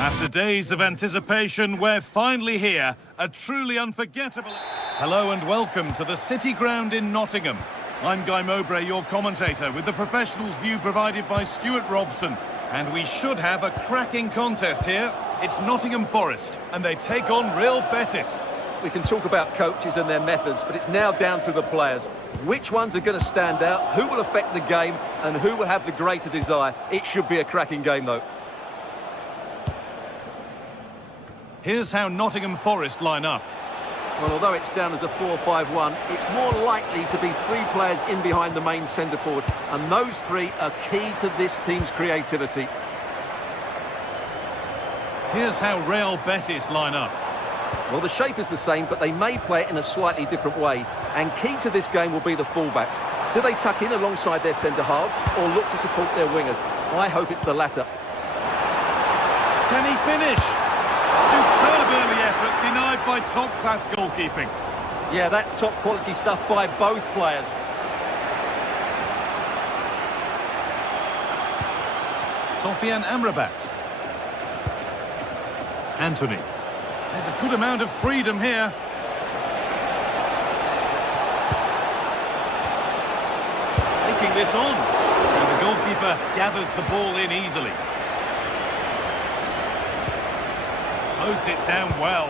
After days of anticipation, we're finally here. A truly unforgettable... Hello and welcome to the City Ground in Nottingham. I'm Guy Mowbray, your commentator, with the professionals' view provided by Stuart Robson. And we should have a cracking contest here. It's Nottingham Forest, and they take on Real Betis. We can talk about coaches and their methods, but it's now down to the players. Which ones are going to stand out, who will affect the game, and who will have the greater desire? It should be a cracking game, though. Here's how Nottingham Forest line up. Well, although it's down as a 4-5-1, it's more likely to be three players in behind the main centre-forward, and those three are key to this team's creativity. Here's how Real Betis line up. Well, the shape is the same, but they may play it in a slightly different way, and key to this game will be the fullbacks. Do they tuck in alongside their centre-halves, or look to support their wingers? I hope it's the latter. Can he finish? Superb early effort, denied by top-class goalkeeping. Yeah, that's top-quality stuff by both players. Sofian Amrabat. Anthony. There's a good amount of freedom here. Taking this on. And the goalkeeper gathers the ball in easily. Closed it down well.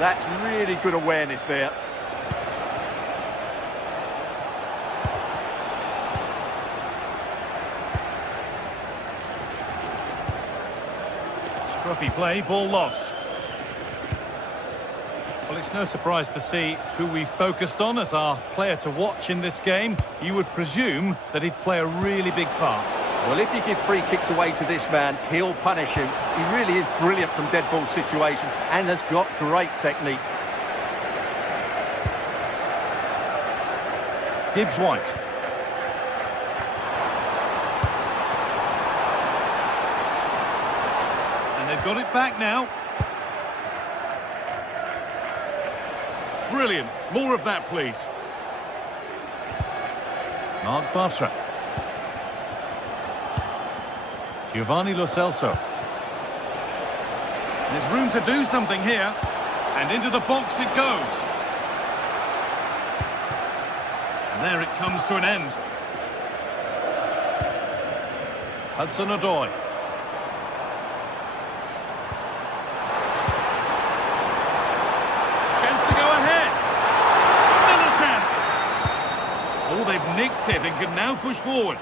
That's really good awareness there. Scruffy play, ball lost. Well, it's no surprise to see who we focused on as our player to watch in this game. You would presume that he'd play a really big part. Well, if you give free kicks away to this man, he'll punish him. He really is brilliant from dead ball situations and has got great technique. Gibbs-White. And they've got it back now. Brilliant. More of that, please. Mark Bartra. Giovanni Lo Celso. There's room to do something here. And into the box it goes. And there it comes to an end. Hudson-Odoi. Chance to go ahead. Still a chance. Oh, they've nicked it and can now push forward.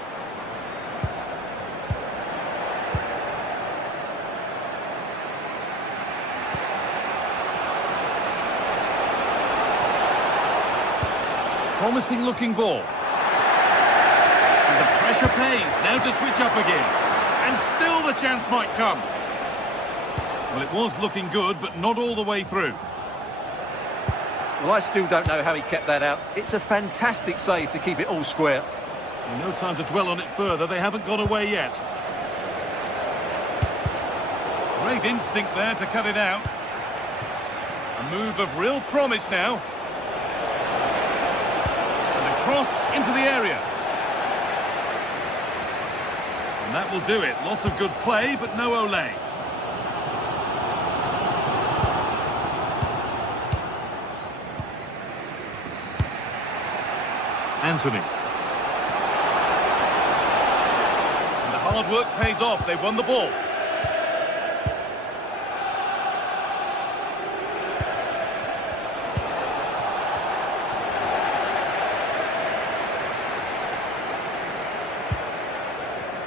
Promising looking ball. And the pressure pays. Now to switch up again. And still the chance might come. Well, it was looking good, but not all the way through. Well, I still don't know how he kept that out. It's a fantastic save to keep it all square. Well, no time to dwell on it further. They haven't gone away yet. Great instinct there to cut it out. A move of real promise now. Cross into the area. And that will do it. Lots of good play, but no Olé. Anthony. And the hard work pays off. They've won the ball.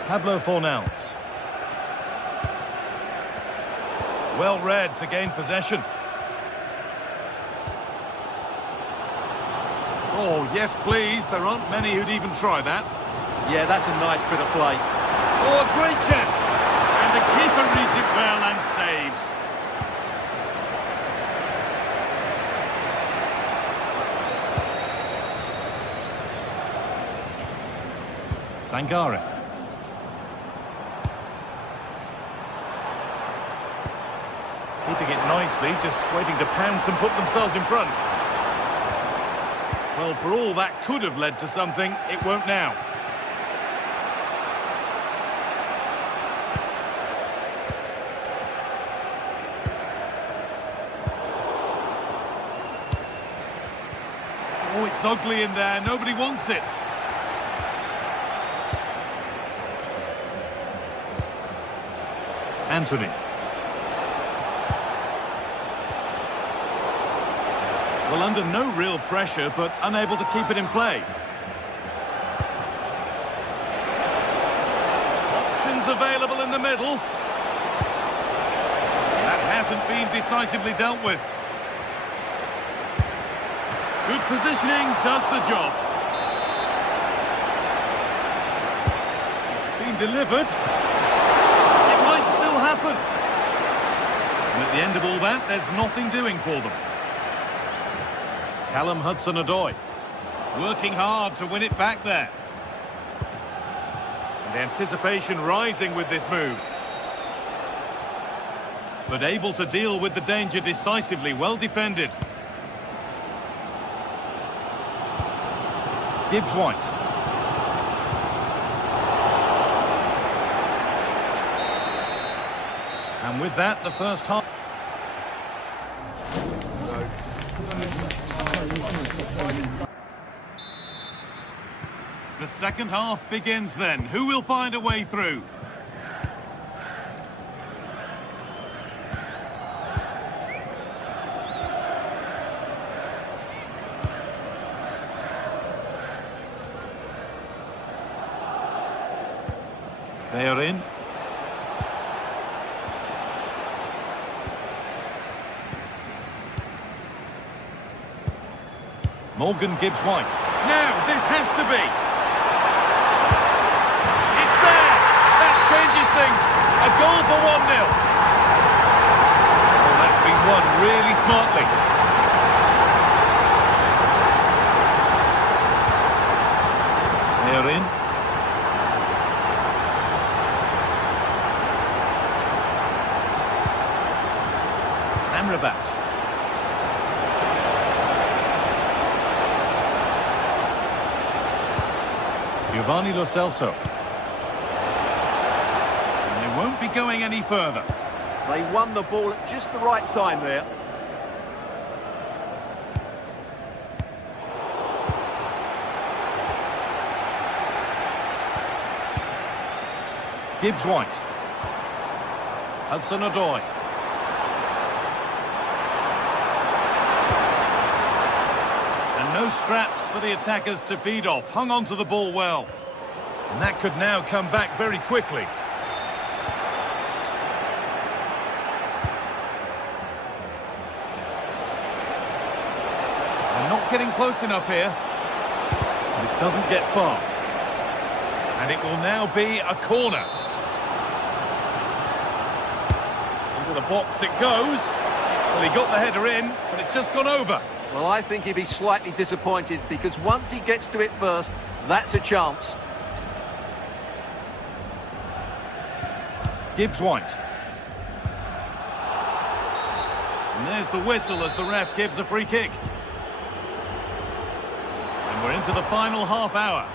Pablo Fornals. Well read to gain possession. Oh, yes, please. There aren't many who'd even try that. Yeah, that's a nice bit of play. Oh, a great chance. And the keeper reads it well and saves. Sangare. Keeping it nicely, just waiting to pounce and put themselves in front. Well, for all that could have led to something, it won't now. It's ugly in there. Nobody wants it. Anthony. Well, under no real pressure, but unable to keep it in play. Options available in the middle. That hasn't been decisively dealt with. Good positioning does the job. It's been delivered. It might still happen. And at the end of all that, there's nothing doing for them. Callum Hudson-Odoi working hard to win it back there. And the anticipation rising with this move. But able to deal with the danger decisively, well defended. Gibbs-White. And with that, the first half. The second half begins then. Who will find a way through? They are in. Morgan Gibbs-White. Now, this has to be. It's there. That changes things. A goal for 1-0. Well, that's been won really smartly. They are in. Amrabat. Giovanni Lo Celso. And they won't be going any further. They won the ball at just the right time there. Gibbs-White. Hudson-Odoi. No scraps for the attackers to feed off. Hung on to the ball well. And that could now come back very quickly. They're not getting close enough here. And it doesn't get far. And it will now be a corner. Into the box it goes. Well, he got the header in, but it's just gone over. Well, I think he'd be slightly disappointed because once he gets to it first, that's a chance. Gibbs-White. And there's the whistle as the ref gives a free kick. And we're into the final half hour.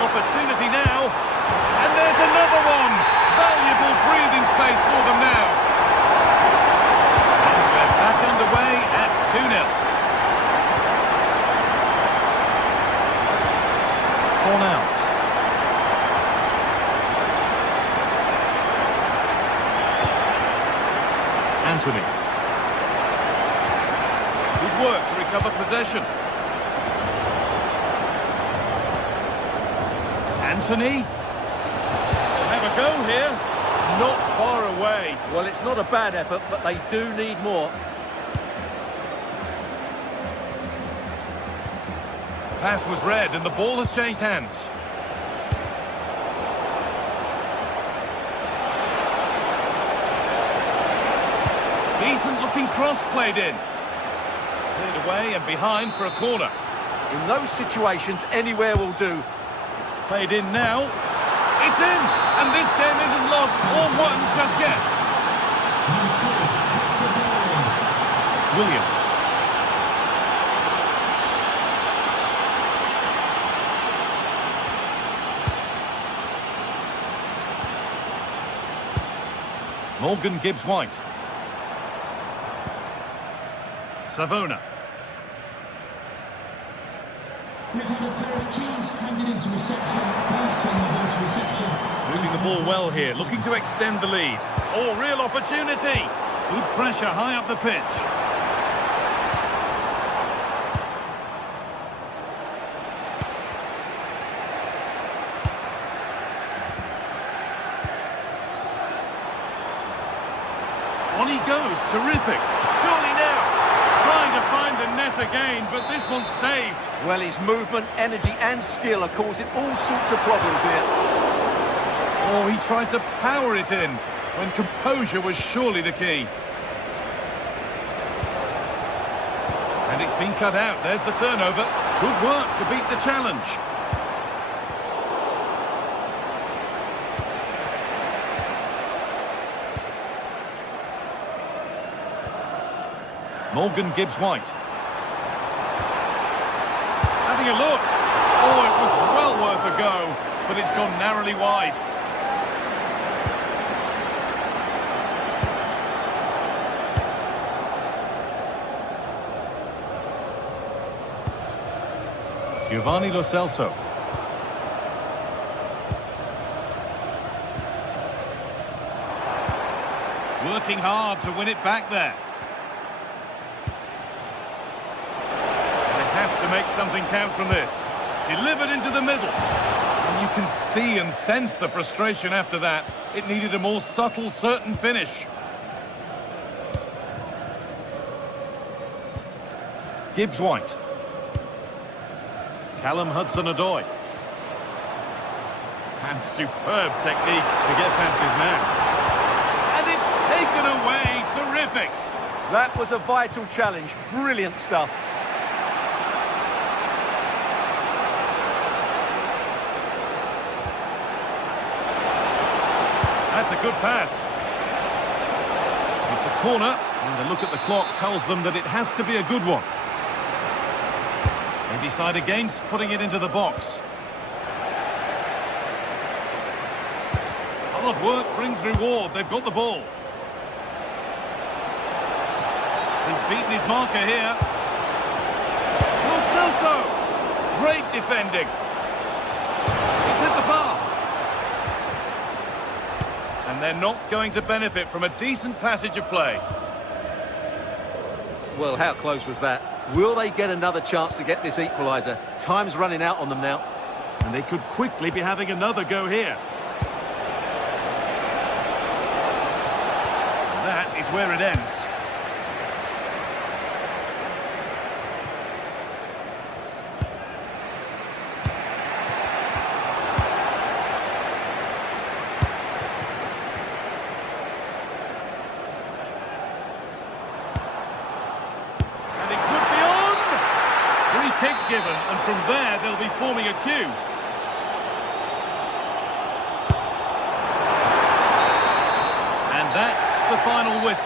Opportunity now. And there's another one. Valuable breathing space for them now. And we're back underway at 2-0. Cornels. Anthony. Good work to recover possession. Anthony. They'll have a go here. Not far away. Well, it's not a bad effort, but they do need more. Pass was read and the ball has changed hands. Decent looking cross played in. Cleared away and behind for a corner. In those situations, anywhere will do. It's played in now. It's in! And this game isn't lost or won just yet. Williams. Morgan Gibbs-White. Savona. We've had a pair of keys handed into reception. Please can you go to reception? Moving the ball well here, looking to extend the lead. Oh, real opportunity. Good pressure high up the pitch. On he goes, terrific. Surely now, trying to find the net again, but this one's saved. Well, his movement, energy and skill are causing all sorts of problems here. Oh, he tried to power it in, when composure was surely the key. And it's been cut out, there's the turnover. Good work to beat the challenge. Morgan Gibbs-White. Having a look. Oh, it was well worth a go, but it's gone narrowly wide. Giovanni Lo Celso. Working hard to win it back there. Have to make something count from this. Delivered into the middle. And you can see and sense the frustration after that. It needed a more subtle, certain finish. Gibbs-White. Callum Hudson-Odoi. And superb technique to get past his man. And it's taken away. Terrific. That was a vital challenge. Brilliant stuff. That's a good pass. It's a corner, and a look at the clock tells them that it has to be a good one. They decide against putting it into the box. Hard work brings reward. They've got the ball. He's beaten his marker here. Lo Celso! Great defending. He's hit the bar. And they're not going to benefit from a decent passage of play. Well, how close was that? Will they get another chance to get this equaliser? Time's running out on them now. And they could quickly be having another go here. And that is where it ends. Kick given, and from there they'll be forming a queue. And that's the final whistle.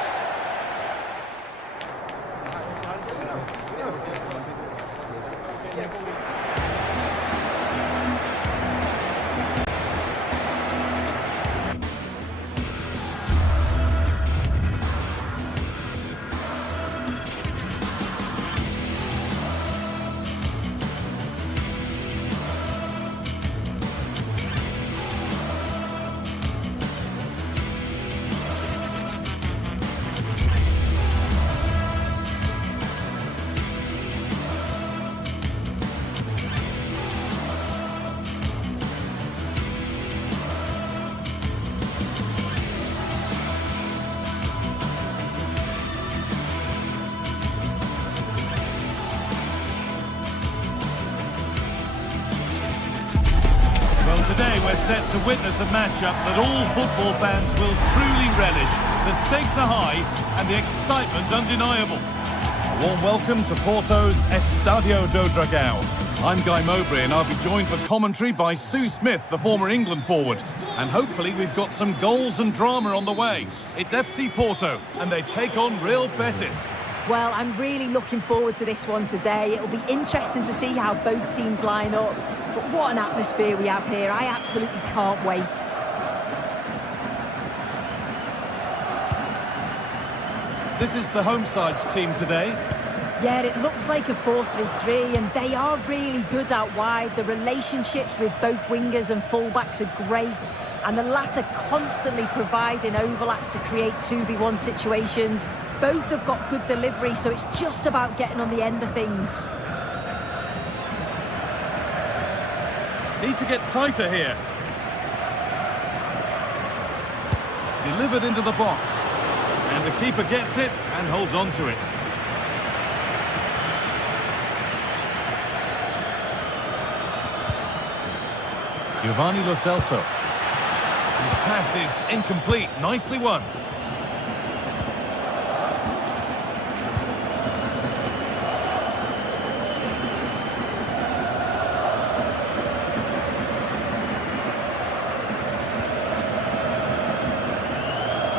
Today we're set to witness a matchup that all football fans will truly relish. The stakes are high and the excitement undeniable. A warm welcome to Porto's Estadio do Dragão. I'm Guy Mowbray and I'll be joined for commentary by Sue Smith, the former England forward. And hopefully we've got some goals and drama on the way. It's FC Porto and they take on Real Betis. Well, I'm really looking forward to this one today. It'll be interesting to see how both teams line up. But what an atmosphere we have here. I absolutely can't wait. This is the home side's team today. Yeah, it looks like a 4-3-3, and they are really good out wide. The relationships with both wingers and fullbacks are great, and the latter constantly providing overlaps to create 2v1 situations. Both have got good delivery, so it's just about getting on the end of things. Need to get tighter here. Delivered into the box. And the keeper gets it and holds on to it. Giovanni Lo Celso. The pass is incomplete. Nicely won.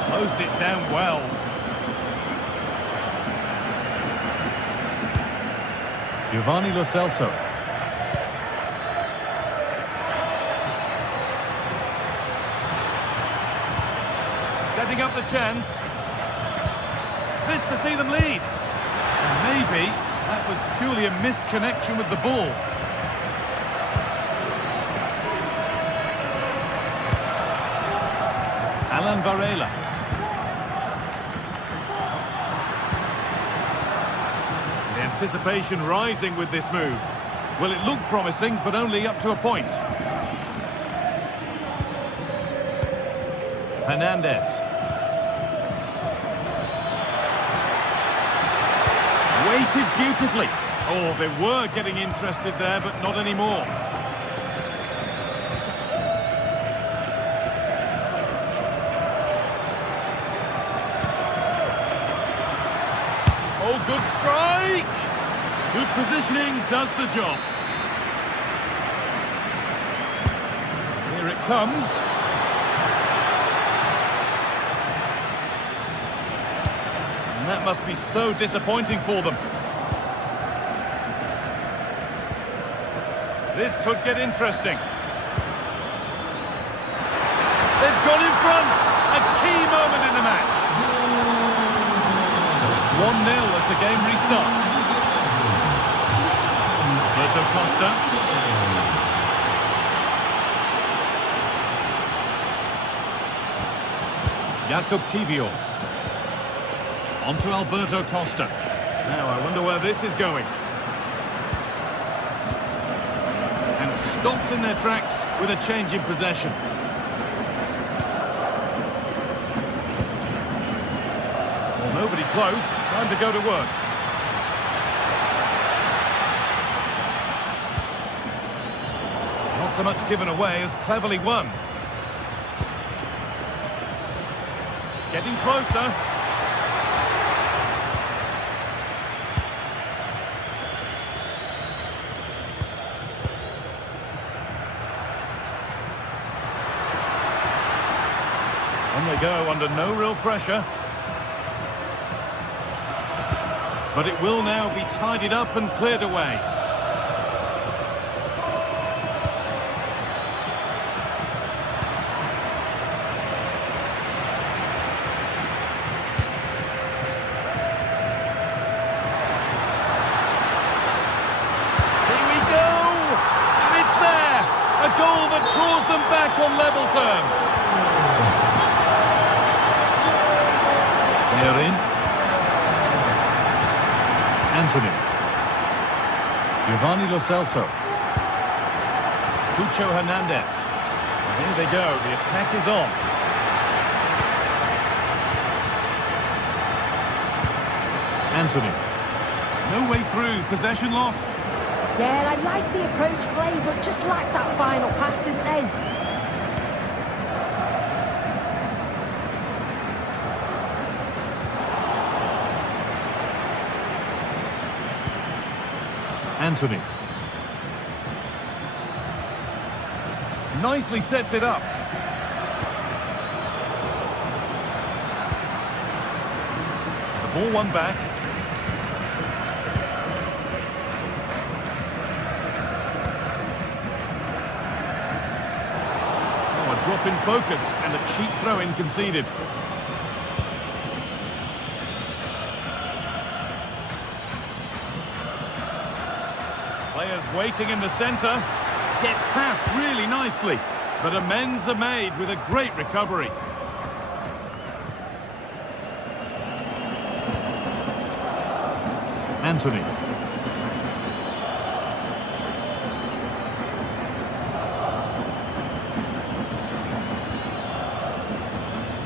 Closed it down well. Giovanni Lo Celso. Setting up the chance. This to see them lead. And maybe that was purely a misconnection with the ball. Alan Varela. The anticipation rising with this move. Well, it looked promising, but only up to a point. Hernandez. Waited beautifully. Oh, they were getting interested there, but not anymore. Oh, good strike! Good positioning does the job. Here it comes. And that must be so disappointing for them. This could get interesting. They've gone in front. A key moment in the match. So it's 1-0 as the game restarts. Alberto Costa. Jakob Kivior. On to Alberto Costa. Now I wonder where this is going. And stopped in their tracks with a change in possession. Well, nobody close. Time to go to work. Not so much given away as cleverly won. Getting closer. On they go under no real pressure. But it will now be tidied up and cleared away. Here we go! And it's there! A goal that draws them back on level terms. In. Anthony. Giovanni Lo Celso. Cucho Hernandez. And here they go. The attack is on. Anthony. No way through. Possession lost. Yeah, I like the approach play, but just lacked that final pass, didn't they? Anthony. Nicely sets it up. The ball won back. Oh, a drop in focus and a cheap throw-in conceded. waiting in the centre. Gets past really nicely, but amends are made with a great recovery. Anthony.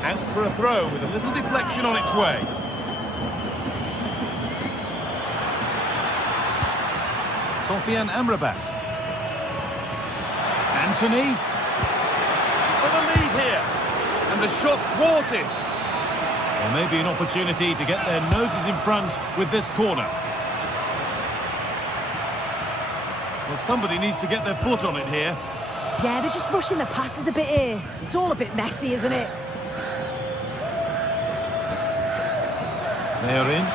Out for a throw with a little deflection on its way. Sofian Amrabat. Anthony. For the lead here. And the shot thwarted. Well, maybe an opportunity to get their noses in front with this corner. Well, somebody needs to get their foot on it here. Yeah, they're just rushing the passes a bit here. It's all a bit messy, isn't it? They are in.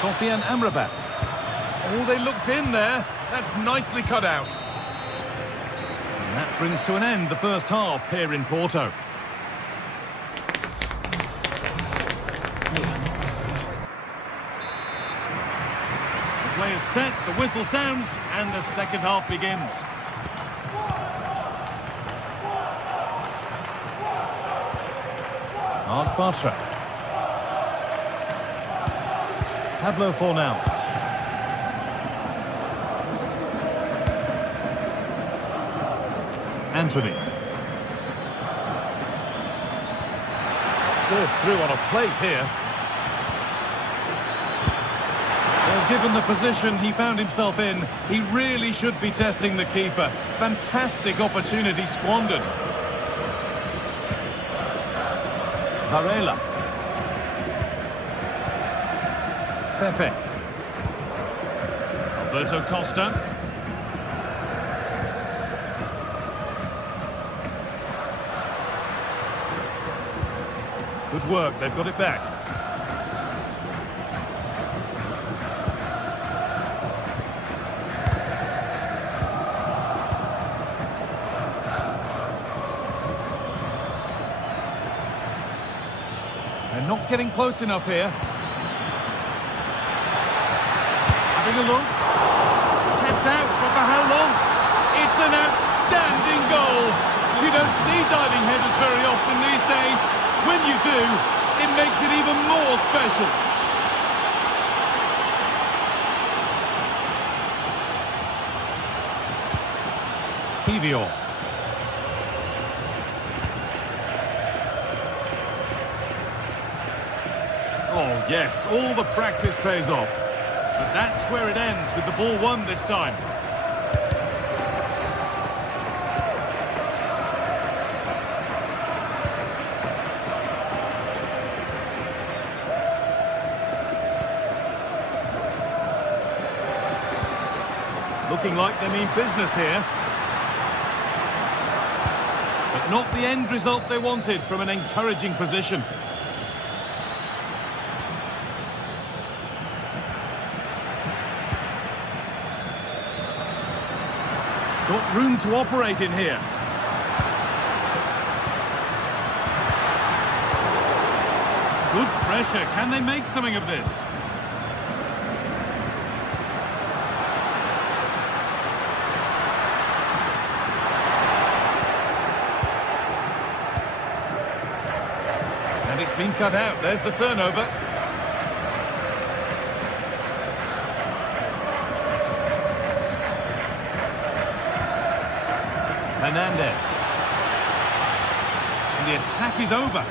Sofian Amrabat. Oh, they looked in there. That's nicely cut out. And that brings to an end the first half here in Porto. The play is set, the whistle sounds, and the second half begins. Marc Bartra. Pablo Fornals. Anthony. Served through on a plate here. Well, given the position he found himself in, he really should be testing the keeper. Fantastic opportunity squandered. Varela. Pepe. Alberto Costa. Good work, they've got it back. They're not getting close enough here. Having a look. Kept out, but for how long? It's an outstanding goal. You don't see diving headers very often these days. When you do, it makes it even more special. Kivior. Oh, yes, all the practice pays off. But that's where it ends, with the ball won this time. Looking like they mean business here. But not the end result they wanted from an encouraging position. Got room to operate in here. Good pressure. Can they make something of this? And it's been cut out. There's the turnover. Hernandez. And the attack is over.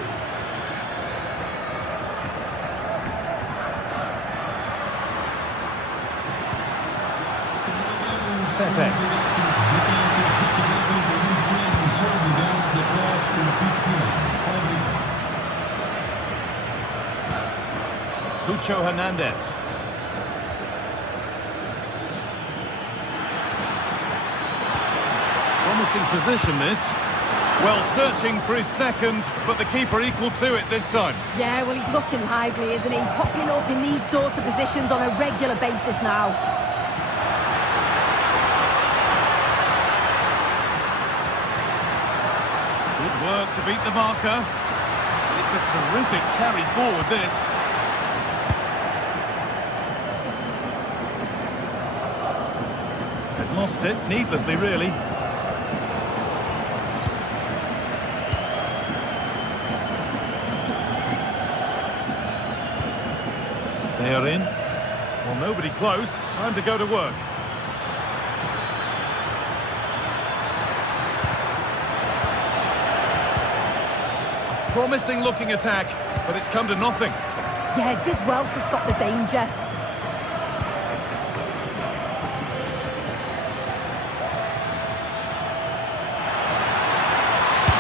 Cucho Hernandez. Promising position, this. Well, searching for his second, but the keeper equal to it this time. Yeah, well, he's looking lively, isn't he? Popping up in these sorts of positions on a regular basis now. Good work to beat the marker. It's a terrific carry forward, this. Lost it, needlessly really. They are in. Well, nobody close. Time to go to work. A promising looking attack, but it's come to nothing. Yeah, did well to stop the danger.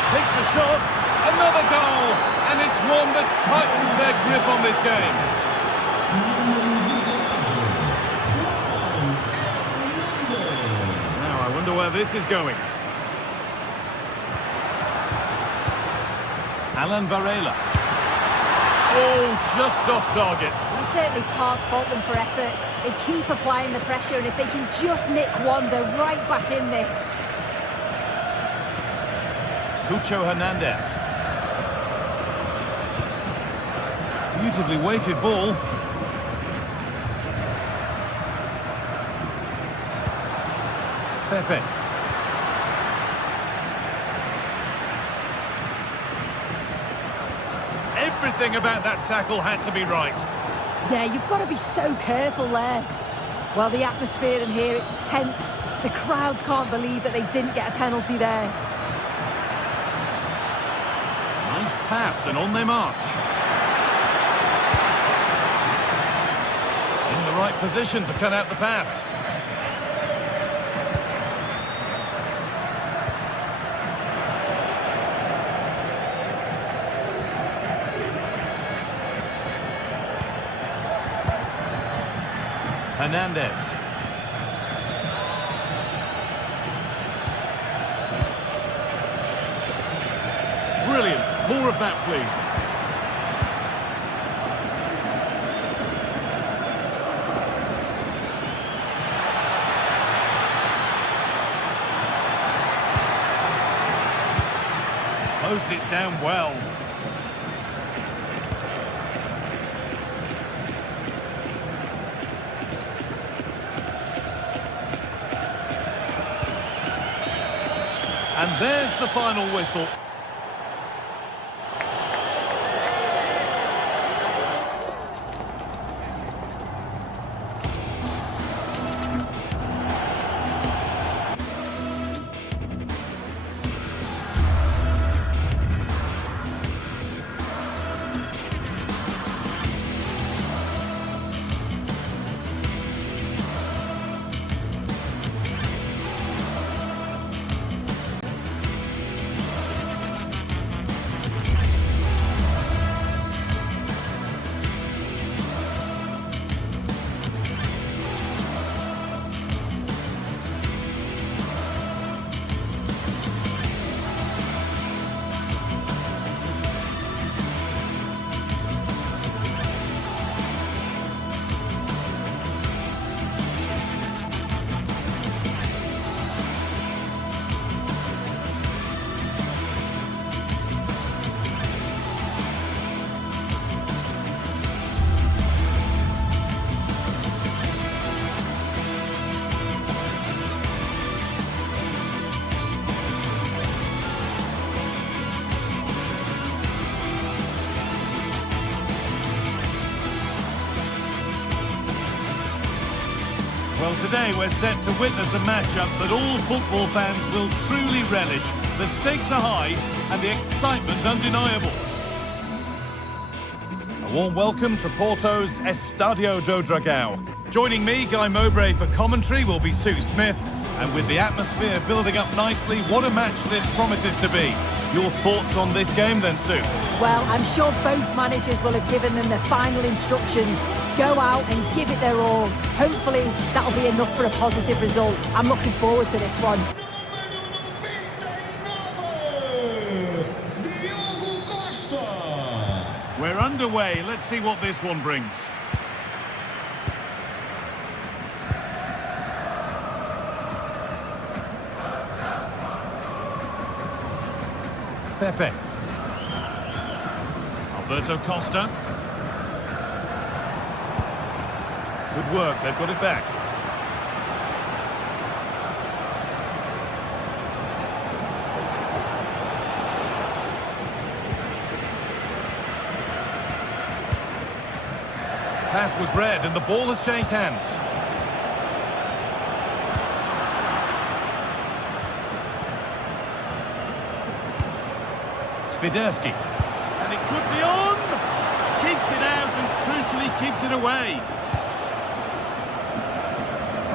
Takes the shot, another goal, and it's one that tightens their grip on this game. Now I wonder where this is going. Alan Varela. Oh, just off target. You certainly can't fault them for effort. They keep applying the pressure, and if they can just nick one, they're right back in this. Cucho Hernandez. Beautifully weighted ball. Pepe. Everything about that tackle had to be right. Yeah, you've got to be so careful there. Well, the atmosphere in here, it's tense. The crowd can't believe that they didn't get a penalty there. Nice pass, and on they march. In the right position to cut out the pass. Hernandez. Brilliant. More of that, please. Closed it down well. And there's the final whistle. Well, today we're set to witness a matchup that all football fans will truly relish. The stakes are high and the excitement undeniable. A warm welcome to Porto's Estadio do Dragão. Joining me, Guy Mowbray, for commentary will be Sue Smith. And with the atmosphere building up nicely, what a match this promises to be. Your thoughts on this game then, Sue? Well, I'm sure both managers will have given them their final instructions. Go out and give it their all. Hopefully, that'll be enough for a positive result. I'm looking forward to this one. We're underway. Let's see what this one brings. Pepe. Alberto Costa. Good work, they've got it back. Pass was read and the ball has changed hands. Spiderski. And it could be on! Keeps it out and crucially keeps it away.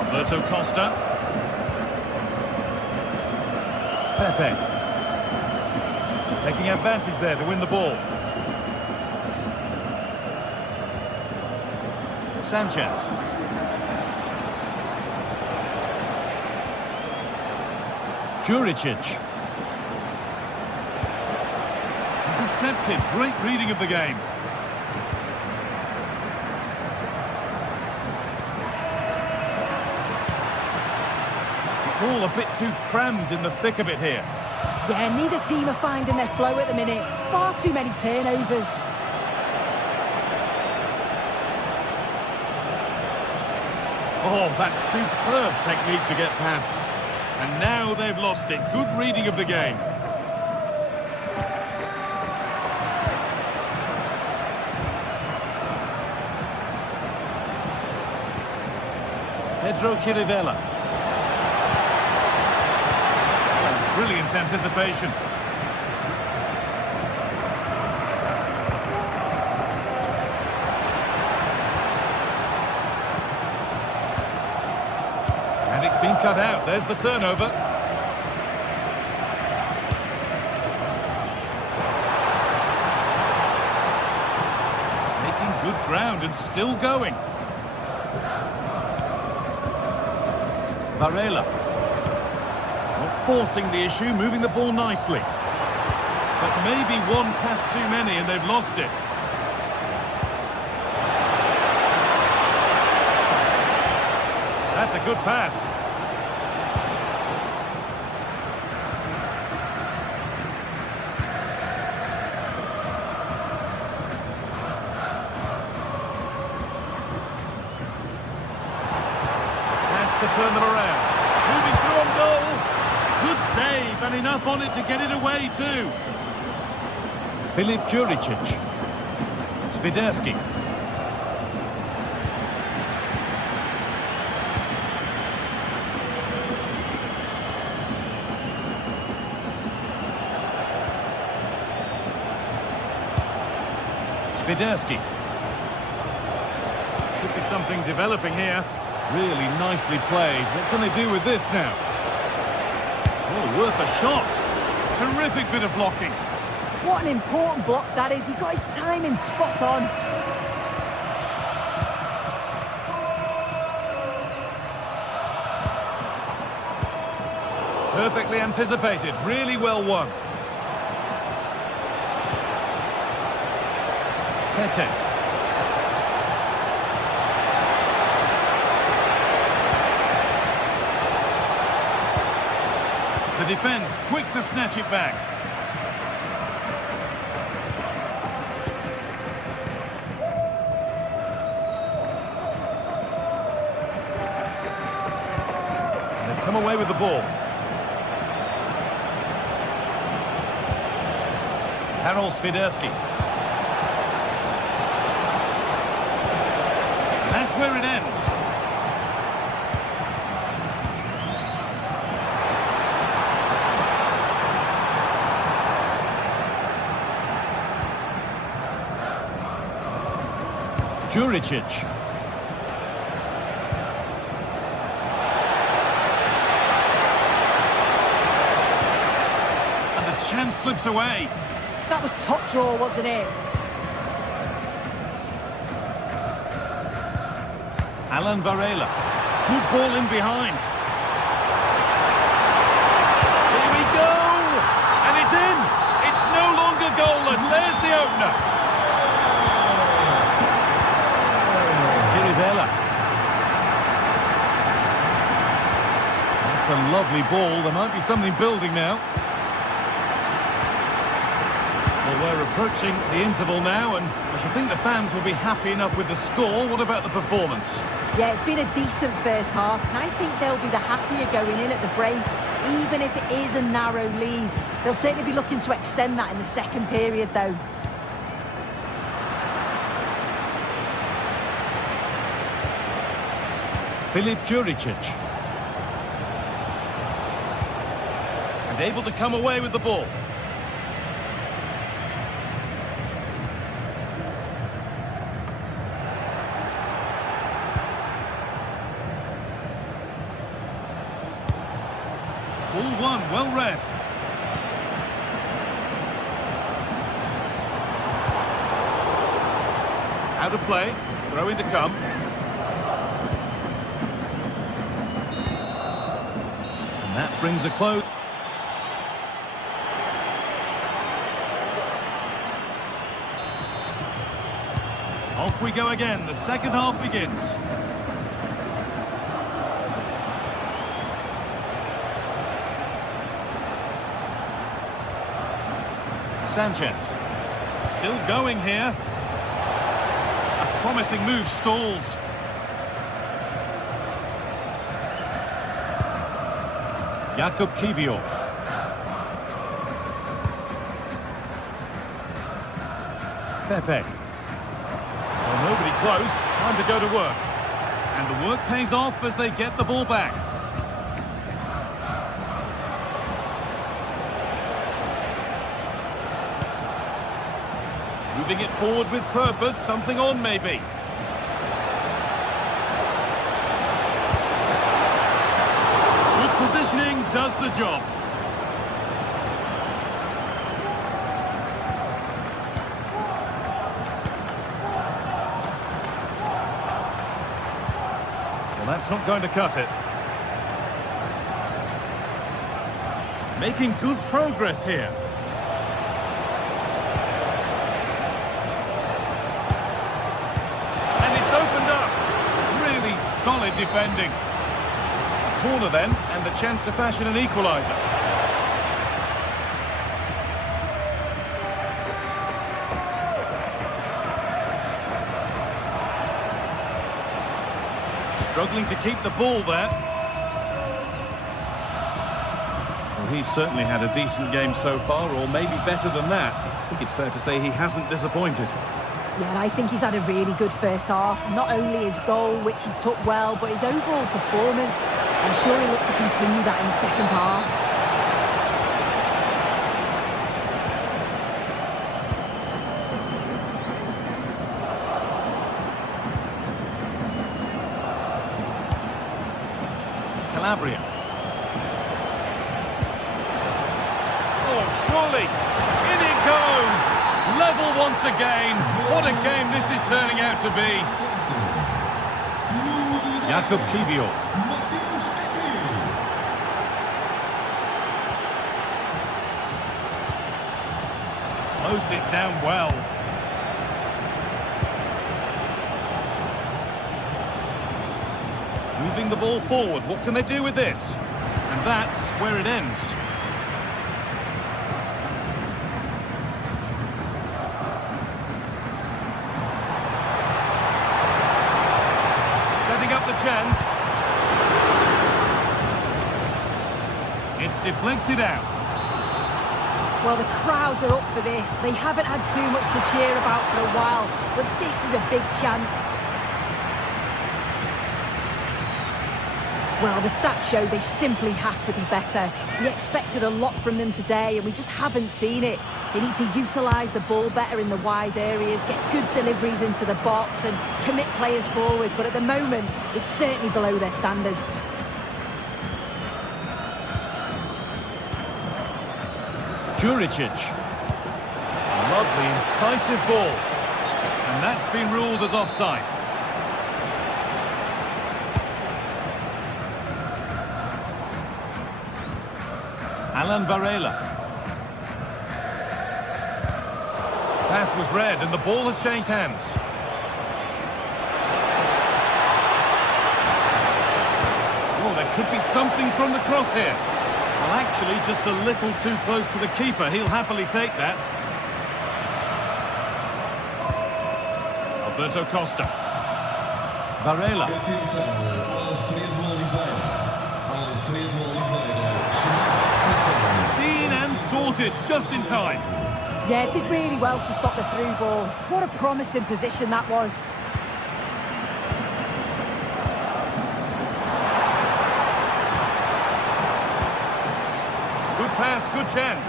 Roberto Costa. Pepe. Taking advantage there to win the ball. Sanchez. Juricic. Intercepted. Great reading of the game. It's all a bit too crammed in the thick of it here. Yeah, neither team are finding their flow at the minute. Far too many turnovers. Oh, that's superb technique to get past. And now they've lost it. Good reading of the game. Pedro Chirivella. Brilliant anticipation. And it's been cut out. There's the turnover. Making good ground and still going. Varela. Not forcing the issue, moving the ball nicely. But maybe one pass too many and they've lost it. That's a good pass. Has to turn them around. Moving through on goal. Good save and enough on it to get it away too. Filip Juricic. Spiderski. Spiderski. Could be something developing here. Really nicely played. What can they do with this now? Oh, worth a shot. Terrific bit of blocking. What an important block that is. He got his timing spot on. Perfectly anticipated. Really well won. Tete. The defence quick to snatch it back. They've come away with the ball. Karol Spiderski. That's where it ends. Juricic. And the chance slips away. That was top draw, wasn't it? Alan Varela. Good ball in behind. Here we go! And it's in! It's no longer goalless. There's the opener. Chirivella. That's a lovely ball. There might be something building now. Well, we're approaching the interval now, and I should think the fans will be happy enough with the score. What about the performance? Yeah, it's been a decent first half, and I think they'll be the happier going in at the break, even if it is a narrow lead. They'll certainly be looking to extend that in the second period, though. Filip Juricic. And able to come away with the ball. Ball one, well read. Out of play, throw in to come. And that brings a close. Off we go again, the second half begins. Sanchez, still going here. A promising move stalls. Jakub Kiwior. Pepe. Well, nobody close. Time to go to work. And the work pays off as they get the ball back. Moving it forward with purpose, something on maybe. Good positioning does the job. Well, that's not going to cut it. Making good progress here. Solid defending. A corner then, and the chance to fashion an equaliser. Struggling to keep the ball there. Well, he's certainly had a decent game so far, or maybe better than that. I think it's fair to say he hasn't disappointed. Yeah, I think he's had a really good first half. Not only his goal, which he took well, but his overall performance. I'm sure he'll look to continue that in the second half. Calabria. Oh, surely! In it goes! Level once again. What a game this is turning out to be. Jakub Kiwior. Closed it down well. Moving the ball forward. What can they do with this? And that's where it ends. Chance. It's deflected out. Well, the crowds are up for this. They haven't had too much to cheer about for a while, but this is a big chance. Well, the stats show they simply have to be better. We expected a lot from them today, and we just haven't seen it. They need to utilise the ball better in the wide areas, get good deliveries into the box and commit players forward. But at the moment, it's certainly below their standards. Juricic. Lovely, incisive ball. And that's been ruled as offside. Alan Varela. Pass was read and the ball has changed hands. Oh, there could be something from the cross here. Well, actually, just a little too close to the keeper. He'll happily take that. Alberto Costa. Varela. Seen and sorted just in time. Yeah, did really well to stop the through ball. What a promising position that was. good chance.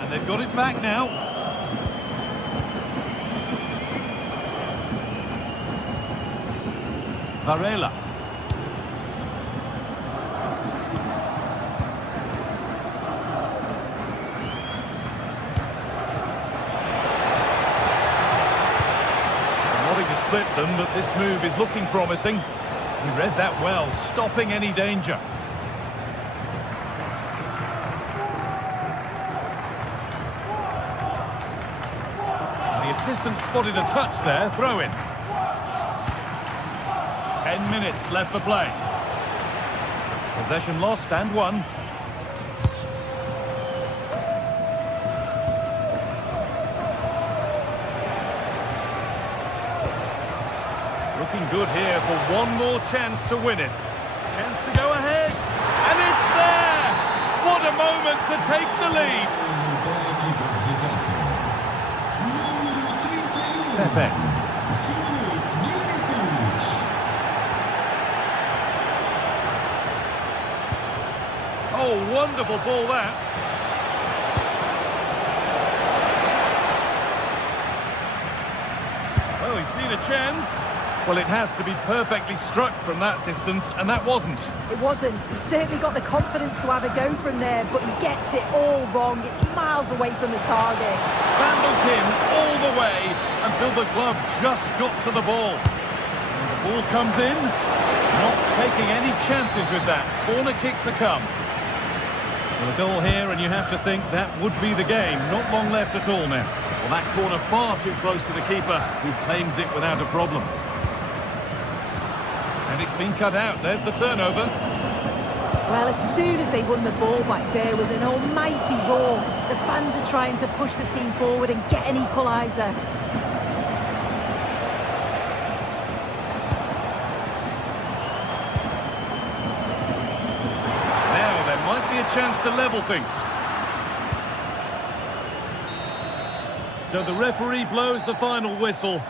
And they've got it back now. Varela. Wanting to split them, but this move is looking promising. He read that well, stopping any danger. The assistant spotted a touch there, throw in. 10 minutes left for play. Possession lost and won. Looking good here for one more chance to win it. Chance to go ahead. And it's there! What a moment to take the lead. Pepe. Oh, wonderful ball that. Well, he's seen a chance. Well, it has to be perfectly struck from that distance, and that wasn't. It wasn't. He certainly got the confidence to have a go from there, but he gets it all wrong. It's miles away from the target. Bandled in all the way until the glove just got to the ball. And the ball comes in. Not taking any chances with that. Corner kick to come. Well, a goal here, and you have to think that would be the game. Not long left at all now. Well, that corner far too close to the keeper, who claims it without a problem. And it's been cut out. There's the turnover. Well, as soon as they won the ball back, there was an almighty roar. The fans are trying to push the team forward and get an equaliser. Now there might be a chance to level things. So the referee blows the final whistle.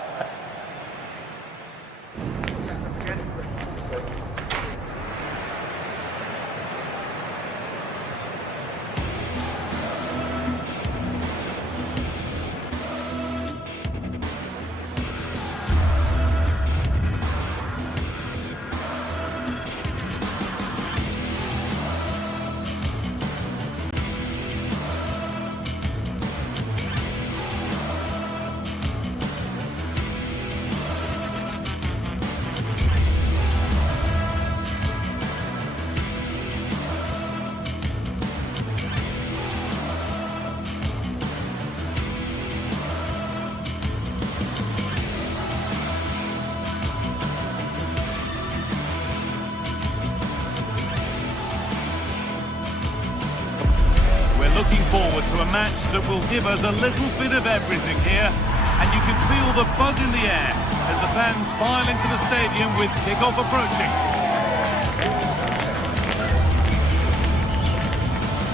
Looking forward to a match that will give us a little bit of everything here, and you can feel the buzz in the air as the fans file into the stadium with kick-off approaching.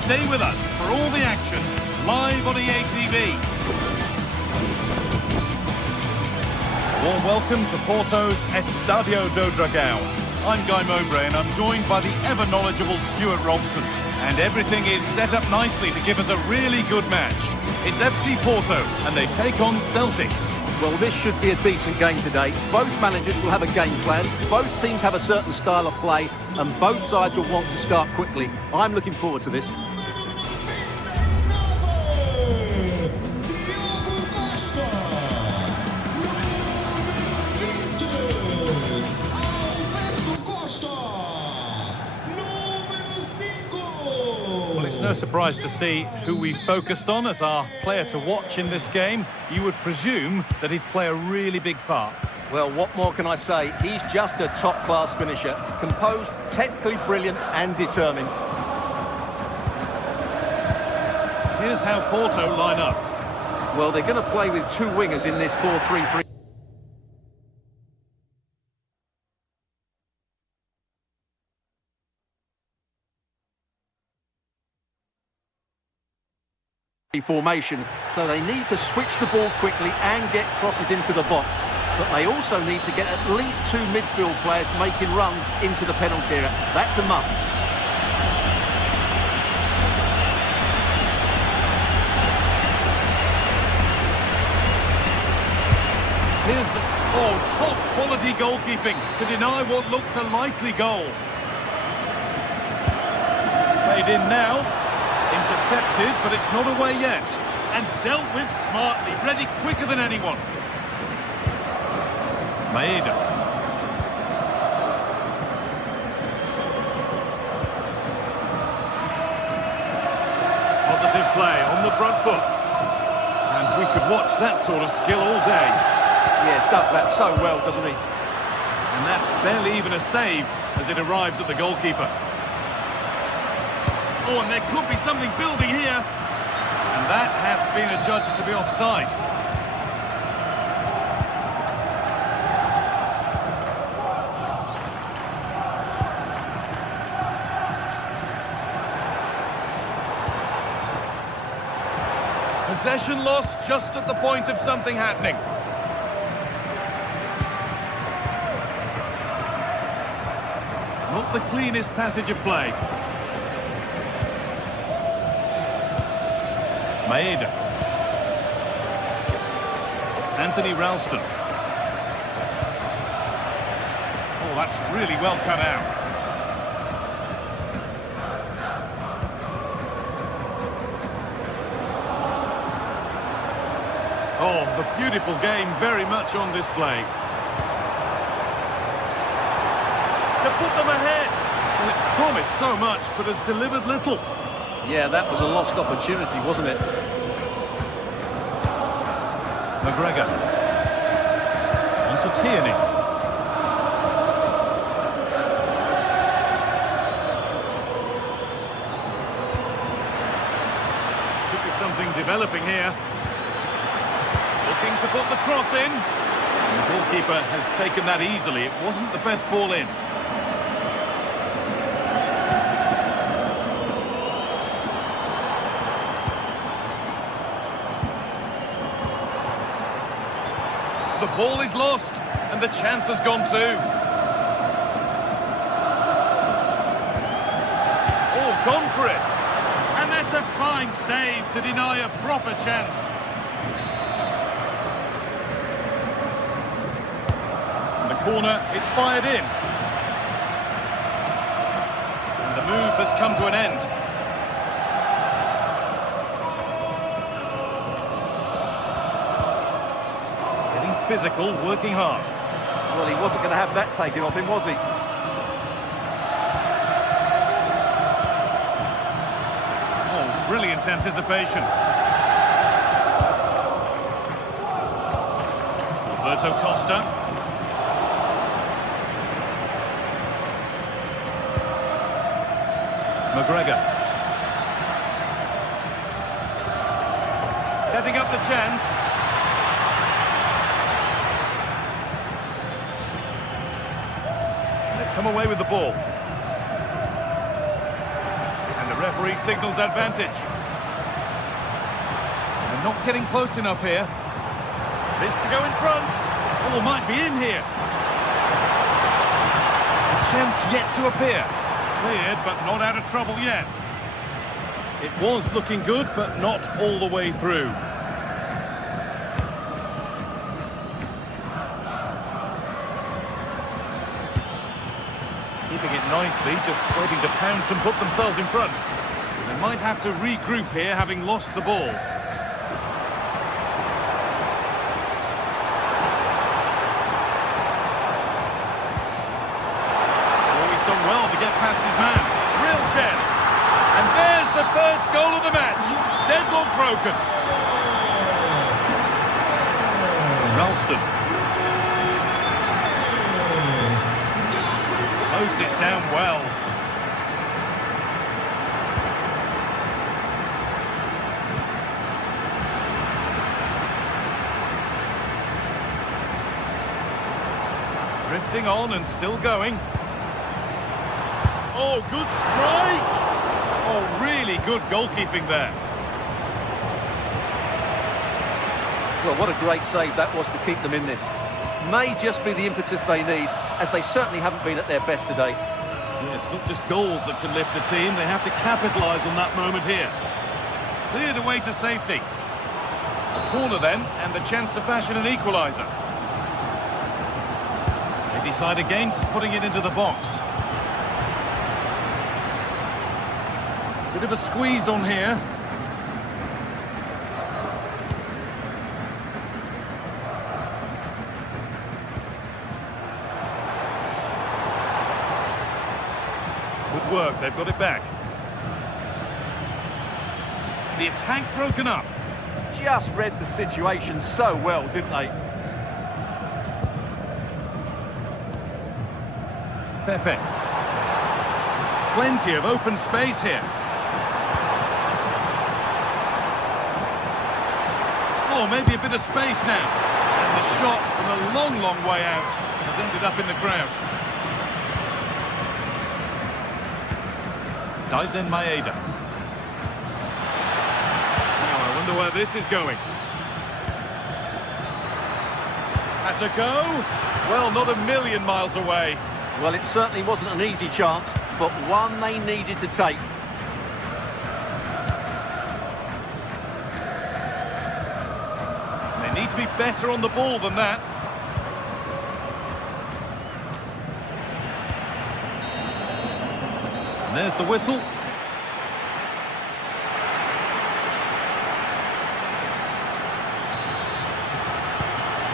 Stay with us for all the action live on EA TV. Warm welcome to Porto's Estadio do Dragão. I'm Guy Mowbray, and I'm joined by the ever-knowledgeable Stuart Robson. And everything is set up nicely to give us a really good match. It's FC Porto, and they take on Celtic. Well, this should be a decent game today. Both managers will have a game plan. Both teams have a certain style of play, and both sides will want to start quickly. I'm looking forward to this. No surprise to see who we focused on as our player to watch in this game. You would presume that he'd play a really big part. Well, what more can I say? He's just a top-class finisher. Composed, technically brilliant and determined. Here's how Porto line up. Well, they're going to play with two wingers in this 4-3-3. formation, so they need to switch the ball quickly and get crosses into the box. But they also need to get at least 2 midfield players making runs into the penalty area. That's a must. Here's the... Oh, top quality goalkeeping to deny what looked a likely goal. It's played in now. Intercepted, but it's not away yet. And dealt with smartly, ready quicker than anyone. Maeda. Positive play on the front foot. And we could watch that sort of skill all day. Yeah, does that so well, doesn't he? And that's barely even a save as it arrives at the goalkeeper. Oh, and there could be something building here. And that has been adjudged to be offside. Possession lost just at the point of something happening. Not the cleanest passage of play. Maeda. Anthony Ralston. Oh, that's really well cut out. Oh, the beautiful game very much on display. To put them ahead. Well, it promised so much, but has delivered little. Yeah, that was a lost opportunity, wasn't it? McGregor. On to Tierney. Could be something developing here. Looking to put the cross in. And the goalkeeper has taken that easily. It wasn't the best ball in. The ball is lost, and the chance has gone too. Oh, gone for it. And that's a fine save to deny a proper chance. And the corner is fired in. And the move has come to an end. Physical, working hard. Well, he wasn't going to have that taken off him, was he? Oh, brilliant anticipation. Alberto Costa. McGregor. Setting up the chance. Come away with the ball. And the referee signals advantage. They're not getting close enough here. This to go in front. Oh, might be in here. A chance yet to appear. Cleared, but not out of trouble yet. It was looking good, but not all the way through. Keeping it nicely, just waiting to pounce and put themselves in front. They might have to regroup here, having lost the ball. Oh, he's done well to get past his man. Real chance. And there's the first goal of the match. Deadlock broken. Ralston. Closed it down well. Drifting on and still going. Oh, good strike! Oh, really good goalkeeping there. Well, what a great save that was to keep them in this. May just be the impetus they need, as they certainly haven't been at their best today. Yes, not just goals that can lift a team, they have to capitalise on that moment here. Cleared away to safety. A corner then, and the chance to fashion an equaliser. They decide against putting it into the box. Bit of a squeeze on here. Good work, they've got it back. The attack broken up. Just read the situation so well, didn't they? Pepe. Plenty of open space here. Oh, maybe a bit of space now. And the shot from a long, long way out has ended up in the crowd. Daisen Maeda. Now I wonder where this is going. That's a go. Well, not a million miles away. Well, it certainly wasn't an easy chance, but one they needed to take. They need to be better on the ball than that. And there's the whistle.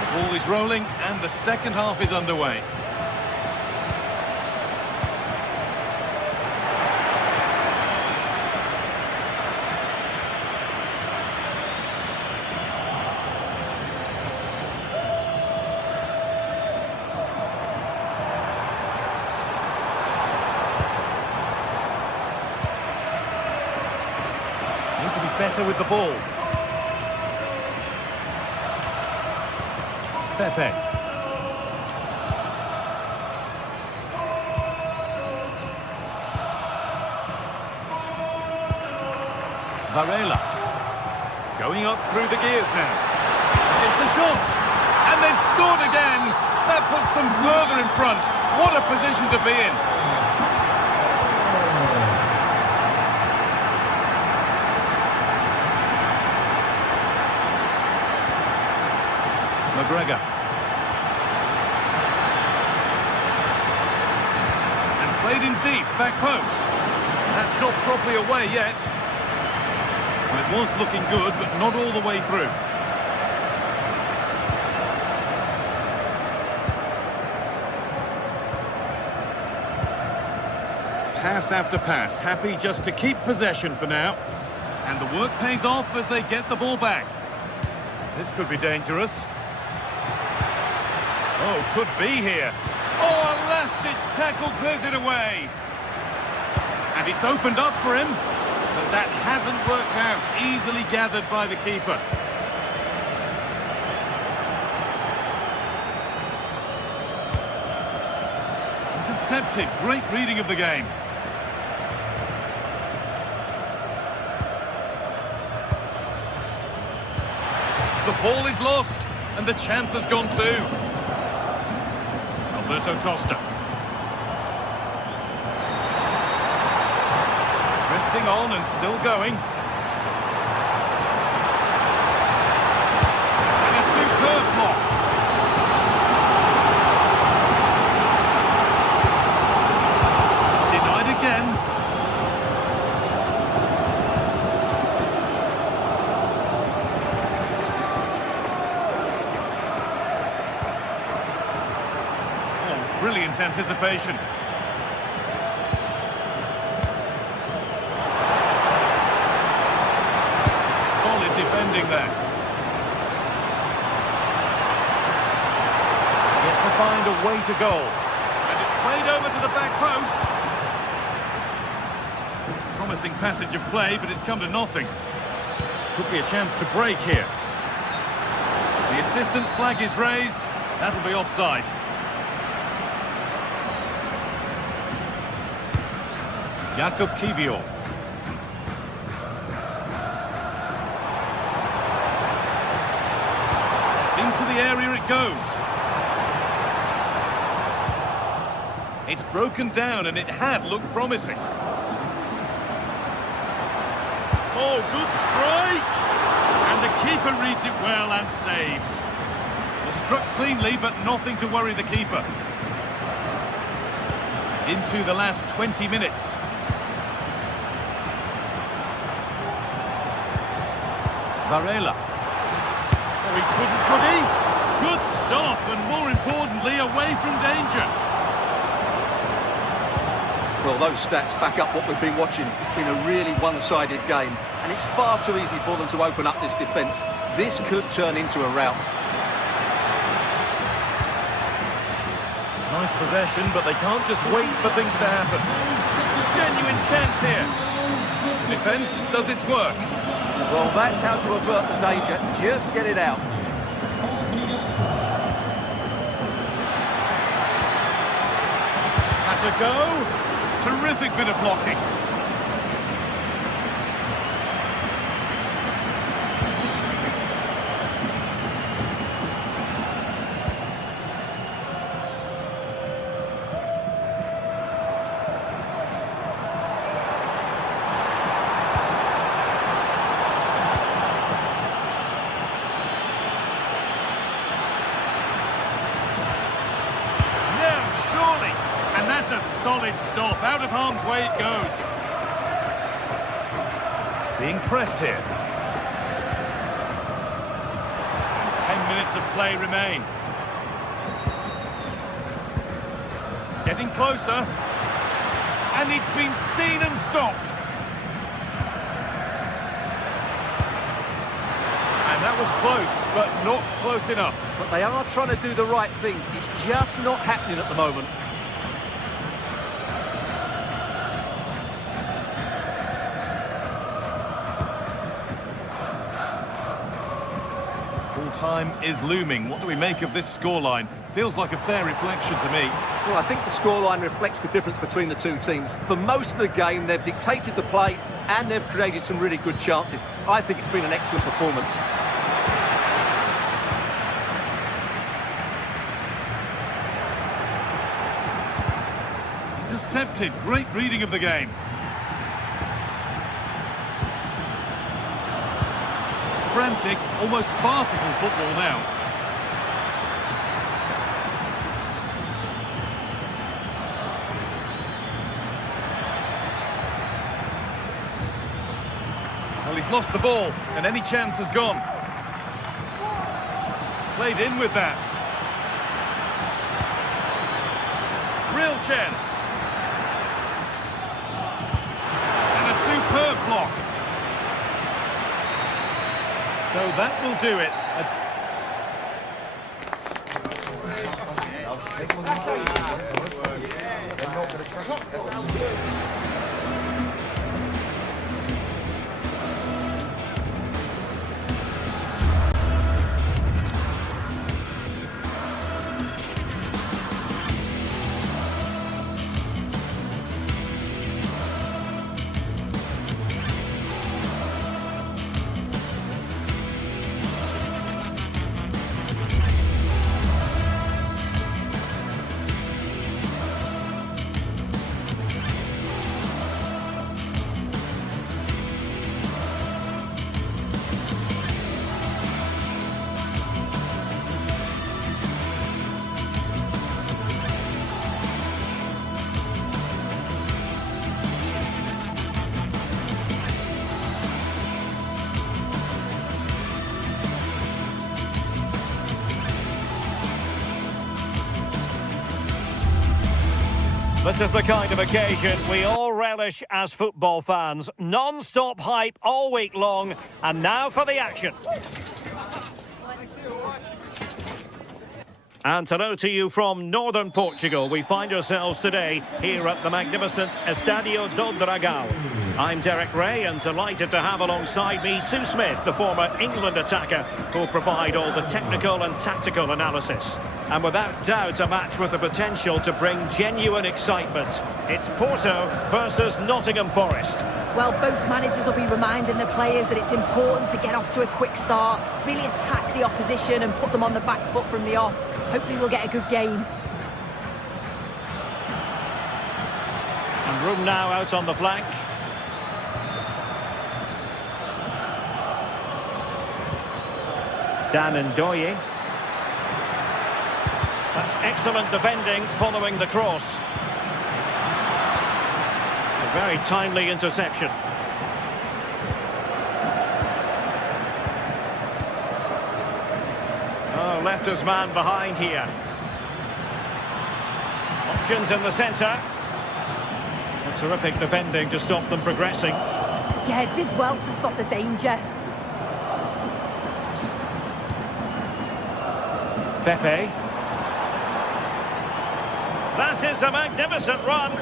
The ball is rolling and the second half is underway. Need to be better with the ball. Pepe. Varela. Going up through the gears now. It's the shot. And they've scored again. That puts them further in front. What a position to be in. McGregor. And played in deep, back post. That's not properly away yet. Well, it was looking good, but not all the way through. Pass after pass, happy just to keep possession for now. And the work pays off as they get the ball back. This could be dangerous. Oh, could be here. Oh, a last-ditch tackle clears it away. And it's opened up for him, but that hasn't worked out. Easily gathered by the keeper. Intercepted. Great reading of the game. The ball is lost, and the chance has gone too. Alberto Costa. Drifting on and still going. And a superb block. Denied again. Brilliant anticipation. Solid defending there. Yet to find a way to goal. And it's played over to the back post. Promising passage of play, but it's come to nothing. Could be a chance to break here. The assistant's flag is raised. That'll be offside. Jakub Kiwior. the area it goes. It's broken down and it had looked promising. Oh, good strike! And the keeper reads it well and saves. Well, struck cleanly, but nothing to worry the keeper. Into the last 20 minutes. Varela. Oh, he couldn't, could he? Good stop, and more importantly, away from danger. Well, those stats back up what we've been watching. It's been a really one-sided game, and it's far too easy for them to open up this defence. This could turn into a rout. It's nice possession, but they can't just wait for things to happen. Genuine chance here. Defence does its work. Well, that's how to avert the danger. Just get it out. Had to go. Terrific bit of blocking. That's a solid stop. Out of harm's way it goes. Being pressed here. And 10 minutes of play remain. Getting closer. And it's been seen and stopped. And that was close, but not close enough. But they are trying to do the right things. It's just not happening at the moment. Time is looming. What do we make of this scoreline? Feels like a fair reflection to me. Well, I think the scoreline reflects the difference between the two teams. For most of the game, they've dictated the play and they've created some really good chances. I think it's been an excellent performance. Intercepted. Great reading of the game. Frantic, almost farcical football now. Well, he's lost the ball, and any chance has gone. Played in with that. Real chance. And a superb block. So that will do it. This is the kind of occasion we all relish as football fans. Non-stop hype all week long. And now for the action. And hello to you from northern Portugal. We find ourselves today here at the magnificent Estádio do Dragão. I'm Derek Ray and delighted to have alongside me Sue Smith, the former England attacker, who will provide all the technical and tactical analysis. And without doubt, a match with the potential to bring genuine excitement. It's Porto versus Nottingham Forest. Well, both managers will be reminding the players that it's important to get off to a quick start, really attack the opposition and put them on the back foot from the off. Hopefully we'll get a good game. And room now out on the flank. Dan Ndoye. That's excellent defending following the cross. A very timely interception. Oh, left his man behind here. Options in the centre. A terrific defending to stop them progressing. Yeah, it did well to stop the danger. Pepe. That is a magnificent run.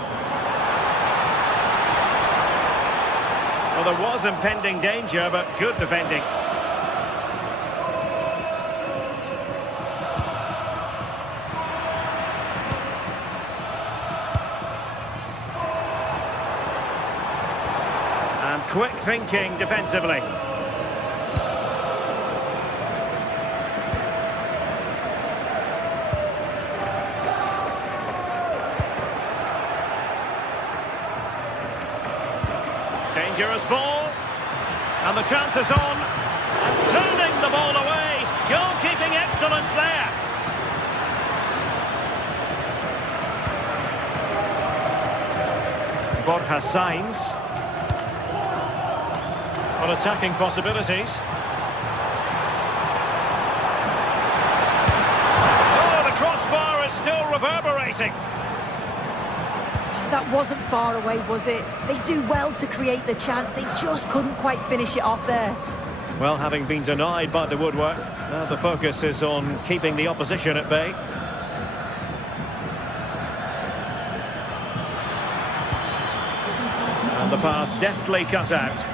Well, there was impending danger, but good defending. And quick thinking defensively. Dangerous ball, and the chance is on, and turning the ball away. Goalkeeping excellence there. Borja Sainz. Well, attacking possibilities. Oh, the crossbar is still reverberating. That wasn't far away, was it? They do well to create the chance. They just couldn't quite finish it off there. Well, having been denied by the woodwork, now the focus is on keeping the opposition at bay. And the pass deftly cut out.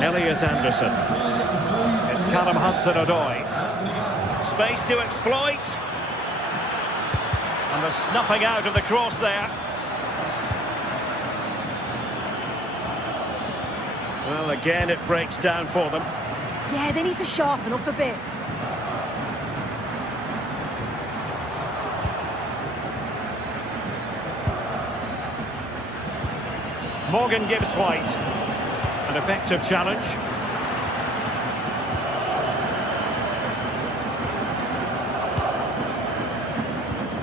Elliot Anderson. It's Callum Hudson-Odoi. Space to exploit. And the snuffing out of the cross there. Well, again, it breaks down for them. Yeah, they need to sharpen up a bit. Morgan Gibbs White. An effective challenge.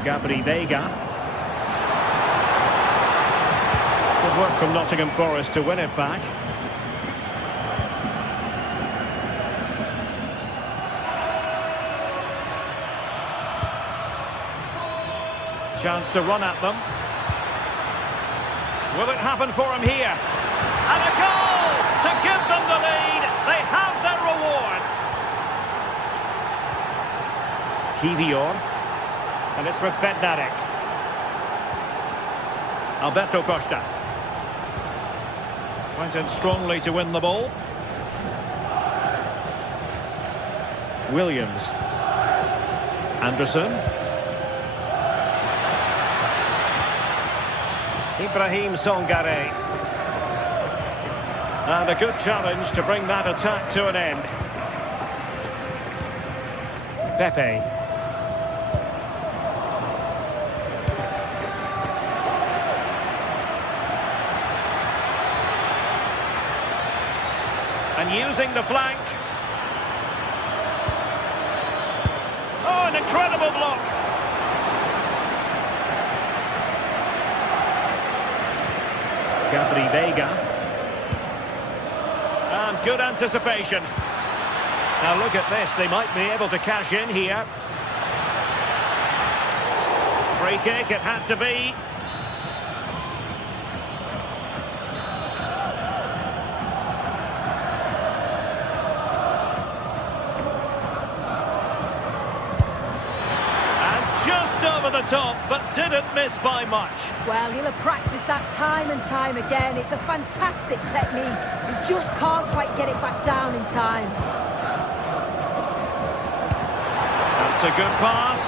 Gabri Vega. Good work from Nottingham Forest to win it back. Chance to run at them. Will it happen for him here? And a goal to give them the lead. They have their reward. Kivior. And it's with Bednarek. Alberto Costa. Went in strongly to win the ball. Williams. Anderson. Ibrahim Songare. And a good challenge to bring that attack to an end. Pepe. And using the flank. Oh, an incredible block. Gabri Vega. And good anticipation. Now look at this, they might be able to cash in here. Free kick, it had to be. Just over the top, but didn't miss by much. Well, he'll have practiced that time and time again. It's a fantastic technique. He just can't quite get it back down in time. That's a good pass.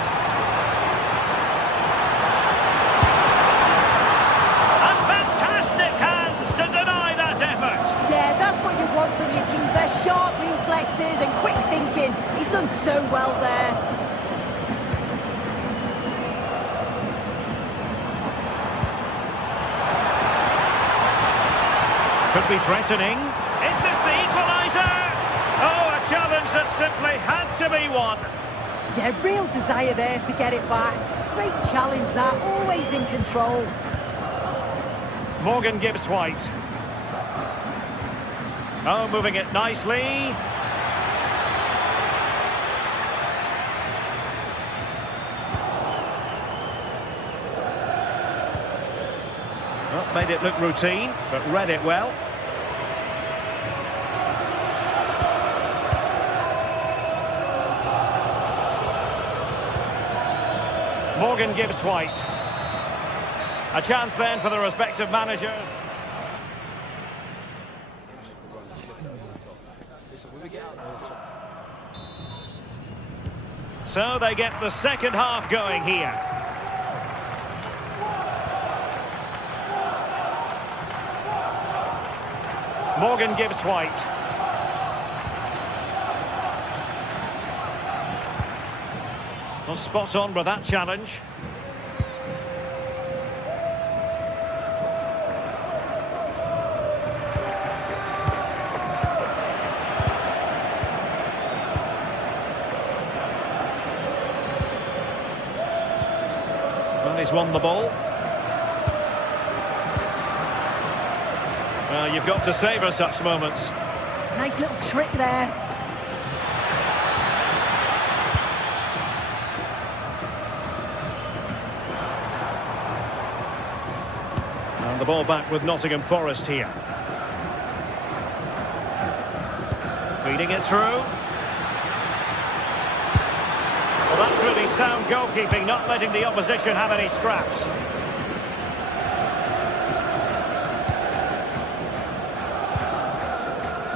Could be threatening. Is this the equaliser? Oh, a challenge that simply had to be won. Yeah, real desire there to get it back. Great challenge that, always in control. Morgan Gibbs-White. Oh, moving it nicely. Well, made it look routine, but read it well. Morgan Gibbs-White. A chance then for the respective manager. So they get the second half going here. Morgan Gibbs-White. Well, spot on with that challenge. Well, he's won the ball. Well, you've got to savour such moments. Nice little trick there. And the ball back with Nottingham Forest here. Feeding it through. Well, that's really sound goalkeeping, not letting the opposition have any scraps.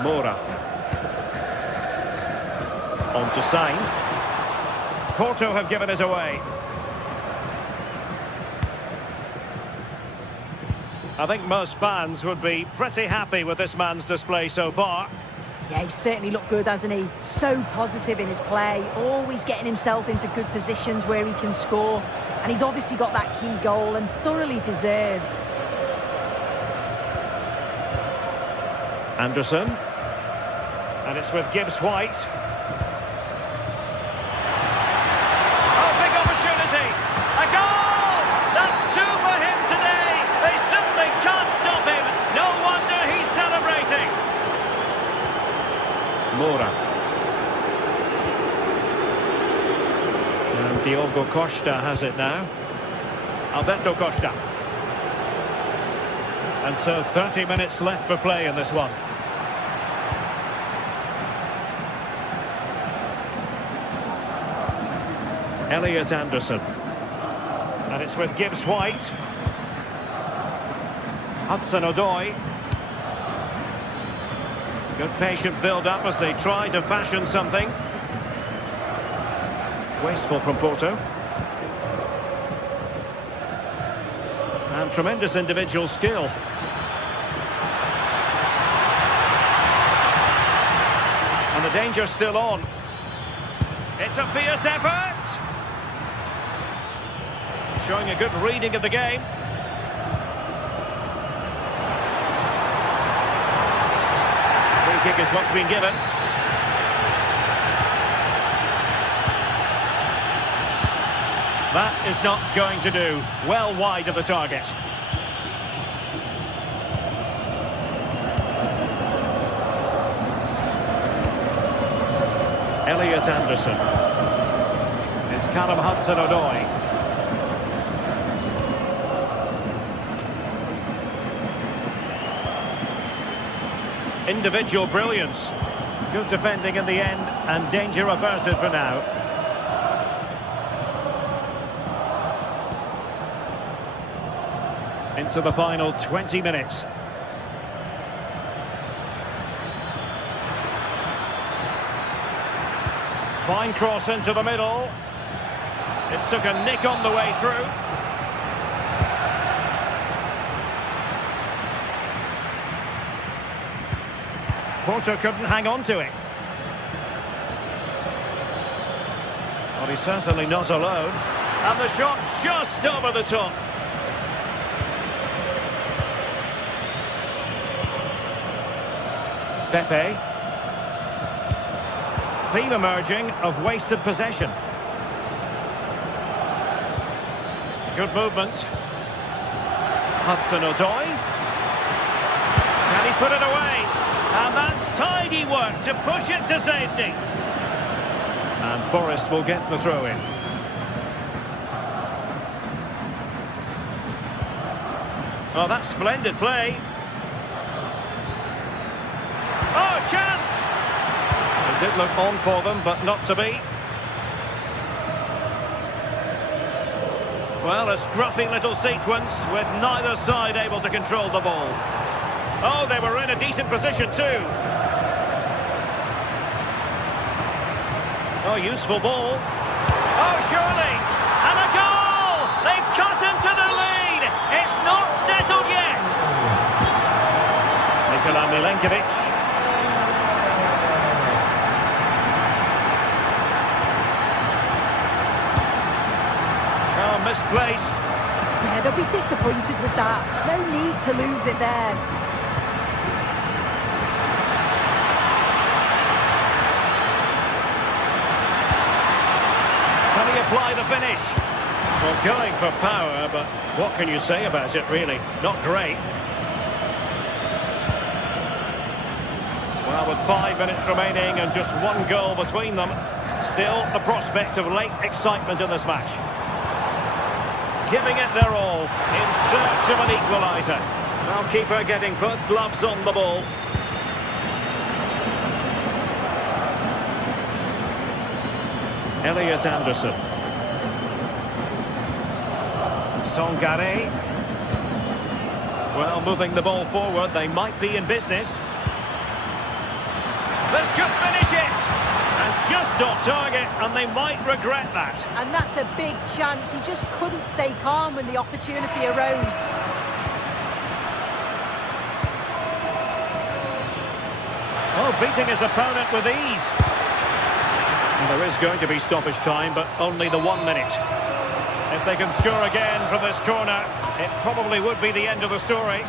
Moura. On to Sainz. Porto have given us away. I think most fans would be pretty happy with this man's display so far. Yeah, he's certainly looked good, hasn't he? So positive in his play, always getting himself into good positions where he can score. And he's obviously got that key goal and thoroughly deserved. Anderson. And it's with Gibbs-White. Oh, big opportunity! A goal! That's two for him today! They simply can't stop him! No wonder he's celebrating! Moura. And Diogo Costa has it now. Alberto Costa. And so 30 minutes left for play in this one. Elliot Anderson. And it's with Gibbs-White. Hudson-Odoi. Good patient build-up as they try to fashion something. Wasteful from Porto. And tremendous individual skill. And the danger's still on. It's a fierce effort. Showing a good reading of the game. Free kick is what's been given. That is not going to do. Well wide of the target. Elliot Anderson. It's Callum Hudson-Odoi. Individual brilliance. Good defending in the end and danger averted for now. Into the final 20 minutes. Fine cross into the middle. It took a nick on the way through. Porto couldn't hang on to it. Well, he's certainly not alone. And the shot just over the top. Pepe. Theme emerging of wasted possession. Good movement. Hudson-Odoi. Can he put it away? And that's tidy work to push it to safety. And Forest will get the throw-in. Oh, that's splendid play. Oh, chance! It did look on for them, but not to be. Well, a scruffy little sequence with neither side able to control the ball. Oh, they were in a decent position too. Oh, useful ball. Oh, surely! And a goal! They've cut into the lead! It's not settled yet! Nikola Milenkovic. Misplaced. Yeah, they'll be disappointed with that. No need to lose it there. Can he apply the finish? Well, going for power, but what can you say about it, really? Not great. Well, with 5 minutes remaining and just one goal between them, still the prospect of late excitement in this match. Giving it their all in search of an equaliser. Now keeper getting both gloves on the ball. Elliot Anderson. Songare. Well, moving the ball forward, they might be in business. This could finish it! And just off target, and they might regret that. And that's a big chance. He just couldn't stay calm when the opportunity arose. Oh, beating his opponent with ease. And there is going to be stoppage time, but only the 1 minute. If they can score again from this corner, it probably would be the end of the story.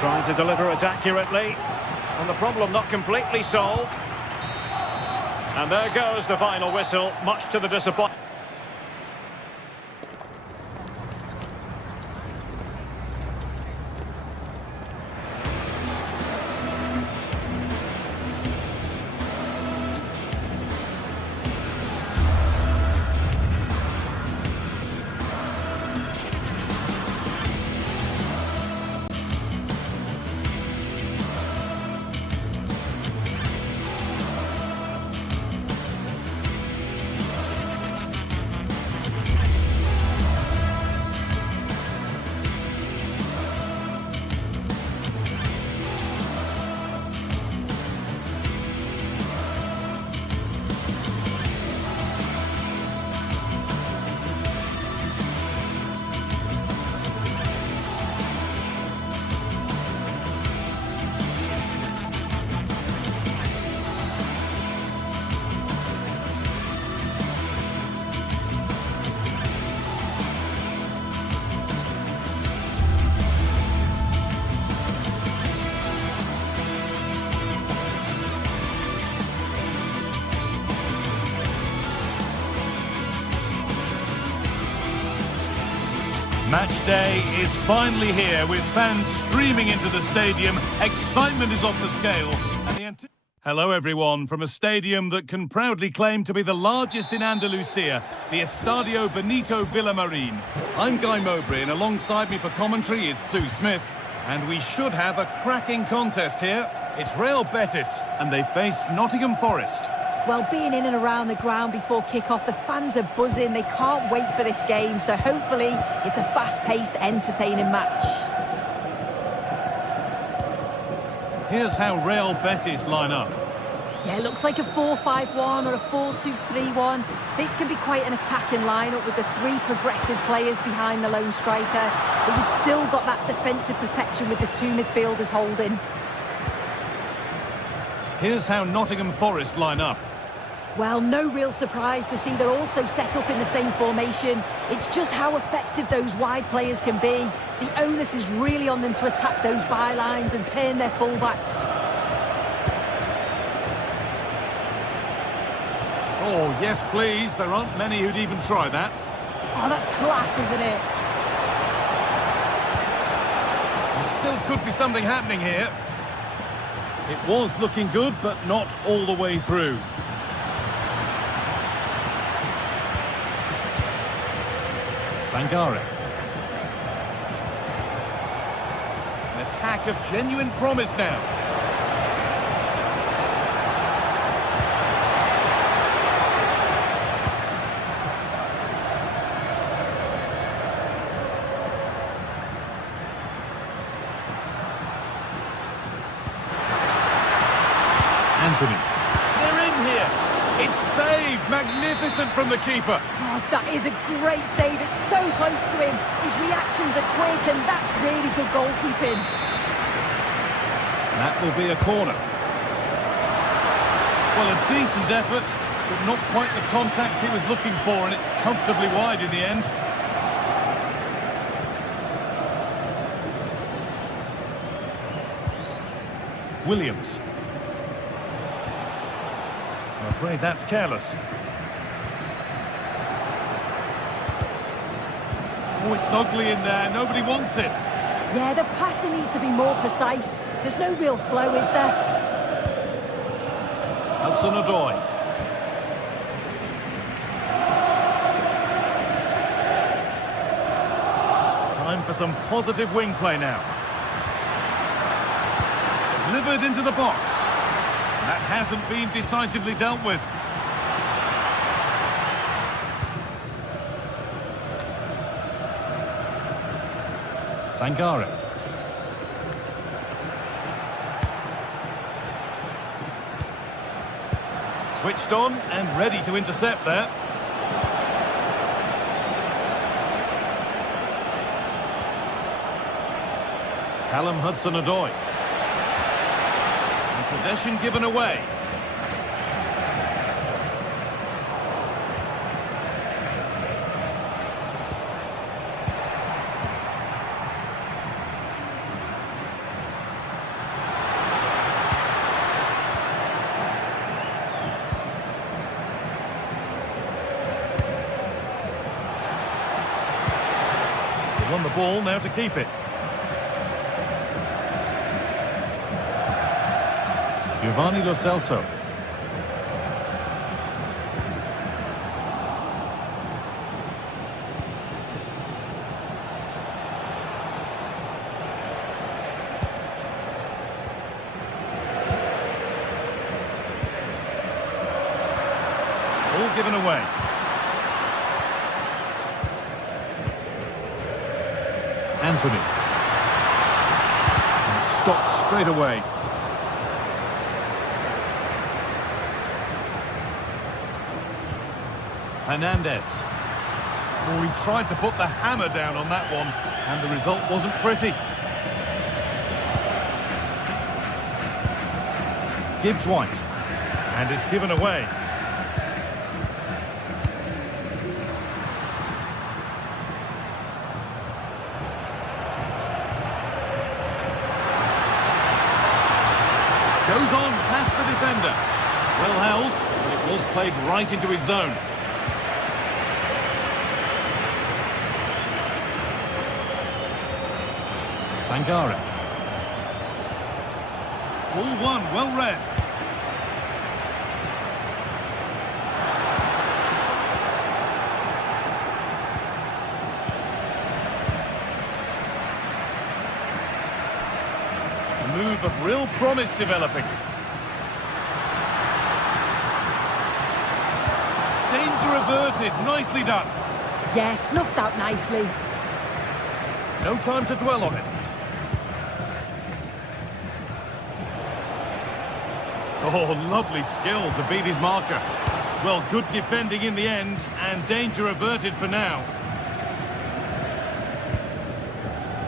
Trying to deliver it accurately, and the problem not completely solved. And there goes the final whistle, much to the disappointment. Match day is finally here with fans streaming into the stadium. Excitement is off the scale. And Hello everyone from a stadium that can proudly claim to be the largest in Andalusia, the Estadio Benito Villamarin. I'm Guy Mowbray and alongside me for commentary is Sue Smith. And we should have a cracking contest here. It's Real Betis and they face Nottingham Forest. Well, being in and around the ground before kick-off, the fans are buzzing. They can't wait for this game, so hopefully it's a fast-paced, entertaining match. Here's how Real Betis line up. Yeah, it looks like a 4-5-1 or a 4-2-3-1. This can be quite an attacking lineup with the three progressive players behind the lone striker. But you've still got that defensive protection with the two midfielders holding. Here's how Nottingham Forest line up. Well, no real surprise to see they're also set up in the same formation. It's just how effective those wide players can be. The onus is really on them to attack those bylines and turn their fullbacks. Oh, yes, please. There aren't many who'd even try that. Oh, that's class, isn't it? There still could be something happening here. It was looking good, but not all the way through. Sangare. An attack of genuine promise now. Anthony. They're in here. It's saved. Magnificent from the keeper. Oh, that is a great save. It's so close to him. His reactions are quick, and that's really good goalkeeping. That will be a corner. Well, a decent effort, but not quite the contact he was looking for, and it's comfortably wide in the end. Williams. I'm afraid that's careless. Oh, it's ugly in there. Nobody wants it. Yeah, the passing needs to be more precise. There's no real flow, is there? Hudson-Odoi. Time for some positive wing play now. Delivered into the box. That hasn't been decisively dealt with. Sangare. Switched on and ready to intercept there. Callum Hudson-Odoi. And possession given away. They won the ball, now to keep it. Giovanni Lo Celso. All given away. Anthony. And stopped straight away. Hernandez. Oh, he tried to put the hammer down on that one, and the result wasn't pretty. Gibbs-White. And it's given away. Goes on past the defender. Well held, but it was played right into his zone. Sangare. Ball one, well read. A move of real promise developing. Danger averted, nicely done. Yeah, snuffed out nicely. No time to dwell on it. Oh, lovely skill to beat his marker. Well, good defending in the end, and danger averted for now.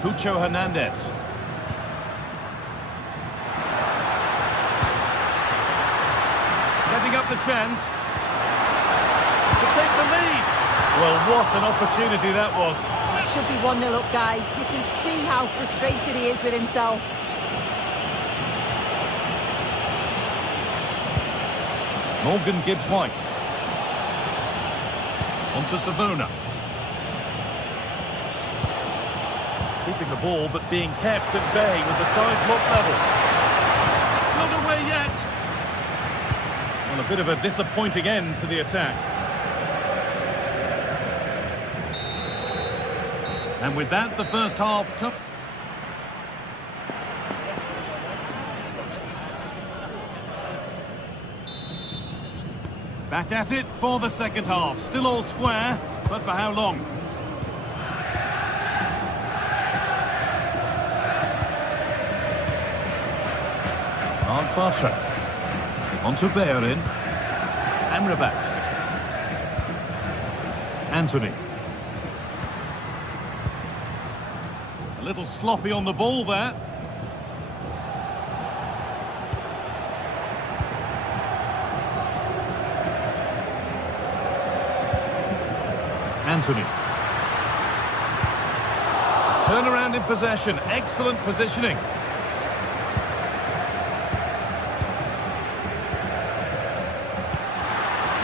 Cucho Hernandez. Setting up the chance. Well, what an opportunity that was. Should be 1-0 up, Guy. You can see how frustrated he is with himself. Morgan Gibbs-White. Onto Savona. Keeping the ball, but being kept at bay with the sides locked level. It's not away yet. Well, a bit of a disappointing end to the attack. And with that, the first half... Back at it for the second half. Still all square, but for how long? Mark Bartra. Onto Bellerin. Amrabat. Anthony. A little sloppy on the ball there. Anthony. Turnaround in possession. Excellent positioning.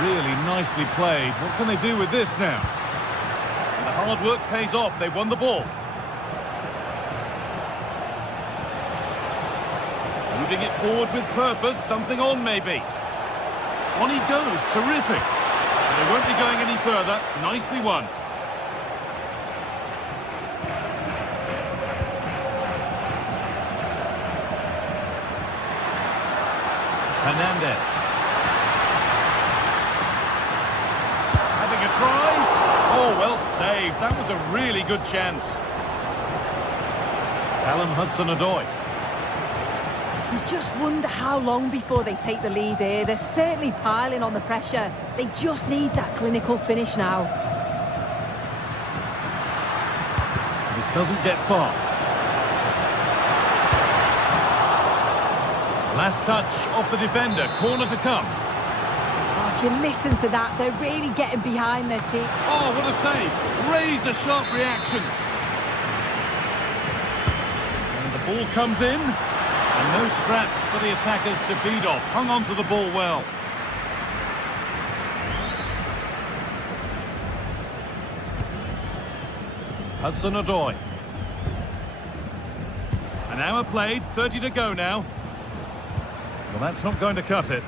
Really nicely played. What can they do with this now? And the hard work pays off. They won the ball. Moving it forward with purpose. Something on maybe. On he goes. Terrific. They won't be going any further. Nicely won. Hernandez. Having a try. Oh, well saved. That was a really good chance. Callum Hudson-Odoi. You just wonder how long before they take the lead here. They're certainly piling on the pressure. They just need that clinical finish now. It doesn't get far. Last touch off the defender. Corner to come. Oh, if you listen to that, they're really getting behind their team. Oh, what a save. Razor-sharp reactions. And the ball comes in. And no scraps for the attackers to feed off. Hung on to the ball well. Hudson-Odoi. An hour played, 30 to go now. Well, that's not going to cut it.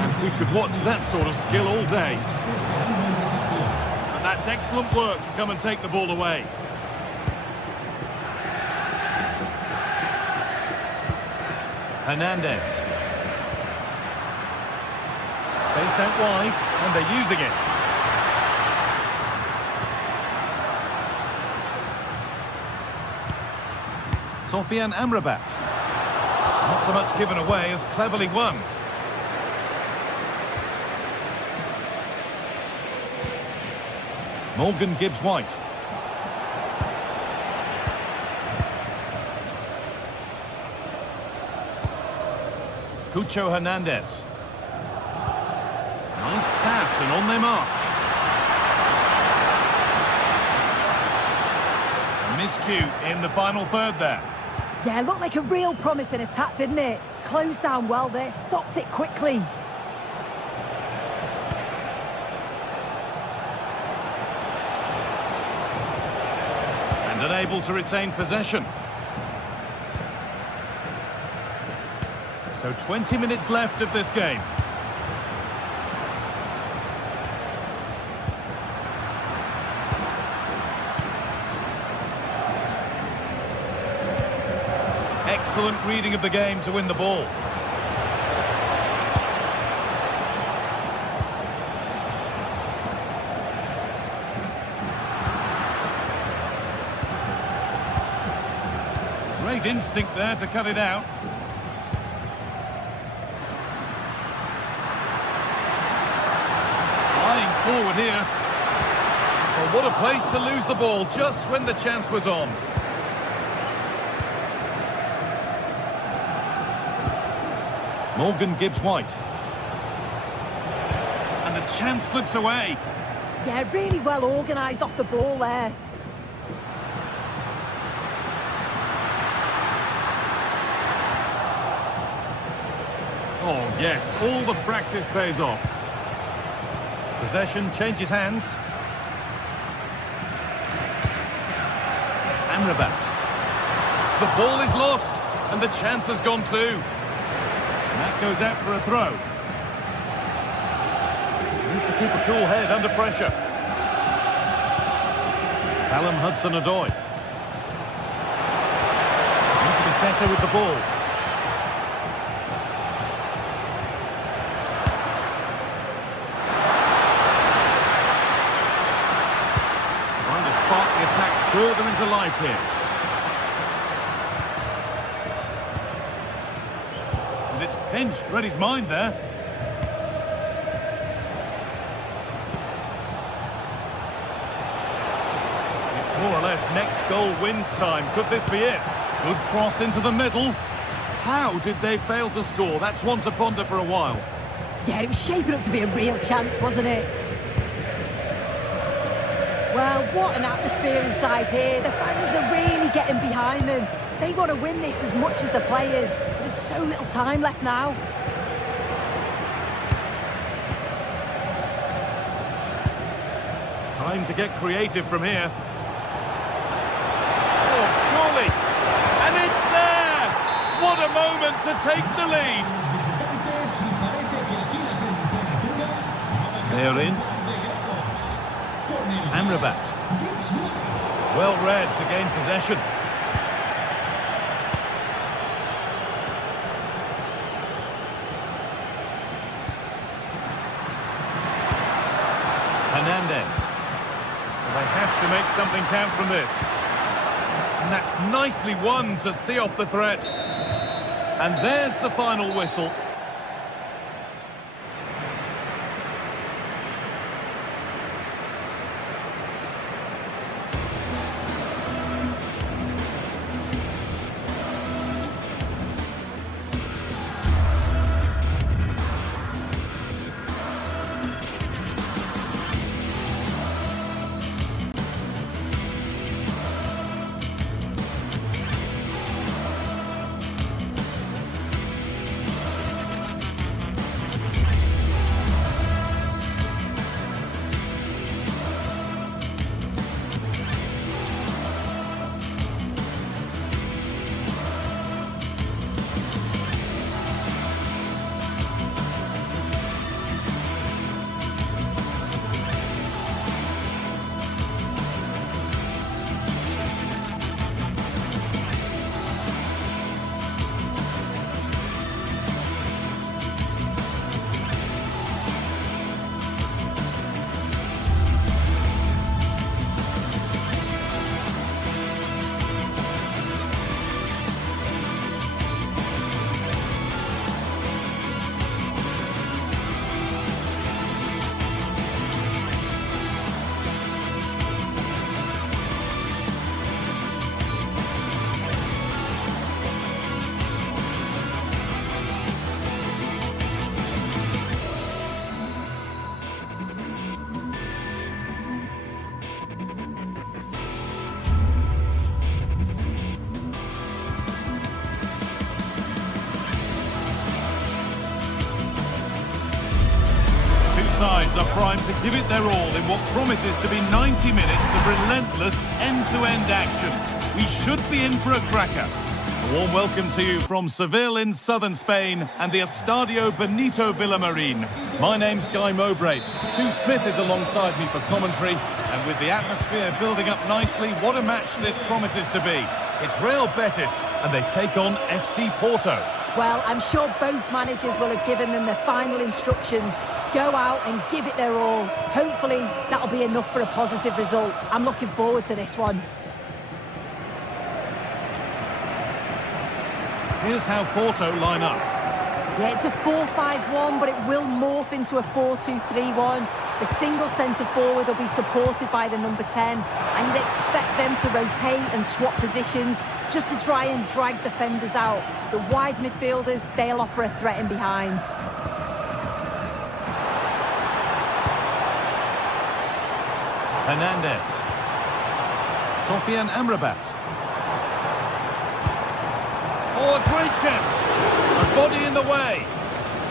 And we could watch that sort of skill all day. And that's excellent work to come and take the ball away. Hernandez. Space out wide, and they're using it. Sofian Amrabat. Not so much given away as cleverly won. Morgan Gibbs-White. Cucho Hernandez. Nice pass and on their march. Miscue in the final third there. Yeah, looked like a real promising attack, didn't it? Closed down well there, stopped it quickly. And unable to retain possession. So 20 minutes left of this game. Excellent reading of the game to win the ball. Great instinct there to cut it out. Forward here. Well, what a place to lose the ball just when the chance was on. Morgan Gibbs-White. And the chance slips away. Yeah, really well organised off the ball there. Oh, yes, all the practice pays off. Possession changes hands. Amrabat. The ball is lost, and the chance has gone too. And that goes out for a throw. Needs to keep a cool head under pressure. Callum Hudson-Odoi. Needs to be better with the ball. Trying to spark the attack further into life here. And it's pinched, read his mind there. More or less next goal wins time. Could this be it? Good cross into the middle. How did they fail to score? That's one to ponder for a while. Yeah, it was shaping up to be a real chance, wasn't it? Well, what an atmosphere inside here. The fans are really getting behind them. They want to win this as much as the players. There's so little time left now. Time to get creative from here. And it's there! What a moment to take the lead! They're in. Amrabat. Well read to gain possession. Hernandez. Well, they have to make something count from this. And that's nicely won to see off the threat. And there's the final whistle. Sides are primed to give it their all in what promises to be 90 minutes of relentless end-to-end action. We should be in for a cracker. A warm welcome to you from Seville in southern Spain and the Estadio Benito Villamarin. My name's Guy Mowbray. Sue Smith is alongside me for commentary, and with the atmosphere building up nicely, what a match this promises to be. It's Real Betis, and they take on FC Porto. Well, I'm sure both managers will have given them the final instructions. Go out and give it their all. Hopefully, that'll be enough for a positive result. I'm looking forward to this one. Here's how Porto line up. Yeah, it's a 4-5-1, but it will morph into a 4-2-3-1. The single centre-forward will be supported by the number 10, and you'd expect them to rotate and swap positions just to try and drag defenders out. The wide midfielders, they'll offer a threat in behind. Hernandez. Sofian Amrabat. Oh, a great chance. A body in the way.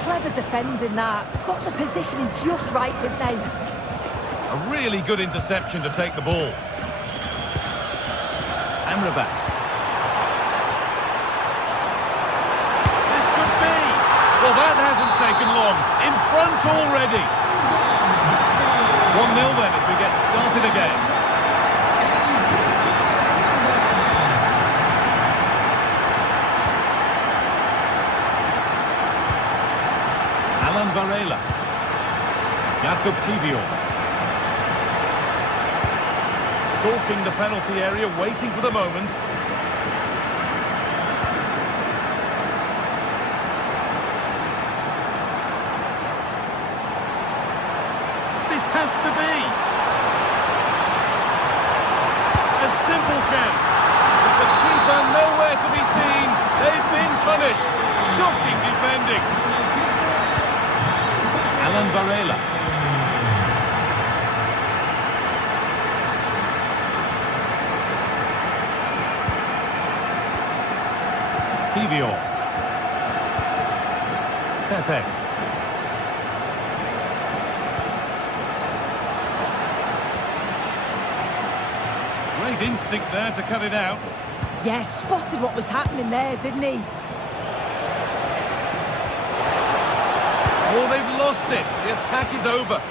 Clever defending that. Got the positioning just right, didn't they? A really good interception to take the ball. Amrabat. This could be. Well, that hasn't taken long. In front already. 1-0 then as we get started again. Alan Varela. Jakub Kivior. Stalking the penalty area, waiting for the moment. This has to be a simple chance. With the keeper nowhere to be seen, they've been punished. Shocking defending. Alan Varela. Kivior. Pepe. Great instinct there to cut it out. Yeah, spotted what was happening there, didn't he? Oh, they've lost it. The attack is over.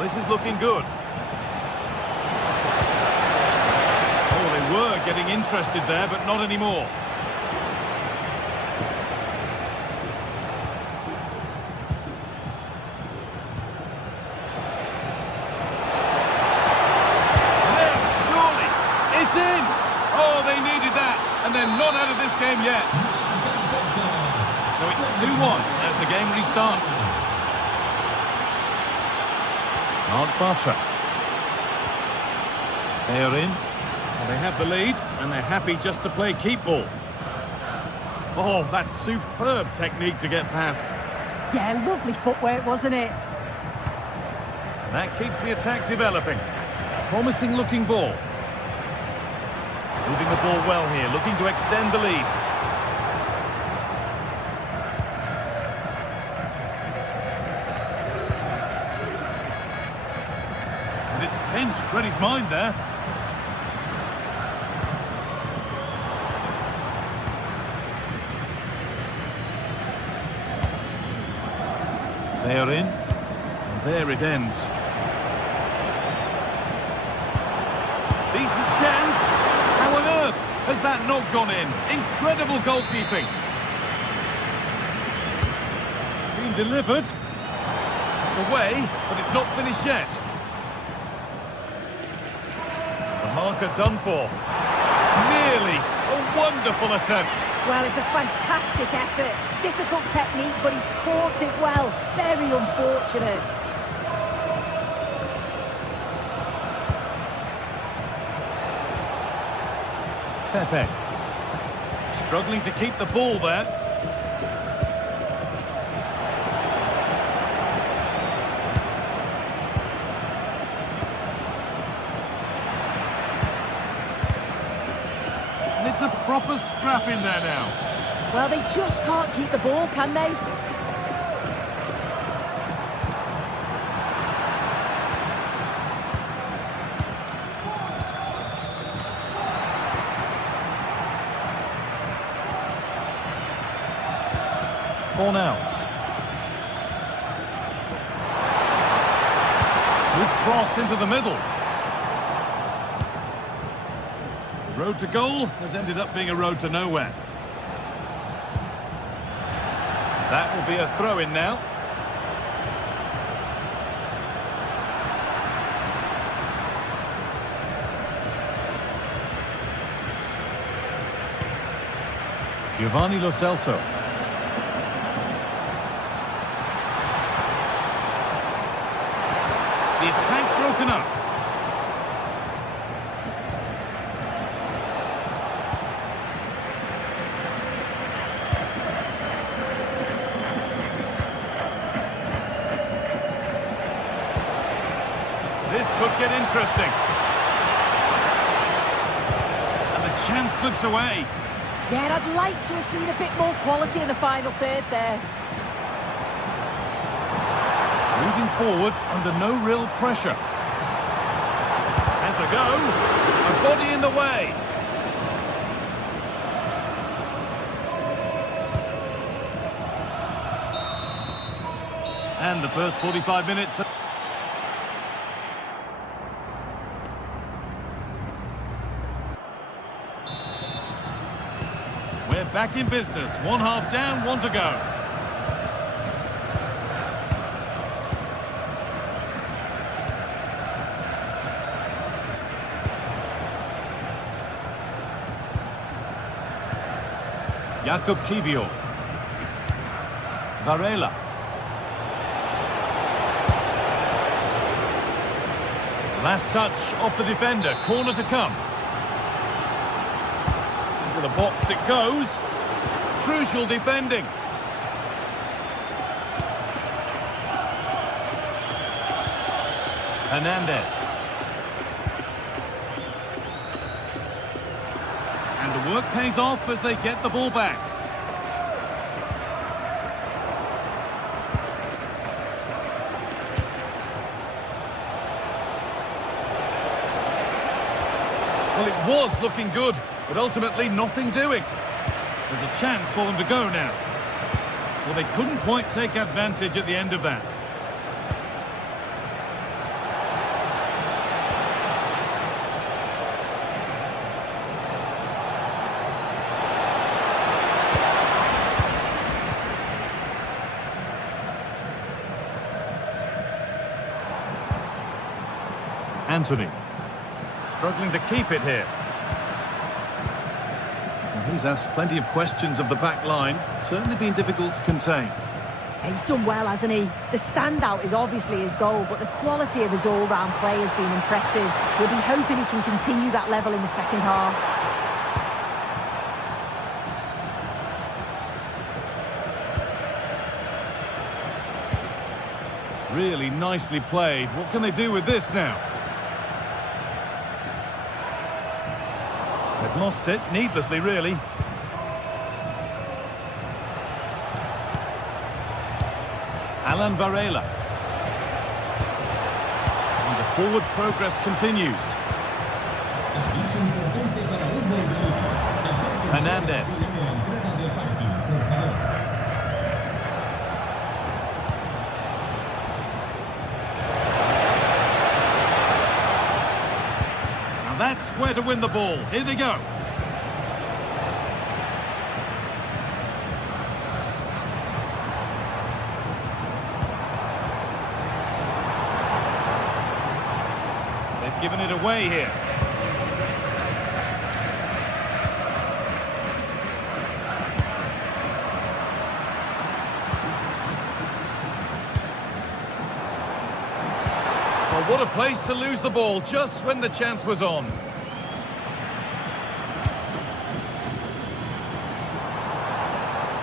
This is looking good. Oh, they were getting interested there, but not anymore. Yes, surely. It's in. Oh, they needed that, and they're not out of this game yet. So it's 2-1 as the game restarts. Bartra. They are in. Well, they have the lead, and they're happy just to play keep ball. Oh, that's superb technique to get past. Yeah, lovely footwork, wasn't it? That keeps the attack developing. Promising looking ball. Moving the ball well here, looking to extend the lead. Pinched, read his mind there. They are in, and there it ends. Decent chance. How on earth has that not gone in? Incredible goalkeeping. It's been delivered. It's away, but it's not finished yet. Marker done for. Nearly a wonderful attempt. Well, it's a fantastic effort. Difficult technique, but he's caught it well. Very unfortunate. Pepe. Struggling to keep the ball there. It's a proper scrap in there now. Well, they just can't keep the ball, can they? Fornals. Good cross into the middle. The road to goal has ended up being a road to nowhere. That will be a throw-in now. Giovanni Lo Celso. The attack broken up. This could get interesting. And the chance slips away. Yeah, I'd like to have seen a bit more quality in the final third there. Moving forward under no real pressure. Has a go. A body in the way. And the first 45 minutes. We're back in business. One half down, one to go. Jakub Kivio. Varela. Last touch off the defender. Corner to come. Into the box it goes. Crucial defending. Hernandez. And the work pays off as they get the ball back. Well, it was looking good, but ultimately nothing doing. There's a chance for them to go now. Well, they couldn't quite take advantage at the end of that. Anthony. Struggling to keep it here. And he's asked plenty of questions of the back line. It's certainly been difficult to contain. He's done well, hasn't he? The standout is obviously his goal, but the quality of his all-round play has been impressive. We'll be hoping he can continue that level in the second half. Really nicely played. What can they do with this now? They've lost it, needlessly, really. Alan Varela. And the forward progress continues. Hernandez. Now that's where to win the ball. Here they go. Giving it away here. Well, what a place to lose the ball just when the chance was on.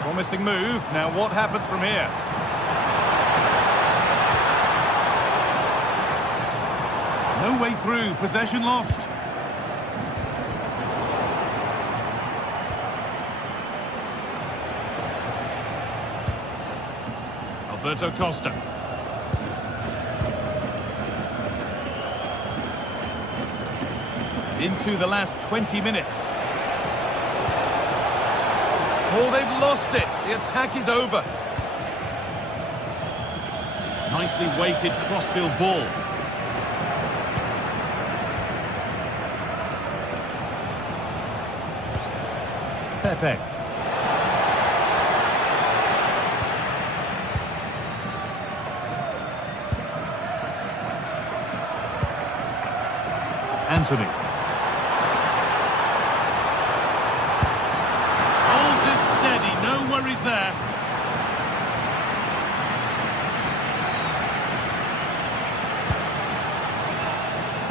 Promising move. Now what happens from here? No way through, possession lost. Alberto Costa. Into the last 20 minutes. Oh, they've lost it. The attack is over. Nicely weighted crossfield ball. Pepe. Anthony. Holds it steady, no worries there.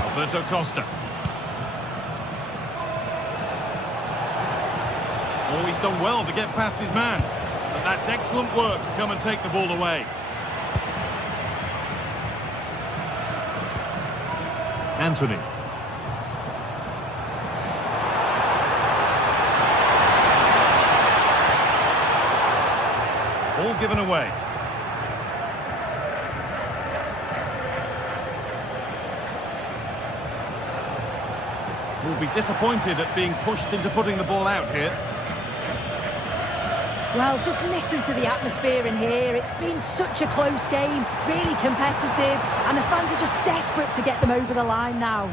Alberto Costa. Oh, he's done well to get past his man. But that's excellent work to come and take the ball away. Anthony. Ball given away. Will be disappointed at being pushed into putting the ball out here. Well, just listen to the atmosphere in here. It's been such a close game, really competitive, and the fans are just desperate to get them over the line now.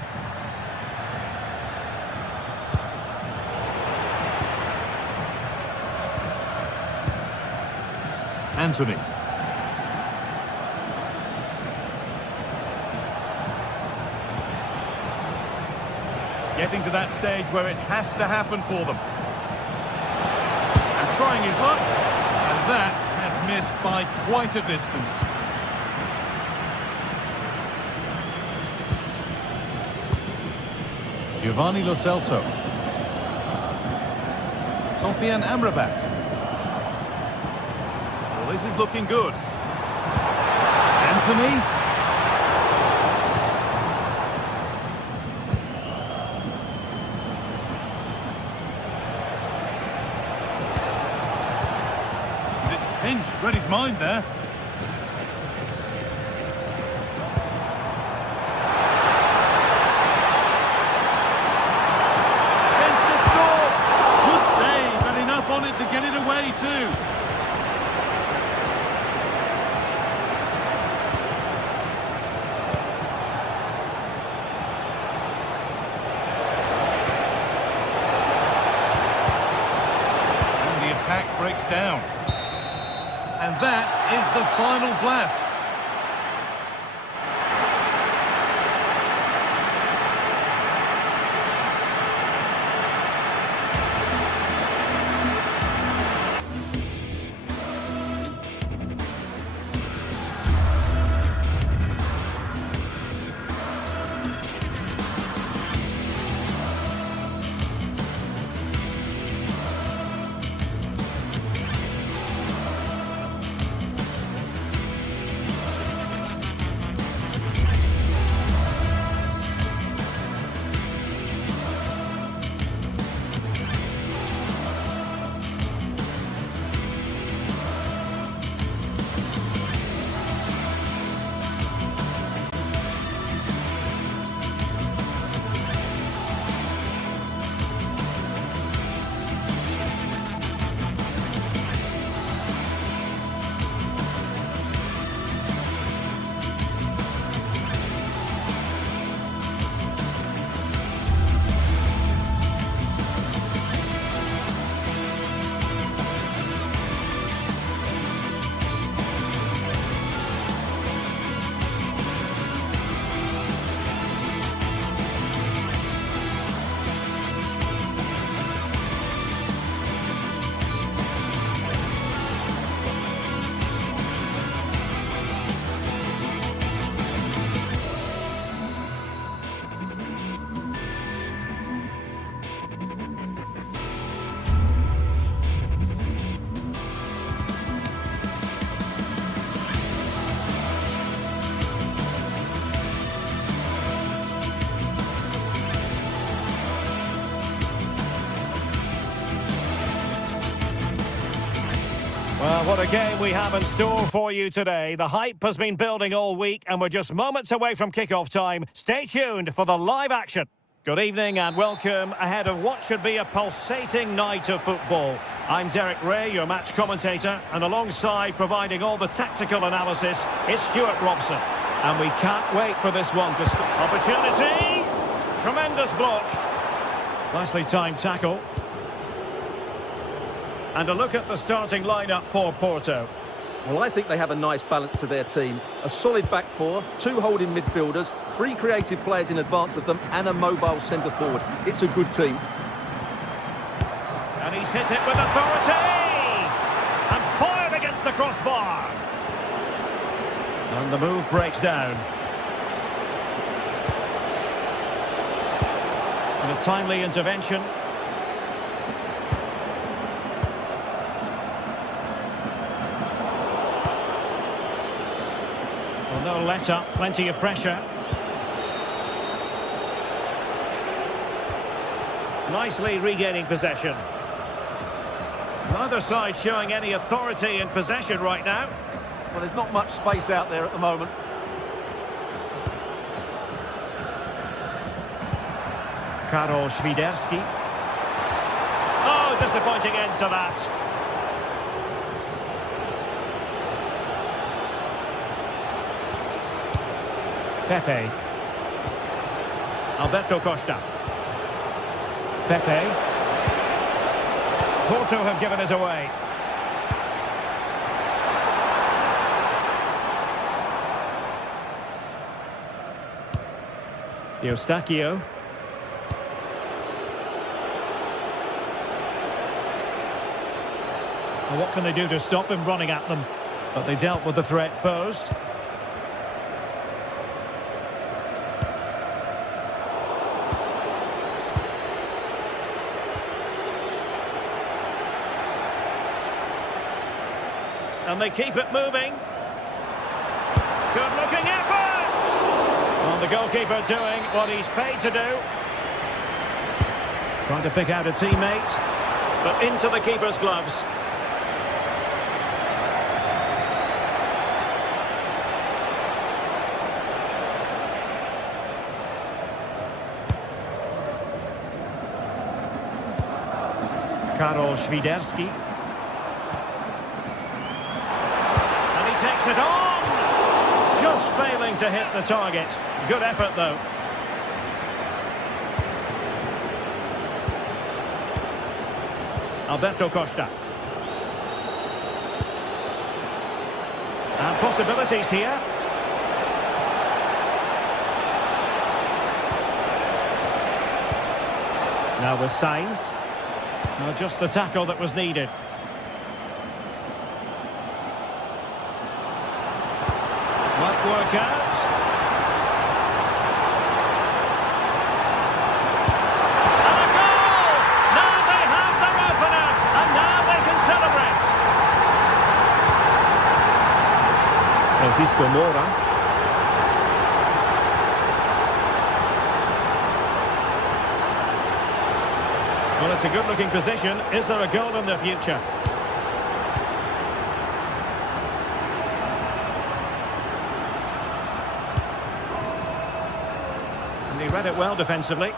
Anthony. Getting to that stage where it has to happen for them. And trying his luck, and that has missed by quite a distance. Giovanni Lo Celso. Sofian Amrabat. Well, this is looking good. Anthony. Pinched, read his mind there. Chance to score. Good save, and enough on it to get it away too. And the attack breaks down. And that is the final blast. Well, what a game we have in store for you today. The hype has been building all week and we're just moments away from kick-off time. Stay tuned for the live action. Good evening and welcome ahead of what should be a pulsating night of football. I'm Derek Ray, your match commentator, and alongside providing all the tactical analysis is Stuart Robson. And we can't wait for this one to start. Opportunity! Tremendous block. Nicely timed tackle. And a look at the starting lineup for Porto. Well, I think they have a nice balance to their team. A solid back four, two holding midfielders, three creative players in advance of them, and a mobile centre-forward. It's a good team. And he's hit it with authority! And fired against the crossbar! And the move breaks down. And a timely intervention. Well, no let-up, plenty of pressure. Nicely regaining possession. Neither side showing any authority in possession right now. Well, there's not much space out there at the moment. Karol Świderski. Oh, disappointing end to that. Pepe. Alberto Costa. Pepe. Porto have given us away. Eustachio. Well, what can they do to stop him running at them? But they dealt with the threat posed. And they keep it moving. Good-looking effort! Well, the goalkeeper doing what he's paid to do. Trying to pick out a teammate, but into the keeper's gloves. Karol Świderski. Takes it on! Just failing to hit the target. Good effort, though. Alberto Costa. And possibilities here. Now with Sainz. Well, just the tackle that was needed. Might work out. And a goal! Now they have their opener, and now they can celebrate. Francisco Moura. Well, it's a good-looking position. Is there a goal in the future? He read it well defensively.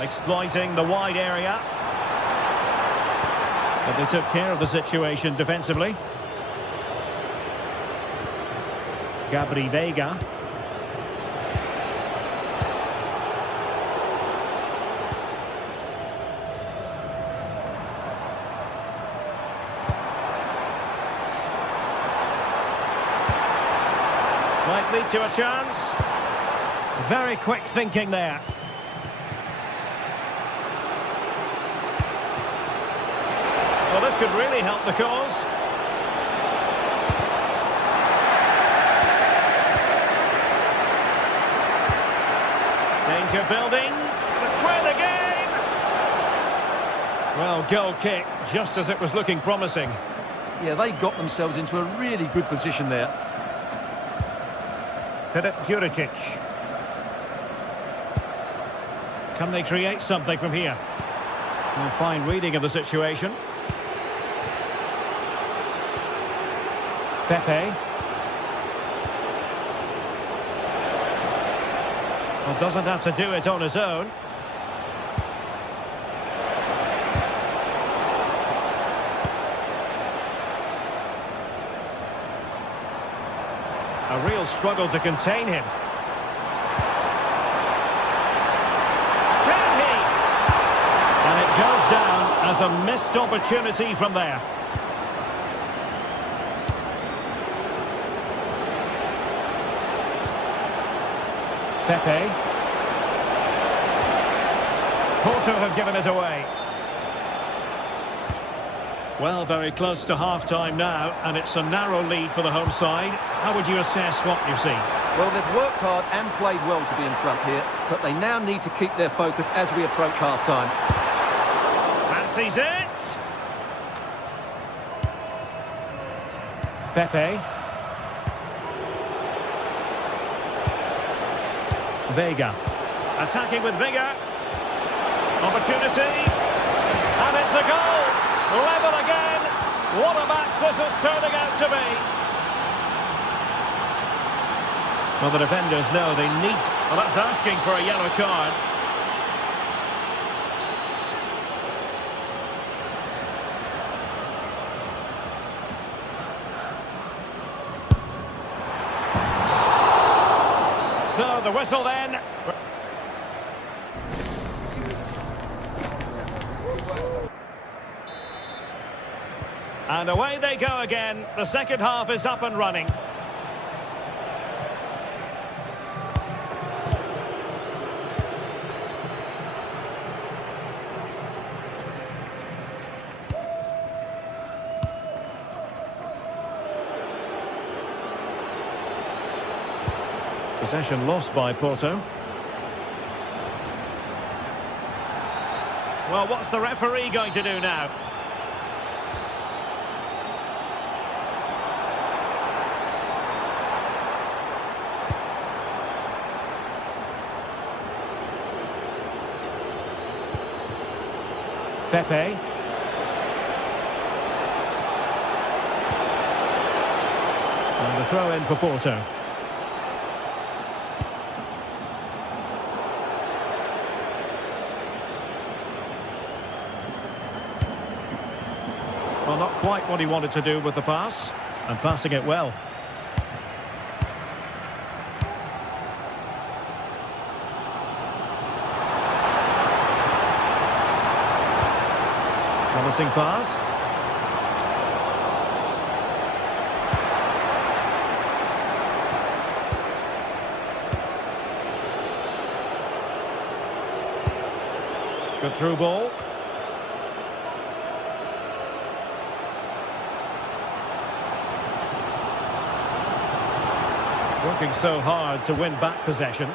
Exploiting the wide area. But they took care of the situation defensively. Gabri Veiga. Might lead to a chance. Very quick thinking there. Well, this could really help the cause. Danger building to square the game. Well, goal kick, just as it was looking promising. Yeah, they got themselves into a really good position there. Filip Juricic. Can they create something from here? Well, fine reading of the situation. Pepe. Well, doesn't have to do it on his own. A real struggle to contain him. Can he? And it goes down as a missed opportunity from there. Pepe. Porto have given us away. Well, very close to half-time now, and it's a narrow lead for the home side. How would you assess what you've seen? Well, they've worked hard and played well to be in front here, but they now need to keep their focus as we approach half-time. Fancies it! Pepe. Vega. Attacking with vigour. Opportunity. And it's a goal. Level again. What a match this is turning out to be. Well, the defenders know they need... Well, that's asking for a yellow card. So, the whistle then. And away they go again. The second half is up and running. Possession lost by Porto. Well, what's the referee going to do now? Pepe. And the throw in for Porto. Well, not quite what he wanted to do with the pass, and passing it well. Promising pass. Good through ball. Working so hard to win back possession.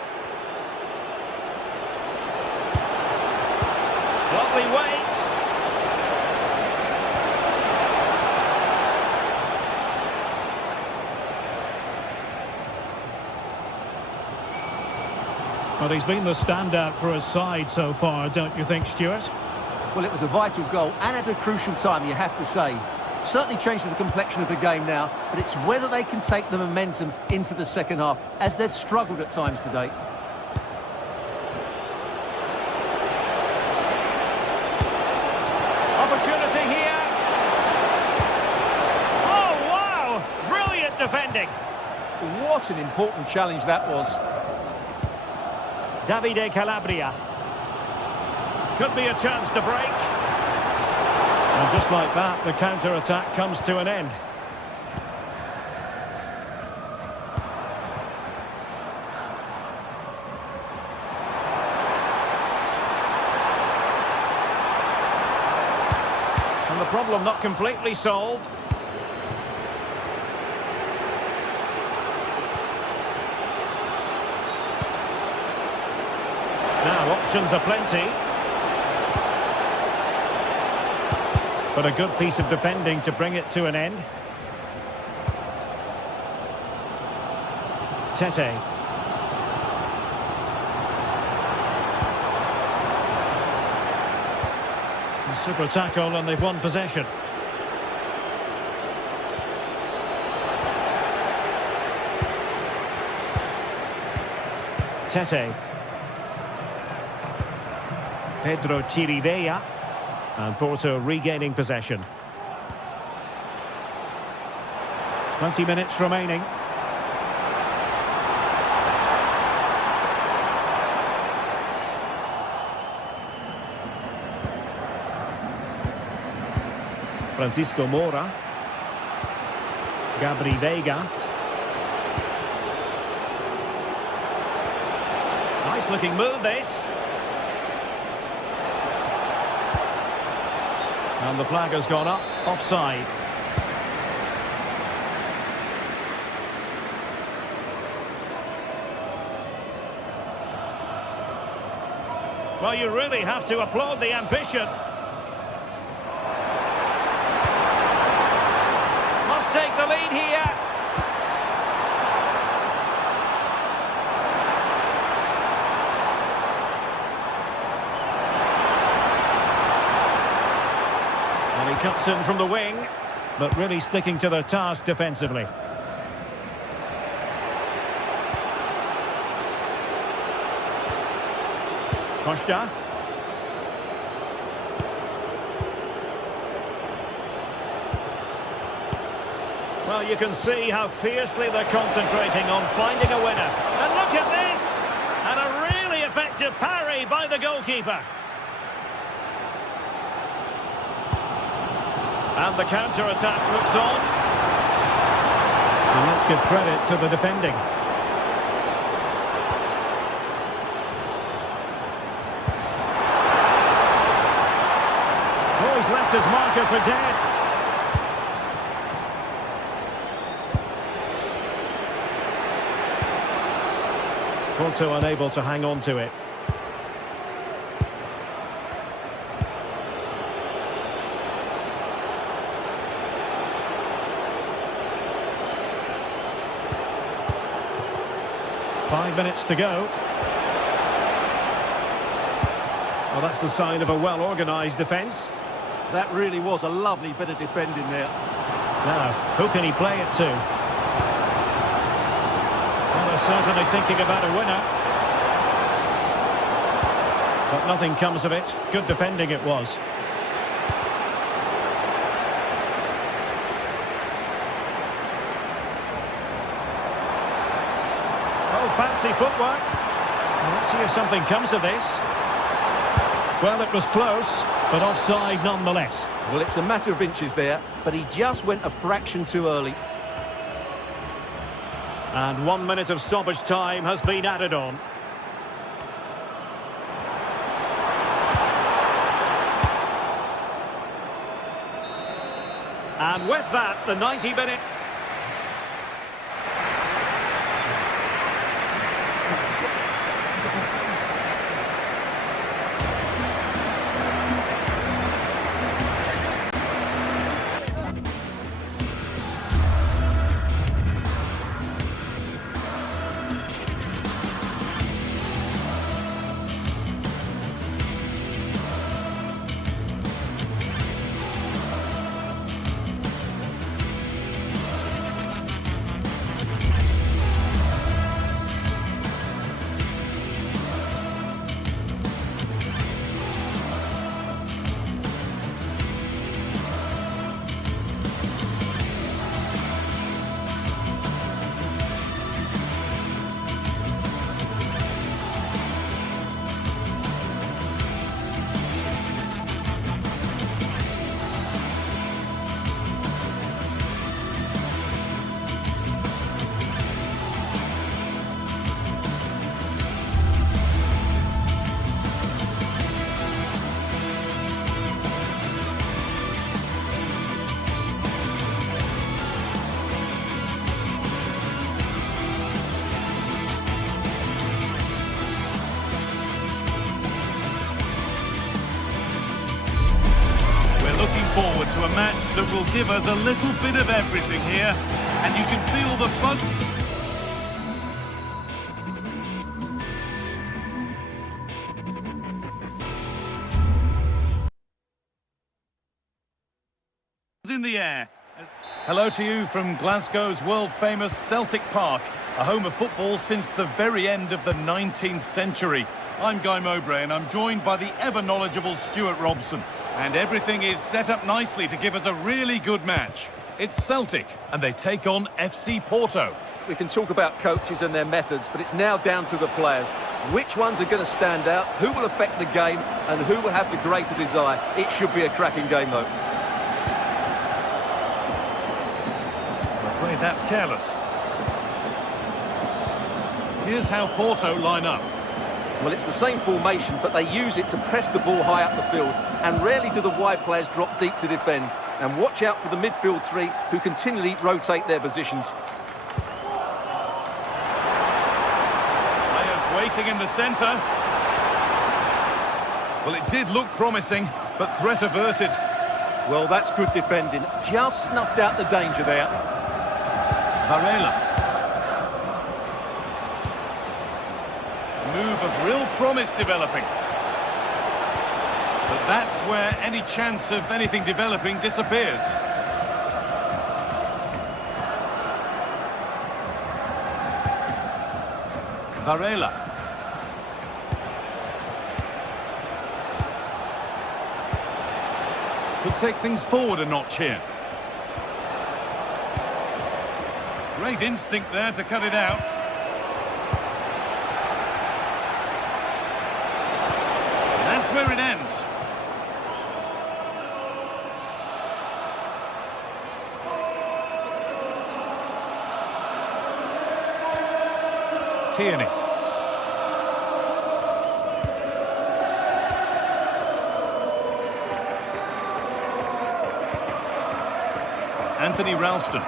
Lovely weight. Well, he's been the standout for his side so far, don't you think, Stuart? Well, it was a vital goal and at a crucial time, you have to say. Certainly changes the complexion of the game now, but it's whether they can take the momentum into the second half, as they've struggled at times today. Opportunity here. Oh, wow! Brilliant defending. What an important challenge that was. Davide Calabria. Could be a chance to break. And just like that, the counter-attack comes to an end. And the problem not completely solved. Now, options are plenty. But a good piece of defending to bring it to an end. Tete. A super tackle and they've won possession. Tete. Pedro Chirivella. And Porto regaining possession. 20 minutes remaining. Francisco Mora. Gabri Vega. Nice looking move this. And the flag has gone up, offside. Well, you really have to applaud the ambition. Must take the lead here. cuts in from the wing, but really sticking to their task defensively. Costa. Well, you can see how fiercely they're concentrating on finding a winner. And look at this! And a really effective parry by the goalkeeper. And the counter-attack looks on. And let's give credit to the defending. Oh, he's left his marker for dead. Porto unable to hang on to it. Five minutes to go. Well, that's the sign of a well-organised defence. That really was a lovely bit of defending there. Now, who can he play it to? Well, they're certainly thinking about a winner. But nothing comes of it. Good defending it was. Oh, fancy footwork. Let's see if something comes of this. Well, it was close, but offside nonetheless. Well, it's a matter of inches there, but he just went a fraction too early. And 1 minute of stoppage time has been added on. And with that, the 90-minute... Looking forward to a match that will give us a little bit of everything here, and you can feel the fun in the air. Hello to you from Glasgow's world-famous Celtic Park, a home of football since the very end of the 19th century. I'm Guy Mowbray, and I'm joined by the ever-knowledgeable Stuart Robson. And everything is set up nicely to give us a really good match. It's Celtic, and they take on FC Porto. We can talk about coaches and their methods, but it's now down to the players. Which ones are going to stand out, who will affect the game, and who will have the greater desire? It should be a cracking game, though. I'm afraid that's careless. Here's how Porto line up. Well, it's the same formation, but they use it to press the ball high up the field, and rarely do the wide players drop deep to defend. And watch out for the midfield three, who continually rotate their positions. Players waiting in the centre. Well, it did look promising, but threat averted. Well, that's good defending. Just snuffed out the danger there. Varela. Move of real promise developing. But that's where any chance of anything developing disappears. Varela. Could take things forward a notch here. Great instinct there to cut it out. And that's where it ends. Tierney. Anthony Ralston.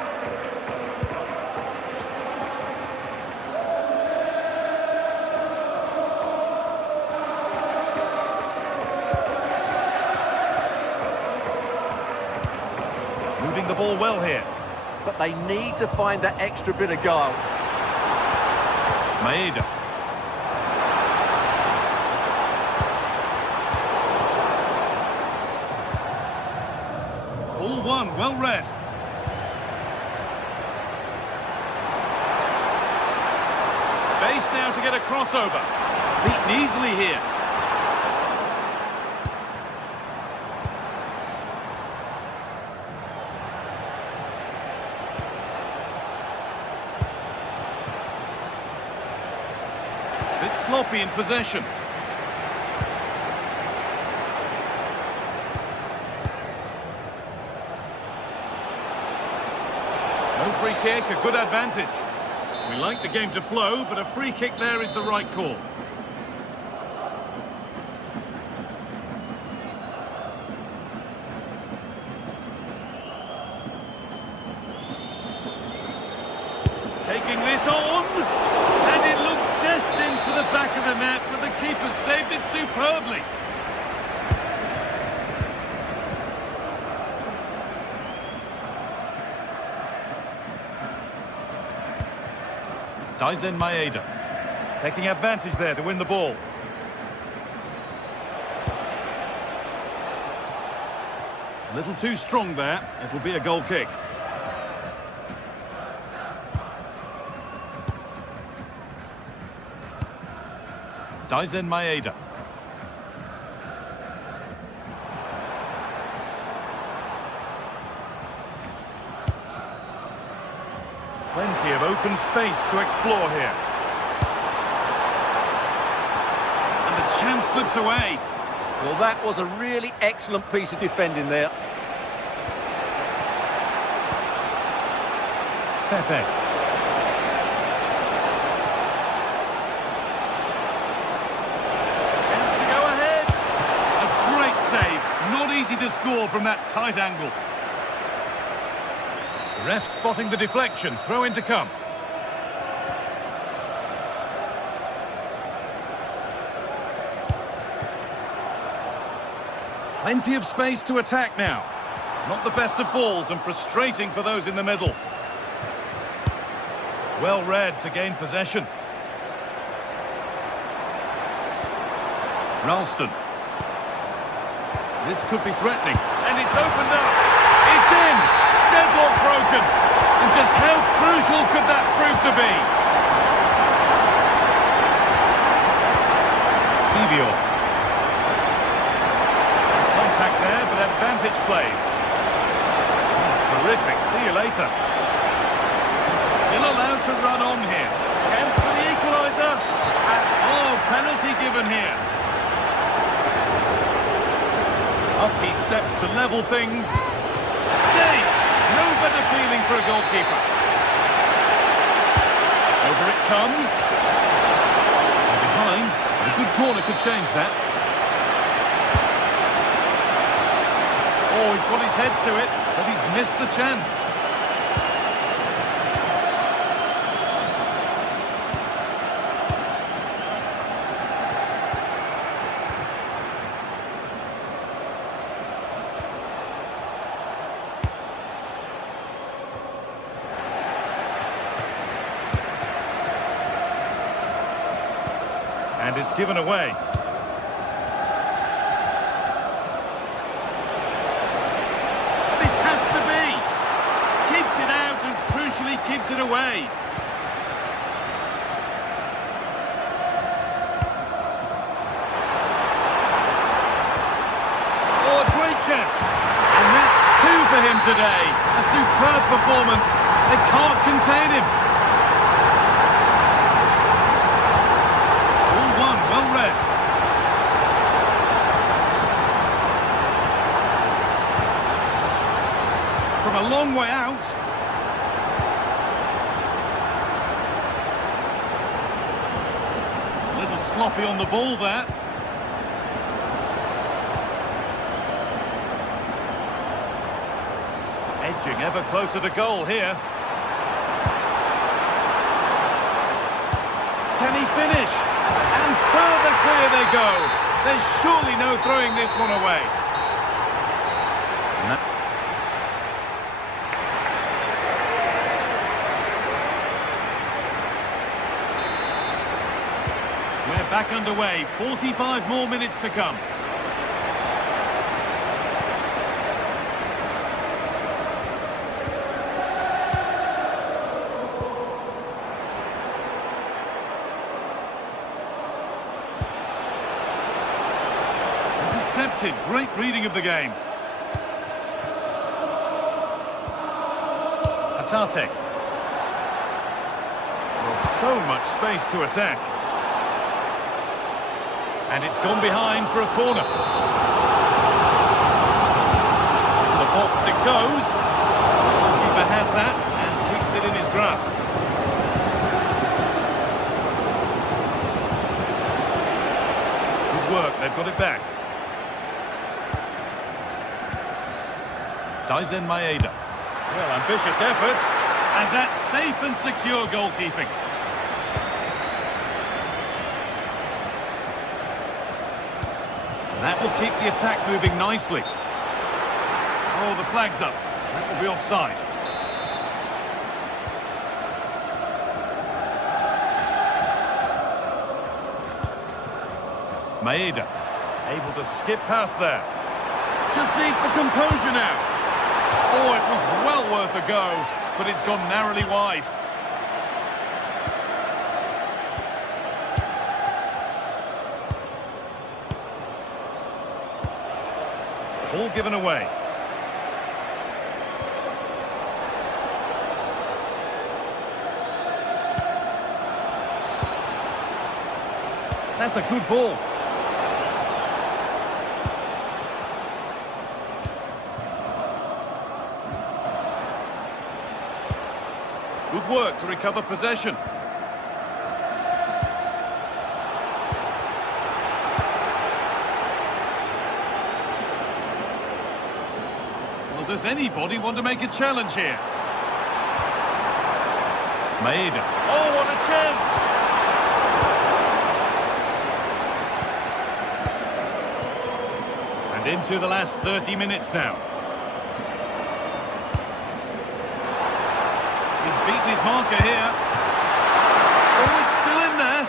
Moving the ball well here. But they need to find that extra bit of guile. Maeda. Ball one, well read. Space now to get a crossover. Beaten easily here. Bit sloppy in possession. No free kick, a good advantage. We like the game to flow, but a free kick there is the right call. Taking this on, and it looked destined for the back of the net, but the keeper saved it superbly. Daizen Maeda taking advantage there to win the ball. A little too strong there. It'll be a goal kick. Daizen Maeda. Plenty of open space to explore here. And the chance slips away. Well, that was a really excellent piece of defending there. Pepe. Chance to go ahead. A great save. Not easy to score from that tight angle. The ref spotting the deflection. Throw in to come. Plenty of space to attack now. Not the best of balls and frustrating for those in the middle. Well read to gain possession. Ralston. This could be threatening. And it's opened up. It's in. Deadlock broken. And just how crucial could that prove to be? Kivior. Contact there, but advantage played. Oh, terrific. See you later. Still allowed to run on here. Chance for the equaliser. And, oh, penalty given here. Up he steps to level things. Save! No better feeling for a goalkeeper. Over it comes. And behind, a good corner could change that. Oh, he's got his head to it, but he's missed the chance. And it's given away. away. Oh, a great chance. And that's two for him today. A superb performance. They can't contain him. All one, well read. From a long way out. A little sloppy on the ball there. Edging ever closer to goal here. Can he finish? And further clear they go. There's surely no throwing this one away. We're back underway. 45 more minutes to come. Intercepted. Great reading of the game. Atate. Well, so much space to attack. And it's gone behind for a corner. The box it goes. The keeper has that and keeps it in his grasp. Good work, they've got it back. Daizen Maeda. Well, ambitious efforts. And that's safe and secure goalkeeping. That will keep the attack moving nicely. Oh, the flag's up. That will be offside. Maeda, able to skip past there. Just needs the composure now. Oh, it was well worth a go, but it's gone narrowly wide. Ball given away. That's a good ball. Good work to recover possession. Does anybody want to make a challenge here? Maeda. Oh, what a chance! And into the last 30 minutes now. He's beaten his marker here. Oh, it's still in there.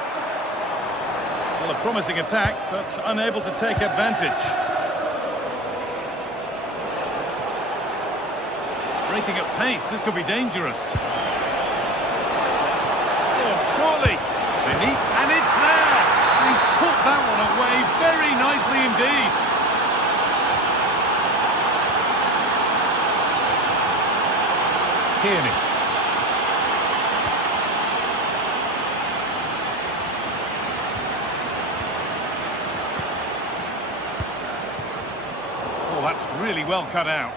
Well, a promising attack, but unable to take advantage. Breaking at pace, this could be dangerous. Oh, surely. And it's there. He's put that one away very nicely indeed. Tierney. Oh, that's really well cut out.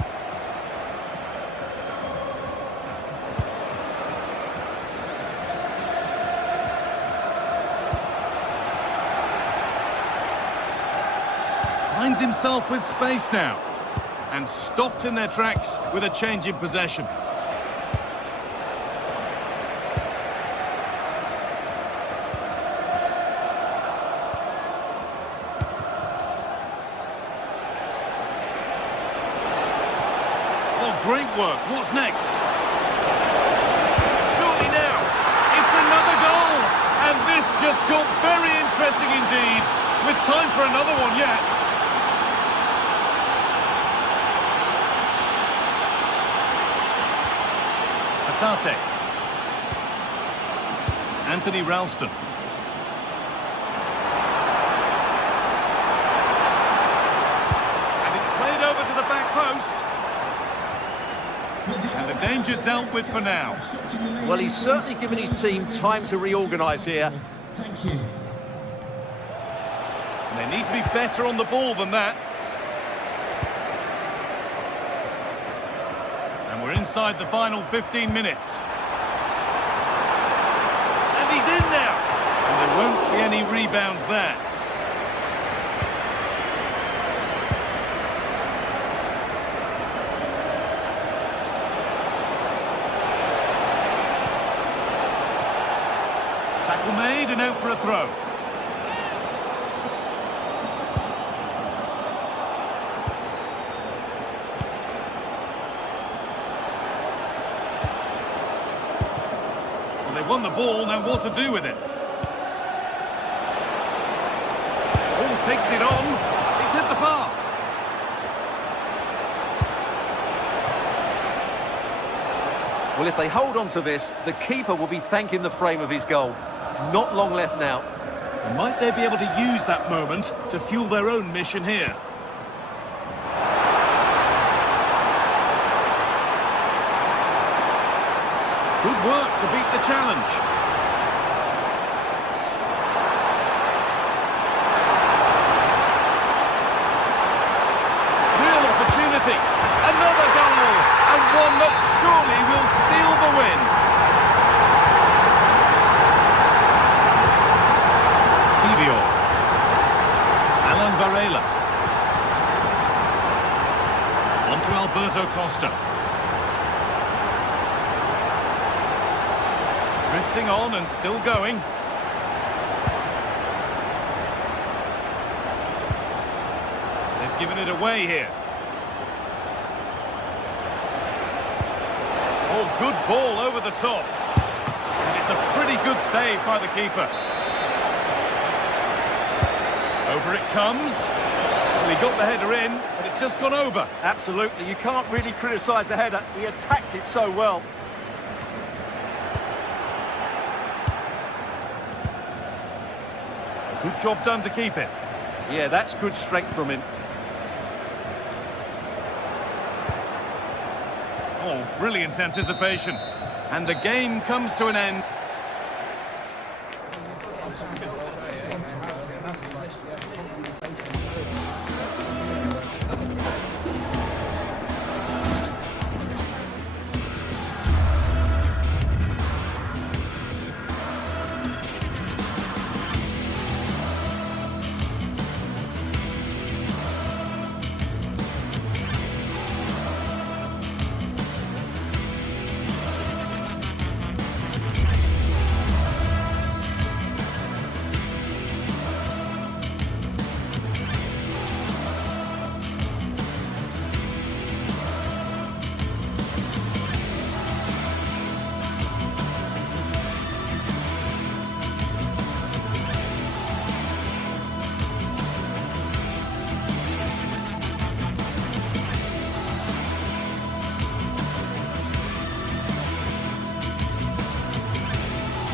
Finds himself with space now and stopped in their tracks with a change in possession. Oh, great work. What's next? Surely now. It's another goal. And this just got very interesting indeed. With time for another one yet. Atate. Anthony Ralston. And it's played over to the back post. And the danger dealt with for now. Well, he's certainly given his team time to reorganise here. Thank you. And they need to be better on the ball than that. And we're inside the final 15 minutes. And he's in there. And there won't be any rebounds there. Tackle made and out for a throw. Well, they've won the ball, now what to do with it? Ball takes it on. It's hit the bar. Well, if they hold on to this, the keeper will be thanking the frame of his goal. Not long left now. And might they be able to use that moment to fuel their own mission here? Good work to beat the challenge. Real opportunity. Another goal. And one that surely will seal the win. Alan Varela. On to Alberto Costa. Drifting on and still going. They've given it away here. Oh, good ball over the top. And it's a pretty good save by the keeper. Over it comes. Well, he got the header in, but it's just gone over. Absolutely, you can't really criticise the header. He attacked it so well. Good job done to keep it. Yeah, that's good strength from him. Oh, brilliant anticipation. And the game comes to an end.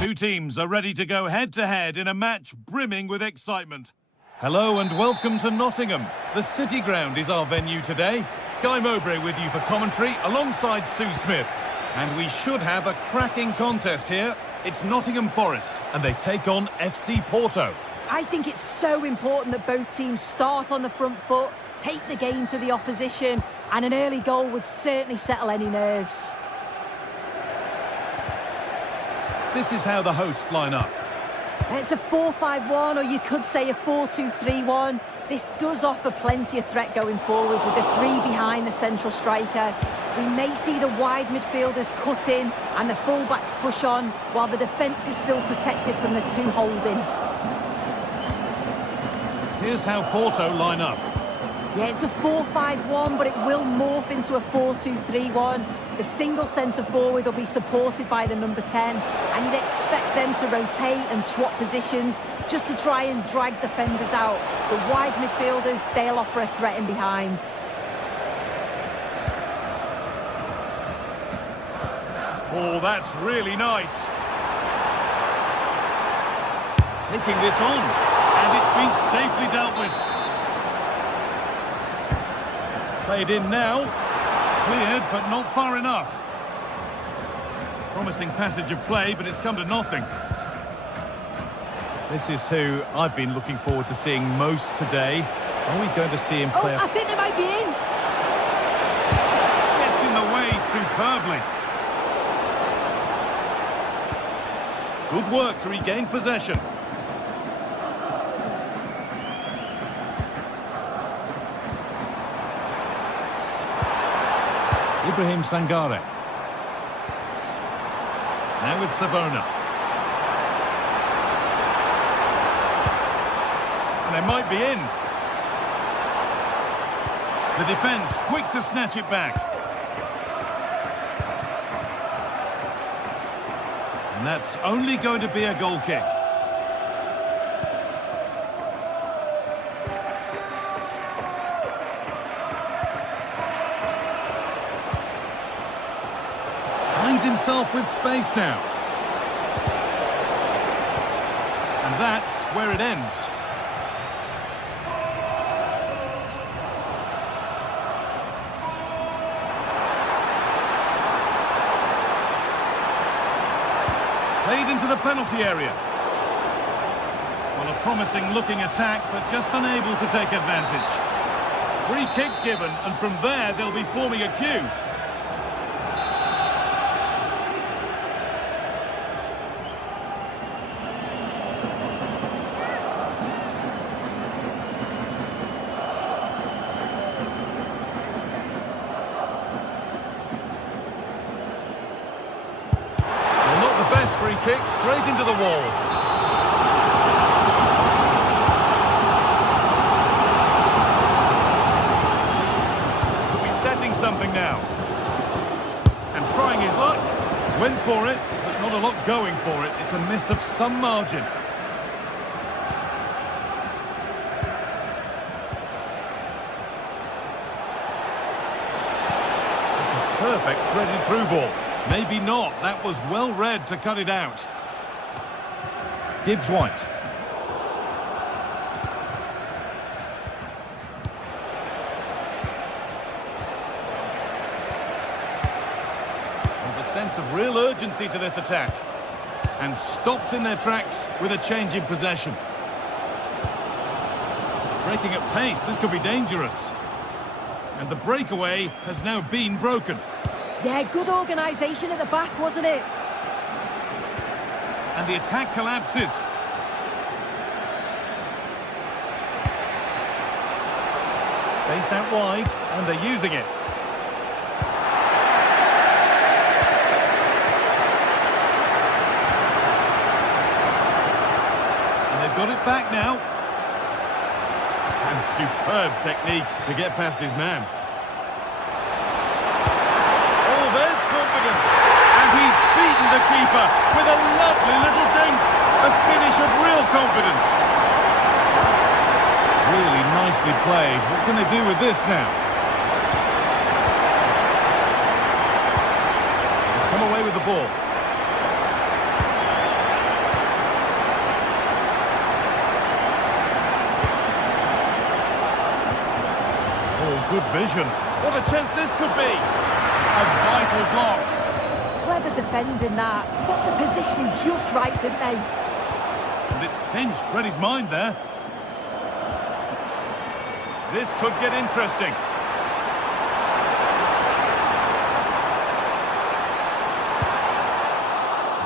Two teams are ready to go head-to-head in a match brimming with excitement. Hello and welcome to Nottingham. The City Ground is our venue today. Guy Mowbray with you for commentary alongside Sue Smith. And we should have a cracking contest here. It's Nottingham Forest and they take on FC Porto. I think it's so important that both teams start on the front foot, take the game to the opposition, and an early goal would certainly settle any nerves. This is how the hosts line up. It's a 4-5-1, or you could say a 4-2-3-1. This does offer plenty of threat going forward with the three behind the central striker. We may see the wide midfielders cut in and the full-backs push on, while the defence is still protected from the two holding. Here's how Porto line up. Yeah, it's a 4-5-1, but it will morph into a 4-2-3-1. The single centre-forward will be supported by the number 10, and you'd expect them to rotate and swap positions just to try and drag defenders out. The wide midfielders, they'll offer a threat in behind. Oh, that's really nice. taking this on, and it's been safely dealt with. It's played in now, cleared but not far enough. Promising passage of play, but it's come to nothing. This is who I've been looking forward to seeing most today. Are we going to see him play? I think they might be in. Gets in the way superbly. Good work to regain possession. Ibrahim Sangare. Now with Savona. And they might be in. The defence quick to snatch it back. And that's only going to be a goal kick. Finds himself with space now. And that's where it ends. Played into the penalty area. Well, a promising looking attack, but just unable to take advantage. Free kick given, and from there they'll be forming a queue. Free kick straight into the wall. Could be setting something now. And trying his luck. Went for it, but not a lot going for it. It's a miss of some margin. It's a perfect threaded through ball. Maybe not. That was well read to cut it out. Gibbs White. There's a sense of real urgency to this attack. And stopped in their tracks with a change in possession. Breaking at pace, this could be dangerous. And the breakaway has now been broken. Yeah, good organisation at the back, wasn't it? And the attack collapses. Space out wide, and they're using it. And they've got it back now. And superb technique to get past his man. The keeper with a lovely little dink, a finish of real confidence. Really nicely played. What can they do with this now? They'll come away with the ball. Oh, good vision. What a chance this could be. A vital block. Clever defending that. Got the positioning just right, didn't they? And it's pinched Reddy's mind there. This could get interesting.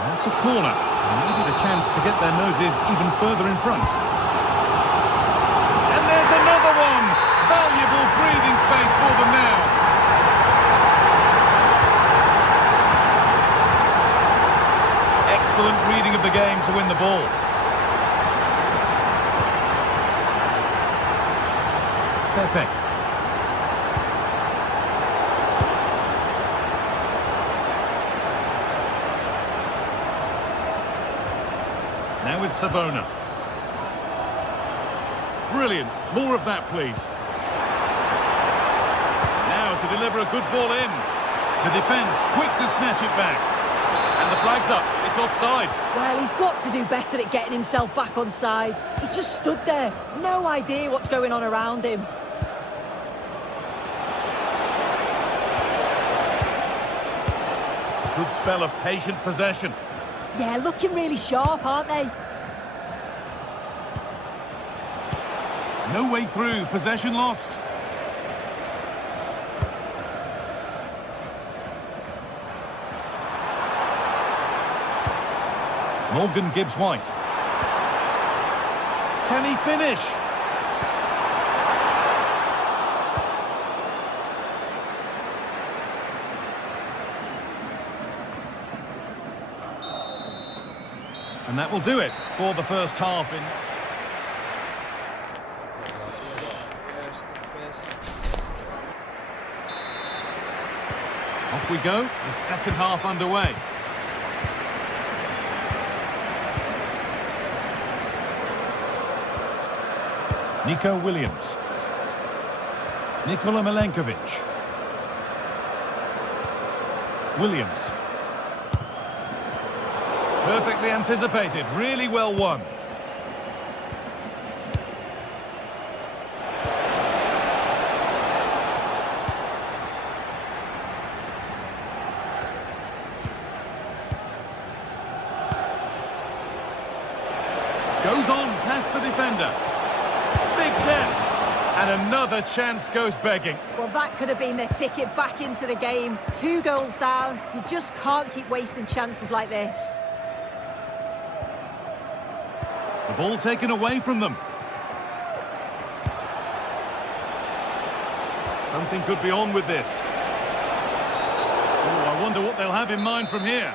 That's a corner. Maybe the chance to get their noses even further in front. And there's another one. Valuable breathing space for them now. Excellent reading of the game to win the ball. Pepe. Now with Savona. Brilliant. More of that, please. Now to deliver a good ball in. The defence quick to snatch it back. And the flag's up. It's offside. Well, he's got to do better at getting himself back on side. He's just stood there. No idea what's going on around him. Good spell of patient possession. Yeah, looking really sharp, aren't they? No way through. Possession lost. Morgan Gibbs-White. Can he finish? And that will do it for the first half. Off we go, the second half underway. Nico Williams. Nikola Milenkovic. Williams. Perfectly anticipated, really well won. Goes on past the defender. Big chance. And another chance goes begging. Well, that could have been their ticket back into the game. 2 goals down. You just can't keep wasting chances like this. The ball taken away from them. Something could be on with this. Oh, I wonder what they'll have in mind from here.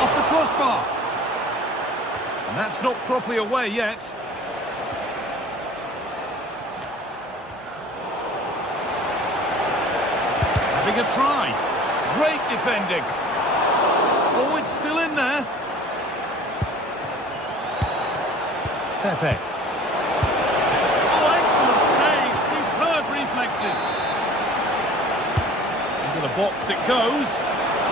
Off the crossbar. And that's not properly away yet. Having a try. Great defending. Oh, it's still in there. Pepe. Oh, excellent save. Superb reflexes. Into the box it goes.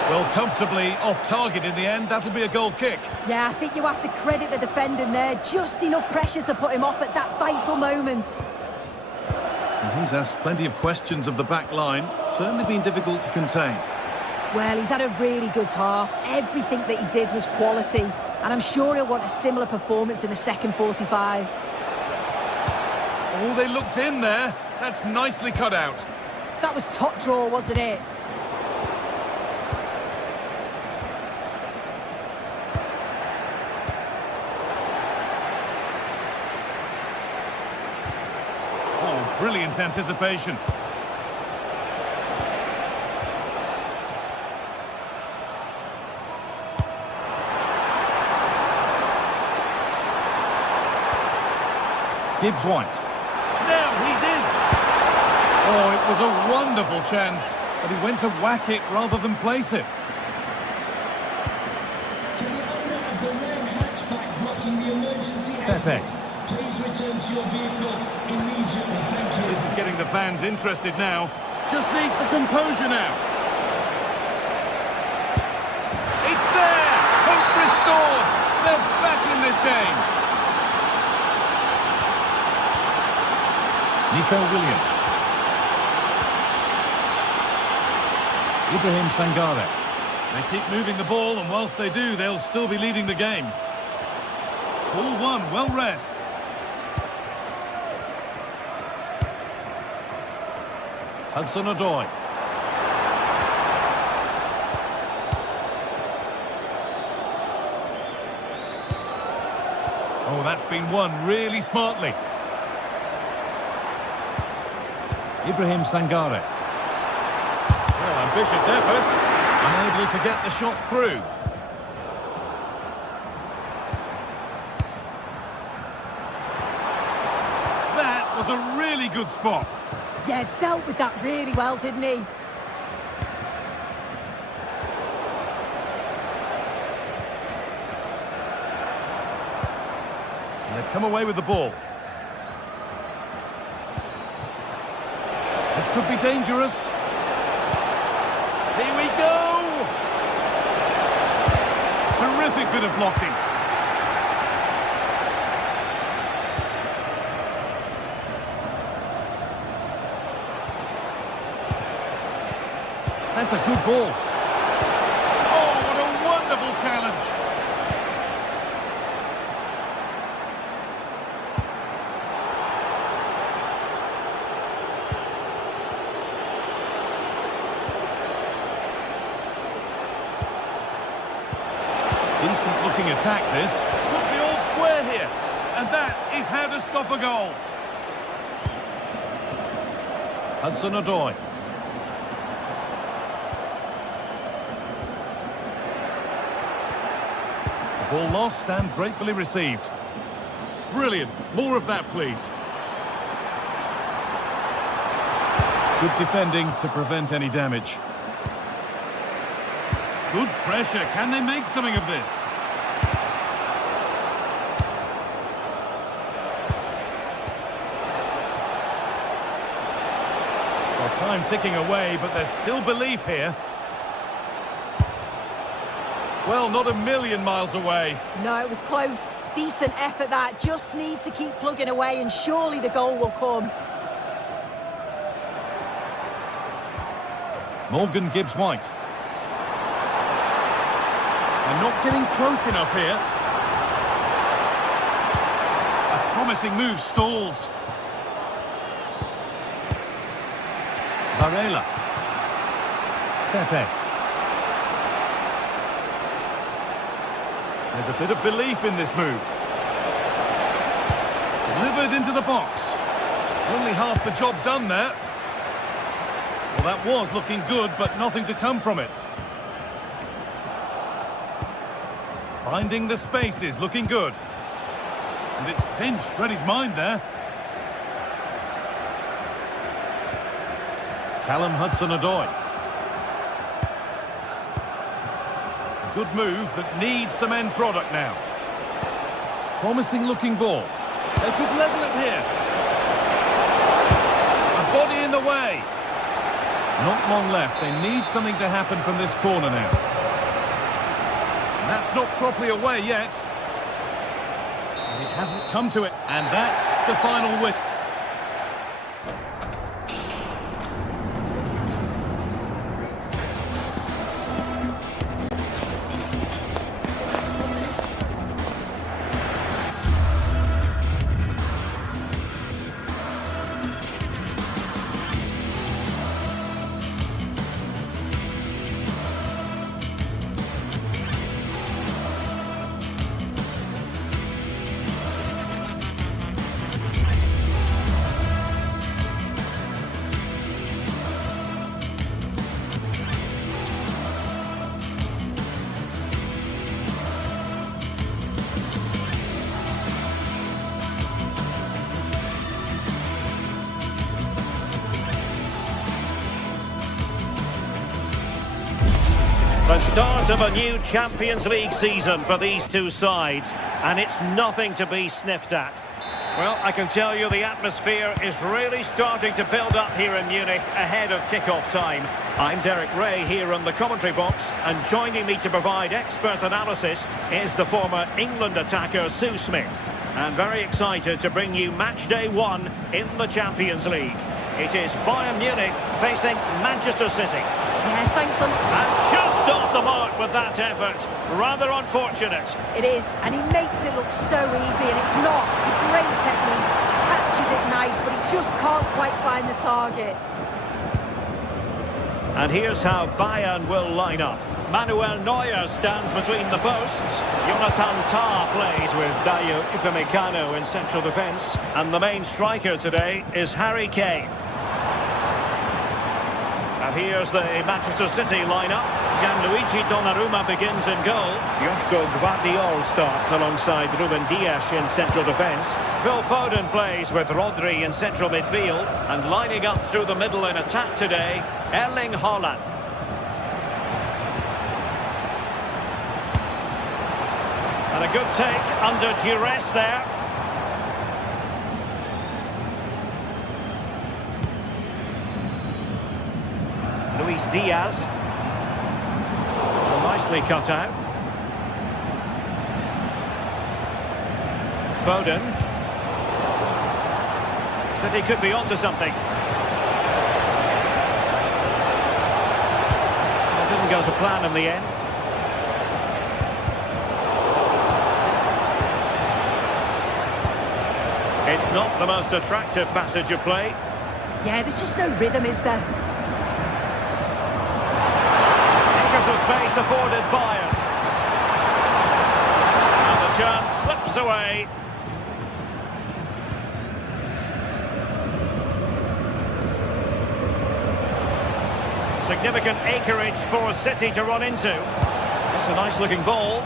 Well, comfortably off target in the end. That'll be a goal kick. Yeah, I think you have to credit the defending there. Just enough pressure to put him off at that vital moment. And he's asked plenty of questions of the back line. Certainly been difficult to contain. Well, he's had a really good half. Everything that he did was quality. And I'm sure he'll want a similar performance in the second 45. Oh, they looked in there. That's nicely cut out. That was top draw, wasn't it? Oh, brilliant anticipation. Gibbs-White. Now he's in. Oh, it was a wonderful chance, but he went to whack it rather than place it. To the owner of the red hatchback blocking the emergency Pepe. exit, please return to your vehicle immediately. Thank you. This is getting the fans interested now. Just needs the composure now. It's there! Hope restored! They're back in this game. Nico Williams. Ibrahim Sangare. They keep moving the ball, and whilst they do, they'll still be leading the game. Ball one, well read. Hudson-Odoi. Oh, that's been won really smartly. Ibrahim Sangare. Well, ambitious effort. Unable to get the shot through. That was a really good spot. Yeah, dealt with that really well, didn't he? And they've come away with the ball. This could be dangerous. Here we go! Terrific bit of blocking. That's a good ball. Oh, what a wonderful challenge. Decent looking attack this. Could be all square here. And that is how to stop a goal. Hudson-Odoi. Ball lost and gratefully received. Brilliant. More of that, please. Good defending to prevent any damage. Good pressure. Can they make something of this? Well, time ticking away, but there's still belief here. Well, not a million miles away. No, it was close. Decent effort that. Just need to keep plugging away and surely the goal will come. Morgan Gibbs-White. And not getting close enough here. A promising move stalls. Varela. Pepe. There's a bit of belief in this move. Delivered into the box. Only half the job done there. Well, that was looking good, but nothing to come from it. Finding the spaces, looking good. And it's pinched Freddie's mind there. Callum Hudson-Odoi. Good move that needs some end product now. Promising looking ball. They could level it here. A body in the way. Not long left. They need something to happen from this corner now. And that's not properly away yet. And it hasn't come to it. And that's the final whistle. The start of a new Champions League season for these two sides, and it's nothing to be sniffed at. Well, I can tell you the atmosphere is really starting to build up here in Munich ahead of kick-off time. I'm Derek Ray here in the commentary box, and joining me to provide expert analysis is the former England attacker Sue Smith. And very excited to bring you match day one in the Champions League. It is Bayern Munich facing Manchester City. Yeah, thanks a lot. And just off the mark with that effort. Rather unfortunate. It is, and he makes it look so easy, and it's not. It's a great technique. Catches it nice, but he just can't quite find the target. And here's how Bayern will line up. Manuel Neuer stands between the posts. Jonathan Tah plays with Dayo Upamecano in central defence. And the main striker today is Harry Kane. And here's the Manchester City lineup. Gianluigi Donnarumma begins in goal. Joško Gvardiol starts alongside Ruben Dias in central defence. Phil Foden plays with Rodri in central midfield. And lining up through the middle in attack today, Erling Haaland. And a good take under duress there. Diaz. Nicely cut out. Foden. City could be onto something. It didn't go to plan in the end. It's not the most attractive passage of play. Yeah, there's just no rhythm, is there? Acres of space afforded Bayern. And the chance slips away. Significant acreage for City to run into. It's a nice-looking ball.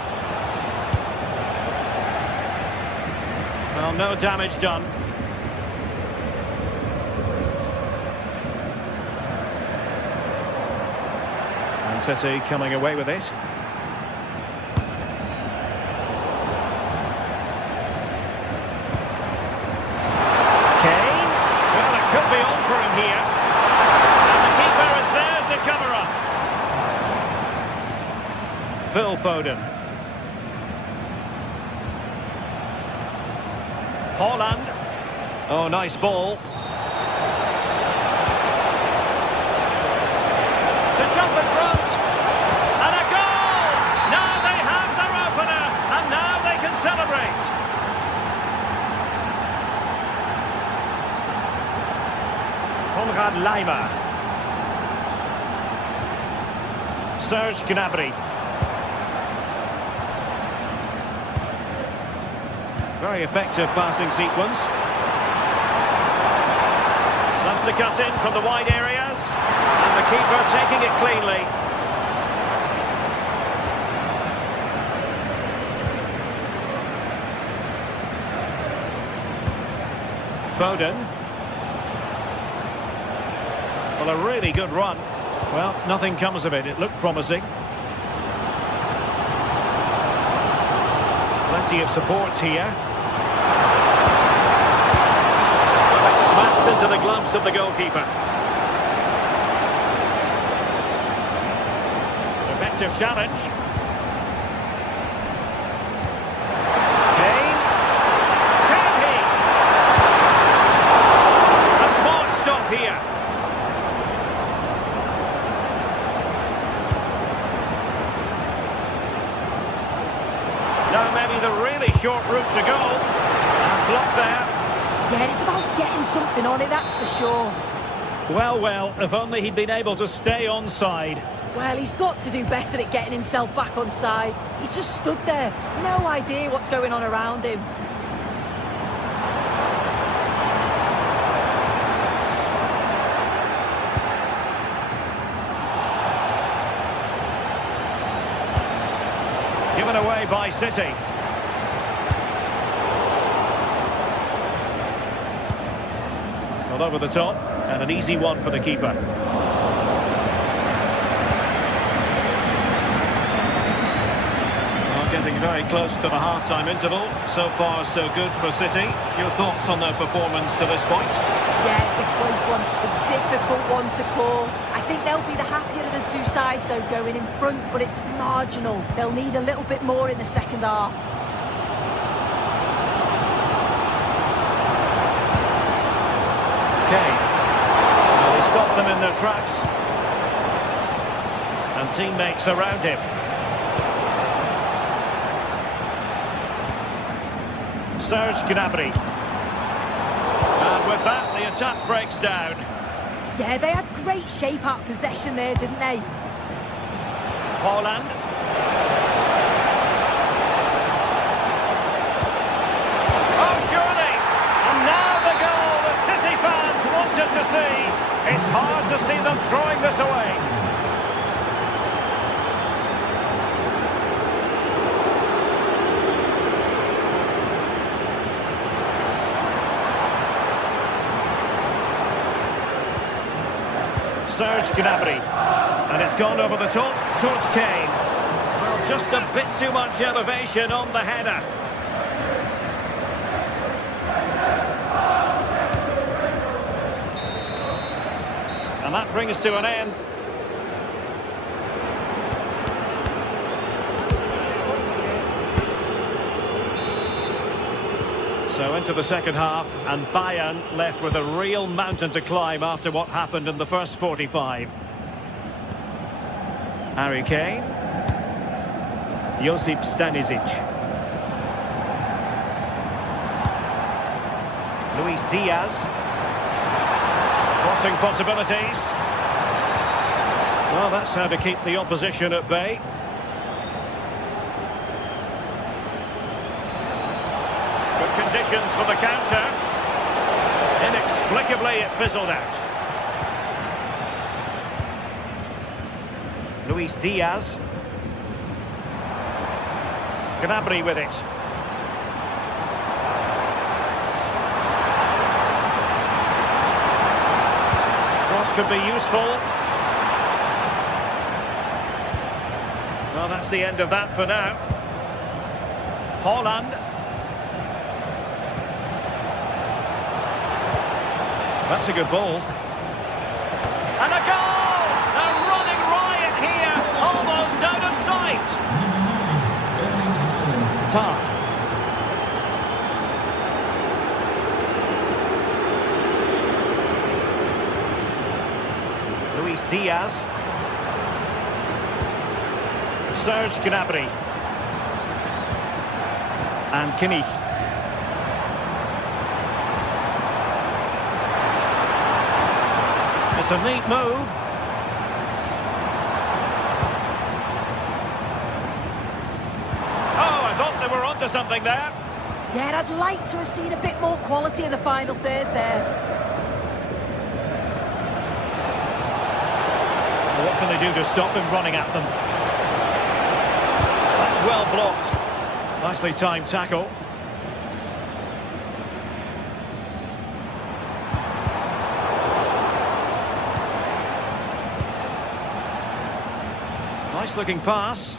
Well, no damage done. And City coming away with it. Kane. Well, it could be on for him here. And the keeper is there to cover up. Phil Foden. Holland. Oh, nice ball. To jump in front. And a goal! Now they have their opener. And now they can celebrate. Konrad Laimer. Serge Gnabry. Very effective passing sequence. Loves to cut in from the wide areas. And the keeper taking it cleanly. Foden. Well, a really good run. Well, nothing comes of it. It looked promising. Plenty of support here. Smacks into the gloves of the goalkeeper. Effective challenge. Kane. Can he? A smart stop here. Now maybe the really short route to go. And blocked there. Yeah, it's about getting something on it, that's for sure. Well, well, if only he'd been able to stay onside. Well, he's got to do better at getting himself back on side. He's just stood there, no idea what's going on around him. Given away by City. Well, over the top, and an easy one for the keeper. Well, getting very close to the half-time interval. So far, so good for City. Your thoughts on their performance to this point? Yeah, it's a close one, a difficult one to call. I think they'll be the happier of the two sides, though, going in front, but it's marginal. They'll need a little bit more in the second half. Kane. Well, he stopped them in their tracks. And teammates around him. Serge Gnabry. And with that, the attack breaks down. Yeah, they had great shape out possession there, didn't they? Holland. Oh, surely! And now the goal the City fans wanted to see. It's hard to see them throwing this away. Serge Gnabry. And it's gone over the top towards Kane. Well, just a bit too much elevation on the header. And that brings to an end So into the second half, and Bayern left with a real mountain to climb after what happened in the first 45. Harry Kane. Josip Stanisic. Luis Diaz. Crossing possibilities. Well, that's how to keep the opposition at bay. Good conditions for the counter. Inexplicably, it fizzled out. Luis Diaz. Gnabry with it. Cross could be useful. Well, that's the end of that for now. Haaland. That's a good ball. And a goal! A running riot here, almost out of sight. Tar. Luis Diaz. Serge Gnabry. And Kimmich. It's a neat move. Oh, I thought they were onto something there. Yeah, and I'd like to have seen a bit more quality in the final third there. Well, what can they do to stop him running at them? That's well blocked. Nicely timed tackle. Nice looking pass.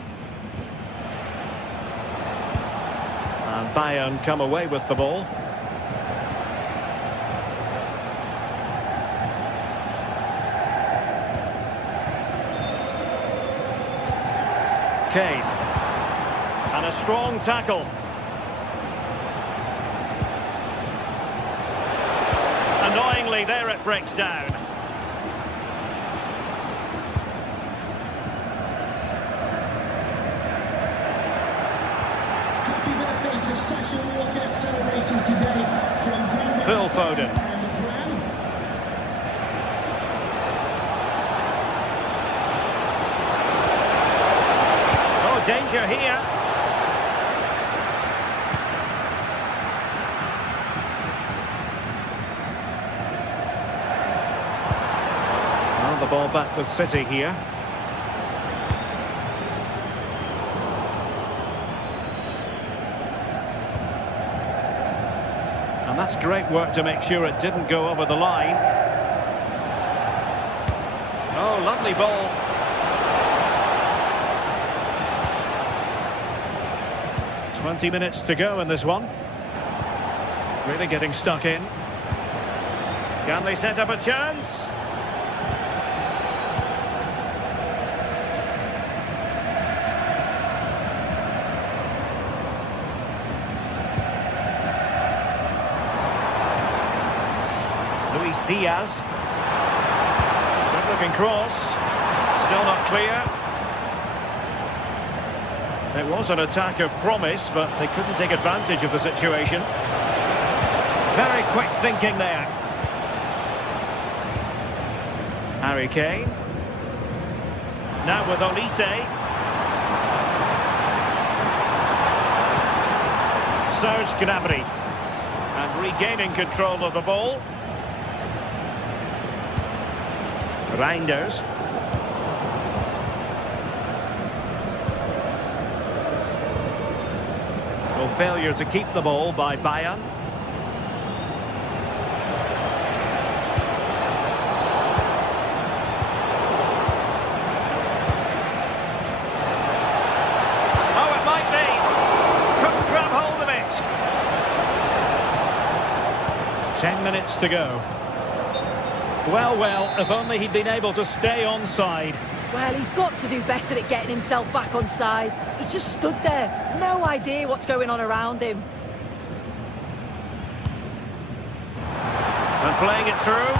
And Bayern come away with the ball. Kane. And a strong tackle. Annoyingly, there it breaks down. Happy birthday to Sasha Walker, celebrating today from Grandad Phil Stadium. Foden. Oh, danger here. Well, the ball back with City here. And that's great work to make sure it didn't go over the line. Oh, lovely ball. "20 minutes to go in this one. Really getting stuck in. Can they set up a chance? Luis Diaz. Good looking cross. Still not clear. It was an attack of promise, but they couldn't take advantage of the situation. Very quick thinking there. Harry Kane. Now with Olise. Serge Gnabry. And regaining control of the ball. Reinders. Well, failure to keep the ball by Bayern. Oh, it might be. Couldn't grab hold of it. 10 minutes to go. Well, if only he'd been able to stay onside. Well, he's got to do better at getting himself back on side. He's just stood there, no idea what's going on around him. And playing it through.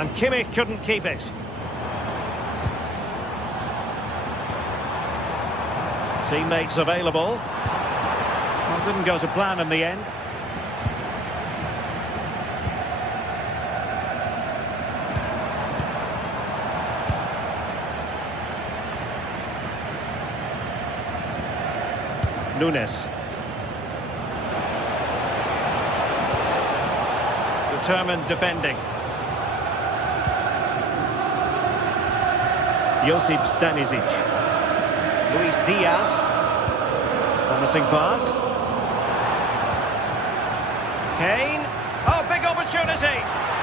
And Kimmich couldn't keep it. Teammates available. Well, didn't go to plan in the end. Nunes. Determined defending. Josip Stanisic. Luis Diaz. Promising pass. Kane. Oh, big opportunity.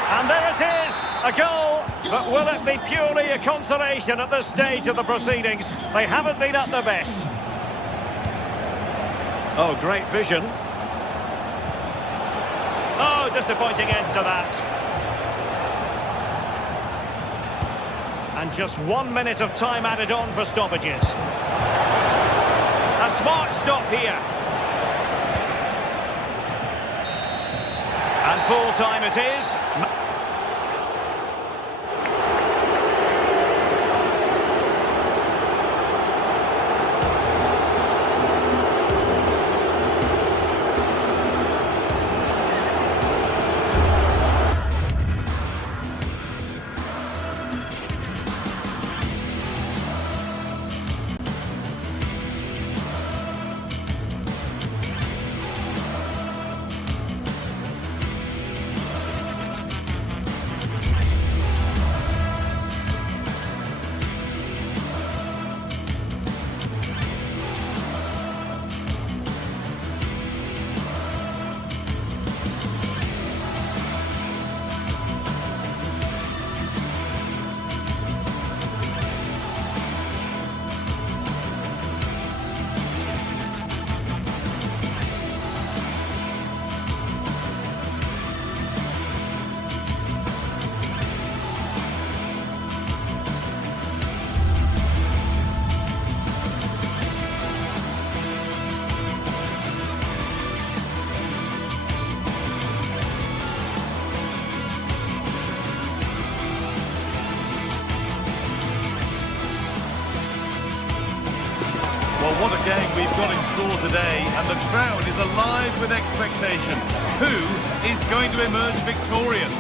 And there it is, a goal. But will it be purely a consolation at this stage of the proceedings? They haven't been at their best. Oh, great vision. Oh, disappointing end to that. And just 1 minute of time added on for stoppages. A smart stop here. And full time it is. Well, what a game we've got in store today, and the crowd is alive with expectation. Who is going to emerge victorious?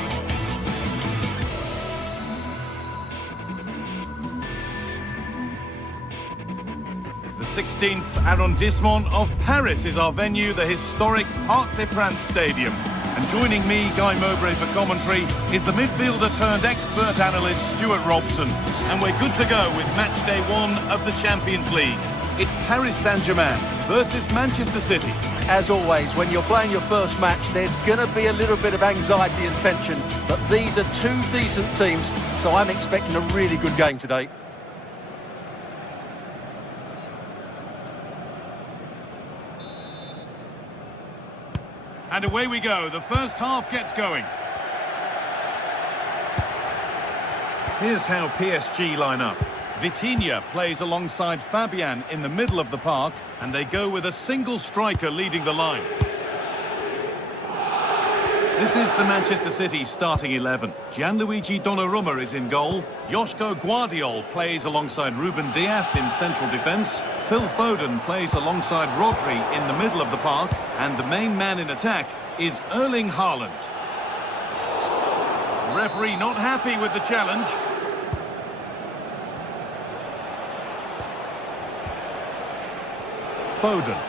The 16th arrondissement of Paris is our venue, the historic Parc des Princes Stadium. And joining me, Guy Mowbray, for commentary is the midfielder turned expert analyst Stuart Robson. And we're good to go with match day 1 of the Champions League. It's Paris Saint-Germain versus Manchester City. As always, when you're playing your first match, there's going to be a little bit of anxiety and tension. But these are two decent teams, so I'm expecting a really good game today. And away we go. The first half gets going. Here's how PSG line up. Vitinha plays alongside Fabian in the middle of the park, and they go with a single striker leading the line. This is the Manchester City starting 11. Gianluigi Donnarumma is in goal. Joško Guardiol plays alongside Ruben Dias in central defence. Phil Foden plays alongside Rodri in the middle of the park, and the main man in attack is Erling Haaland. The referee not happy with the challenge. Foden.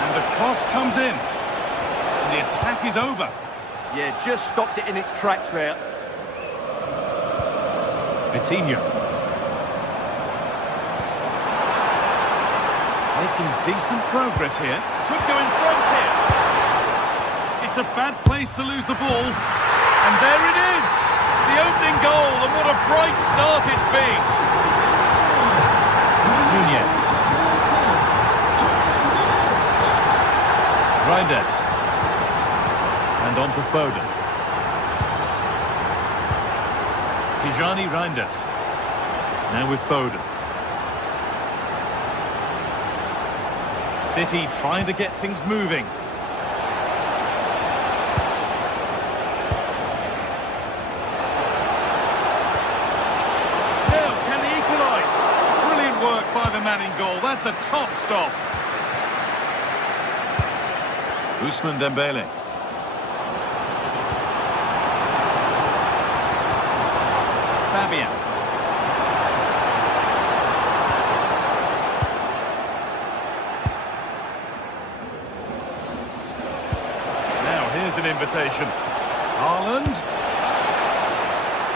And the cross comes in. And the attack is over. Yeah, just stopped it in its tracks there. Vitinha. Making decent progress here. Could go in front here. It's a bad place to lose the ball. And there it is. The opening goal, and what a bright start it's been. Nunez. Reinders. And on to Foden. Tijani Reinders. Now with Foden. City trying to get things moving. Now, can they equalise? Brilliant work by the man in goal. That's a top stop. Ousmane Dembele. Fabian. Now here's an invitation. Haaland.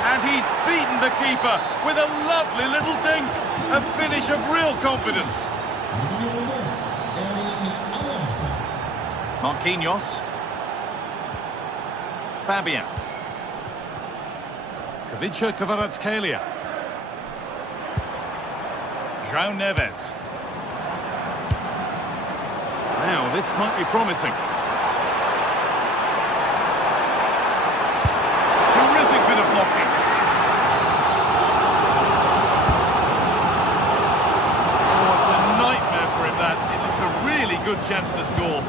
And he's beaten the keeper with a lovely little dink. A finish of real confidence. Marquinhos. Fabian. Kavica Kvaratskhelia. João Neves. Now, this might be promising. Terrific bit of blocking. Oh, it's a nightmare for him, that. It looks a really good chance to score.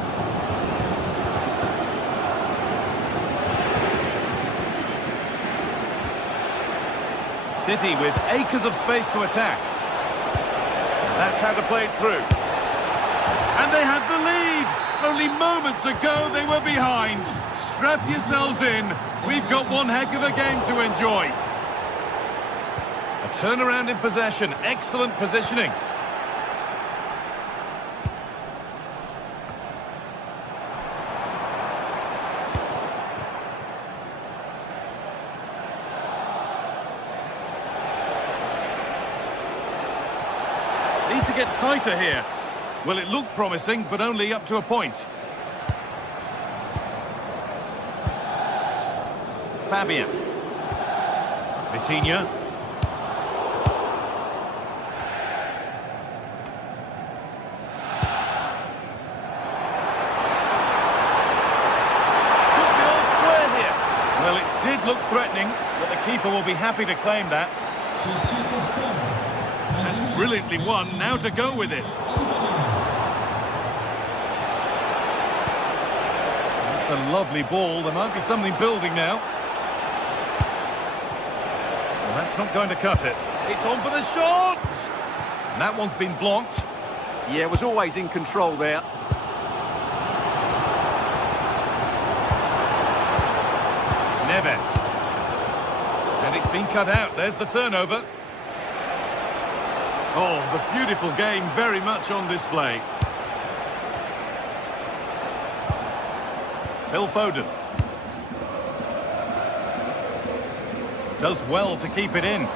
City with acres of space to attack. That's how to play it through. And they have the lead. Only moments ago they were behind. Strap yourselves in. We've got one heck of a game to enjoy. A turnaround in possession. Excellent positioning. Need to get tighter here. Well, it looked promising, but only up to a point. Fabian. Vitinha. Could be all square here. Well, it did look threatening, but the keeper will be happy to claim that. That's brilliantly won. Now to go with it. That's a lovely ball. There might be something building now. Well, that's not going to cut it. It's on for the shot! And that one's been blocked. Yeah, was always in control there. Neves. And it's been cut out. There's the turnover. Oh, the beautiful game very much on display. Phil Foden. Does well to keep it in.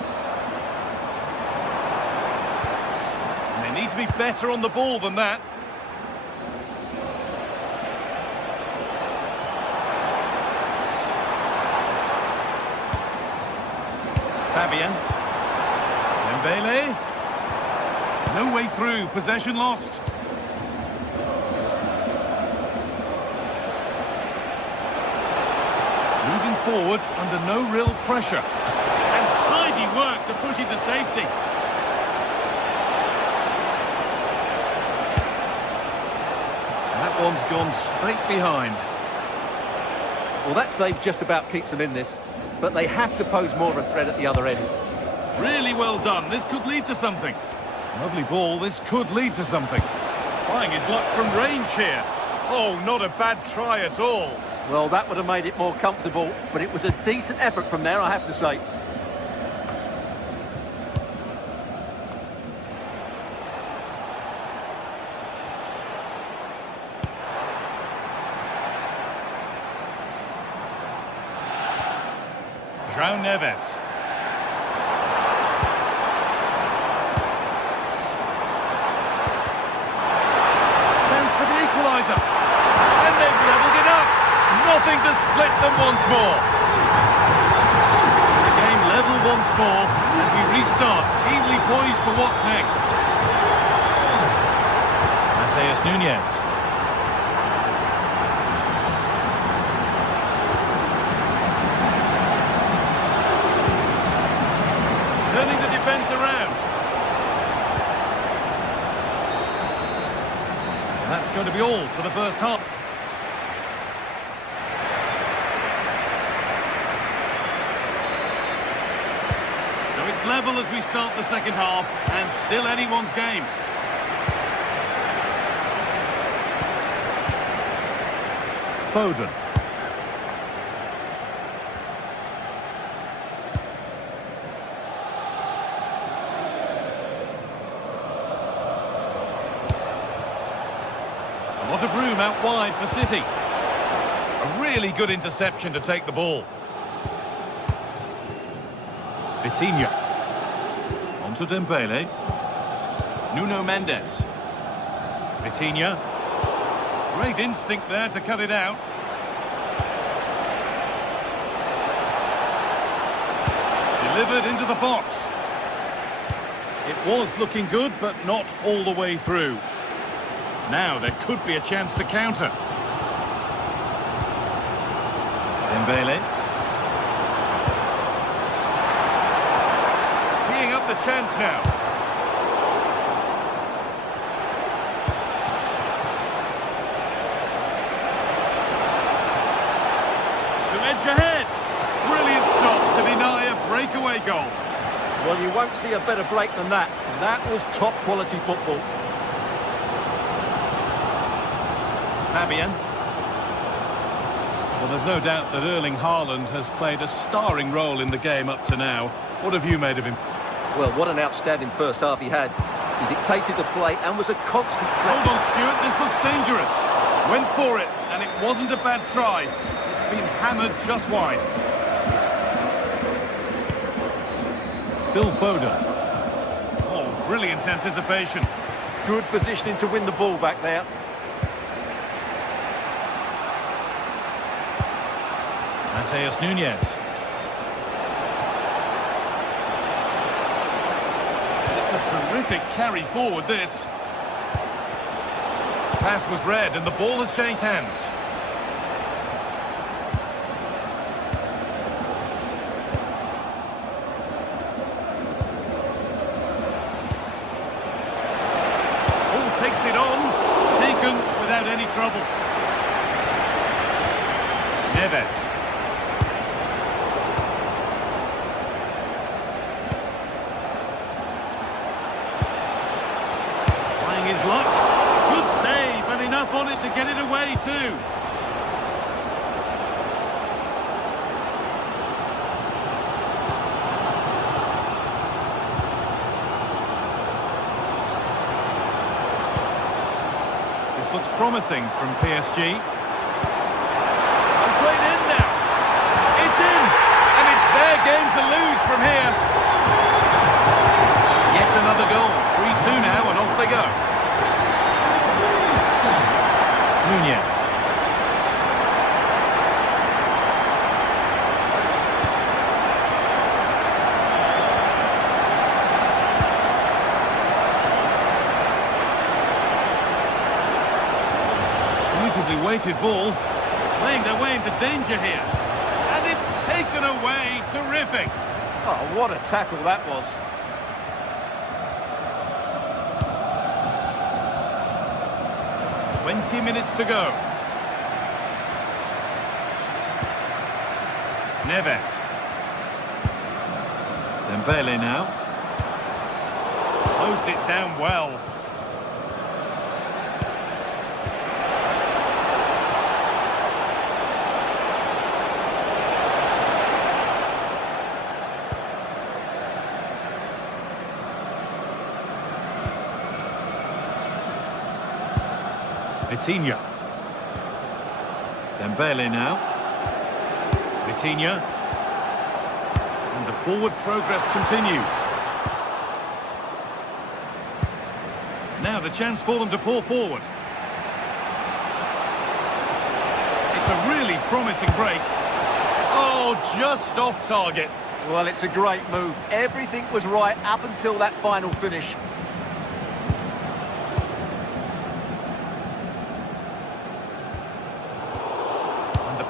And they need to be better on the ball than that. Fabian. Dembele. No way through, possession lost. Moving forward under no real pressure. And tidy work to push it to safety. That one's gone straight behind. Well, that save just about keeps them in this, but they have to pose more of a threat at the other end. Really well done. This could lead to something. Lovely ball. This could lead to something. Trying his luck from range here. Oh, not a bad try at all. Well, that would have made it more comfortable, but it was a decent effort from there, I have to say. João Neves. And they've levelled it up. Nothing to split them once more. The game level once more, and we restart, keenly poised for what's next. Mateus Nunes. Turning the defence around. That's going to be all for the first half. So it's level as we start the second half, and still anyone's game. Foden. A lot of room out wide for City. A really good interception to take the ball. Vitinha. On to Dembele. Nuno Mendes. Vitinha. Great instinct there to cut it out. Delivered into the box. It was looking good, but not all the way through. Now there could be a chance to counter. Dembele. Teeing up the chance now. To edge ahead. Brilliant stop to deny a breakaway goal. Well, you won't see a better break than that. That was top quality football. Fabian. Well, there's no doubt that Erling Haaland has played a starring role in the game up to now. What have you made of him? Well, what an outstanding first half he had. He dictated the play and was a constant threat. Hold on, Stuart, this looks dangerous. Went for it, and it wasn't a bad try. It's been hammered just wide. Phil Foden. Oh, brilliant anticipation. Good positioning to win the ball back there. Mateus Nunes. It's a terrific carry forward, this. Pass was read and the ball has changed hands. Ball takes it on, taken without any trouble. Neves. His luck. Good save, and enough on it to get it away too. This looks promising from PSG. And played in now. It's in, and it's their game to lose from here. Yet another goal. 3-2 now, and off they go. Nunez. Beautifully weighted ball, playing their way into danger here. And it's taken away. Terrific. Oh, what a tackle that was. Twenty minutes to go. Neves. Dembele now. Closed it down well. Vitinha. Dembele now. Vitinha. And the forward progress continues. Now the chance for them to pour forward. It's a really promising break. Oh, just off target. Well, it's a great move. Everything was right up until that final finish.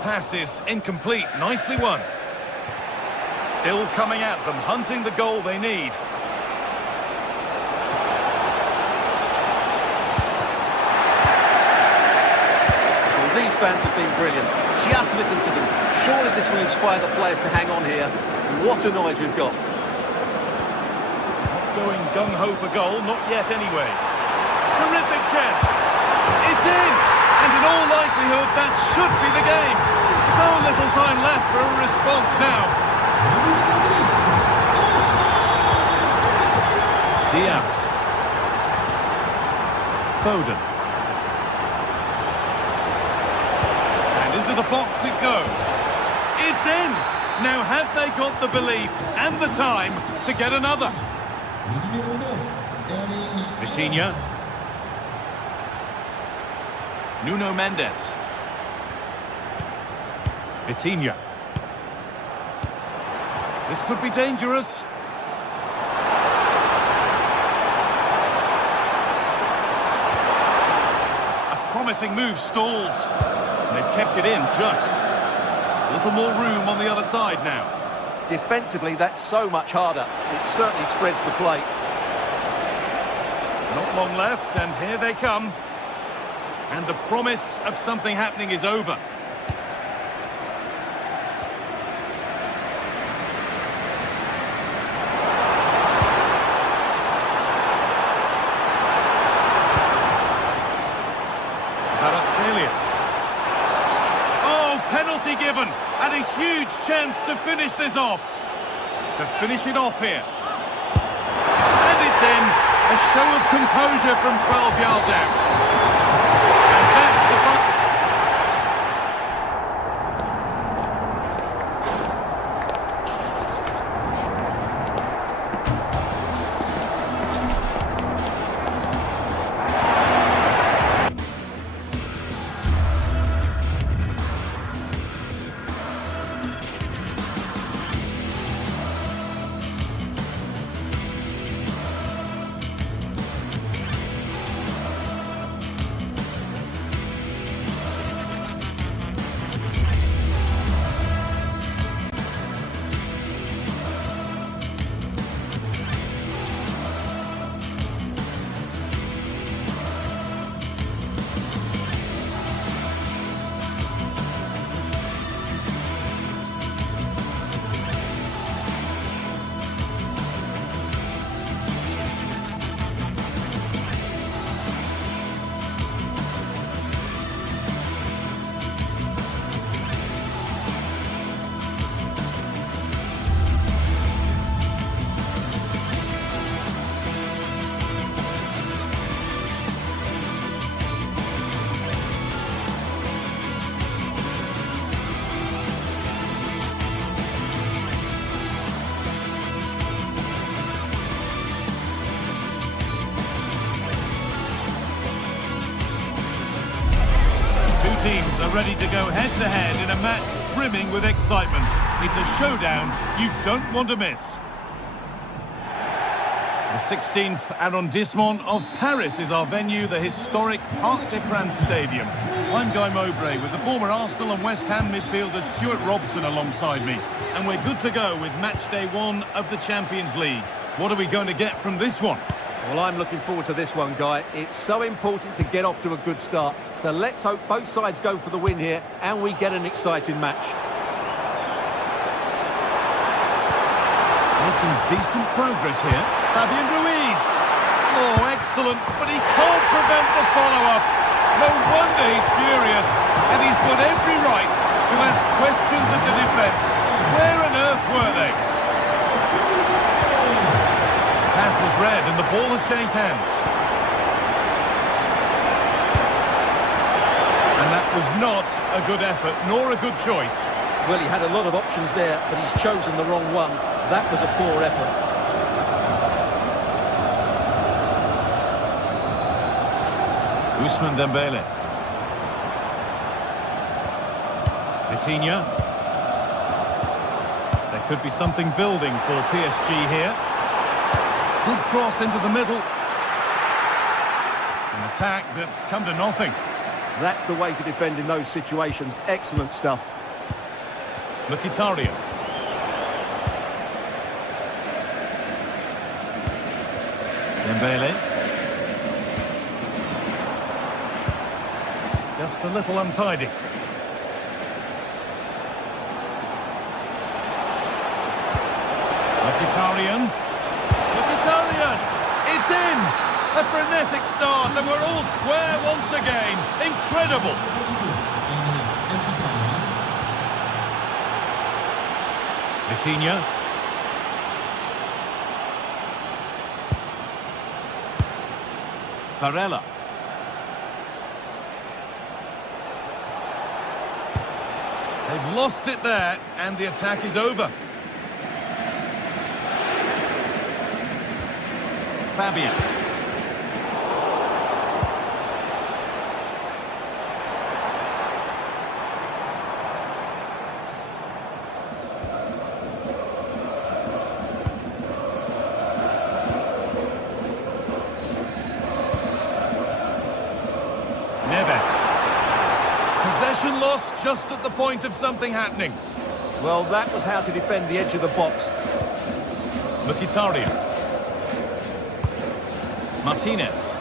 Pass is incomplete. Nicely won. Still coming at them, hunting the goal they need. fans have been brilliant. Just listen to them. Surely this will inspire the players to hang on here. What a noise we've got. Not going gung-ho for goal, not yet anyway. Terrific chance. It's in! And in all likelihood, that should be the game. So little time left for a response now. Diaz. Foden. And into the box it goes. It's in! Now have they got the belief and the time to get another? Vitinha. Nuno Mendes. Vitinha. This could be dangerous. A promising move stalls. And they've kept it in just. A little more room on the other side now. Defensively, that's so much harder. It certainly spreads the play. Not long left, and here they come. And the promise of something happening is over. Penalty given, and a huge chance to finish this off. To finish it off here. And it's in. A show of composure from 12 yards out. And that's the... Teams are ready to go head-to-head in a match brimming with excitement. It's a showdown you don't want to miss. The 16th arrondissement of Paris is our venue, the historic Parc des Princes Stadium. I'm Guy Mowbray with the former Arsenal and West Ham midfielder Stuart Robson alongside me. And we're good to go with match day 1 of the Champions League. What are we going to get from this one? Well, I'm looking forward to this one, Guy. It's so important to get off to a good start. So let's hope both sides go for the win here and we get an exciting match. Making decent progress here. Fabian Ruiz. Oh, excellent, but he can't prevent the follow-up. No wonder he's furious, and he's got every right to ask questions of the defence. Where on earth were they? Pass was read and the ball has changed hands. And that was not a good effort, nor a good choice. Well, he had a lot of options there, but he's chosen the wrong one. That was a poor effort. Ousmane Dembele. Vitinha. There could be something building for PSG here. Good cross into the middle. An attack that's come to nothing. That's the way to defend in those situations. Excellent stuff. Mkhitaryan. Dembele. just a little untidy. Mkhitaryan. It's in! A frenetic start, and we're all square once again. Incredible! Vitinha. Barella. They've lost it there, and the attack is over. Fabian. Possession lost just at the point of something happening. Well, that was how to defend the edge of the box. Mkhitaryan. Martinez.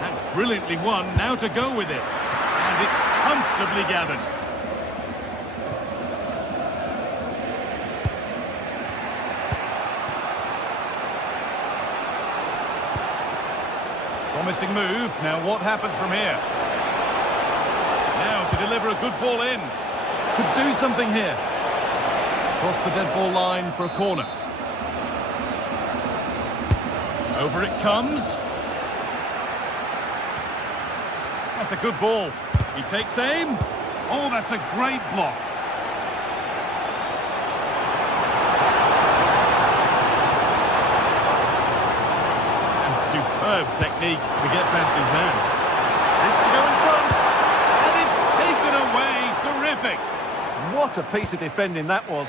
That's brilliantly won. Now to go with it. And it's comfortably gathered. Promising move. Now what happens from here? Now to deliver a good ball in. Could do something here. Cross the dead ball line for a corner. Over it comes. That's a good ball. He takes aim. Oh, that's a great block. Superb technique to get past his man. This to go in front, and it's taken away. Terrific. What a piece of defending that was.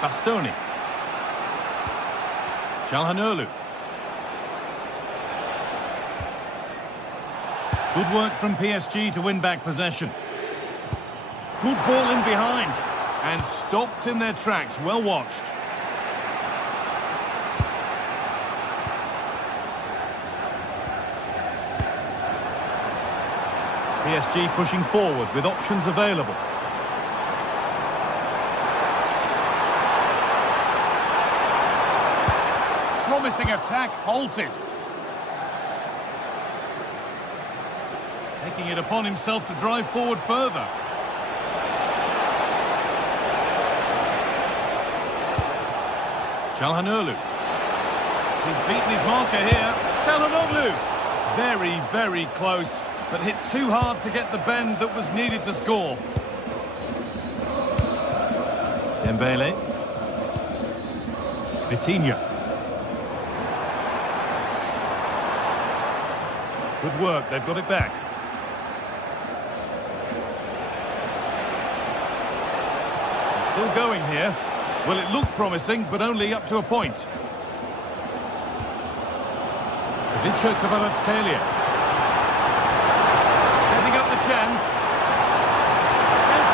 Bastoni. Calhanoglu. Good work from PSG to win back possession. Good ball in behind, and stopped in their tracks. Well watched. PSG pushing forward with options available. Promising attack halted. Taking it upon himself to drive forward further. Calhanoglu. He's beaten his marker here. Calhanoglu. Very, very close. But hit too hard to get the bend that was needed to score. Dembele. Vitinha. Good work, they've got it back. Still going here. Well, it looked promising, but only up to a point. Vicha Kvaratskhelia. Chance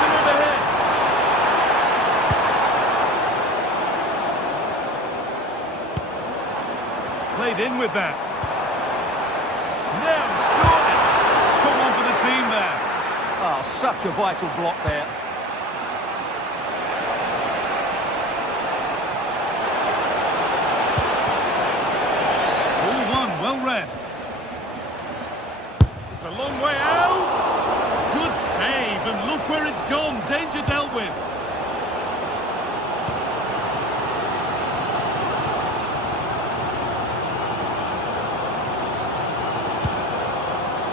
to move ahead. Played in with that. Now, surely, someone for the team there. Oh, such a vital block there. All one, well read. It's a long way out. Good save, and look where it's gone. Danger dealt with.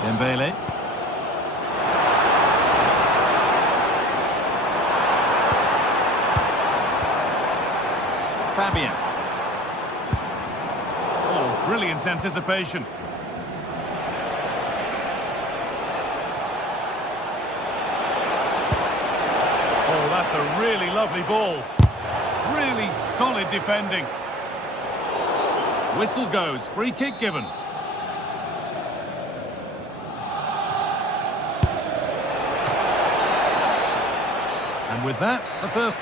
Dembele. Fabian. Oh, brilliant anticipation. That's a really lovely ball. Really solid defending. Whistle goes. Free kick given. with that, the first...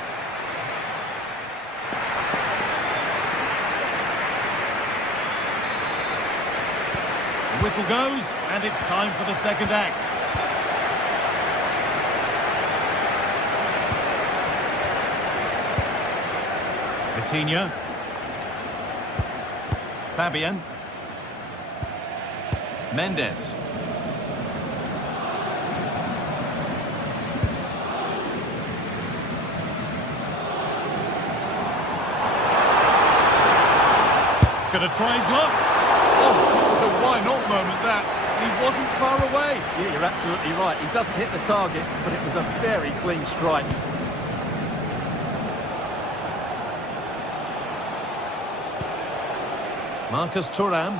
The whistle goes, and it's time for the second act. Vitinha. Fabian. Mendes. Gonna try his luck. Oh, it was a why not moment that. He wasn't far away. Yeah, you're absolutely right. He doesn't hit the target, but it was a very clean strike. Marcus Thuram.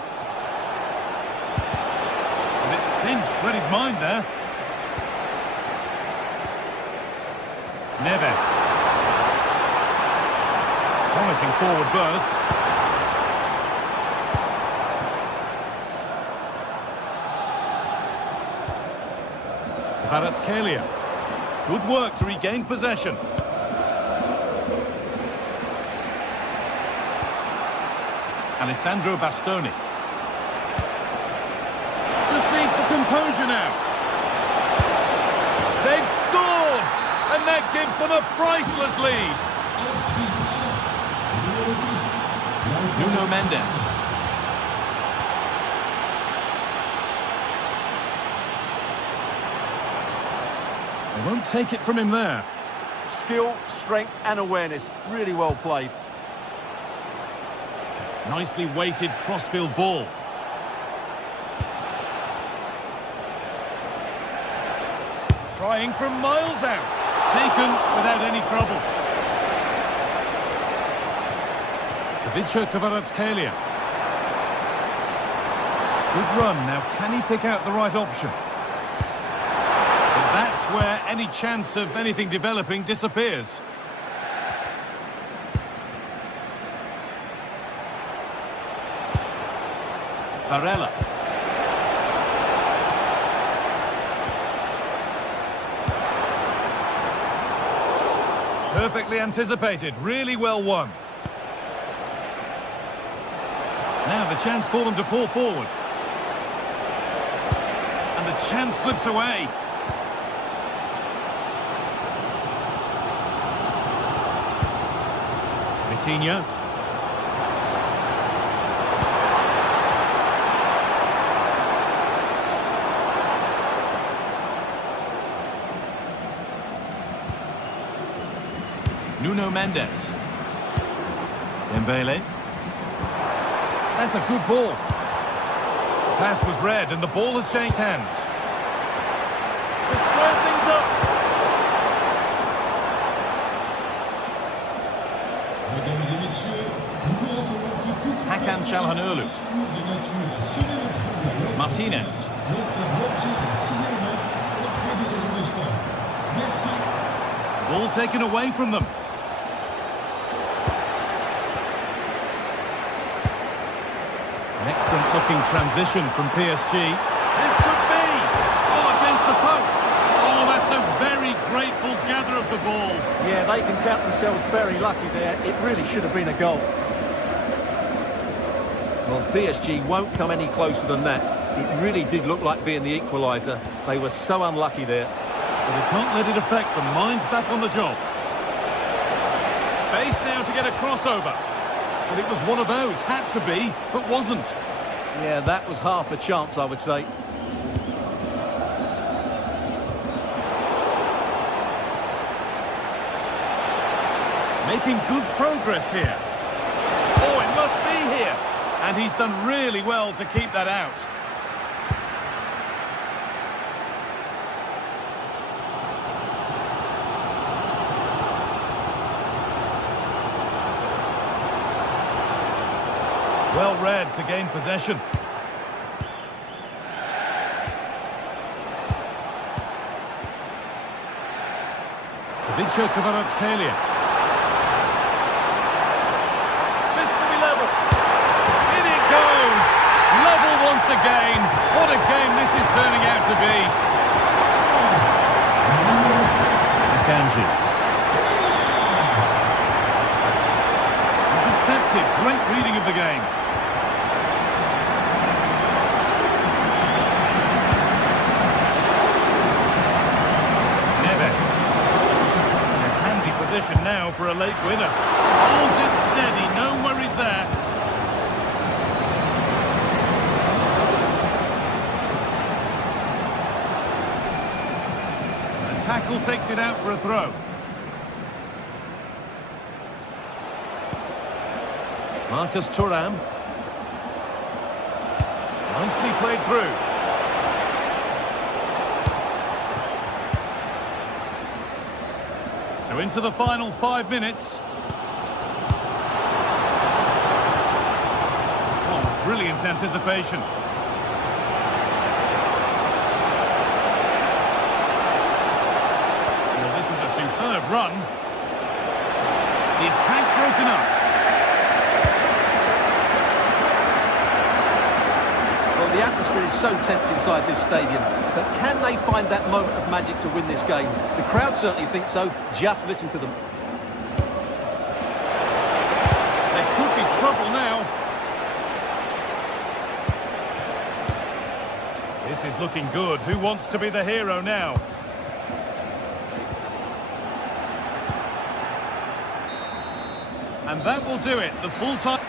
And it's pinched, read his mind there. Neves. Promising forward burst. Kvaratskhelia. Good work to regain possession. Alessandro Bastoni. Just needs the composure now. They've scored! And that gives them a priceless lead. Nuno Mendes. They won't take it from him there. Skill, strength and awareness. Really well played. Nicely weighted crossfield ball. Trying from miles out. Taken without any trouble. Ivica Kvaratskhelia. Good run. Now, can he pick out the right option? And that's where any chance of anything developing disappears. Barella. Perfectly anticipated, really well won. Now the chance for them to pull forward. And the chance slips away. Vitinha. Nuno Mendes. Dembele. That's a good ball. The pass was read and the ball has changed hands. To square things up. Hakan Çalhanoğlu. Martinez. Ball taken away from them. An excellent looking transition from PSG. This could be! Oh, against the post. Oh, that's a very grateful gather of the ball. Yeah, they can count themselves very lucky there. It really should have been a goal. Well, PSG won't come any closer than that. It really did look like being the equaliser. They were so unlucky there. But they can't let it affect them. Mind's back on the job. Space now to get a crossover. But it was one of those. Had to be, but wasn't. Yeah, that was half a chance, I would say. Making good progress here. Oh, it must be here. And he's done really well to keep that out. Well read to gain possession. Ivica Kvaratskhelia. This to be level. In it goes. Level once again. What a game this is turning out to be. Akanji. game. Neves. In a handy position now for a late winner. Holds it steady, no worries there. The tackle takes it out for a throw. Marcus Thuram. Nicely played through. So into the final 5 minutes. Oh, brilliant anticipation. Well, this is a superb run. The attack broken up. The atmosphere is so tense inside this stadium, but can they find that moment of magic to win this game? The crowd certainly think so. Just listen to them. There could be trouble now. This is looking good. Who wants to be the hero now? And that will do it. The full-time...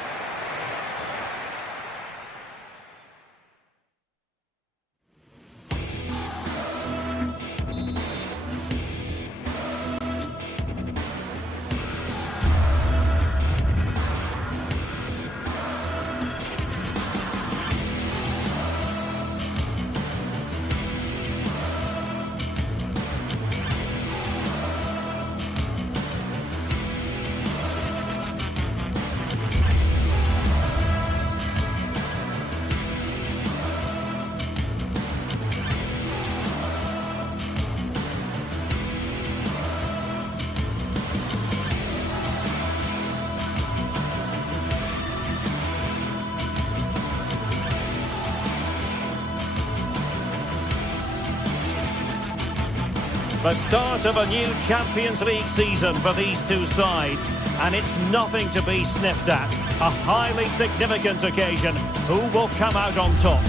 The start of a new Champions League season for these two sides, and it's nothing to be sniffed at. A highly significant occasion. Who will come out on top?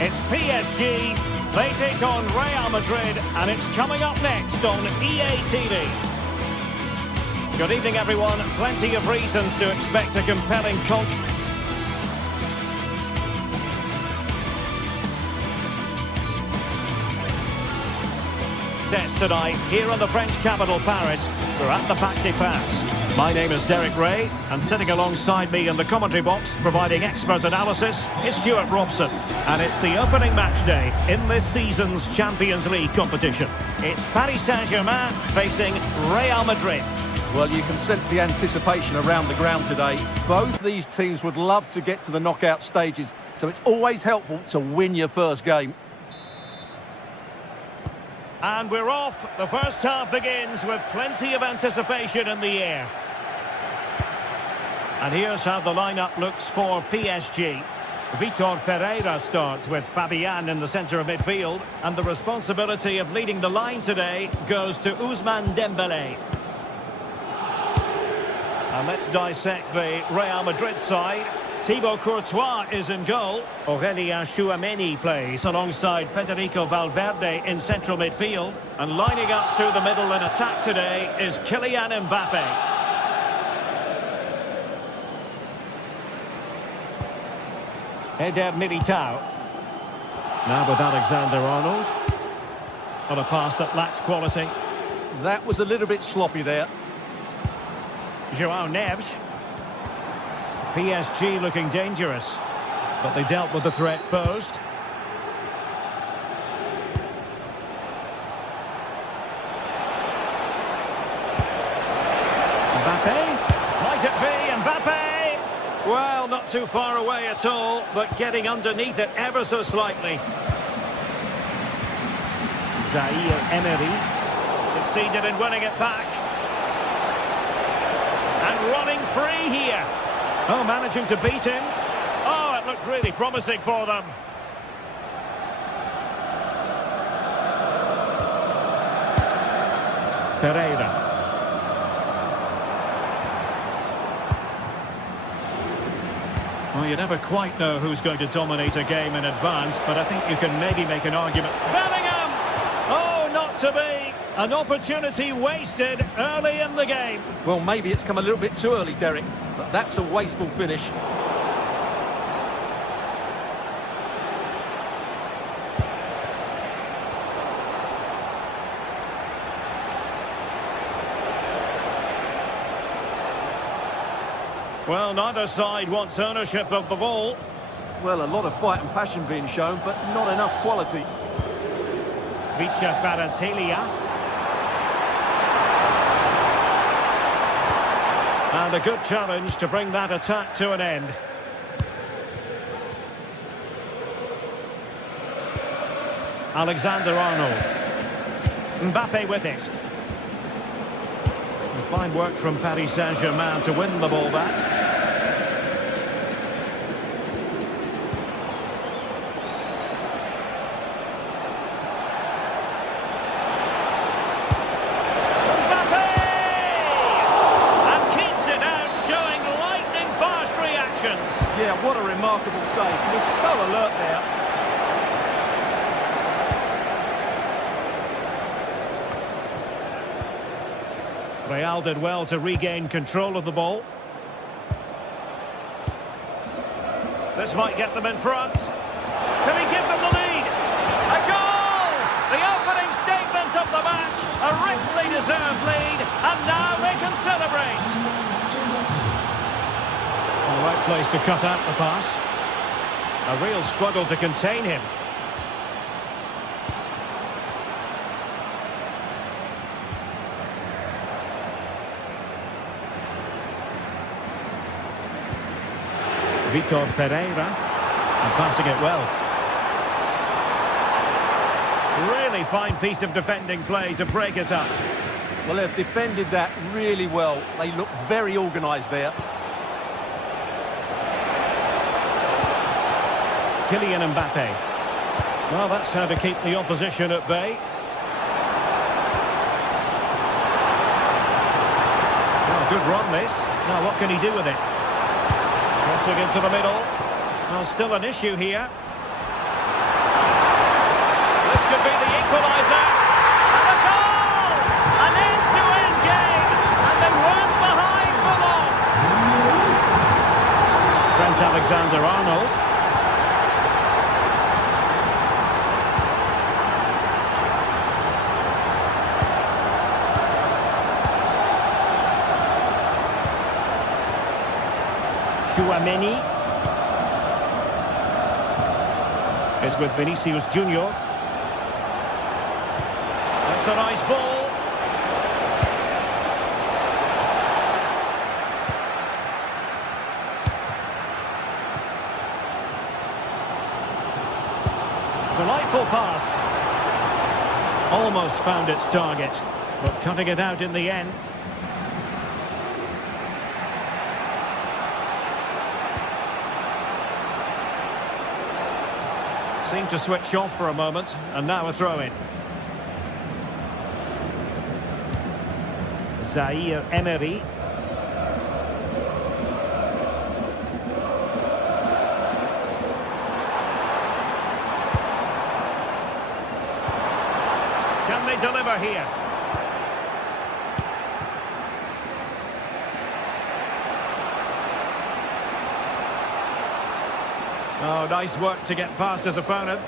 It's PSG. They take on Real Madrid, and it's coming up next on EA TV. Good evening, everyone. Plenty of reasons to expect a compelling contest. Tonight here in the French capital Paris. We're at the Parc des Princes. My name is Derek Ray, and sitting alongside me in the commentary box providing expert analysis is Stuart Robson, and it's the opening match day in this season's Champions League competition. It's Paris Saint-Germain facing Real Madrid. Well, you can sense the anticipation around the ground today. Both these teams would love to get to the knockout stages, so it's always helpful to win your first game. And we're off. The first half begins with plenty of anticipation in the air. And here's how the lineup looks for PSG. Vitor Ferreira starts with Fabian in the centre of midfield. And the responsibility of leading the line today goes to Ousmane Dembélé. And let's dissect the Real Madrid side. Thibaut Courtois is in goal. Aurélien Tchouameni plays alongside Federico Valverde in central midfield. And lining up through the middle in attack today is Kylian Mbappe. Eder Militao. Now with Alexander-Arnold. On a pass that lacks quality. That was a little bit sloppy there. João Neves. PSG looking dangerous, but they dealt with the threat posed. Mbappe, might it be Mbappe? Well, not too far away at all, but getting underneath it ever so slightly. Zaire Emery succeeded in winning it back. And running free here. Oh, managing to beat him. Oh, it looked really promising for them. Ferreira. Well, you never quite know who's going to dominate a game in advance, but I think you can maybe make an argument. Bellingham! Oh, not to be! An opportunity wasted early in the game. Well, maybe it's come a little bit too early, Derek, but that's a wasteful finish. Well, neither side wants ownership of the ball. Well, a lot of fight and passion being shown, but not enough quality. Vicha Kvaratskhelia. And a good challenge to bring that attack to an end. Alexander-Arnold. Mbappe with it. And fine work from Paris Saint-Germain to win the ball back. Yeah, what a remarkable save. He was so alert there. Real did well to regain control of the ball. This might get them in front. Can he give them the lead? A goal! The opening statement of the match. A richly deserved lead. And now they can celebrate. The right place to cut out the pass. A real struggle to contain him. Vitor Ferreira. And passing it well. Really fine piece of defending play to break it up. Well, they've defended that really well. They look very organised there. Kylian Mbappe. Well, that's how to keep the opposition at bay. Oh, good run, this. Now, what can he do with it? Crossing into the middle. Well, still an issue here. This could be the equaliser. And a goal! An end-to-end game. And they weren't behind for long. Trent Alexander-Arnold. Chouameni is with Vinicius Junior. That's a nice ball. Delightful pass. Almost found its target, but cutting it out in the end. Seemed to switch off for a moment, and now a throw-in. Zaire Emery. Can they deliver here? Oh, nice work to get past his opponent.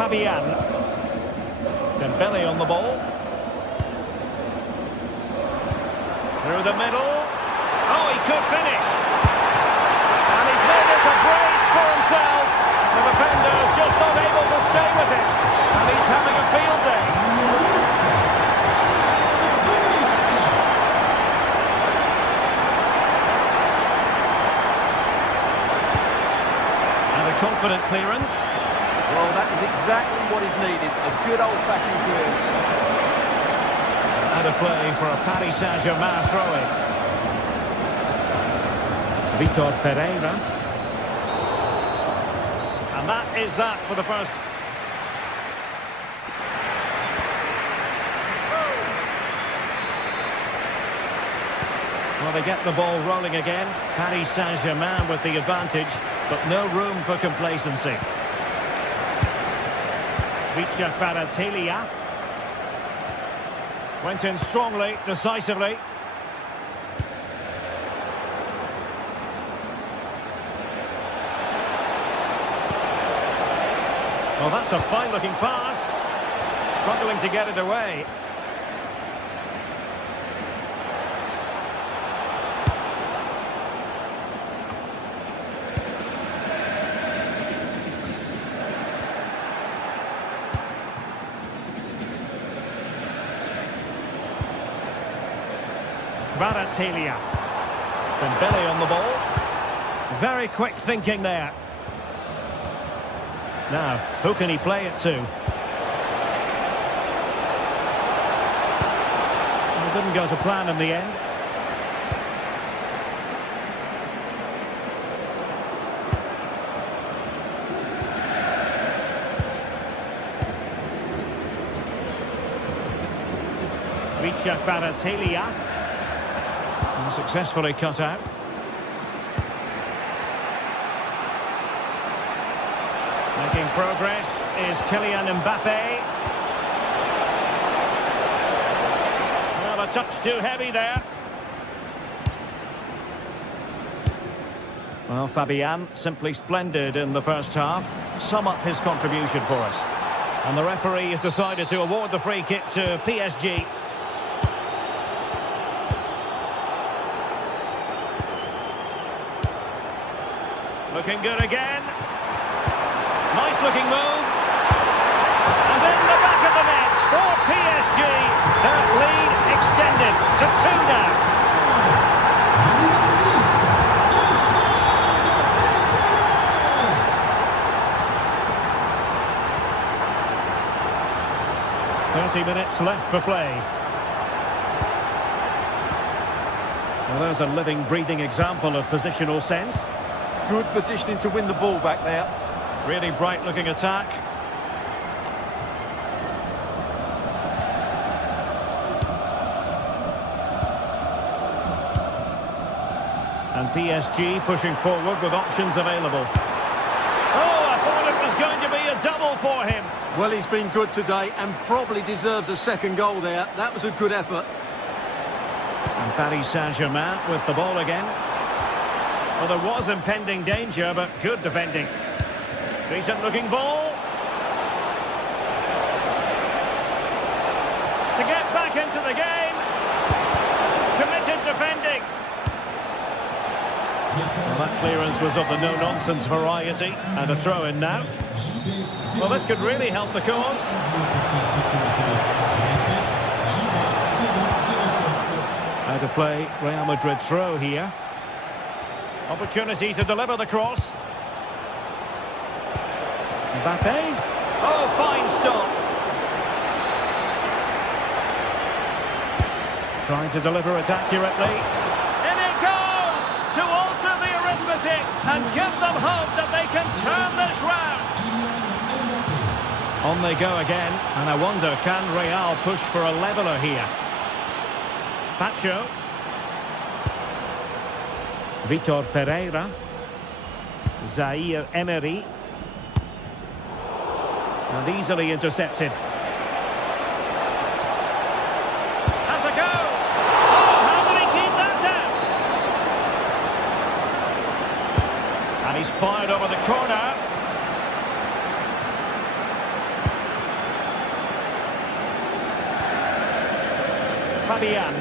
Fabian. Dembele on the ball. Through the middle. Oh, he could finish. And he's made it a brace for himself. The defender's just unable to stay with it. And he's having a field day. Confident clearance. Well, that is exactly what is needed. A good old-fashioned clearance. And a play for a Paris Saint-Germain throw-in. Vitor Ferreira. And that is that for the first. Well, they get the ball rolling again. Paris Saint-Germain with the advantage, but no room for complacency. Vicha Kvaratskhelia went in strongly, decisively. Well, that's a fine-looking pass. Struggling to get it away. Kvaratskhelia. Dembele on the ball. Very quick thinking there. Now, who can he play it to? It didn't go to plan in the end. Vicha Kvaratskhelia. Successfully cut out. Making progress is Kylian Mbappe. Well, a touch too heavy there. Well, Fabian, simply splendid in the first half. Sum up his contribution for us. And the referee has decided to award the free kick to PSG. Looking good again. Nice looking move. And in the back of the net for PSG. That lead extended to 2 now. Minutes left for play. Well, there's a living, breathing example of positional sense. Good positioning to win the ball back there. Really bright-looking attack. And PSG pushing forward with options available. Oh, I thought it was going to be a double for him. Well, he's been good today and probably deserves a second goal there. That was a good effort. And Paris Saint-Germain with the ball again. Well, there was impending danger, but good defending. Decent looking ball. To get back into the game. Committed defending. Well, that clearance was of the no-nonsense variety. And a throw-in now. Well, this could really help the cause. How to play Real Madrid throw here. Opportunity to deliver the cross. Mbappe. Oh, fine stop. Trying to deliver it accurately. In it goes to alter the arithmetic and give them hope that they can turn this round. On they go again, and I wonder, can Real push for a leveller here? Pacho. Vitor Ferreira. Zaire Emery. And easily intercepted. Has a go! Oh, how did he keep that out? And he's fired over the corner. Fabian.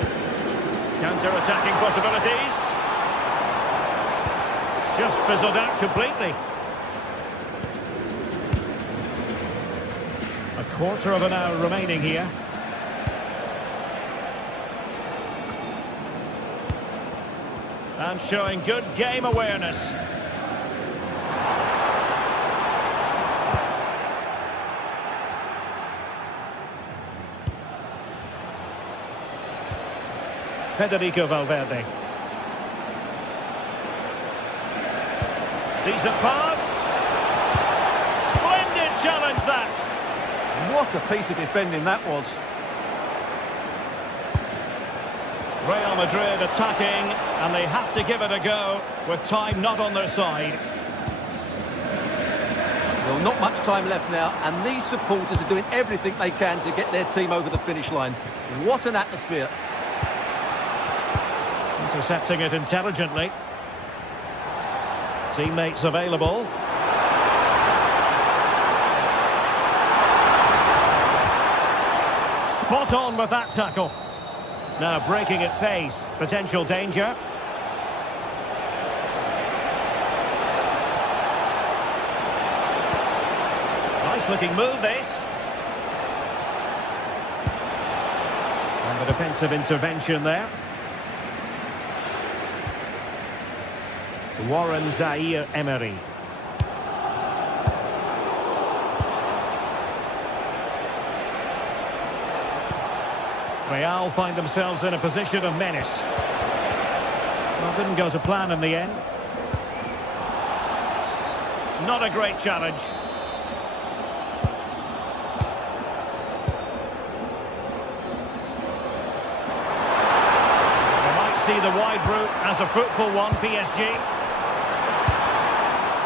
Counter-attacking possibilities. Just fizzled out completely. A quarter of an hour remaining here. And showing good game awareness. Federico Valverde. Decent pass. Splendid challenge that. What a piece of defending that was. Real Madrid attacking, and they have to give it a go with time not on their side. Well, not much time left now, and these supporters are doing everything they can to get their team over the finish line. What an atmosphere. Intercepting it intelligently. Teammates available. Spot on with that tackle. Now breaking at pace. Potential danger. Nice looking move, this. And the defensive intervention there. Warren Zaire-Emery. Real find themselves in a position of menace. Well, didn't go to plan in the end. Not a great challenge. They might see the wide route as a fruitful one, PSG.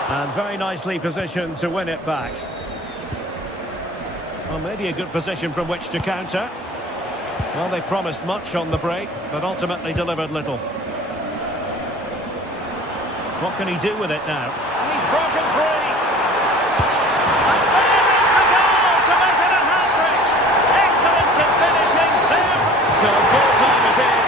And very nicely positioned to win it back. Well, maybe a good position from which to counter. Well, they promised much on the break, but ultimately delivered little. What can he do with it now? And he's broken free! And there is the goal to make it a hat-trick! Excellence in finishing there! So full time is in.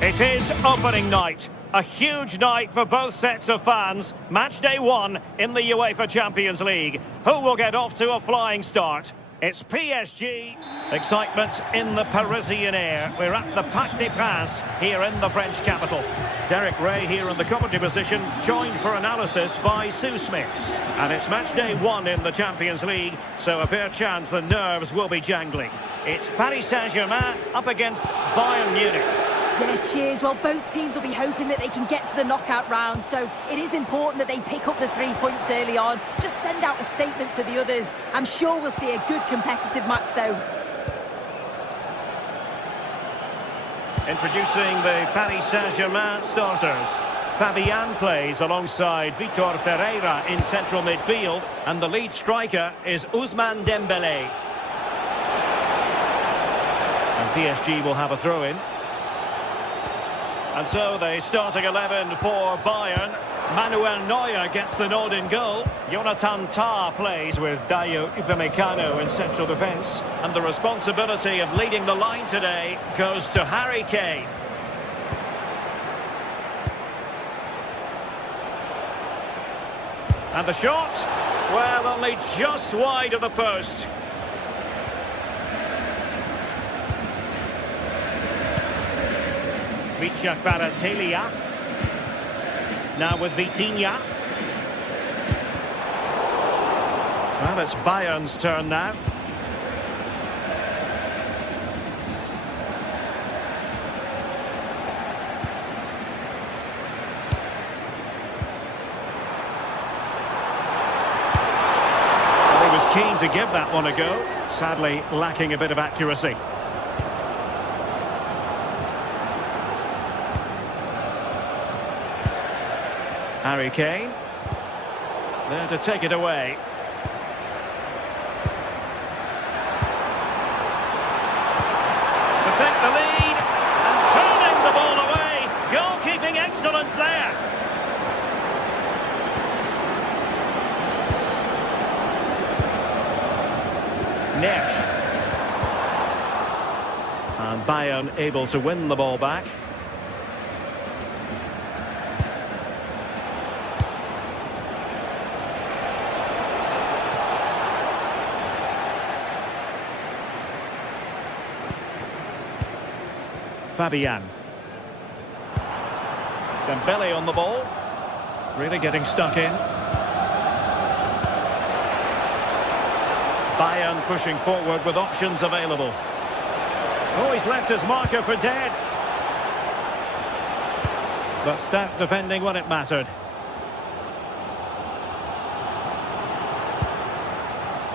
It is opening night. A huge night for both sets of fans. Match day 1 in the UEFA Champions League. Who will get off to a flying start? It's PSG. Excitement in the Parisian air. We're at the Parc des Princes here in the French capital. Derek Ray here in the commentary position, joined for analysis by Sue Smith. And it's match day 1 in the Champions League, so a fair chance the nerves will be jangling. It's Paris Saint-Germain up against Bayern Munich. Yeah, cheers. Well, both teams will be hoping that they can get to the knockout round, so it is important that they pick up the 3 points early on. Just send out a statement to the others. I'm sure we'll see a good competitive match, though. Introducing the Paris Saint-Germain starters. Fabian plays alongside Vitor Ferreira in central midfield, and the lead striker is Ousmane Dembélé. And PSG will have a throw-in. And so the starting 11 for Bayern. Manuel Neuer gets the nod in goal. Jonathan Tah plays with Dayo Upamecano in central defence. And the responsibility of leading the line today goes to Harry Kane. And the shot? Well, only just wide of the post. Vicha Kvaratskhelia. Now with Vitinha. Well, it's Bayern's turn now. keen to give that one a go. Sadly, lacking a bit of accuracy. Harry Kane. There to take it away. To take the lead and turning the ball away. Goalkeeping excellence there. Nesh. And Bayern able to win the ball back. Fabian. Dembele on the ball. Really getting stuck in. Bayern pushing forward with options available. Oh, he's left his marker for dead. But stout defending when it mattered.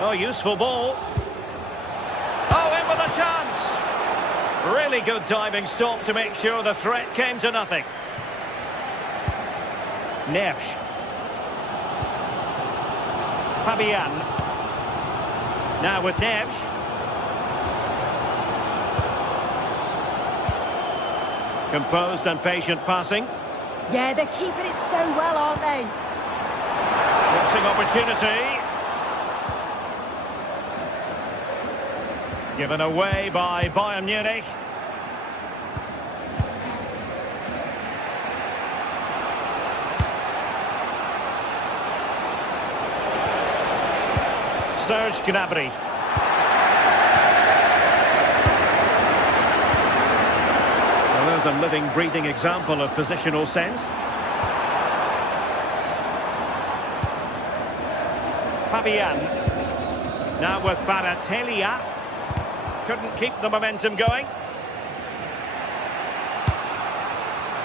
Oh, useful ball. Oh, in with a chance. Really good diving stop to make sure the threat came to nothing. Nesh. Fabian. Now with Nesh. Composed and patient passing. Yeah, they're keeping it so well, aren't they? Crossing opportunity. Given away by Bayern Munich. Serge Gnabry. Well, there's a living, breathing example of positional sense. Fabian. Now with Balotelli. Couldn't keep the momentum going.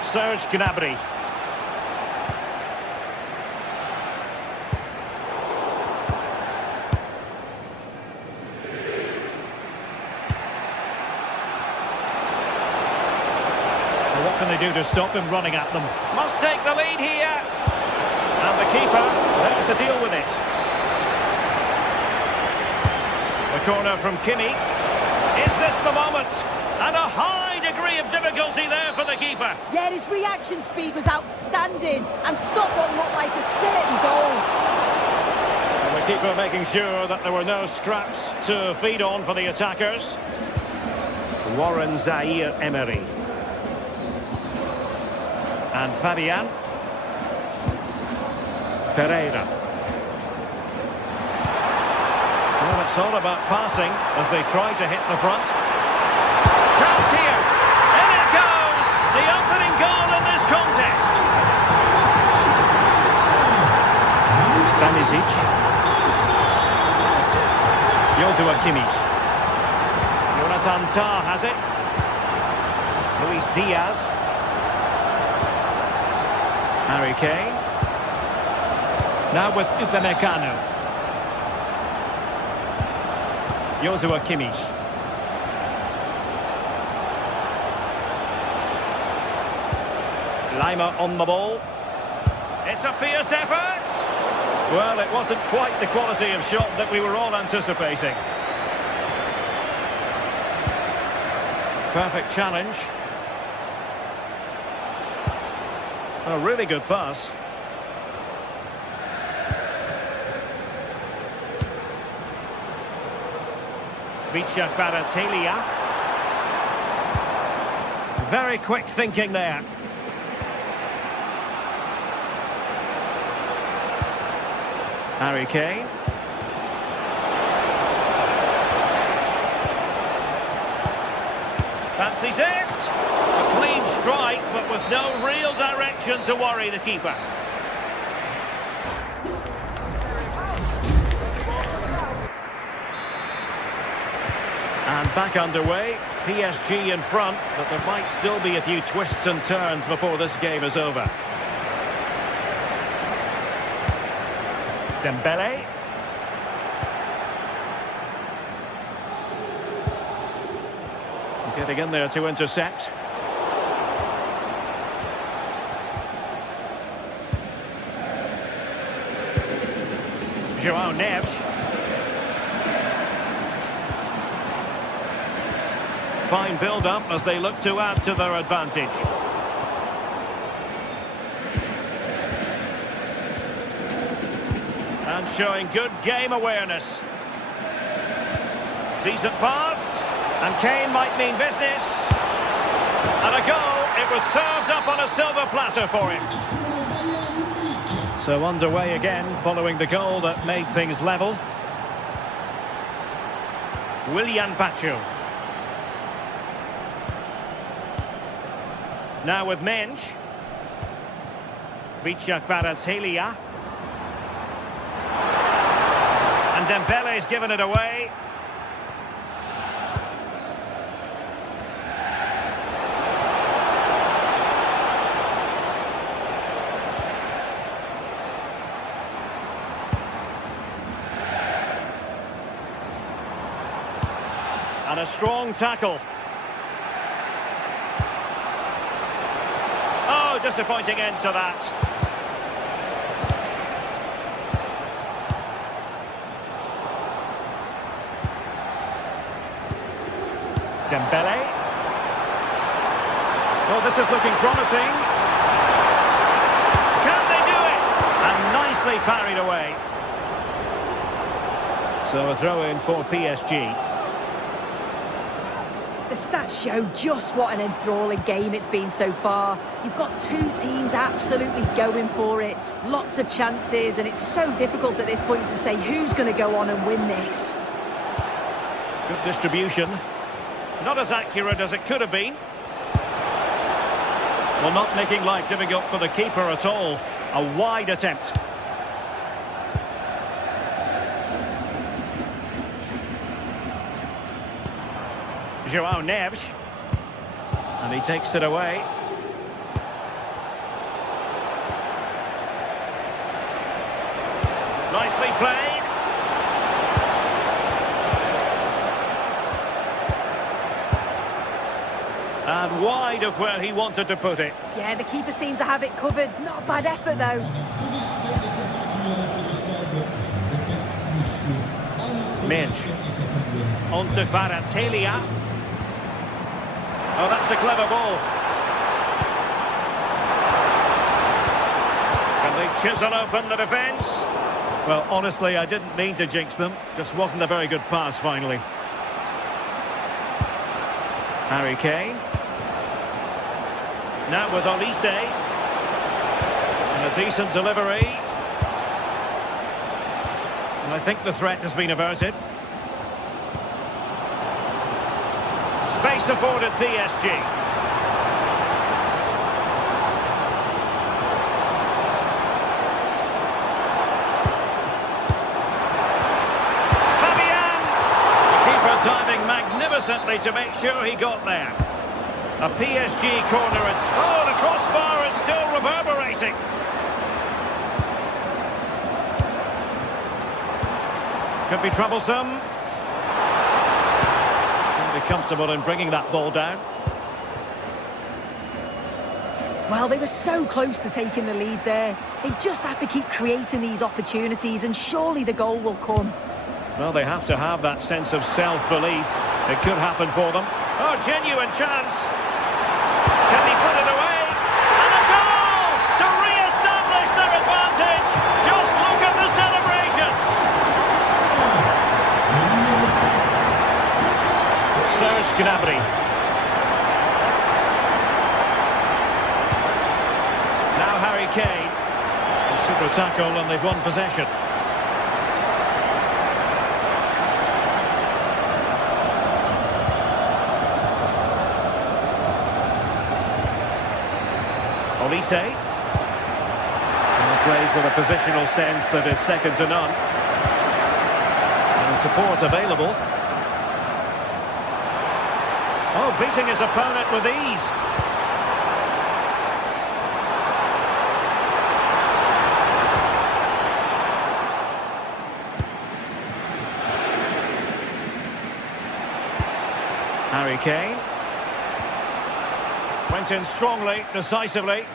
Serge Gnabry. Well, what can they do to stop him running at them? Must take the lead here. And the keeper there to deal with it. The corner from Kimi. Is this the moment? And a high degree of difficulty there for the keeper. Yeah, his reaction speed was outstanding and stopped what looked like a certain goal. And the keeper making sure that there were no scraps to feed on for the attackers. Warren Zaïre-Emery. And Fabian. Pereira. Well, it's all about passing as they try to hit the front. Chance here. In it goes. The opening goal in this contest. Stanisic. Joshua Kimmich. Jonathan Tah has it. Luis Diaz. Harry Kane. Now with Upamecano. Joshua Kimmich. Lima on the ball. It's a fierce effort. Well, it wasn't quite the quality of shot that we were all anticipating. Perfect challenge. A really good pass. Vicha Kvaratskhelia. Very quick thinking there. Harry Kane. Fancies it. A clean strike, but with no real direction to worry the keeper. And back underway, PSG in front, but there might still be a few twists and turns before this game is over. Dembele. Getting in there to intercept. João Neves. Fine build-up as they look to add to their advantage. And showing good game awareness. Decent pass. And Kane might mean business. And a goal. It was served up on a silver platter for him. So underway again following the goal that made things level. Willian Pacho. Now with Mensch. Vicha Kvaratskhelia. And Dembele's given it away. And a strong tackle. Oh, disappointing end to that. Dembele. Well, this is looking promising. Can they do it? And nicely parried away. So a throw in for PSG. The stats show just what an enthralling game it's been so far. You've got two teams absolutely going for it. Lots of chances, and it's so difficult at this point to say who's going to go on and win this. Good distribution. Not as accurate as it could have been. Well, not making life difficult for the keeper at all. A wide attempt. João Neves. And he takes it away. Nicely played. And wide of where he wanted to put it. Yeah, the keeper seemed to have it covered. Not a bad effort, though. Mensch. On to Kvaratskhelia. Oh, that's a clever ball. Can they chisel open the defence? Well, honestly, I didn't mean to jinx them. Just wasn't a very good pass, finally. Harry Kane. Now with Olise. And a decent delivery. And I think the threat has been averted. Space afforded PSG. Fabian! The keeper diving magnificently to make sure he got there. A PSG corner and... oh, the crossbar is still reverberating. Could be troublesome. Comfortable in bringing that ball down. Well, they were so close to taking the lead there. They just have to keep creating these opportunities, and surely the goal will come. Well, they have to have that sense of self-belief. It could happen for them. Oh, genuine chance. Can he put it away? And a goal to re-establish their advantage. Just look at the celebrations. Serge Gnabry. Now Harry Kane. A super tackle and they've won possession. Olise. And plays with a positional sense that is second to none. And support available. Oh, beating his opponent with ease. Harry Kane. Went in strongly, decisively.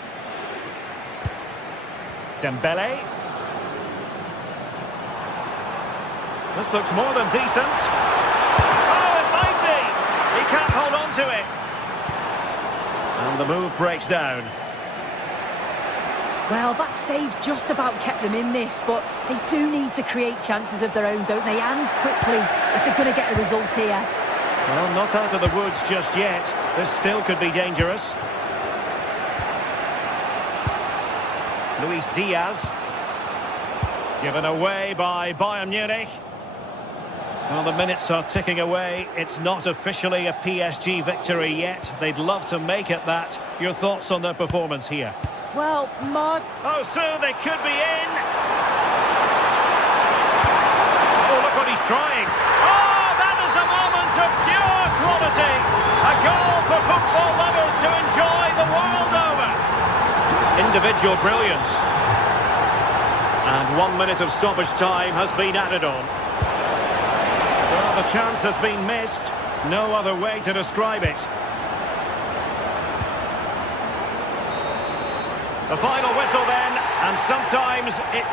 Dembele. This looks more than decent. Oh, it might be! He can't hold on to it. And the move breaks down. Well, that save just about kept them in this, but they do need to create chances of their own, don't they? And quickly, if they're going to get a result here. Well, not out of the woods just yet. This still could be dangerous. Luis Diaz. Given away by Bayern Munich. Well, the minutes are ticking away. It's not officially a PSG victory yet. They'd love to make it that. Your thoughts on their performance here? Well, Mark... Oh, soon they could be in. Oh, look what he's trying. Oh, that is a moment of pure quality. A goal for football lovers to enjoy the world over. Individual brilliance. And 1 minute of stoppage time has been added on. Well, the chance has been missed. No other way to describe it. The final whistle then, and sometimes it...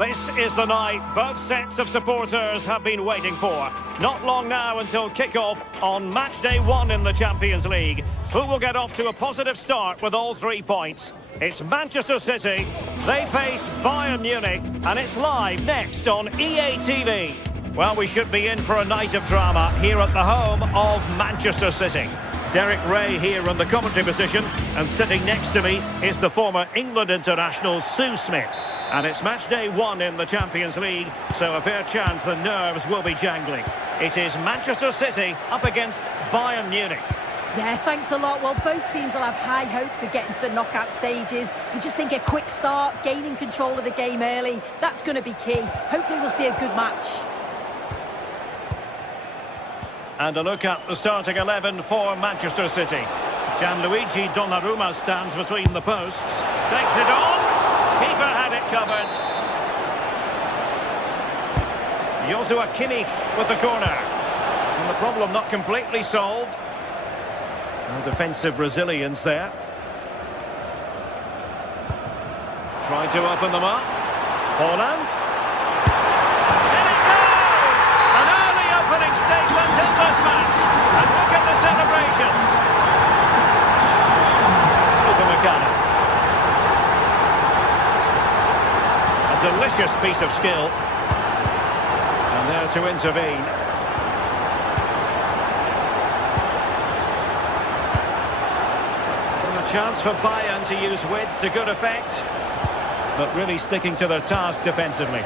This is the night both sets of supporters have been waiting for. Not long now until kick-off on match day 1 in the Champions League. Who will get off to a positive start with all 3 points? It's Manchester City. They face Bayern Munich, and it's live next on EA TV. Well, we should be in for a night of drama here at the home of Manchester City. Derek Ray here in the commentary position, and sitting next to me is the former England international Sue Smith. And it's match day 1 in the Champions League, so a fair chance the nerves will be jangling. It is Manchester City up against Bayern Munich. Yeah, thanks a lot. Well, both teams will have high hopes of getting to the knockout stages. You just think a quick start, gaining control of the game early, that's going to be key. Hopefully we'll see a good match. And a look at the starting 11 for Manchester City. Gianluigi Donnarumma stands between the posts. Takes it on. Keeper had it covered. Joshua Kimmich with the corner. And the problem not completely solved. No defensive Brazilians there. Try to open them up. Holland. In it goes! An early opening statement in this match. And look at the celebrations. Upamecano. A delicious piece of skill. And there to intervene. Chance for Bayern to use width to good effect, but really sticking to their task defensively.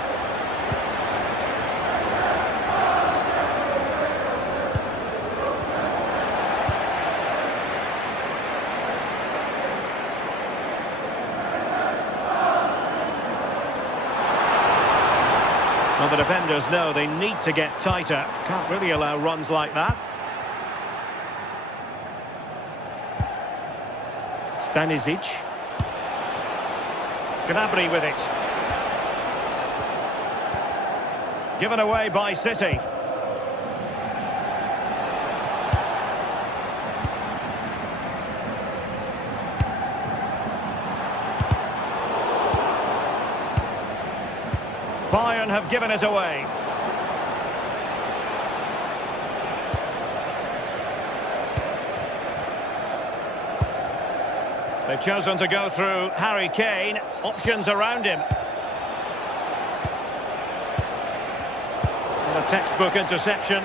Well, the defenders know they need to get tighter. Can't really allow runs like that. Stanisic. Gnabry with it. Given away by City. Bayern have given it away. They've chosen to go through Harry Kane. Options around him. And a textbook interception.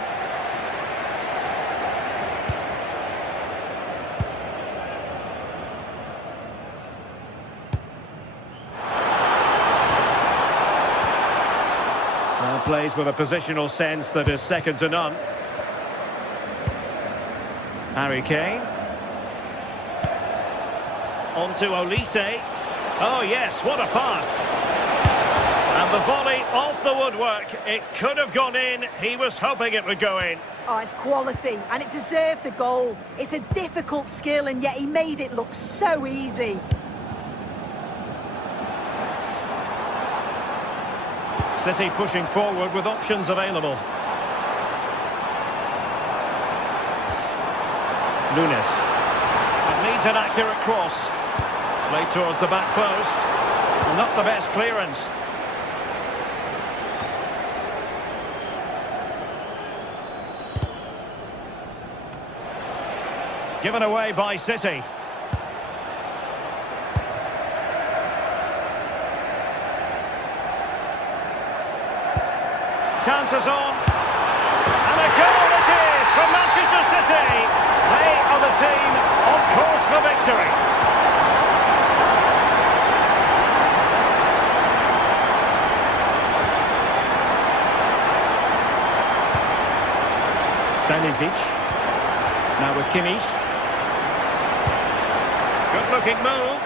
Now plays with a positional sense that is second to none. Harry Kane. On to Olise. Oh yes, what a pass. And the volley off the woodwork. It could have gone in. He was hoping it would go in. Oh, it's quality, and it deserved the goal. It's a difficult skill, and yet he made it look so easy. City pushing forward with options available. Nunes. It needs an accurate cross. Played towards the back post. Not the best clearance. Given away by City. Chances on. And a goal it is for Manchester City. They are the team on course for victory. Stanisic. Now with Kimmich. Good-looking move.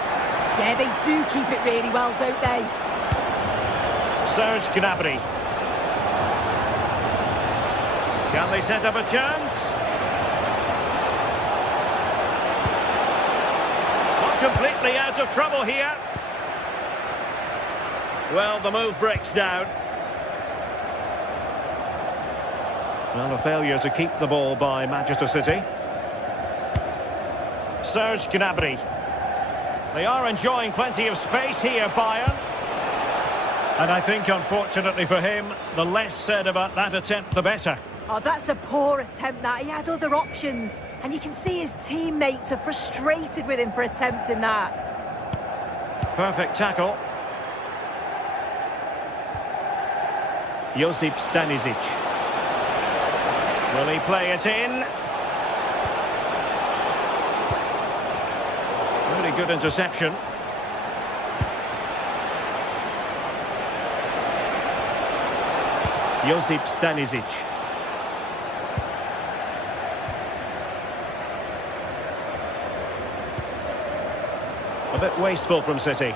Yeah, they do keep it really well, don't they? Serge Gnabry. Can they set up a chance? Not completely out of trouble here. Well, the move breaks down. Well, a failure to keep the ball by Manchester City. Serge Gnabry. They are enjoying plenty of space here, Bayern. And I think, unfortunately for him, the less said about that attempt, the better. Oh, that's a poor attempt, that. He had other options. And you can see his teammates are frustrated with him for attempting that. Perfect tackle. Josip Stanisic. Will he play it in? Really good interception. Josip Stanisic. A bit wasteful from City.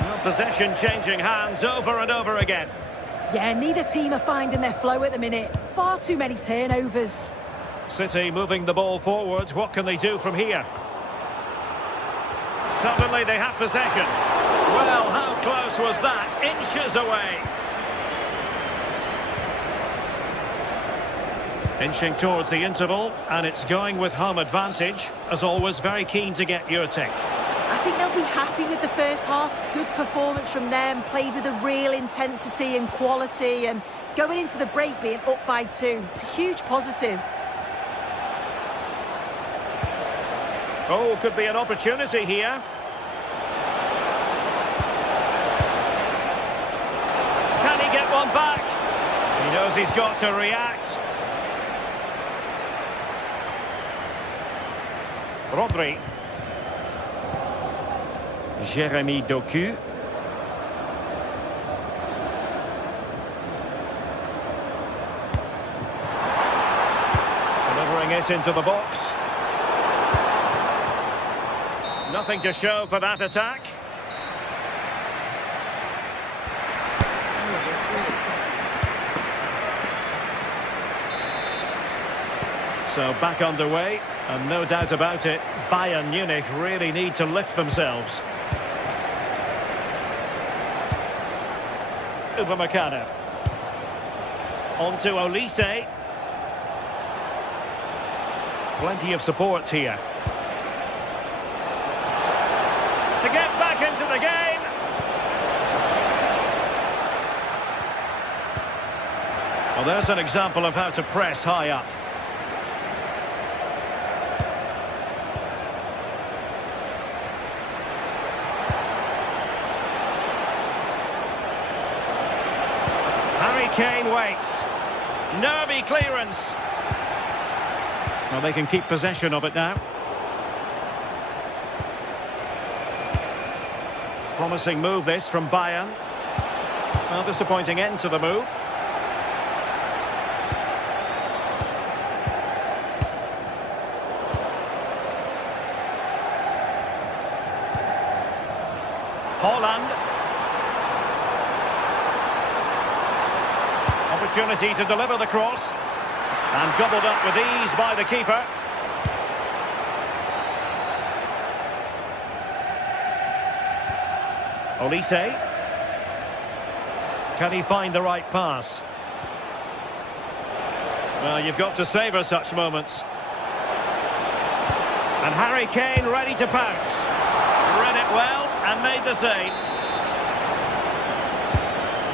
Well, possession changing hands over and over again. Yeah, neither team are finding their flow at the minute. Far too many turnovers. City moving the ball forward. What can they do from here? Suddenly they have possession. Well, how close was that? Inches away. Inching towards the interval, and it's going with home advantage. As always, very keen to get your take. I think they'll be happy with the first half. Good performance from them, played with a real intensity and quality, and going into the break being up by 2. It's a huge positive. Oh, could be an opportunity here. Can he get one back? He knows he's got to react. Rodri. Jeremy Doku. Delivering it into the box. Nothing to show for that attack. So back underway, and no doubt about it, Bayern Munich really need to lift themselves. Upamecano. On to Olise. Plenty of support here. To get back into the game. Well, there's an example of how to press high up. Harry Kane waits. Nervy clearance. Well, they can keep possession of it now. Promising move this from Bayern. Well, disappointing end to the move. Holland. Opportunity to deliver the cross. And gobbled up with ease by the keeper. Olise. Can he find the right pass? Well, you've got to savour such moments. And Harry Kane ready to pounce. Read it well and made the save.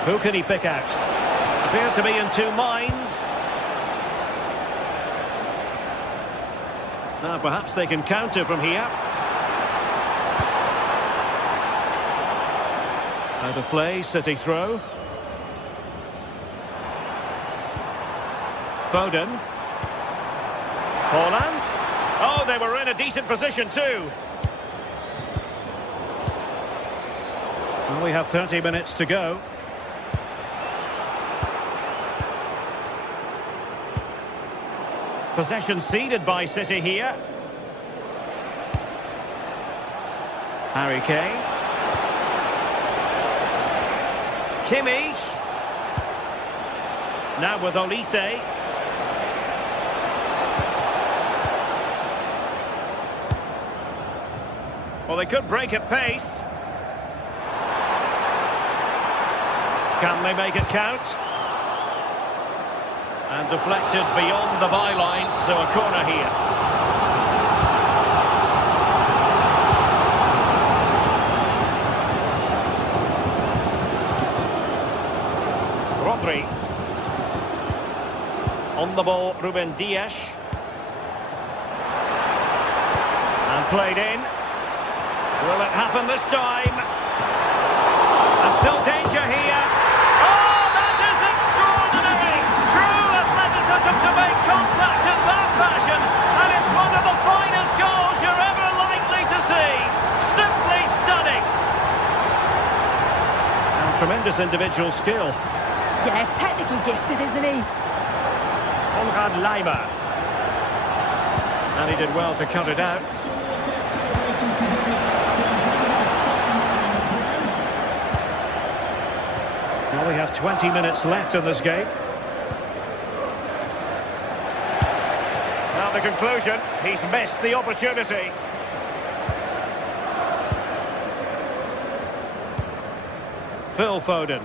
Who can he pick out? Appear to be in two minds. Now perhaps they can counter from here. Out of play, City throw. Foden. Holland. Oh, they were in a decent position too. Well, we have 30 minutes to go. Possession ceded by City here. Harry Kane. Kimmich. Now with Olise. Well, they could break at pace. Can they make it count? And deflected beyond the byline, so a corner here. Rodri. On the ball, Ruben Dias. And played in. Will it happen this time? And still danger here. Oh, that is extraordinary! True athleticism to make contact in that fashion. And it's one of the finest goals you're ever likely to see. Simply stunning. And tremendous individual skill. Yeah, technically gifted, isn't he? Konrad Laimer. And he did well to cut it out. Well, we have 20 minutes left in this game. Now the conclusion, he's missed the opportunity. Phil Foden.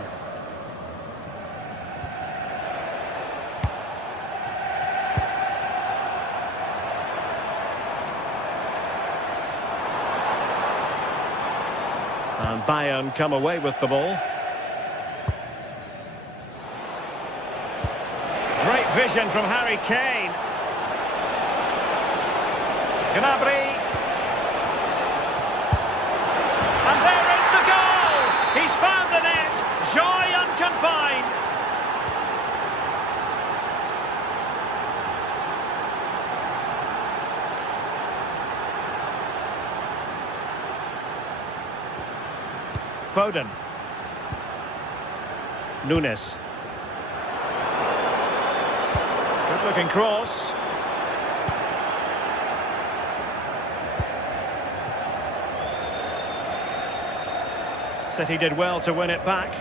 And Bayern come away with the ball. Great vision from Harry Kane. Gnabry. And there is the goal! He's found the net. Joy unconfined. Foden. Nunes. Good looking cross. City did well to win it back.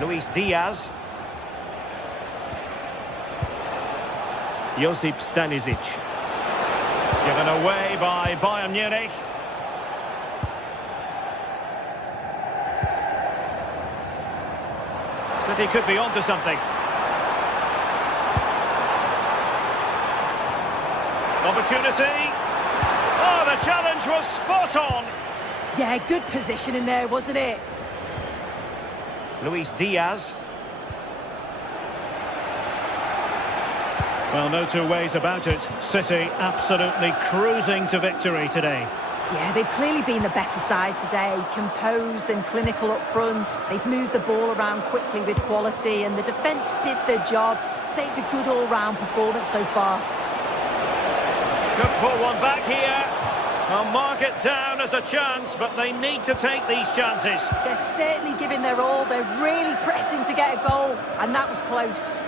Luis Diaz. Josip Stanisic. Given away by Bayern Munich. City could be onto something. Opportunity. Oh, the challenge was spot on. Yeah, good position in there, wasn't it? Luis Diaz. Well, no two ways about it. City absolutely cruising to victory today. Yeah, they've clearly been the better side today, composed and clinical up front. They've moved the ball around quickly with quality, and the defence did their job. I'd say it's a good all-round performance so far. Could pull one back here. I'll mark it down as a chance, but they need to take these chances. They're certainly giving their all. They're really pressing to get a goal, and that was close.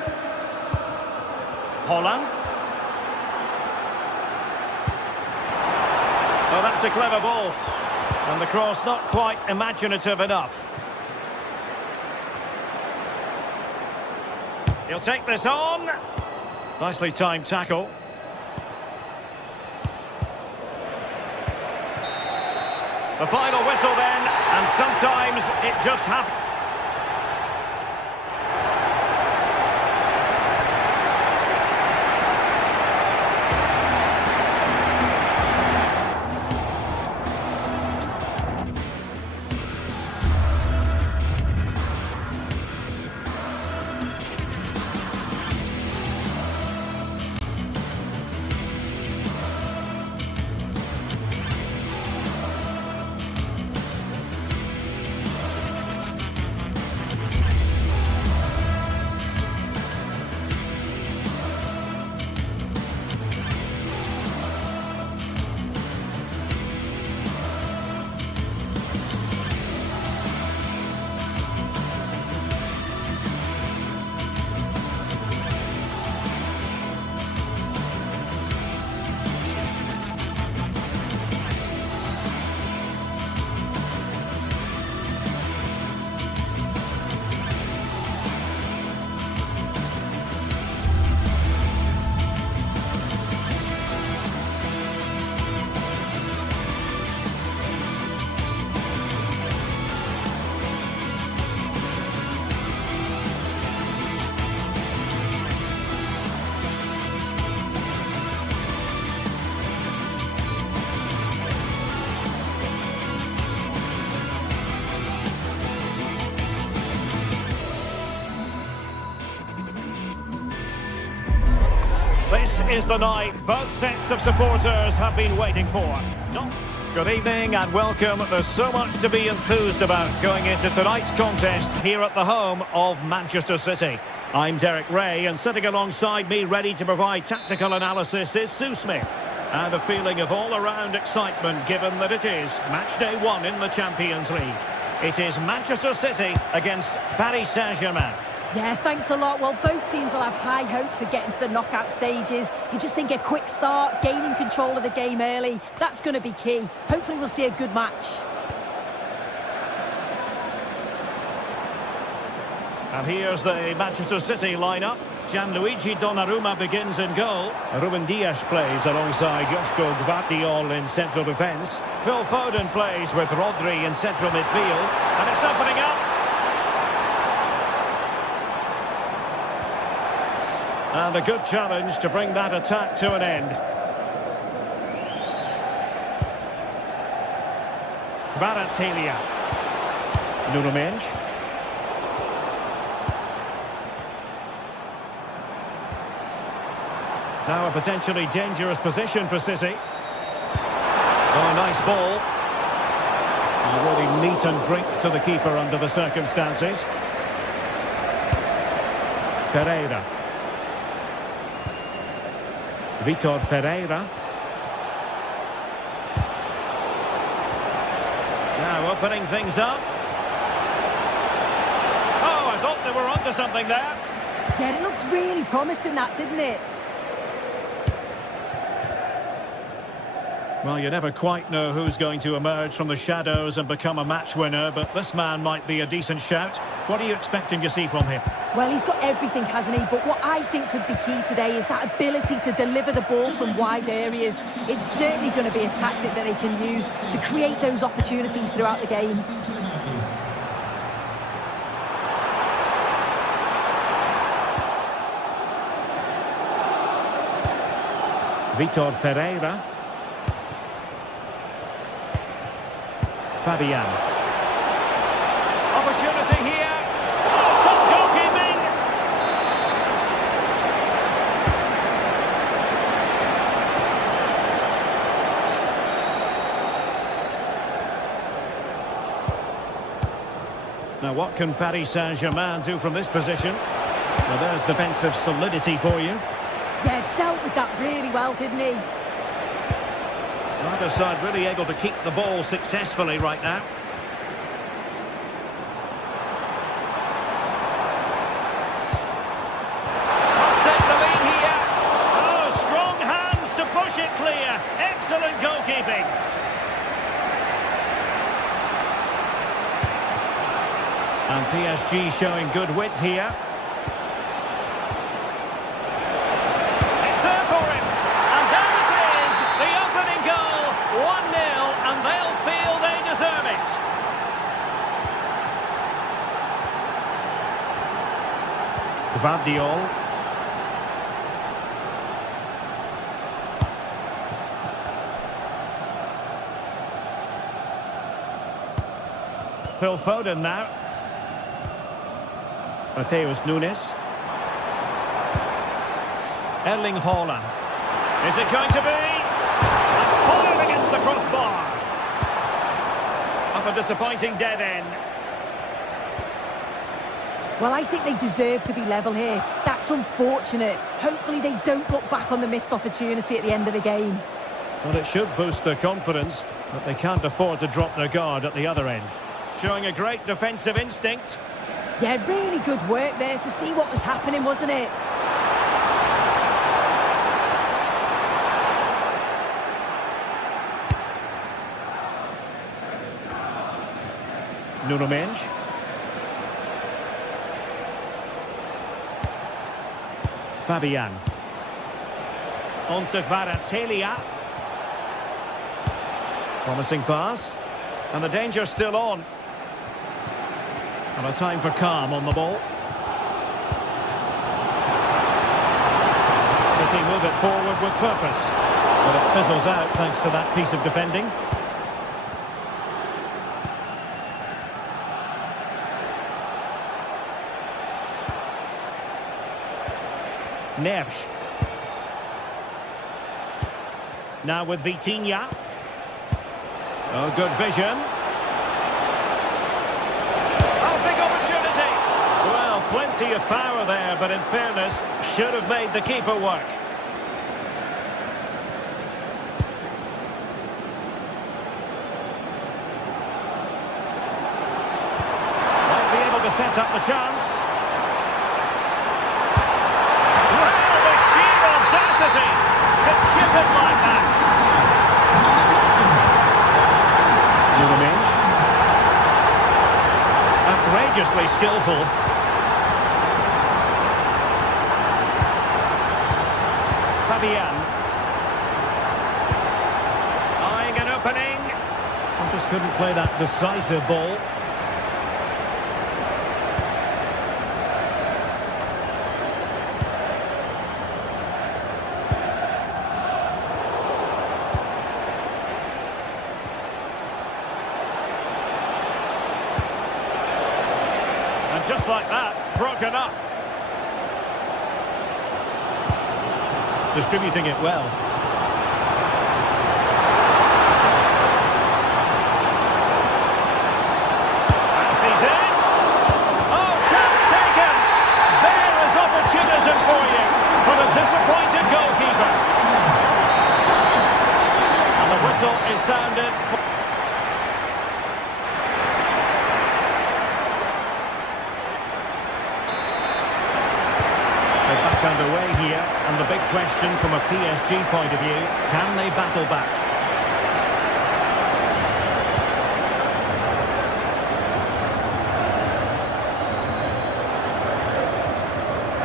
Holland. Oh, that's a clever ball. And the cross not quite imaginative enough. He'll take this on. Nicely timed tackle. The final whistle then, and sometimes it just happens. This is the night both sets of supporters have been waiting for. Good evening and welcome. There's so much to be enthused about going into tonight's contest here at the home of Manchester City. I'm Derek Ray, and sitting alongside me ready to provide tactical analysis is Sue Smith. And a feeling of all-around excitement given that it is match day 1 in the Champions League. It is Manchester City against Paris Saint-Germain. Yeah, thanks a lot. Well, both teams will have high hopes of getting to the knockout stages. You just think a quick start, gaining control of the game early, that's going to be key. Hopefully we'll see a good match. And here's the Manchester City lineup. Gianluigi Donnarumma begins in goal. Ruben Dias plays alongside Joško Gvardiol in central defence. Phil Foden plays with Rodri in central midfield. And it's opening up. And a good challenge to bring that attack to an end. Kvaratskhelia. Nuno Mendes. Now a potentially dangerous position for City. Oh, nice ball. Really meat and drink to the keeper under the circumstances. Ferreira. Vitor Ferreira. Now opening things up. Oh, I thought they were onto something there. Yeah, it looked really promising, that, didn't it? Well, you never quite know who's going to emerge from the shadows and become a match winner, but this man might be a decent shout. What are you expecting to see from him? Well, he's got everything, hasn't he? But what I think could be key today is that ability to deliver the ball from wide areas. It's certainly going to be a tactic that they can use to create those opportunities throughout the game. Vitor Ferreira. Fabian. Opportunity here. Oh, top goalkeeping. Now what can Paris Saint-Germain do from this position? Well, there's defensive solidity for you. Yeah, dealt with that really well, didn't he? Either side really able to keep the ball successfully right now. Must take the lead here. Oh, strong hands to push it clear. Excellent goalkeeping. And PSG showing good width here. Gvardiol. Phil Foden now. Matheus Nunes. Erling Haaland. Is it going to be? And fired against the crossbar. Up a disappointing dead end. Well, I think they deserve to be level here. That's unfortunate. Hopefully they don't look back on the missed opportunity at the end of the game. Well, it should boost their confidence, but they can't afford to drop their guard at the other end. Showing a great defensive instinct. Yeah, really good work there to see what was happening, wasn't it? Nuno Mendes. Fabian. On to Kvaratskhelia. Promising pass. And the danger's still on. And a time for calm on the ball. City move it forward with purpose. But it fizzles out thanks to that piece of defending. Neves. Now with Vitinha. Oh, good vision. Oh, big opportunity. Well, plenty of power there, but in fairness, should have made the keeper work. Might be able to set up the chance. Well, the sheer audacity to chip it like that. Outrageously skillful. Fabian. Eyeing an opening. I just couldn't play that decisive ball. Just like that, broken up. Distributing it well. Fancies it. Oh, chance taken. There is opportunism for you, for the disappointed goalkeeper. And the whistle is sounded. Underway here, and the big question from a PSG point of view, can they battle back?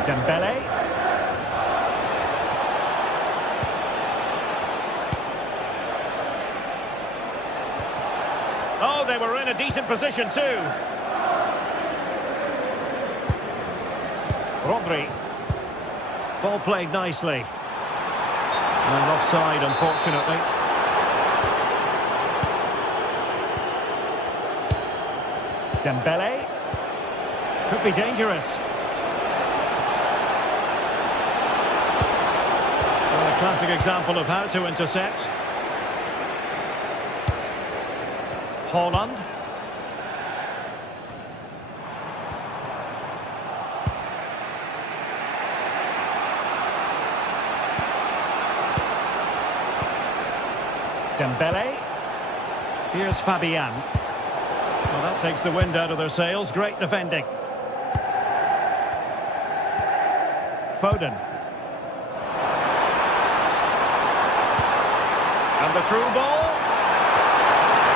Dembele. Oh, they were in a decent position too. Rodri. Ball played nicely. And offside, unfortunately. Dembele. Could be dangerous. Well, a classic example of how to intercept. Haaland. Dembele. Here's Fabian. Well, that takes the wind out of their sails. Great defending. Foden. And the through ball.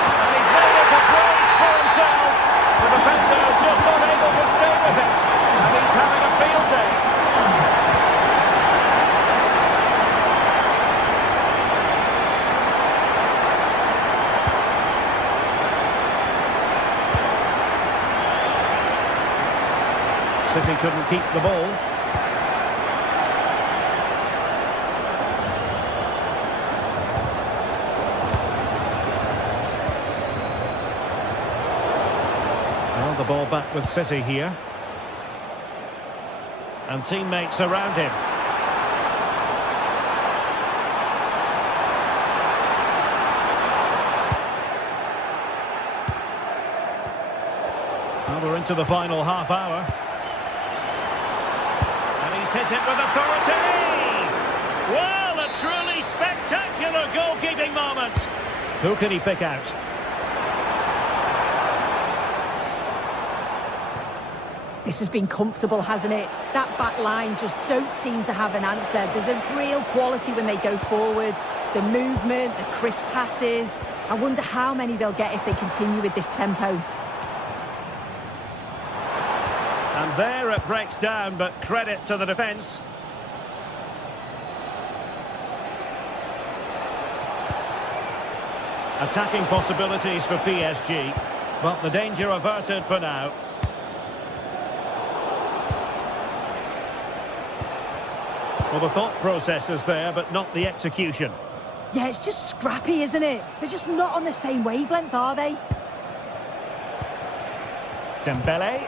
And he's made it a place for himself. The defender is just unable to stay with him. And he's having a field day. City couldn't keep the ball. Well, the ball back with City here. And teammates around him. Well, we're into the final half hour. Hit it with authority! Well, a truly spectacular goalkeeping moment. Who can he pick out? This has been comfortable, hasn't it? That back line just don't seem to have an answer. There's a real quality when they go forward. The movement, the crisp passes. I wonder how many they'll get if they continue with this tempo. And there it breaks down, but credit to the defence. Attacking possibilities for PSG, but the danger averted for now. Well, the thought process is there, but not the execution. Yeah, it's just scrappy, isn't it? They're just not on the same wavelength, are they? Dembele.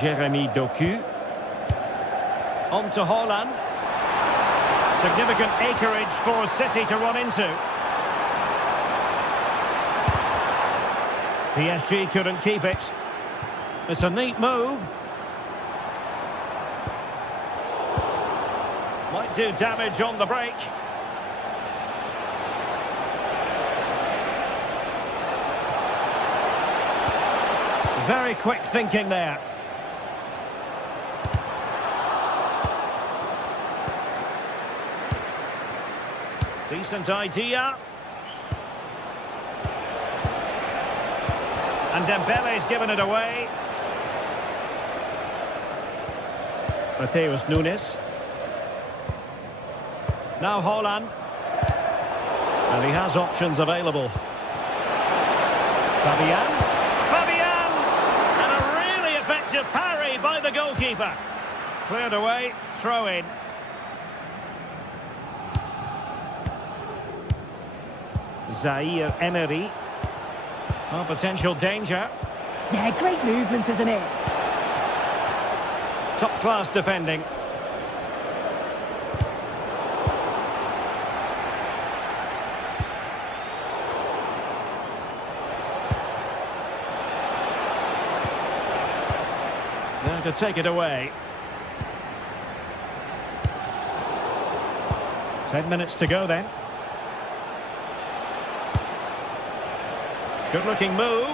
Jeremy Doku. On to Haaland. Significant acreage for City to run into. PSG couldn't keep it. It's a neat move. Might do damage on the break. Very quick thinking there. Decent idea. And Dembele's given it away. Mateus Nunes. Now Haaland. And he has options available. Fabian. And a really effective parry by the goalkeeper. Cleared away, throw in. Zaire Emery. Oh, potential danger. Yeah, great movement, isn't it? Top-class defending. Now to take it away. 10 minutes to go then. Good-looking move.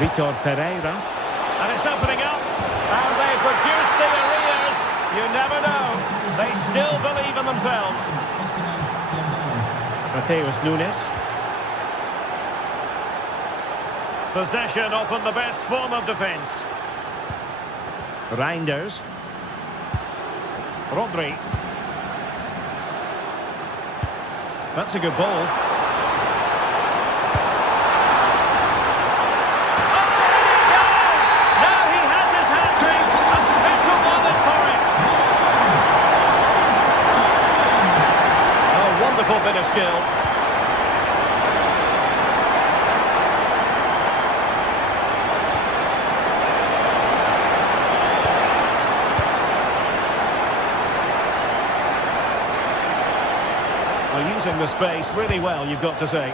Vitor Ferreira. And it's opening up. And they produce the arrears. You never know. They still believe in themselves. Mateus Nunes. Possession often the best form of defence. Reinders. Rodri. That's a good ball. Oh, and he goes! Now he has his hat-trick. A special moment for him. A wonderful bit of skill. Using the space really well, you've got to say.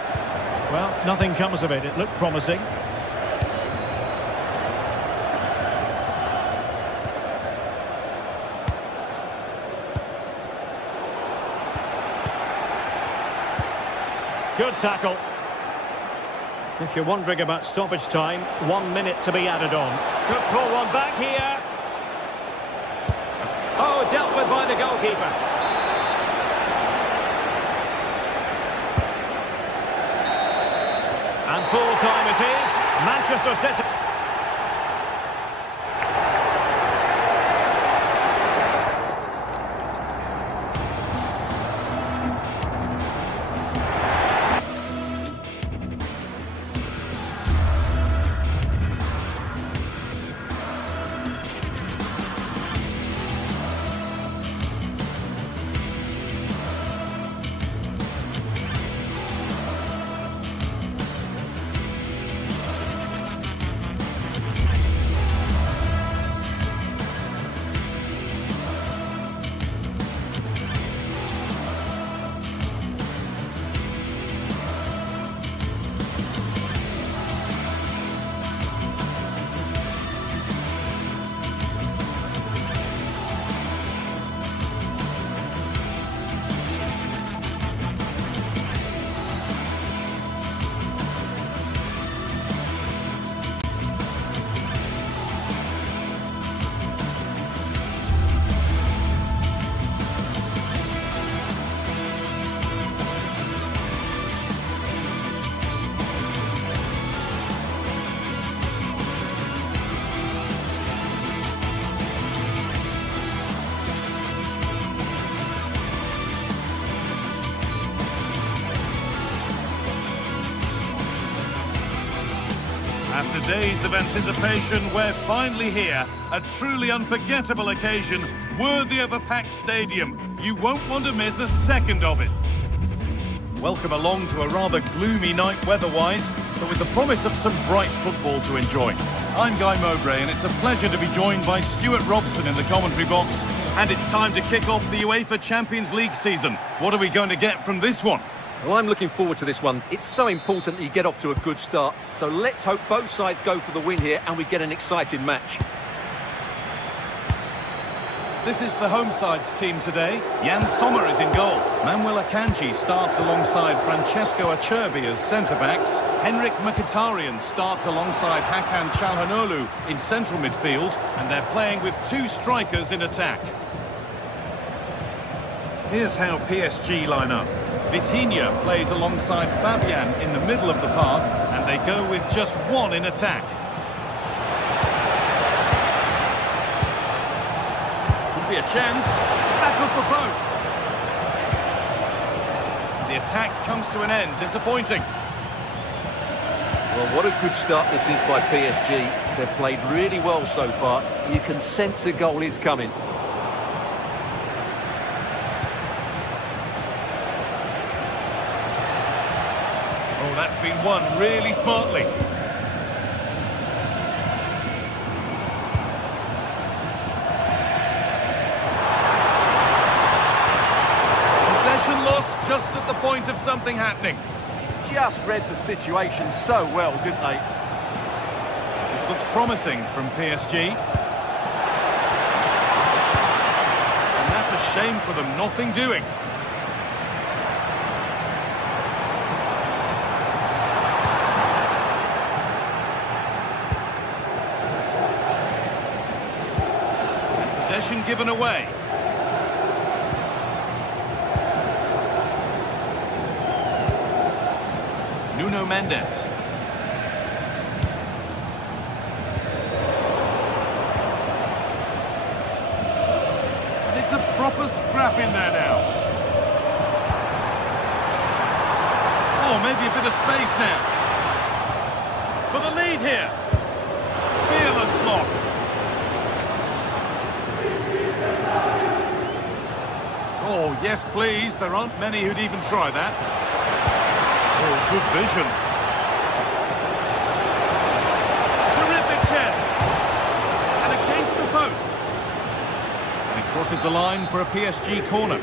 Well, nothing comes of it. It looked promising. Good tackle. If you're wondering about stoppage time, 1 minute to be added on. Could pull one back here. Oh, dealt with by the goalkeeper. And full time it is. Manchester City. After days of anticipation, we're finally here. A truly unforgettable occasion, worthy of a packed stadium. You won't want to miss a second of it. Welcome along to a rather gloomy night weather-wise, but with the promise of some bright football to enjoy. I'm Guy Mowbray, and it's a pleasure to be joined by Stuart Robson in the commentary box. And it's time to kick off the UEFA Champions League season. What are we going to get from this one? Well, I'm looking forward to this one. It's so important that you get off to a good start. So let's hope both sides go for the win here and we get an exciting match. This is the home side's team today. Jan Sommer is in goal. Manuel Akanji starts alongside Francesco Acerbi as centre-backs. Henrik Mkhitaryan starts alongside Hakan Çalhanoğlu in central midfield. And they're playing with two strikers in attack. Here's how PSG line up. Vitinha plays alongside Fabian in the middle of the park, and they go with just one in attack. Could be a chance. Back up the post. The attack comes to an end. Disappointing. Well, what a good start this is by PSG. They've played really well so far. You can sense a goal is coming. That's been won really smartly. Possession lost just at the point of something happening. Just read the situation so well, didn't they? This looks promising from PSG. And that's a shame for them, nothing doing. Possession given away. Nuno Mendes. And it's a proper scrap in there now. Oh, maybe a bit of space now. For the lead here. Fearless block. Oh, yes, please. There aren't many who'd even try that. Oh, good vision. Terrific chance. And against the post. And it crosses the line for a PSG corner.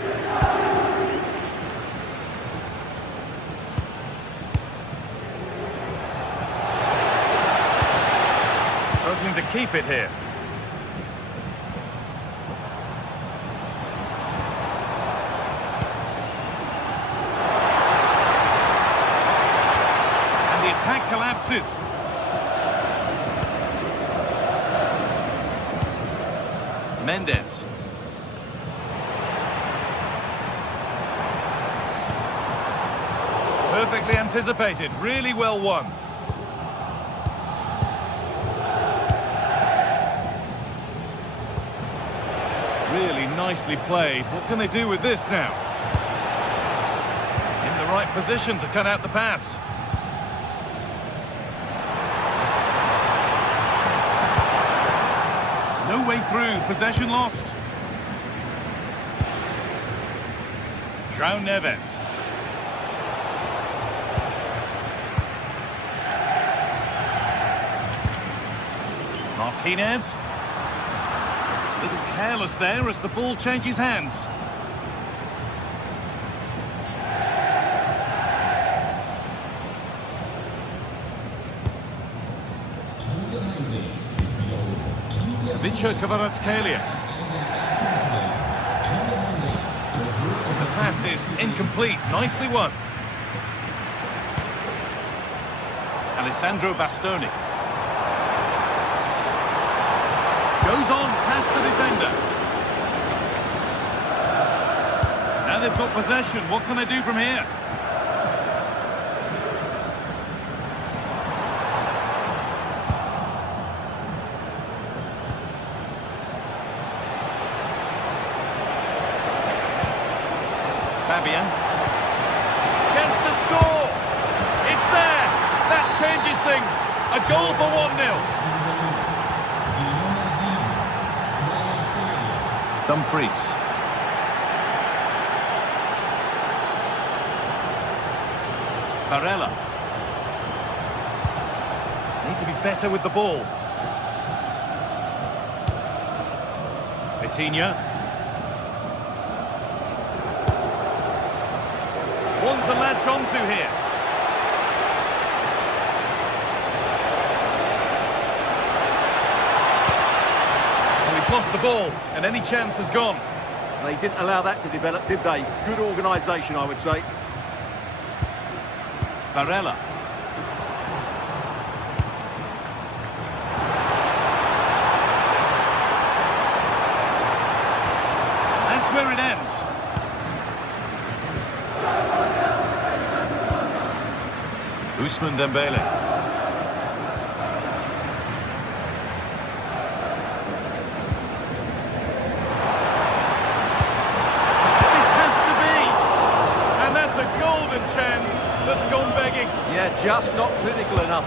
Struggling to keep it here. Attack collapses. Mendes. Perfectly anticipated, really well won. Really nicely played. What can they do with this now? In the right position to cut out the pass. No way through, possession lost. João Neves. Martinez. A little careless there as the ball changes hands. Vicha Kvaratskhelia. The pass is incomplete. Nicely won. Alessandro Bastoni. Goes on past the defender. Now they've got possession. What can they do from here? Fabian. Chance to score. It's there. That changes things. A goal for 1-0. Dumfries. Barella. Need to be better with the ball. Vitinha. One to latch onto here. Oh, he's lost the ball, and any chance has gone. They didn't allow that to develop, did they? Good organisation, I would say. Barella. That's where it ends. Ousmane Dembele. Chance that's gone begging. Yeah, just not clinical enough.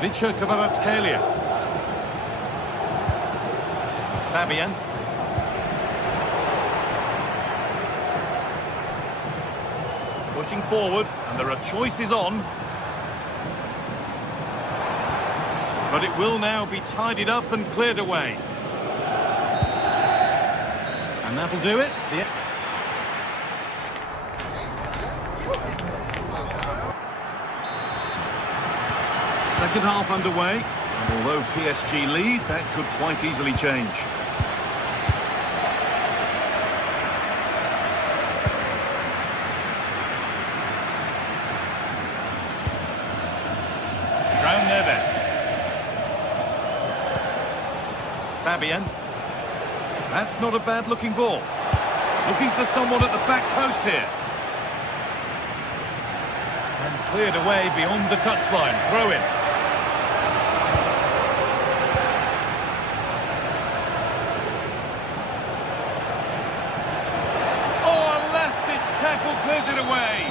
Vicha Kvaratskhelia. Fabian. Pushing forward, and there are choices on. But it will now be tidied up and cleared away. And that'll do it. Second half underway, and although PSG lead, that could quite easily change. João Neves. Fabian. That's not a bad-looking ball. Looking for someone at the back post here. And cleared away beyond the touchline. Throw in. Oh, a last-ditch tackle clears it away.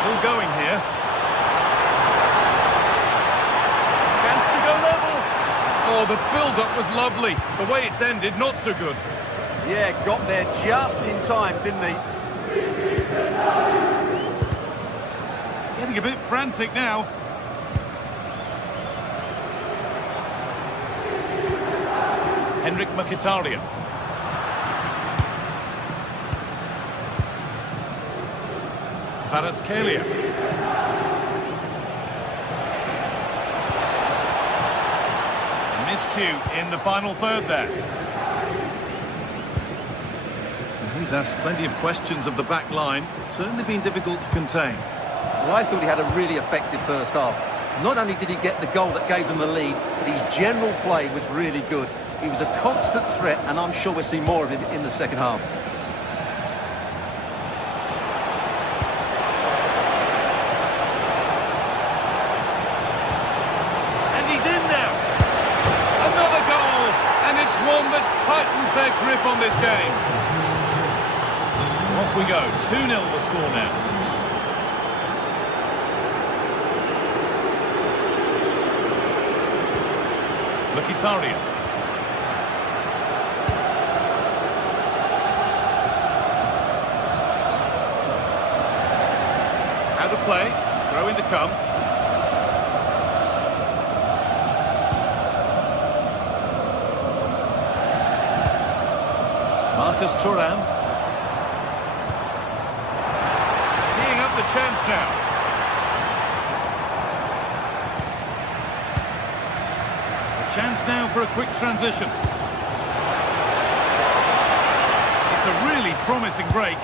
Still going here. Oh, the build-up was lovely. The way it's ended, not so good. Yeah, got there just in time, didn't he? Getting a bit frantic now. Henrik Mkhitaryan. Kvaratskhelia. Miscue in the final third there. He's asked plenty of questions of the back line. It's certainly been difficult to contain. Well, I thought he had a really effective first half. Not only did he get the goal that gave them the lead, but his general play was really good. He was a constant threat, and I'm sure we'll see more of him in the second half. One that tightens their grip on this game. Off we go, 2-0 the score now. Mkhitaryan. How to play, throw in to come. Marcus Thuram. Teeing up the chance now. A chance now for a quick transition. It's a really promising break.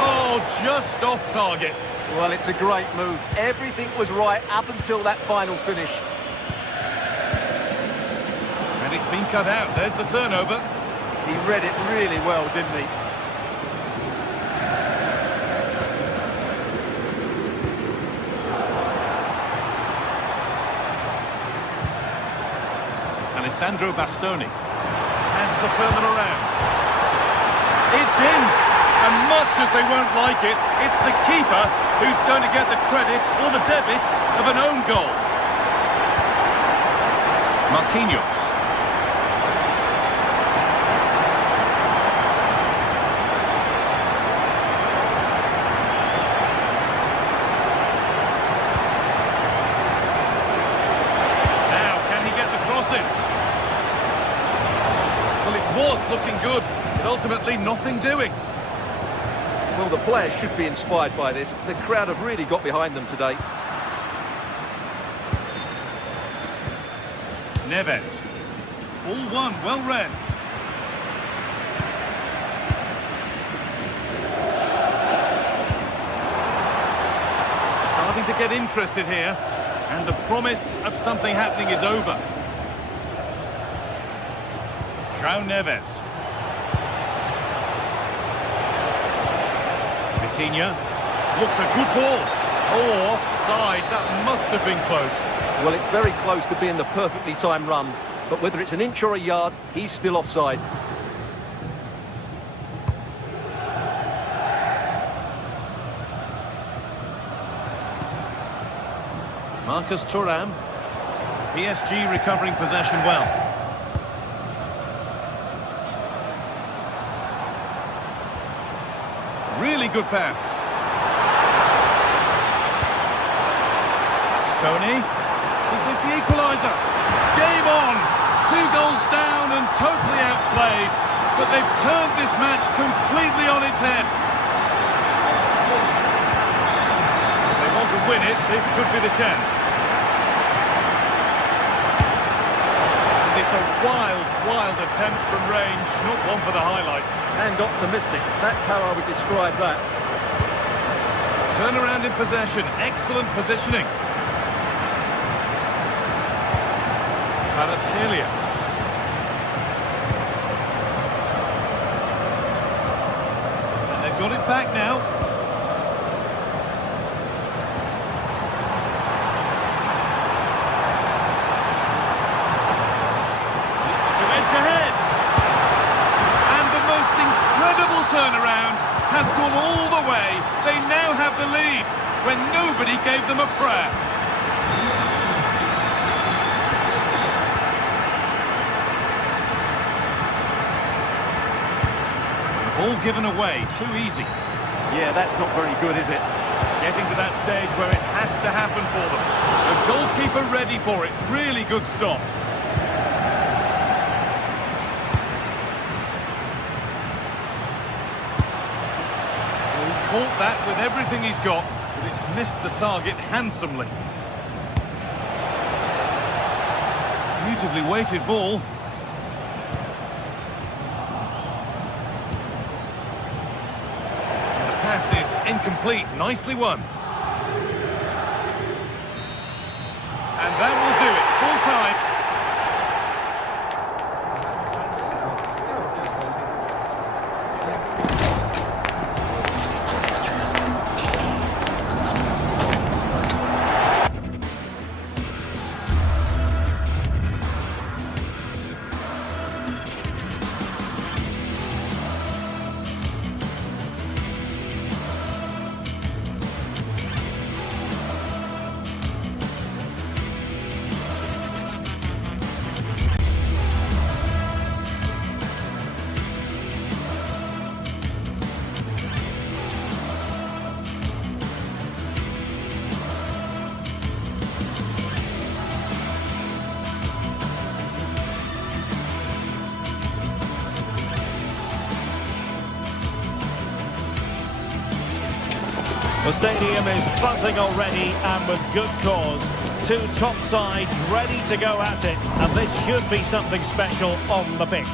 Oh, just off target. Well, it's a great move. Everything was right up until that final finish. And it's been cut out. There's the turnover. He read it really well, didn't he? Alessandro Bastoni has to turn them around. It's in, and much as they won't like it, it's the keeper who's going to get the credit or the debit of an own goal. Marquinhos. Now, can he get the cross in? Well, it was looking good, but ultimately nothing doing. Well, the players should be inspired by this. The crowd have really got behind them today. Neves. All one, well read. Starting to get interested here, and the promise of something happening is over. João Neves. Vitinha. Looks a good ball. Oh, offside. That must have been close. Well, it's very close to being the perfectly timed run, but whether it's an inch or a yard, he's still offside. Marcus Thuram. PSG recovering possession well. Really good pass. Stoney. Is this the equaliser? Game on! 2 goals down and totally outplayed. But they've turned this match completely on its head. If they want to win it, this could be the chance. And it's a wild, wild attempt from range. Not one for the highlights. And optimistic. That's how I would describe that. Turnaround in possession. Excellent positioning. Kvaratskhelia. And they've got it back now. To edge ahead. And the most incredible turnaround has gone all the way. They now have the lead when nobody gave them a prayer. All given away, too easy. Yeah, that's not very good, is it? Getting to that stage where it has to happen for them. The goalkeeper ready for it. Really good stop. Well, he caught that with everything he's got, but it's missed the target handsomely. Beautifully weighted ball. Pass is incomplete, nicely won. And that will do it, full time. The stadium is buzzing already, and with good cause. 2 top sides ready to go at it, and this should be something special on the pitch.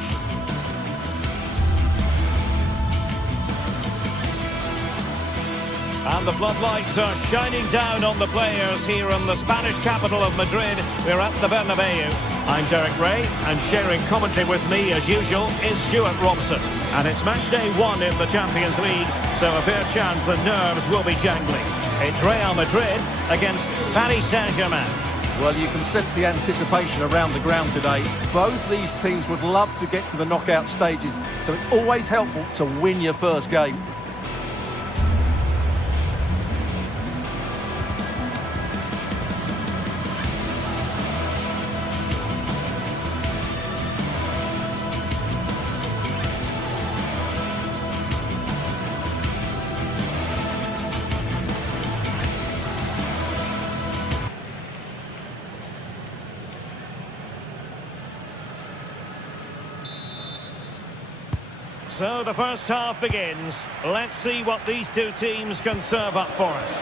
And the floodlights are shining down on the players here in the Spanish capital of Madrid. We're at the Bernabeu. I'm Derek Ray, and sharing commentary with me, as usual, is Stuart Robson. And it's match day 1 in the Champions League, so a fair chance the nerves will be jangling. It's Real Madrid against Paris Saint-Germain. Well, you can sense the anticipation around the ground today. Both these teams would love to get to the knockout stages, so it's always helpful to win your first game. So the first half begins. Let's see what these two teams can serve up for us.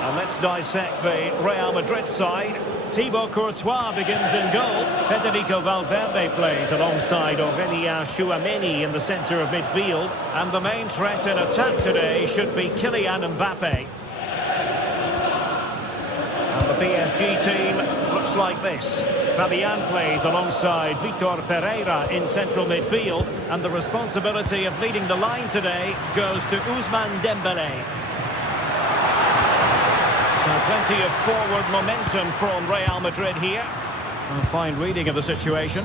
And let's dissect the Real Madrid side. Thibaut Courtois begins in goal. Federico Valverde plays alongside Aurélien Tchouaméni in the centre of midfield. And the main threat in attack today should be Kylian Mbappe. And the PSG team looks like this. Fabian plays alongside Vitor Ferreira in central midfield. And the responsibility of leading the line today goes to Ousmane Dembélé. So plenty of forward momentum from Real Madrid here. A fine reading of the situation.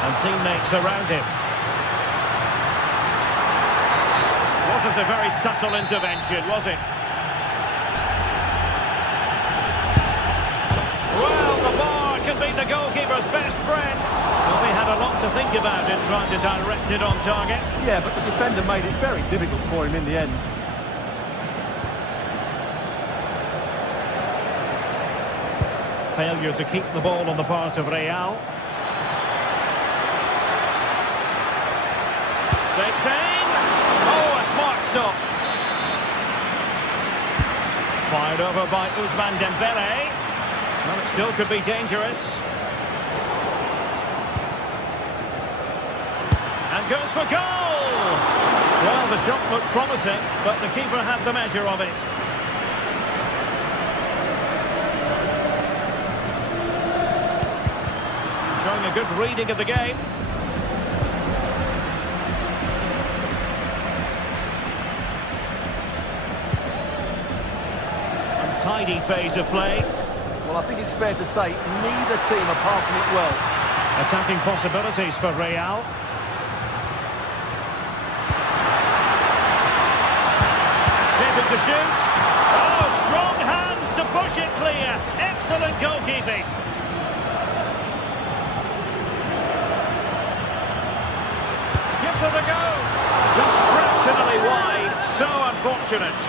And teammates around him. Wasn't a very subtle intervention, was it? Well, the bar can be the goalkeeper's best friend. Well, they had a lot to think about in trying to direct it on target. Yeah, but the defender made it very difficult for him in the end. Failure to keep the ball on the part of Real. Takes aim. Oh, a smart stop. Fired over by Ousmane Dembélé. Well, it still could be dangerous. And goes for goal! Well, the shot looked promising, but the keeper had the measure of it. Showing a good reading of the game. Untidy phase of play. Well, I think it's fair to say neither team are passing it well. Attacking possibilities for Real. Shaping to shoot. Oh, strong hands to push it clear. Excellent goalkeeping. Gives it a go. Just fractionally wide. So unfortunate.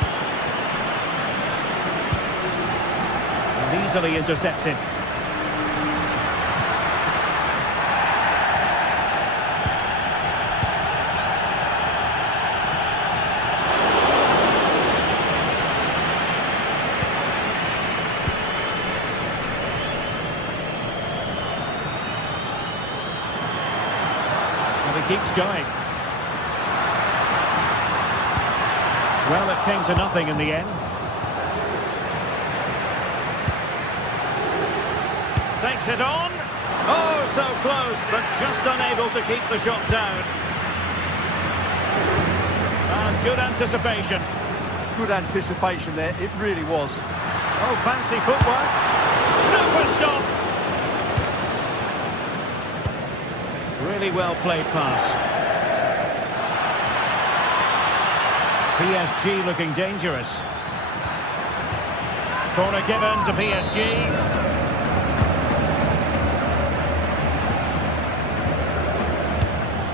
Easily intercepted. And he keeps going. Well, it came to nothing in the end. Takes it on. Oh, so close, but just unable to keep the shot down. And good anticipation. Good anticipation there, it really was. Oh, fancy footwork. Super stop. Really well played pass. PSG looking dangerous. Corner given to PSG.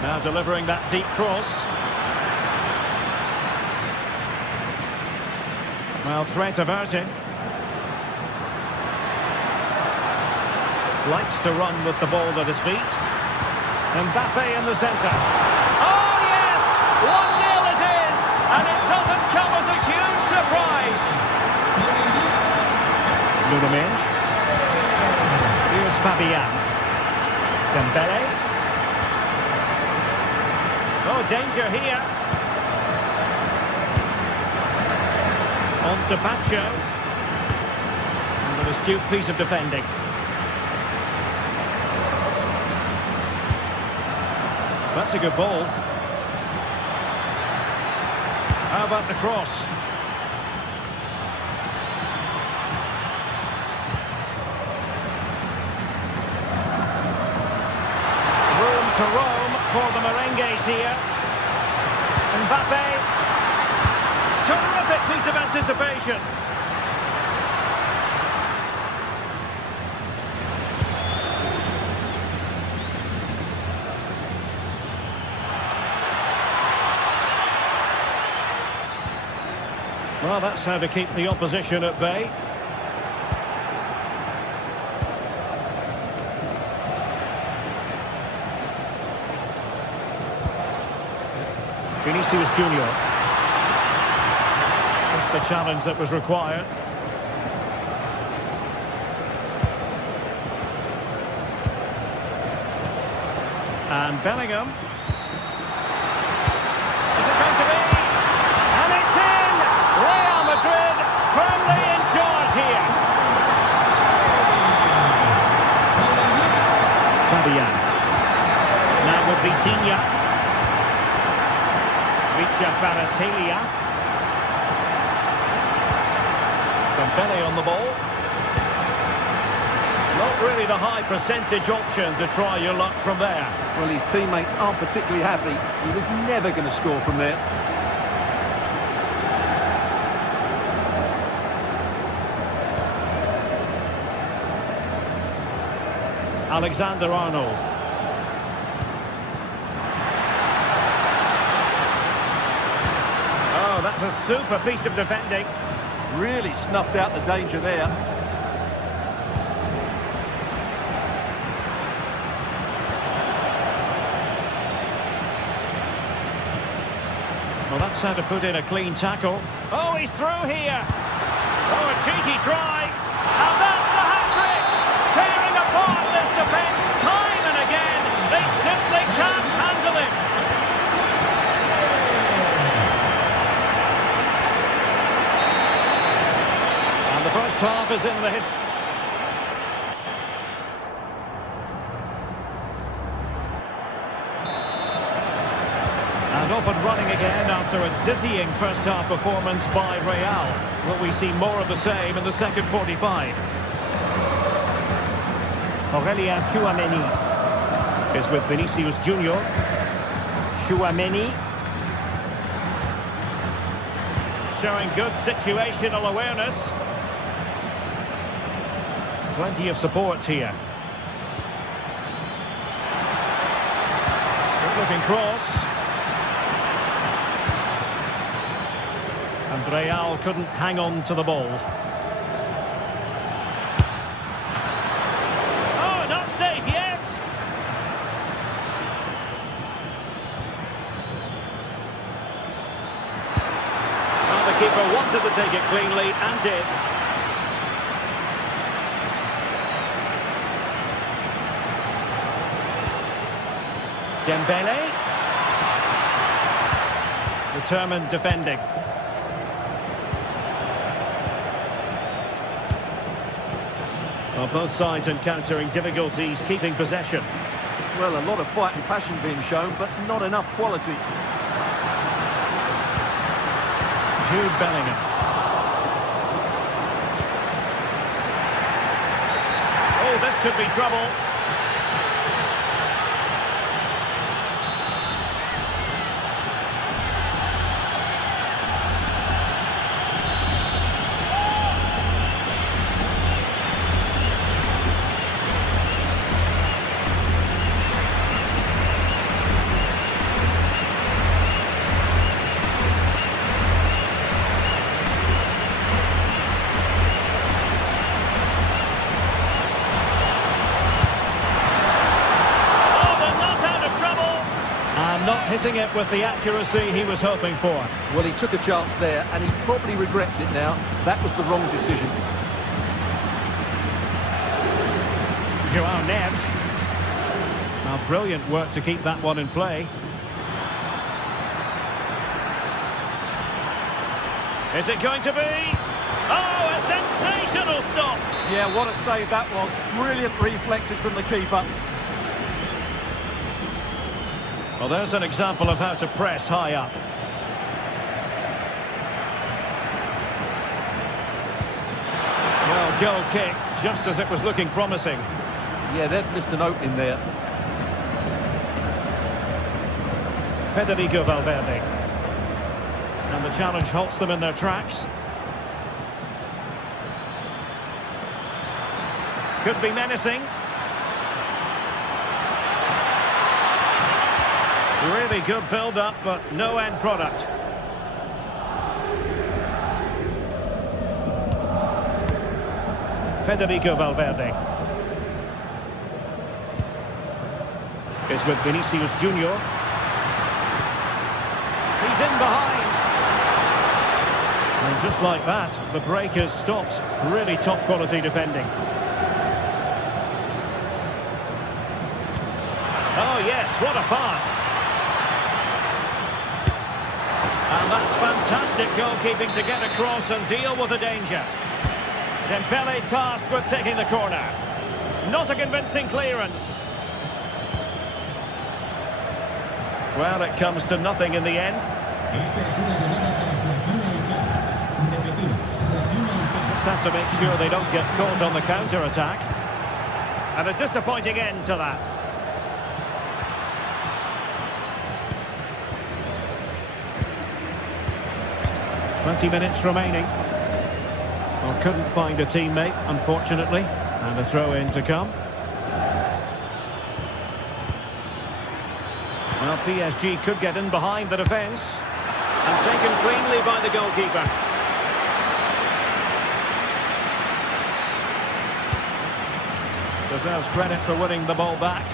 Now delivering that deep cross. Well, threat averted. Likes to run with the ball at his feet. Mbappe in the centre. Oh, yes! 1-0 it is! And it doesn't come as a huge surprise. Lunamenge. Here's Fabian. Dembélé. Oh, danger here. On to Pacho. And an astute piece of defending. That's a good ball. How about the cross? Room to roam for the merengues here. Mbappe. Terrific piece of anticipation. Well, that's how to keep the opposition at bay. Vinicius Junior. That's the challenge that was required. And Bellingham. Is it going to be? And it's in! Real Madrid firmly in charge here. Fabian. Now with Vitinha. Richa Kvaratskhelia. Dembele on the ball. Not really the high percentage option to try your luck from there. Well, his teammates aren't particularly happy. He was never going to score from there. Alexander-Arnold. Oh, that's a super piece of defending. Really snuffed out the danger there. Well, that's how to put in a clean tackle. Oh, he's through here. Oh, a cheeky try. And that's the hat-trick. Tearing apart this defence time and again. They simply can't handle him. And the first half is in the history. And off and running again after a dizzying first-half performance by Real. Will we see more of the same in the second 45? Aurelien Tchouaméni is with Vinicius Junior. Tchouaméni showing good situational awareness. Plenty of support here. Good-looking cross. And Real couldn't hang on to the ball. Oh, not safe yet! Well, the keeper wanted to take it cleanly and did. Dembele. Determined defending. Well, both sides encountering difficulties keeping possession. Well, a lot of fight and passion being shown, but not enough quality. Jude Bellingham. Oh, this could be trouble. Not hitting it with the accuracy he was hoping for. Well, he took a chance there, and he probably regrets it now. That was the wrong decision. João Neves. Now, brilliant work to keep that one in play. Is it going to be? Oh, a sensational stop! Yeah, what a save that was. Brilliant reflexes from the keeper. Well, there's an example of how to press high up. Well, goal kick, just as it was looking promising. Yeah, they've missed an opening there. Federico Valverde. And the challenge halts them in their tracks. Could be menacing. Really good build-up, but no end product. Federico Valverde is with Vinicius Junior. He He's in behind. And just like that, the break has stopped. Really top quality defending. Oh yes, what a pass. And that's fantastic goalkeeping to get across and deal with the danger. Dembele tasked with taking the corner. Not a convincing clearance. Well, it comes to nothing in the end. Just have to make sure they don't get caught on the counter-attack. And a disappointing end to that. "20 minutes remaining. Well, couldn't find a teammate, unfortunately. And a throw-in to come. Well, PSG could get in behind the defence. And taken cleanly by the goalkeeper. Deserves credit for winning the ball back.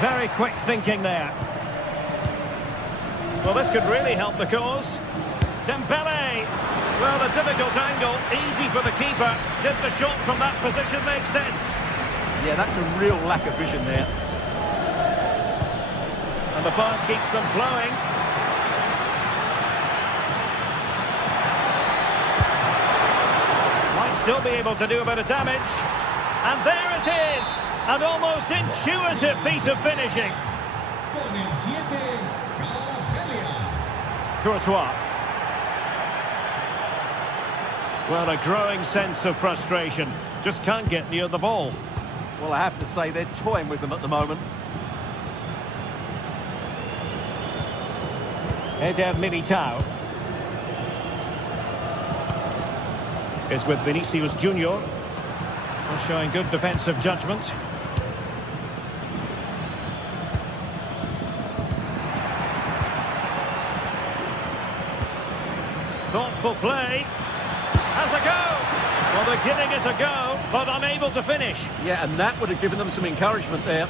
Very quick thinking there. Well, this could really help the cause. Dembele! Well, a difficult angle, easy for the keeper. Did the shot from that position make sense? Yeah, that's a real lack of vision there. And the pass keeps them flowing. Might still be able to do a bit of damage. And there it is! An almost intuitive piece of finishing. Courtois. Well, a growing sense of frustration. Just can't get near the ball. Well, I have to say, they're toying with them at the moment. Eder Militao is with Vinicius Junior. Showing good defensive judgment. Thoughtful play. Has a go. Well, they're giving it a go, but unable to finish. Yeah, and that would have given them some encouragement there.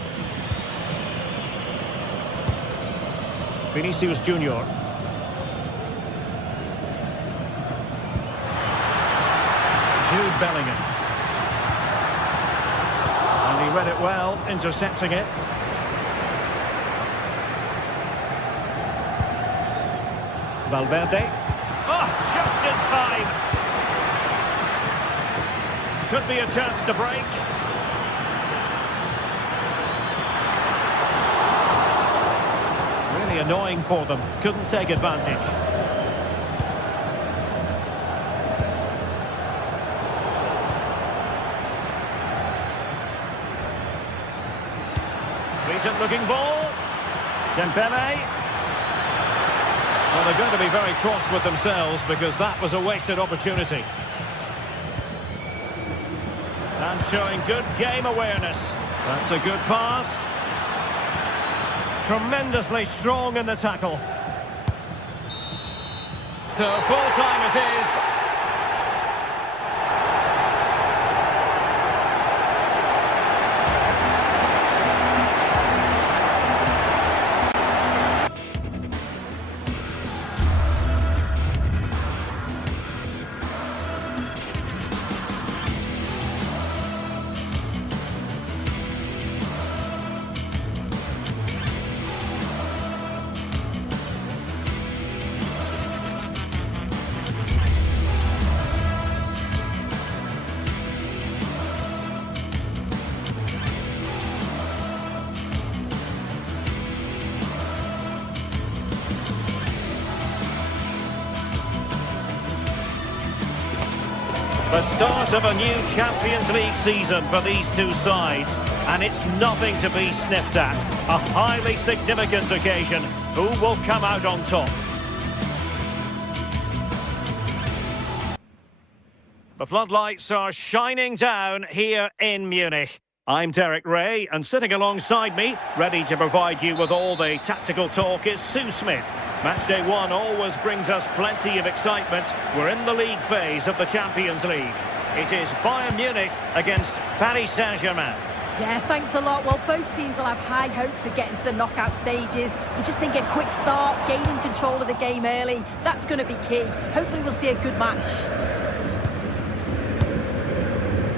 Vinicius Junior. Jude Bellingham. And he read it well, intercepting it. Valverde. Oh, just in time. Could be a chance to break. Really annoying for them. Couldn't take advantage. Decent looking ball. Dembele. Well, they're going to be very cross with themselves because that was a wasted opportunity. And showing good game awareness. That's a good pass. Tremendously strong in the tackle. So full time it is. The start of a new Champions League season for these two sides, and it's nothing to be sniffed at. A highly significant occasion. Who will come out on top? The floodlights are shining down here in Munich. I'm Derek Ray, and sitting alongside me, ready to provide you with all the tactical talk, is Sue Smith. Match day one always brings us plenty of excitement. We're in the league phase of the Champions League. It is Bayern Munich against Paris Saint-Germain. Yeah, thanks a lot. Well, both teams will have high hopes of getting to the knockout stages. You just think a quick start, gaining control of the game early, that's going to be key. Hopefully we'll see a good match.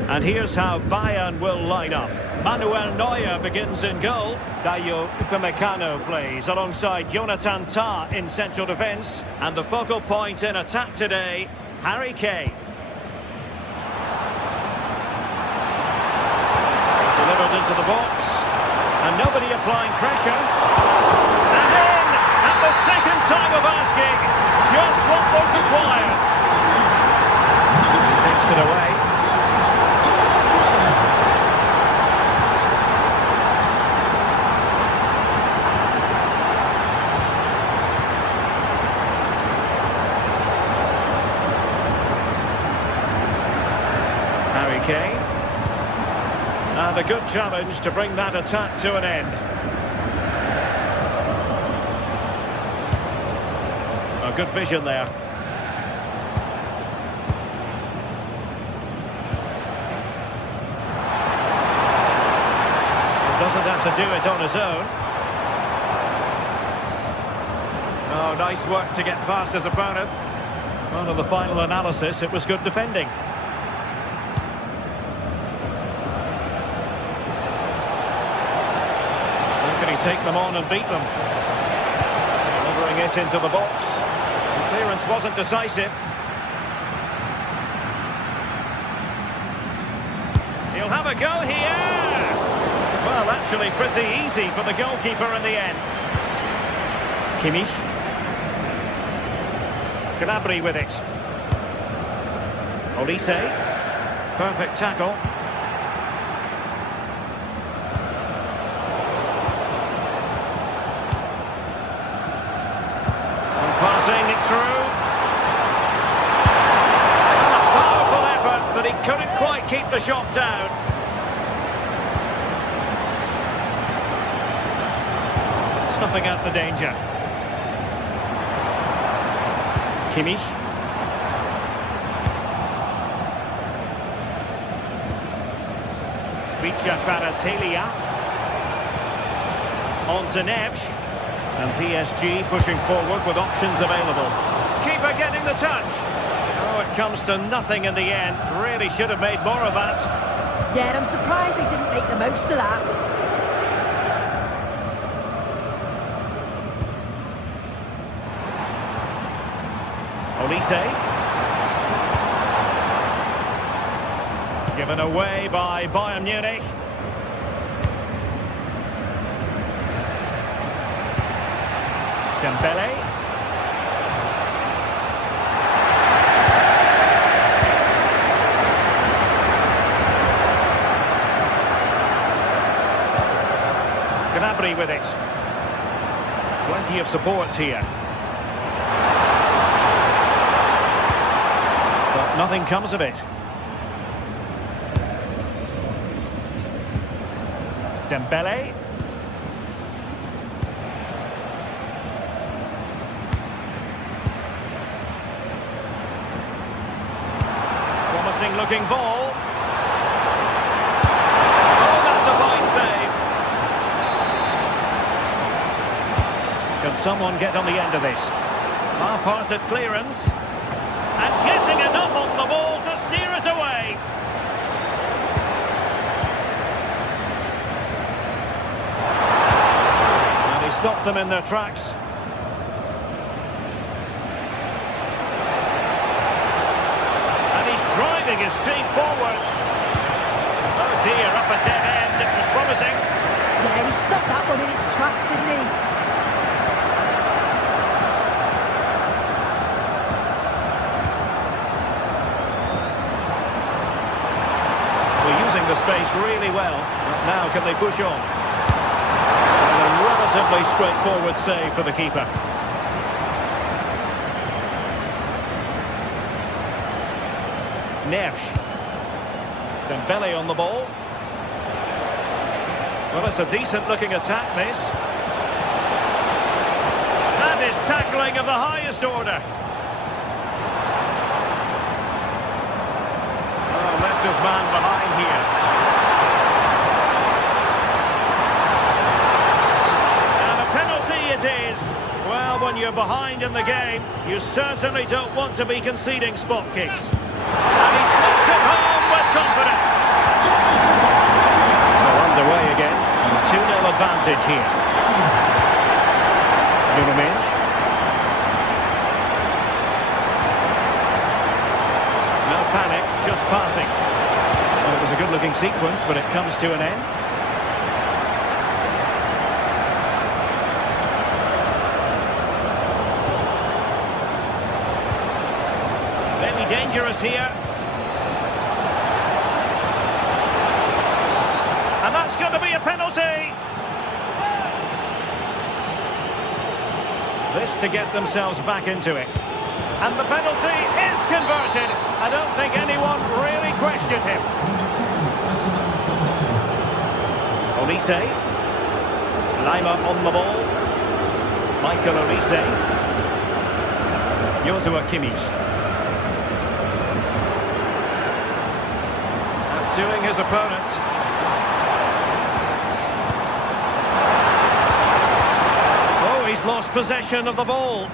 And here's how Bayern will line up. Manuel Neuer begins in goal. Dayo Upamecano plays alongside Jonathan Tah in central defence. And the focal point in attack today, Harry Kane. Delivered into the box. And nobody applying pressure. And in at the second time of asking. Just what was required. Takes it away. Kane. And a good challenge to bring that attack to an end. A good vision there. He doesn't have to do it on his own. Oh, nice work to get past his opponent. Well, in the final analysis, it was good defending. Take them on and beat them. Delivering it into the box. The clearance wasn't decisive. He'll have a go here. Well, actually pretty easy for the goalkeeper in the end. Kimmich. Gnabry with it. Olise. Perfect tackle. Passing it through. A powerful effort, but he couldn't quite keep the shot down. Snuffing out the danger. Kimmich. Vicha Kvaratskhelia. On to Neves. And PSG pushing forward with options available. Keeper getting the touch. Oh, it comes to nothing in the end. Really should have made more of that. Yeah, I'm surprised they didn't make the most of that. Olise. Given away by Bayern Munich. Dembele. Gnabry with it. Plenty of support here. But nothing comes of it. Dembele. Looking ball. Oh, that's a fine save. Can someone get on the end of this? Half-hearted clearance. And getting enough on the ball to steer us away. And he stopped them in their tracks. Driving his team forward. Oh dear, up a dead end. It was promising. Yeah, he stopped that one in its tracks, didn't he? We're using the space really well. Now can they push on? And a relatively straightforward save for the keeper. Neves. Dembele on the ball. Well, it's a decent looking attack, this. And is tackling of the highest order. Oh, left his man behind here. And a penalty it is. Well, when you're behind in the game, you certainly don't want to be conceding spot kicks. And he slots it home with confidence. So underway again, and a 2-0 advantage here. Nuno. No panic, just passing. Well, it was a good-looking sequence, but it comes to an end. Very dangerous here. And that's going to be a penalty. This to get themselves back into it. And the penalty is converted. I don't think anyone really questioned him. Olise. Lima on the ball. Michael Olise. Joshua Kimmich. Outdoing his opponent. He's lost possession of the ball.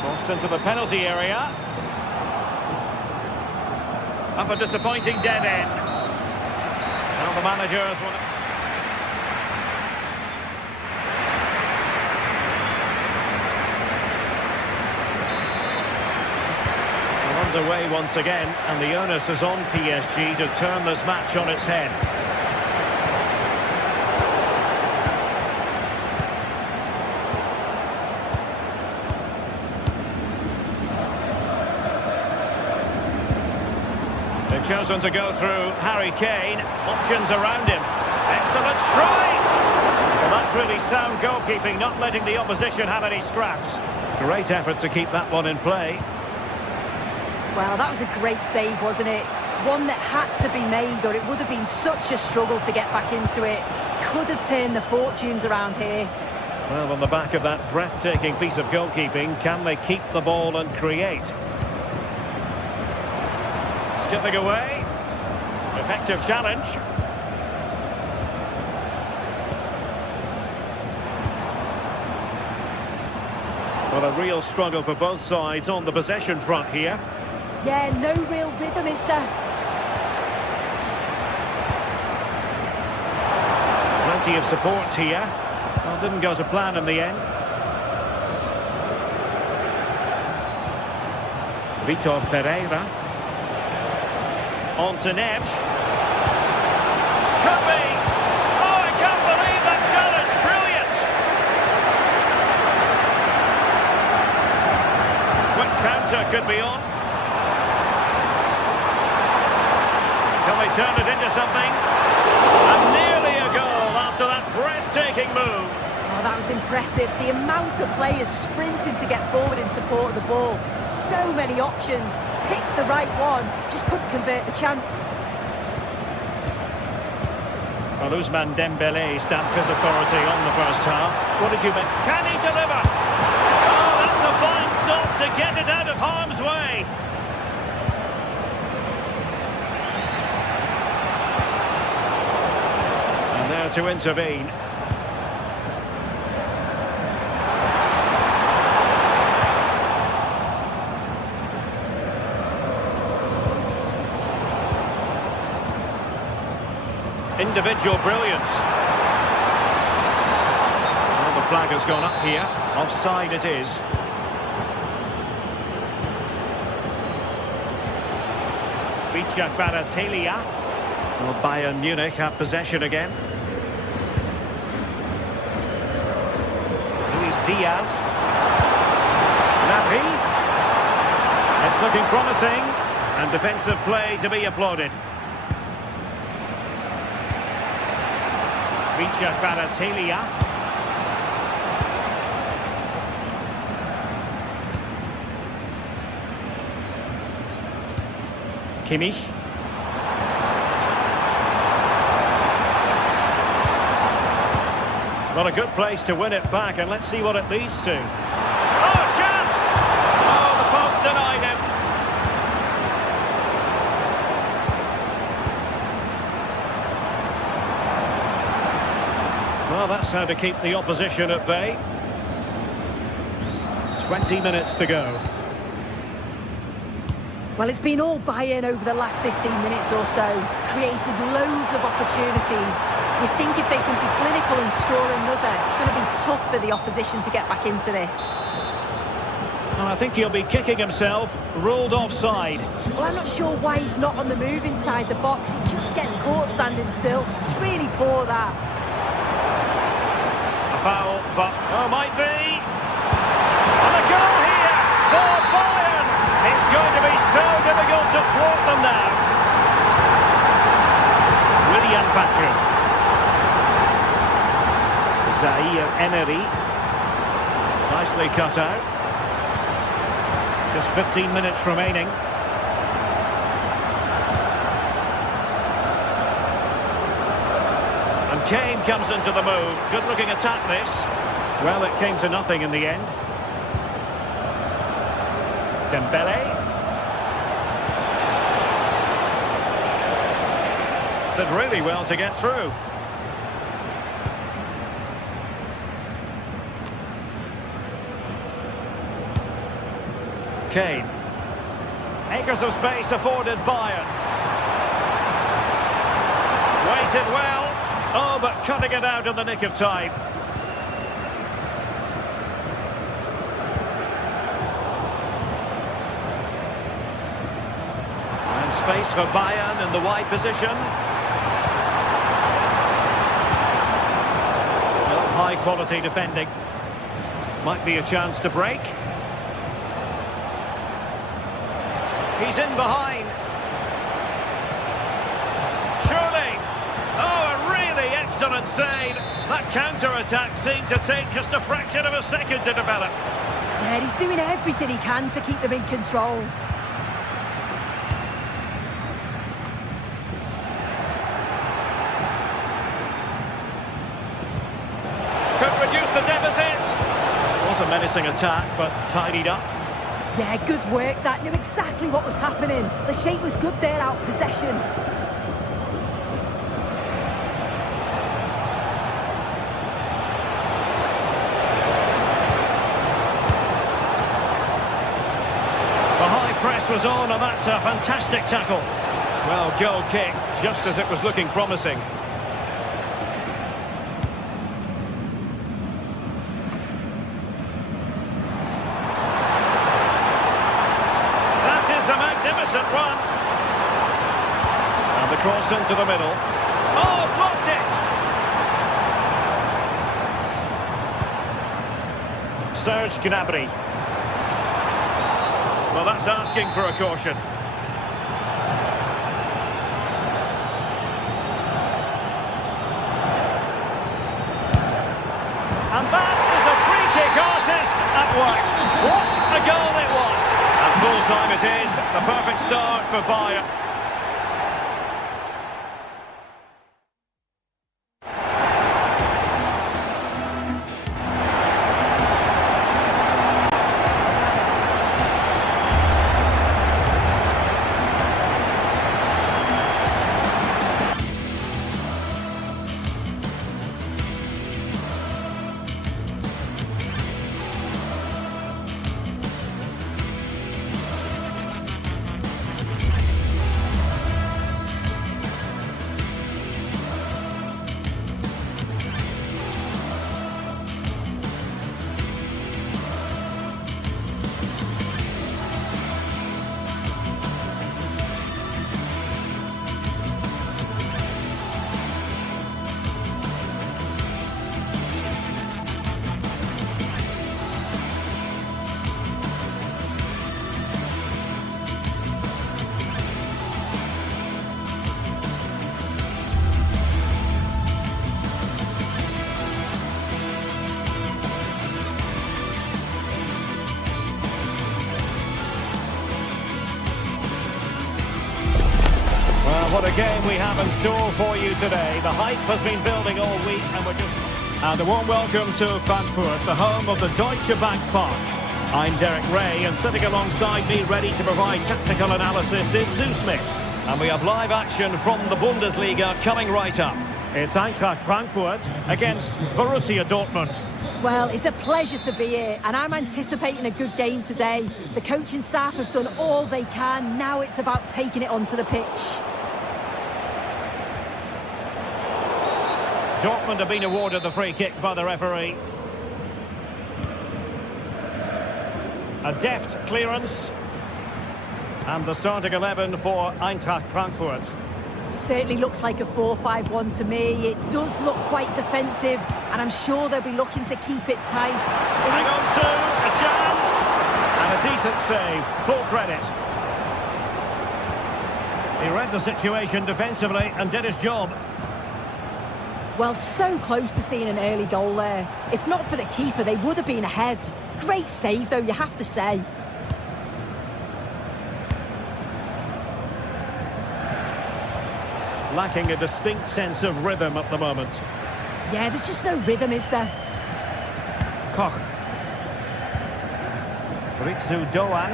Crossed into the penalty area. Up a disappointing dead end. Now the manager has won. Underway once again, and the onus is on PSG to turn this match on its head. They've chosen to go through Harry Kane. Options around him. Excellent strike! Well, that's really sound goalkeeping, not letting the opposition have any scraps. Great effort to keep that one in play. Well, that was a great save, wasn't it? One that had to be made, or it would have been such a struggle to get back into it. Could have turned the fortunes around here. Well, on the back of that breathtaking piece of goalkeeping, can they keep the ball and create? Skipping away. Effective challenge. Well, a real struggle for both sides on the possession front here. Yeah, no real rhythm, is there? Plenty of support here. Well, didn't go to plan in the end. Vitor Ferreira. On to Neves. Could be. Oh, I can't believe that challenge. Brilliant. Quick counter could be on. Can they turn it into something? And nearly a goal after that breathtaking move. Oh, that was impressive. The amount of players sprinting to get forward in support of the ball. So many options. Picked the right one, just couldn't convert the chance. Well, Ousmane Dembélé stamped his authority on the first half. What did you make? Can he deliver? Oh, that's a fine stop to get it out of harm's way. And there to intervene. Individual brilliance. Well, the flag has gone up here. Offside it is. Vicha Kvaratskhelia. Well, Bayern Munich have possession again. Luis Diaz. Gnabry. It's looking promising. And defensive play to be applauded. Vicha Kvaratskhelia. Kimmich. Not a good place to win it back, and let's see what it leads to. Well, that's how to keep the opposition at bay. 20 minutes to go. Well, it's been all Bayern over the last 15 minutes or so. Created loads of opportunities. You think if they can be clinical and score another, it's going to be tough for the opposition to get back into this. And I think he'll be kicking himself. Ruled offside. Well, I'm not sure why he's not on the move inside the box. He just gets caught standing still. It's really poor, that. A foul, but might be. And a goal here for Bayern. It's going to be so difficult to thwart them now. William Patrick. Zaire Emery. Nicely cut out. Just 15 minutes remaining. And Kane comes into the move. Good-looking attack, this. Well, it came to nothing in the end. Dembele. Did really well to get through. Kane. Acres of space afforded Bayern. Waited well. Oh, but cutting it out in the nick of time. And space for Bayern in the wide position. Well, high quality defending. Might be a chance to break. He's in behind. Surely. Oh, a really excellent save. That counter-attack seemed to take just a fraction of a second to develop. Yeah, he's doing everything he can to keep them in control. Could reduce the deficit. Was a menacing attack, but tidied up. Yeah, good work. That knew exactly what was happening. The shape was good there, out possession. The high press was on, and that's a fantastic tackle. Well, goal kick, just as it was looking promising. Run. And the cross into the middle. Oh, blocked it! Serge Gnabry. Well, that's asking for a caution. And that is a free kick artist at work. What a goal it was! And full time it is, the perfect start for Bayern. What a game we have in store for you today. The hype has been building all week and we're just... And a warm welcome to Frankfurt, the home of the Deutsche Bank Park. I'm Derek Ray, and sitting alongside me ready to provide tactical analysis is Sue Smith. And we have live action from the Bundesliga coming right up. It's Eintracht Frankfurt against Borussia Dortmund. Well, it's a pleasure to be here, and I'm anticipating a good game today. The coaching staff have done all they can. Now it's about taking it onto the pitch. Dortmund have been awarded the free kick by the referee. A deft clearance. And the starting 11 for Eintracht Frankfurt. Certainly looks like a 4-5-1 to me. It does look quite defensive, and I'm sure they'll be looking to keep it tight. Hang on, Sue, a chance! And a decent save, full credit. He read the situation defensively and did his job. Well, so close to seeing an early goal there. If not for the keeper, they would have been ahead. Great save, though, you have to say. Lacking a distinct sense of rhythm at the moment. Yeah, there's just no rhythm, is there? Koch. Ritsu Doan.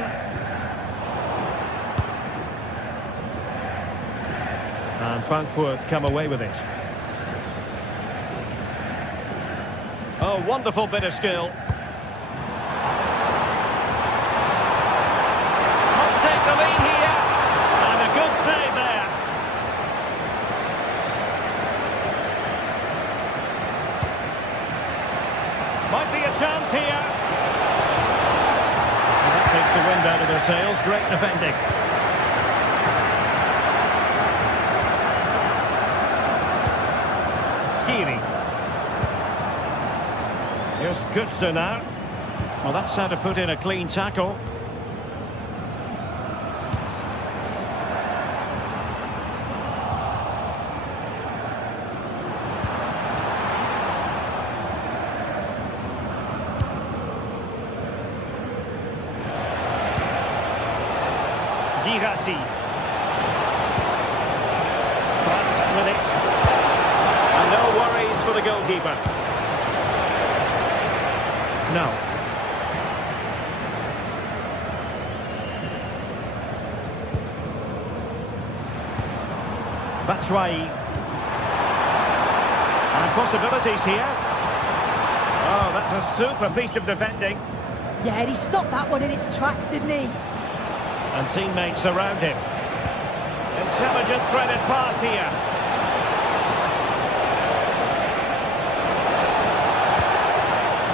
And Frankfurt come away with it. Oh, wonderful bit of skill. Must take the lead here. And a good save there. Might be a chance here. And that takes the wind out of their sails. Great defending. Skiri. Here's Götze now. Well, that's how to put in a clean tackle. Girassi. But with it. And no worries for the goalkeeper. No. Batshuayi. And possibilities here. Oh, that's a super piece of defending. Yeah, and he stopped that one in its tracks, didn't he? And teammates around him. Intelligent threaded pass here.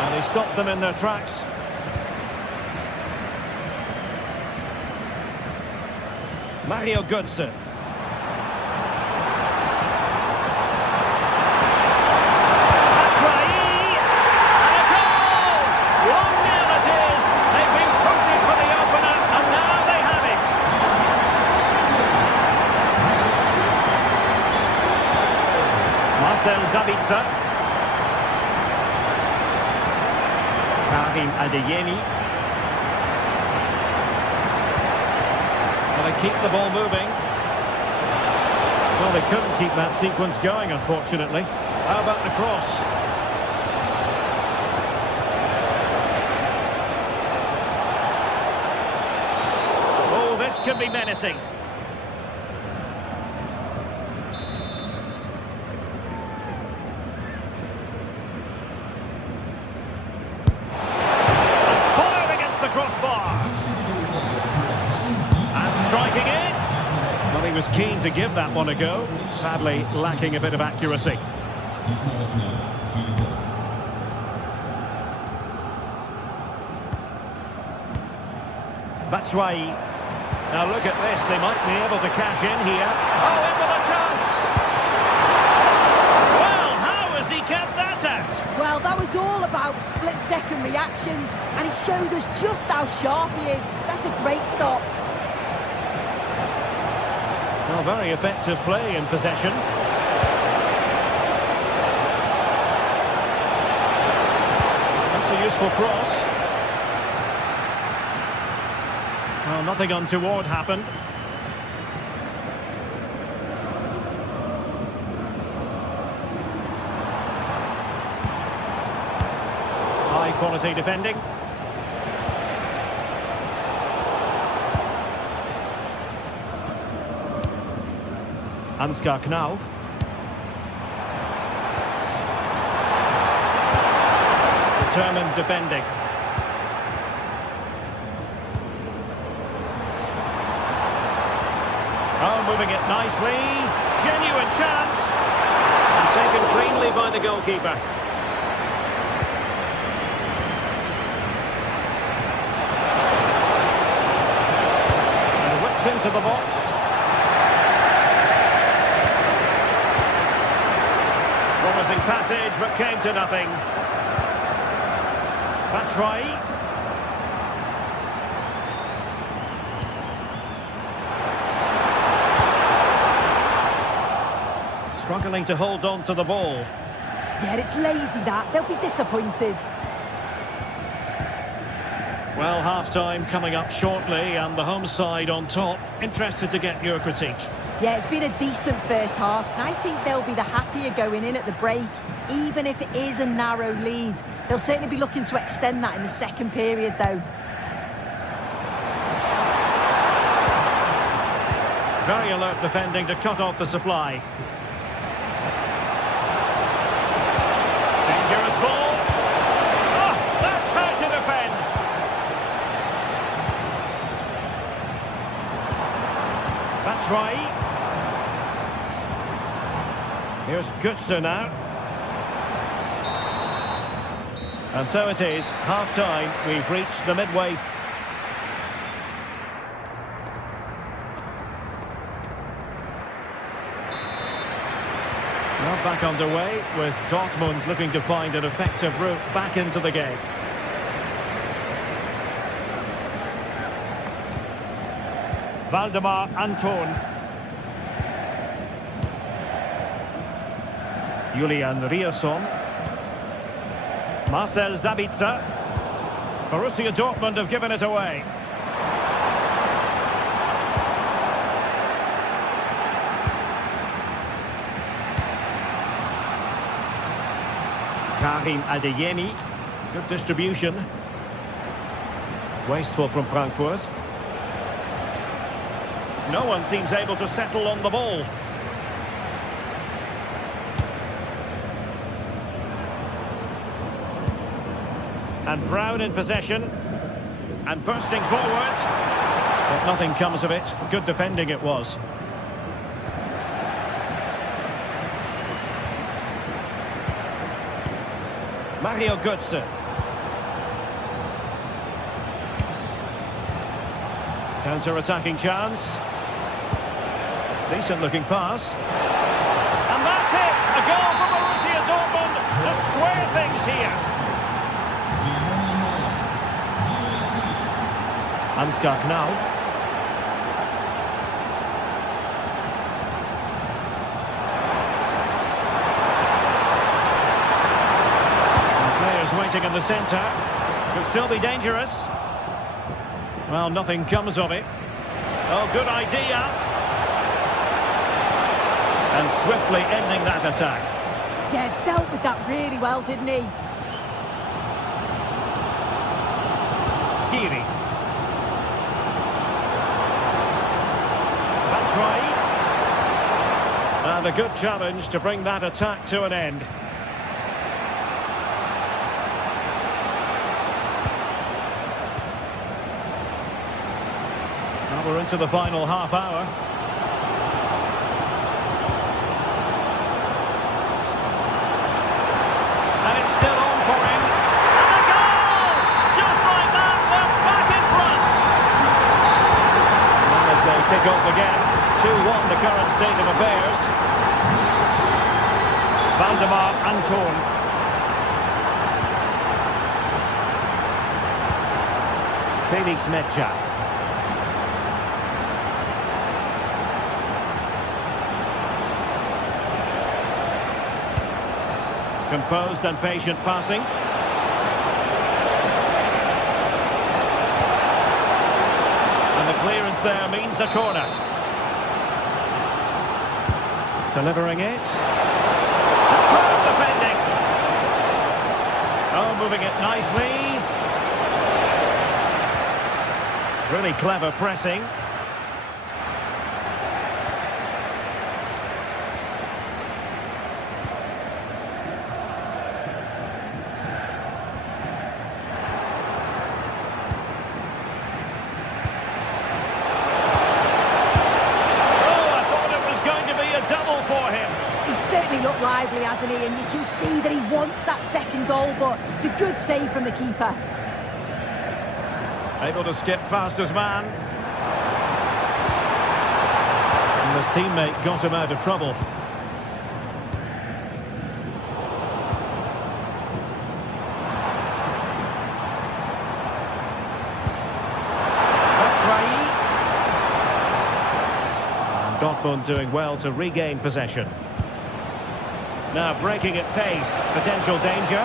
And he stopped them in their tracks. Mario Götze. Zabitzer. Karim Adeyemi. Well, they keep the ball moving. Well, they couldn't keep that sequence going, unfortunately. How about the cross? Oh, this could be menacing. He was keen to give that one a go, sadly lacking a bit of accuracy. Batshuayi. Now look at this, they might be able to cash in here. Oh, in with a chance! Well, how has he kept that out? Well, that was all about split-second reactions, and it showed us just how sharp he is. That's a great stop. Well, very effective play in possession. That's a useful cross. Well, nothing untoward happened. High quality defending. Ansgar Knauf. Determined defending. Oh, moving it nicely. Genuine chance. And taken cleanly by the goalkeeper. And whipped into the box. Promising passage, but came to nothing. That's right. Struggling to hold on to the ball. Yeah, it's lazy that. They'll be disappointed. Well, half-time coming up shortly and the home side on top. Interested to get your critique. Yeah, it's been a decent first half, and I think they'll be the happier going in at the break, even if it is a narrow lead. They'll certainly be looking to extend that in the second period, though. Very alert defending to cut off the supply. Dangerous ball. Oh, that's how to defend. That's right. Here's Götze now. And so it is, half-time. We've reached the midway. Now back underway with Dortmund looking to find an effective route back into the game. Waldemar Anton. Julian Rierson. Marcel Sabitzer. Borussia Dortmund have given it away. Karim Adeyemi. Good distribution. Wasteful from Frankfurt. No one seems able to settle on the ball. And Brown in possession. And bursting forward. But nothing comes of it. Good defending it was. Mario Götze. Counter-attacking chance. Decent looking pass. And that's it! A goal for Borussia Dortmund to square things here. Ansgar Knauf. And players waiting in the centre. Could still be dangerous. Well, nothing comes of it. Oh, good idea. And swiftly ending that attack. Yeah, dealt with that really well, didn't he? Skiri. That's right. And a good challenge to bring that attack to an end. Now we're into the final half hour. And it's still on for him. And a goal! Just like that, they're back in front. And as they kick off again, 2-1 the current state of affairs. Waldemar Anton. Felix Metscher. Composed and patient passing. And the clearance there means a corner. Delivering it. Superb defending. Oh, moving it nicely. Really clever pressing. certainly looked lively, hasn't he? And you can see that he wants that second goal, but it's a good save from the keeper. Able to skip past his man. And his teammate got him out of trouble. Dortmund doing well to regain possession. Now breaking at pace, potential danger.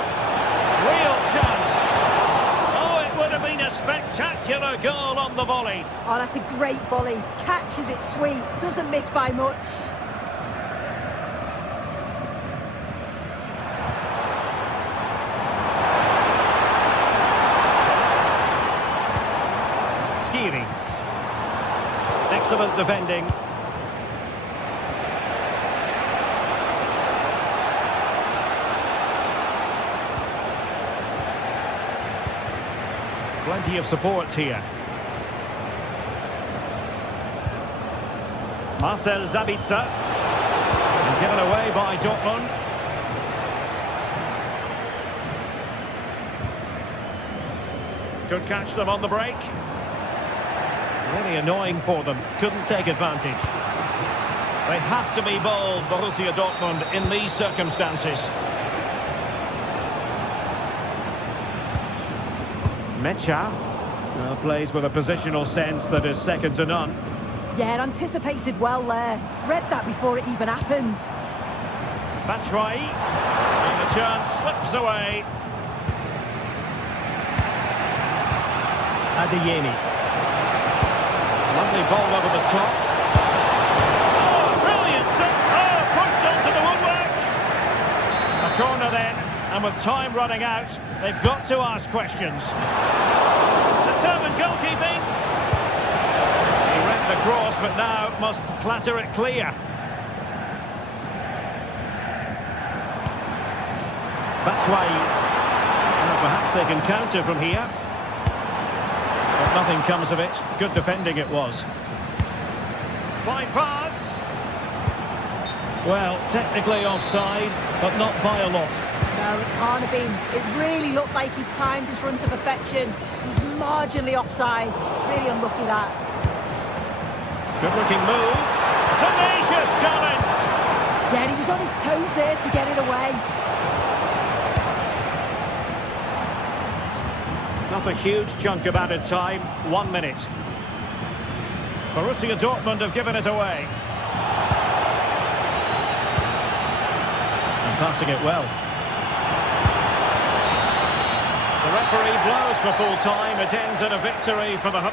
Real chance. Oh, it would have been a spectacular goal on the volley. Oh, that's a great volley. Catches it sweet, doesn't miss by much. Skiri. Excellent defending. Plenty of support here. Marcel Sabitzer. And given away by Dortmund. Could catch them on the break. Really annoying for them. Couldn't take advantage. They have to be bold, Borussia Dortmund, in these circumstances. Mecha plays with a positional sense that is second to none. Yeah, anticipated well there. Read that before it even happened. Batshuayi. And the chance slips away. Adeyemi. Lovely ball over the top. Oh, brilliant! Oh, pushed onto the woodwork. A corner then, and with time running out, they've got to ask questions. Determined goalkeeping. He read the cross, but now must clatter it clear. Batshuayi. Perhaps they can counter from here. But nothing comes of it. Good defending it was. Fine pass. Well, technically offside, but not by a lot. No, it can't have been. It really looked like he timed his run to perfection. He's marginally offside. Really unlucky that. Good-looking move. Tenacious challenge. Yeah, he was on his toes there to get it away. Not a huge chunk of added time. 1 minute. Borussia Dortmund have given it away. And passing it well. The referee blows for full time. It ends in a victory for the...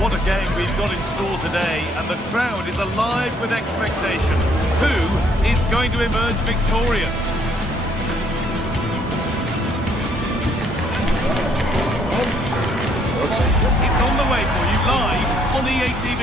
What a game we've got in store today, and the crowd is alive with expectation. Who is going to emerge victorious? It's on the way for you live on EATV.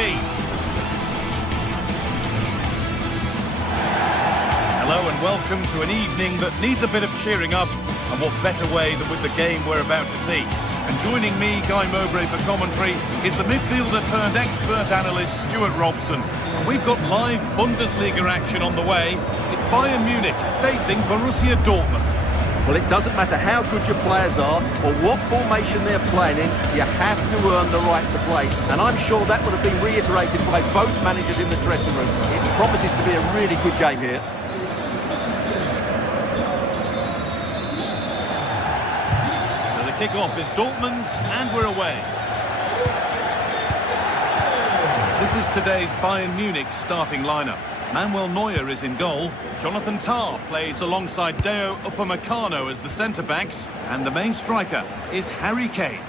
Hello and welcome to an evening that needs a bit of cheering up, and what better way than with the game we're about to see. And joining me, Guy Mowbray, for commentary is the midfielder-turned-expert analyst Stuart Robson. And we've got live Bundesliga action on the way. It's Bayern Munich facing Borussia Dortmund. Well, it doesn't matter how good your players are or what formation they're playing in, you have to earn the right to play. And I'm sure that would have been reiterated by both managers in the dressing room. It promises to be a really good game here. kick-off is Dortmund, and we're away. This is today's Bayern Munich starting lineup. Manuel Neuer is in goal. Jonathan Tah plays alongside Deo Upamecano as the centre-backs. And the main striker is Harry Kane.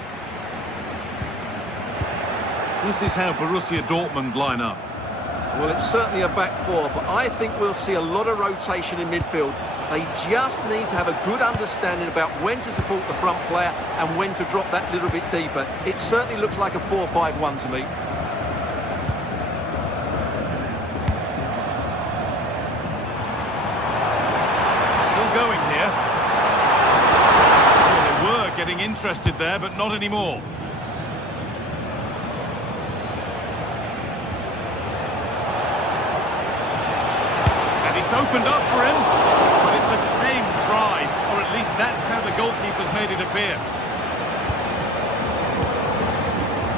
This is how Borussia Dortmund line up. Well, it's certainly a back four, but I think we'll see a lot of rotation in midfield. They just need to have a good understanding about when to support the front player and when to drop that little bit deeper. It certainly looks like a 4-5-1 to me. Going here. Well, they were getting interested there, but not anymore. And it's opened up for him, but it's a tame try, or at least that's how the goalkeeper's made it appear.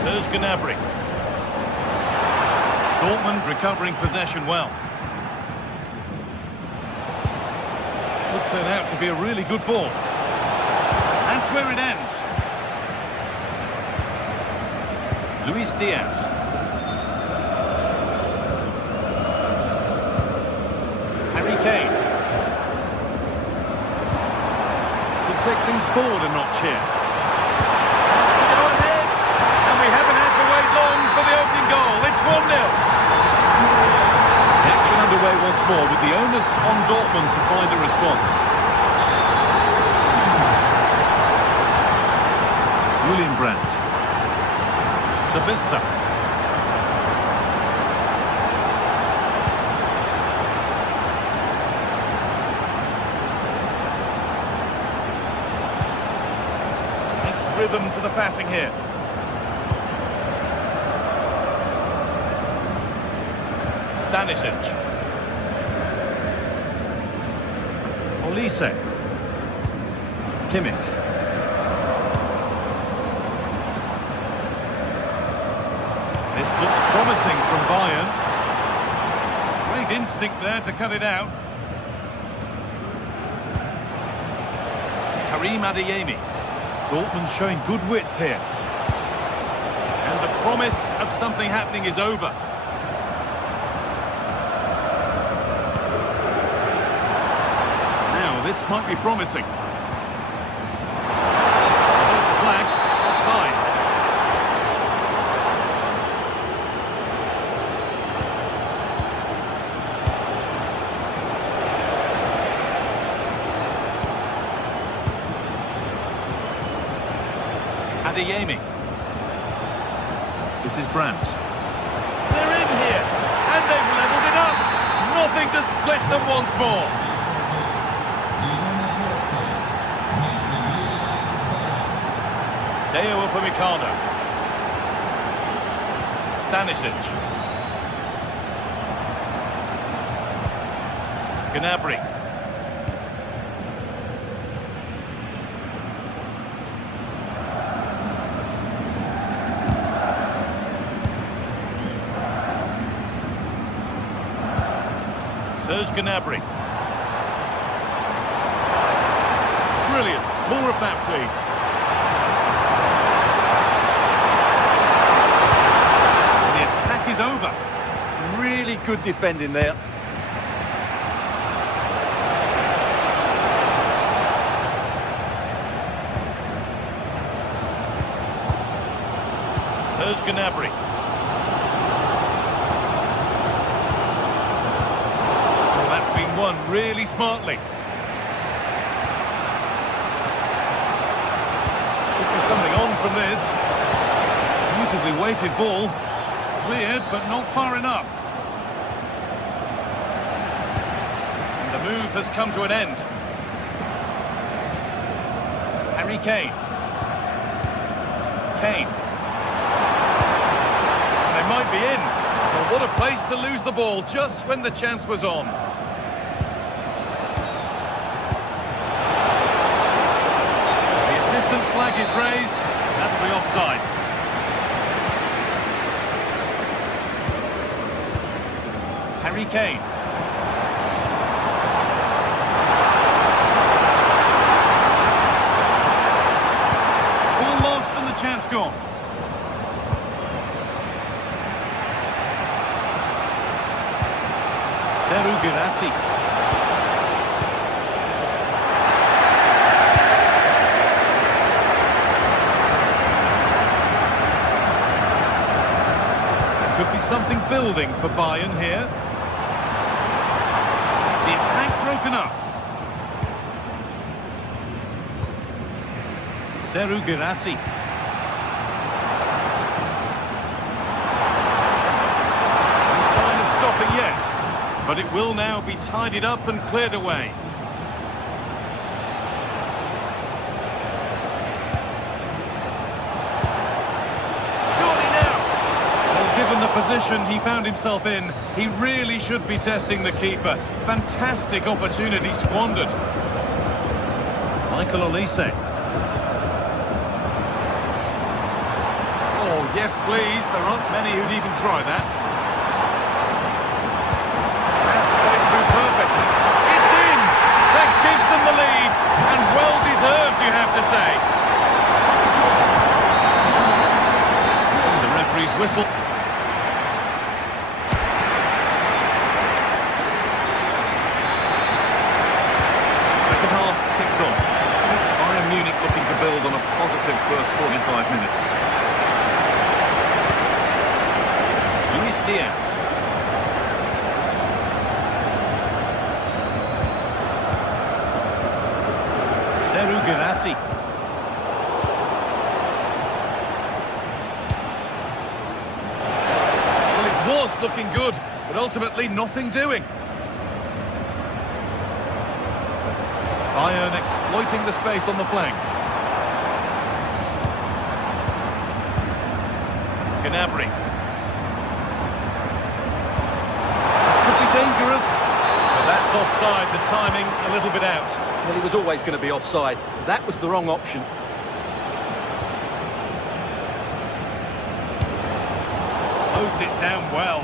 Serge Gnabry. Dortmund recovering possession well. Could turn out to be a really good ball. That's where it ends. Luis Diaz. Harry Kane. Could take things forward a notch here. Has to go ahead. And we haven't had to wait long for the opening goal. It's 1-0. Action underway once more with the onus on Dortmund to find a response. William Brandt. Sabitzer. Nice rhythm to the passing here. Stanisic. Olise. Kimmich. This looks promising from Bayern. Great instinct there to cut it out. Karim Adeyemi. Dortmund showing good width here. And the promise of something happening is over. This might be promising. There's the flag, offside. Adeyemi. This is Brandt. They're in here, and they've levelled it up. Nothing to split them once more. Deo Upamecano. Stanisic. Gnabry. Serge Gnabry. Brilliant. More of that, please. Is over. Really good defending there. Serge Gnabry. Well, that's been won really smartly. Could be something on from this. Beautifully weighted ball. Cleared, but not far enough. And the move has come to an end. Harry Kane. Kane. They might be in. Well, what a place to lose the ball just when the chance was on. The assistant's flag is raised. That'll be offside. Harry Kane. something building for Bayern here. The attack broken up. Seru Girassi. No sign of stopping yet, but it will now be tidied up and cleared away. Given the position he found himself in, he really should be testing the keeper. Fantastic opportunity squandered. Michael Olise. Oh, yes, please. There aren't many who'd even try that. That's got it through perfectly. It's in! That gives them the lead, and well-deserved, you have to say. The referee's whistle. Bayern Munich looking to build on a positive first 45 minutes. Luis Diaz. Seru Girassi. Well, it was looking good, but ultimately nothing doing. Bayern exploiting the space on the flank. Gnabry. This could be dangerous, but that's offside. The timing a little bit out. Well, he was always going to be offside. That was the wrong option. Closed it down well.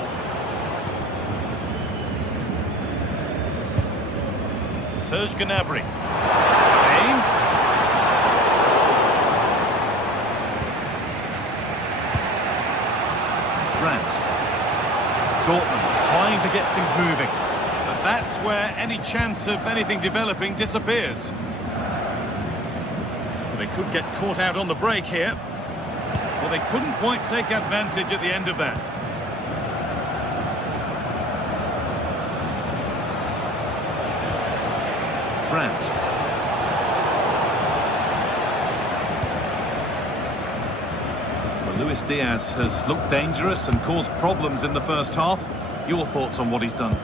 Serge Gnabry. Kane. Brandt. Dortmund trying to get things moving. But that's where any chance of anything developing disappears. Well, they could get caught out on the break here. Well, they couldn't quite take advantage at the end of that. Brandt. Well, Luis Diaz has looked dangerous and caused problems in the first half. Your thoughts on what he's done?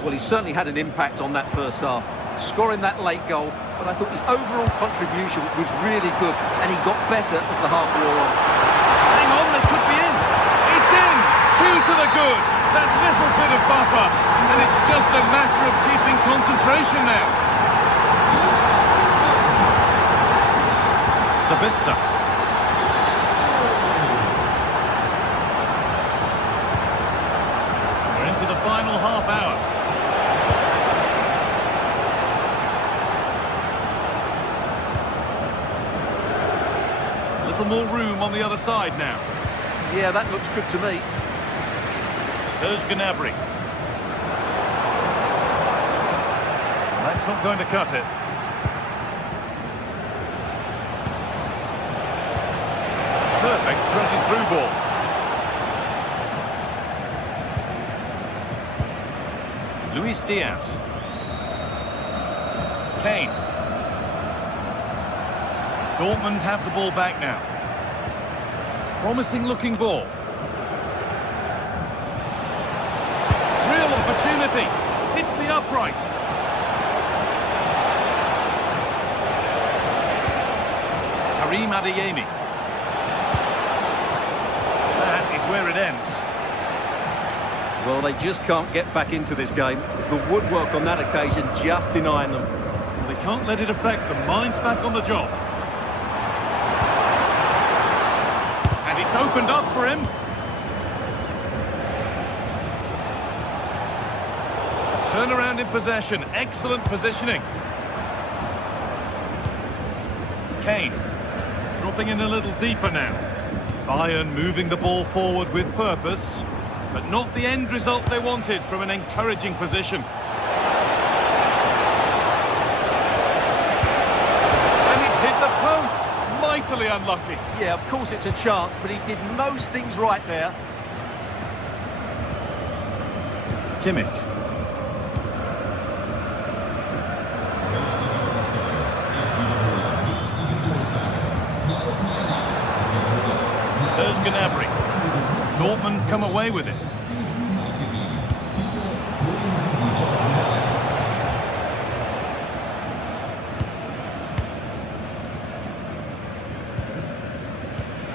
Well, he certainly had an impact on that first half, scoring that late goal, but I thought his overall contribution was really good, and he got better as the half wore on. Hang on, they could be in. It's in! 2 to the good. That little bit of buffer, and it's just a matter of keeping concentration now. Sabitzer. We're into the final half hour. A little more room on the other side now. Yeah, that looks good to me. Serge Gnabry. That's not going to cut it. Perfect threading through ball. Luis Diaz. Kane. Dortmund have the ball back now. Promising looking ball. Real opportunity. Hits the upright. Karim Adeyemi. That is where it ends. Well, they just can't get back into this game. The woodwork on that occasion just denying them. They can't let it affect them. Mind's back on the job. And it's opened up for him. Turnaround in possession. Excellent positioning. Kane. Dropping in a little deeper now. Bayern moving the ball forward with purpose, but not the end result they wanted from an encouraging position. And it's hit the post. Mightily unlucky. Yeah, of course it's a chance, but he did most things right there. Kimmich. Serge Gnabry. Dortmund come away with it.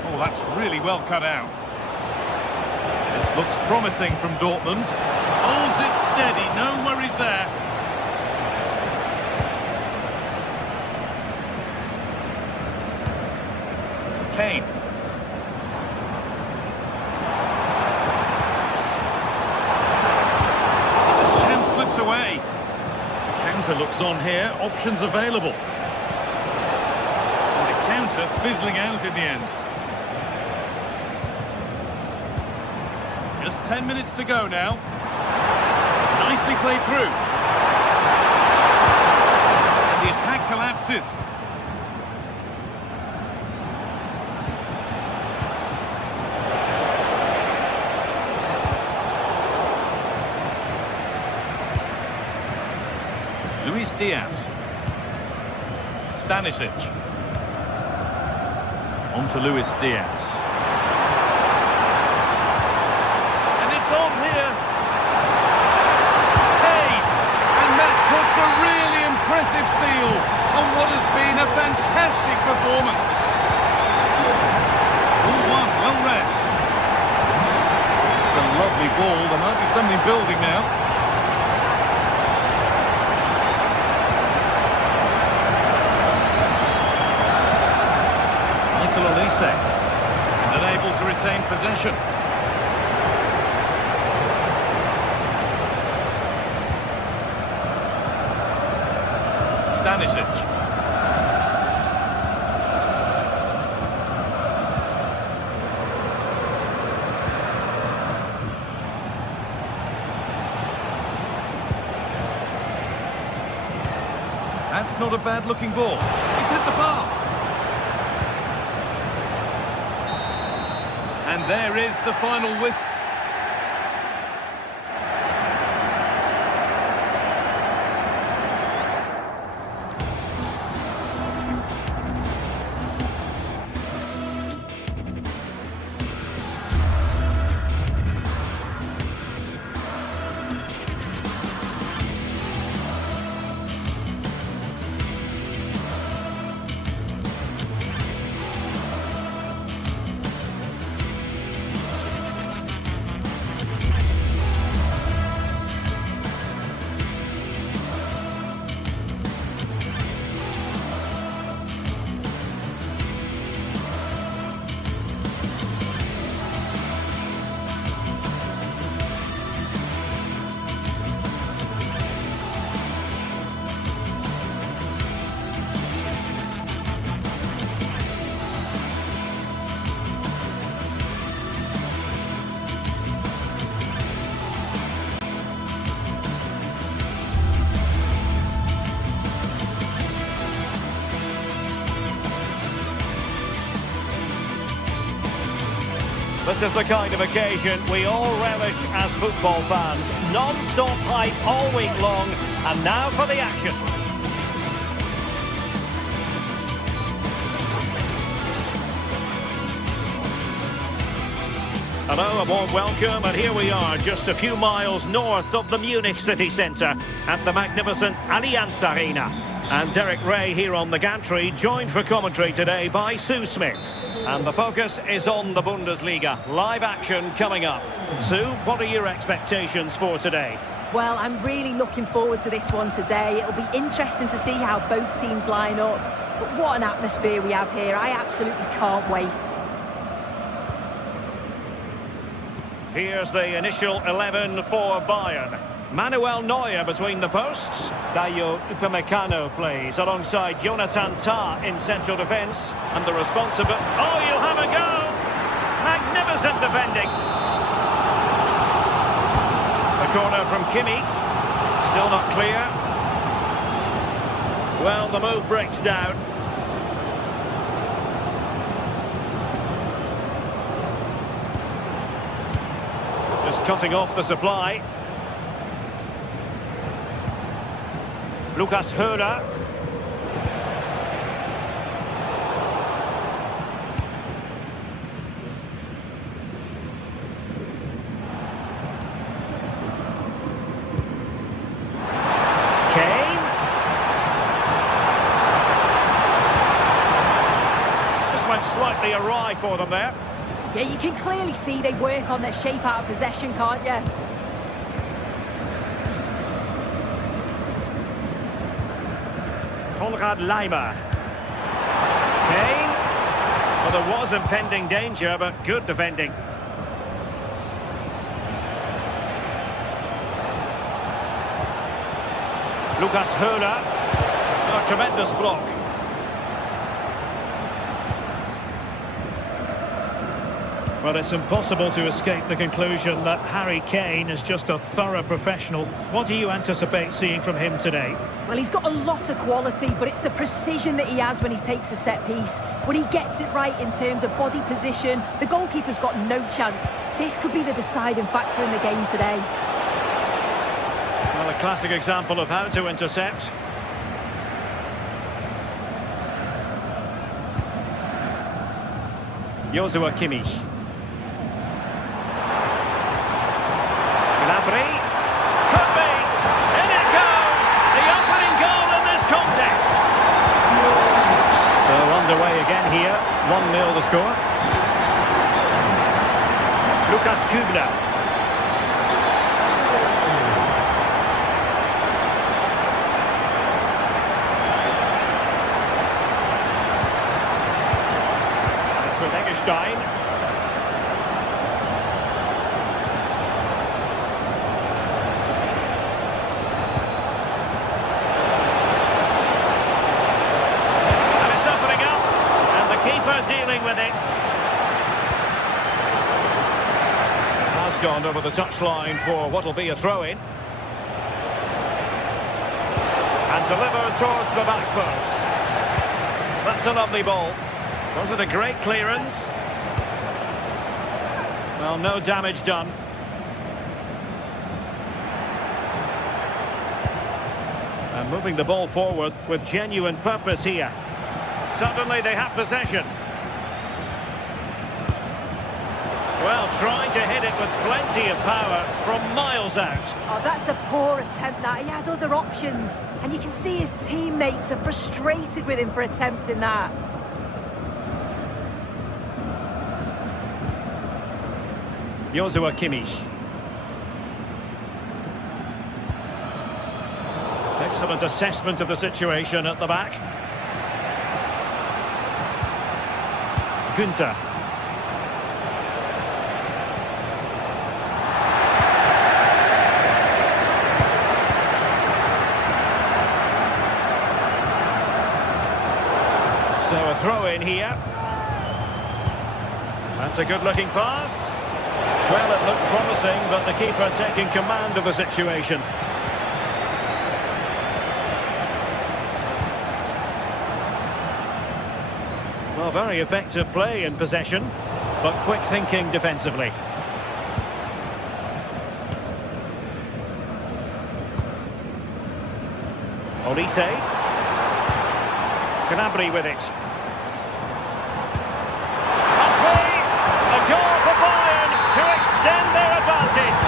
Oh, that's really well cut out. This looks promising from Dortmund. Holds it steady, no worries there. Kane. The chance slips away. The counter looks on here, options available. And the counter fizzling out in the end. Just 10 minutes to go now. Nicely played through. And the attack collapses. Luis Diaz. Stanisic. On to Luis Diaz. And it's on here. Kane. And that puts a really impressive seal on what has been a fantastic performance. 4-1, well read. It's a lovely ball. There might be something building now. And unable to retain possession. Stanisic. That's not a bad looking ball. It's hit the bar. And there is the final whistle. This is the kind of occasion we all relish as football fans. Non-stop hype all week long, and now for the action. Hello, a warm welcome, and here we are, just a few miles north of the Munich city centre at the magnificent Allianz Arena. And Derek Ray here on the gantry, joined for commentary today by Sue Smith. And the focus is on the Bundesliga. Live action coming up. Sue, what are your expectations for today? Well, I'm really looking forward to this one today. It'll be interesting to see how both teams line up. But what an atmosphere we have here. I absolutely can't wait. Here's the initial 11 for Bayern. Manuel Neuer between the posts. Dayo Upamecano plays alongside Jonathan Tah in central defence. And the responsible... Oh, you'll have a go! Magnificent defending. The corner from Kimmich. Still not clear. Well, the move breaks down. Just cutting off the supply. Lucas Höra. Kane. Just went slightly awry for them there. Yeah, you can clearly see they work on their shape out of possession, can't you? Konrad Laimer. Kane. Well, there was impending danger, but good defending. Lucas Höra. A tremendous block. Well, it's impossible to escape the conclusion that Harry Kane is just a thorough professional. What do you anticipate seeing from him today? Well, he's got a lot of quality, but it's the precision that he has when he takes a set piece. When he gets it right in terms of body position, the goalkeeper's got no chance. This could be the deciding factor in the game today. Well, a classic example of how to intercept. Joshua Kimmich. Gnabry. Could be. In it goes! The opening goal in this contest. So underway again here. 1-0 the score. Lukas Kübler. That's with Eggestein. Dealing with it. Has gone over the touchline for what will be a throw-in. And delivered towards the back post. That's a lovely ball. Was it a great clearance? Well, no damage done. And moving the ball forward with genuine purpose here. Suddenly they have possession. Well, trying to hit it with plenty of power from miles out. Oh, that's a poor attempt, that. He had other options. And you can see his teammates are frustrated with him for attempting that. Joshua Kimmich. Excellent assessment of the situation at the back. Günther. So a throw in here. That's a good-looking pass. Well, it looked promising, but the keeper taking command of the situation. Well, very effective play in possession, but quick thinking defensively. Olise. Gnabry with it. Must be a goal for Bayern to extend their advantage.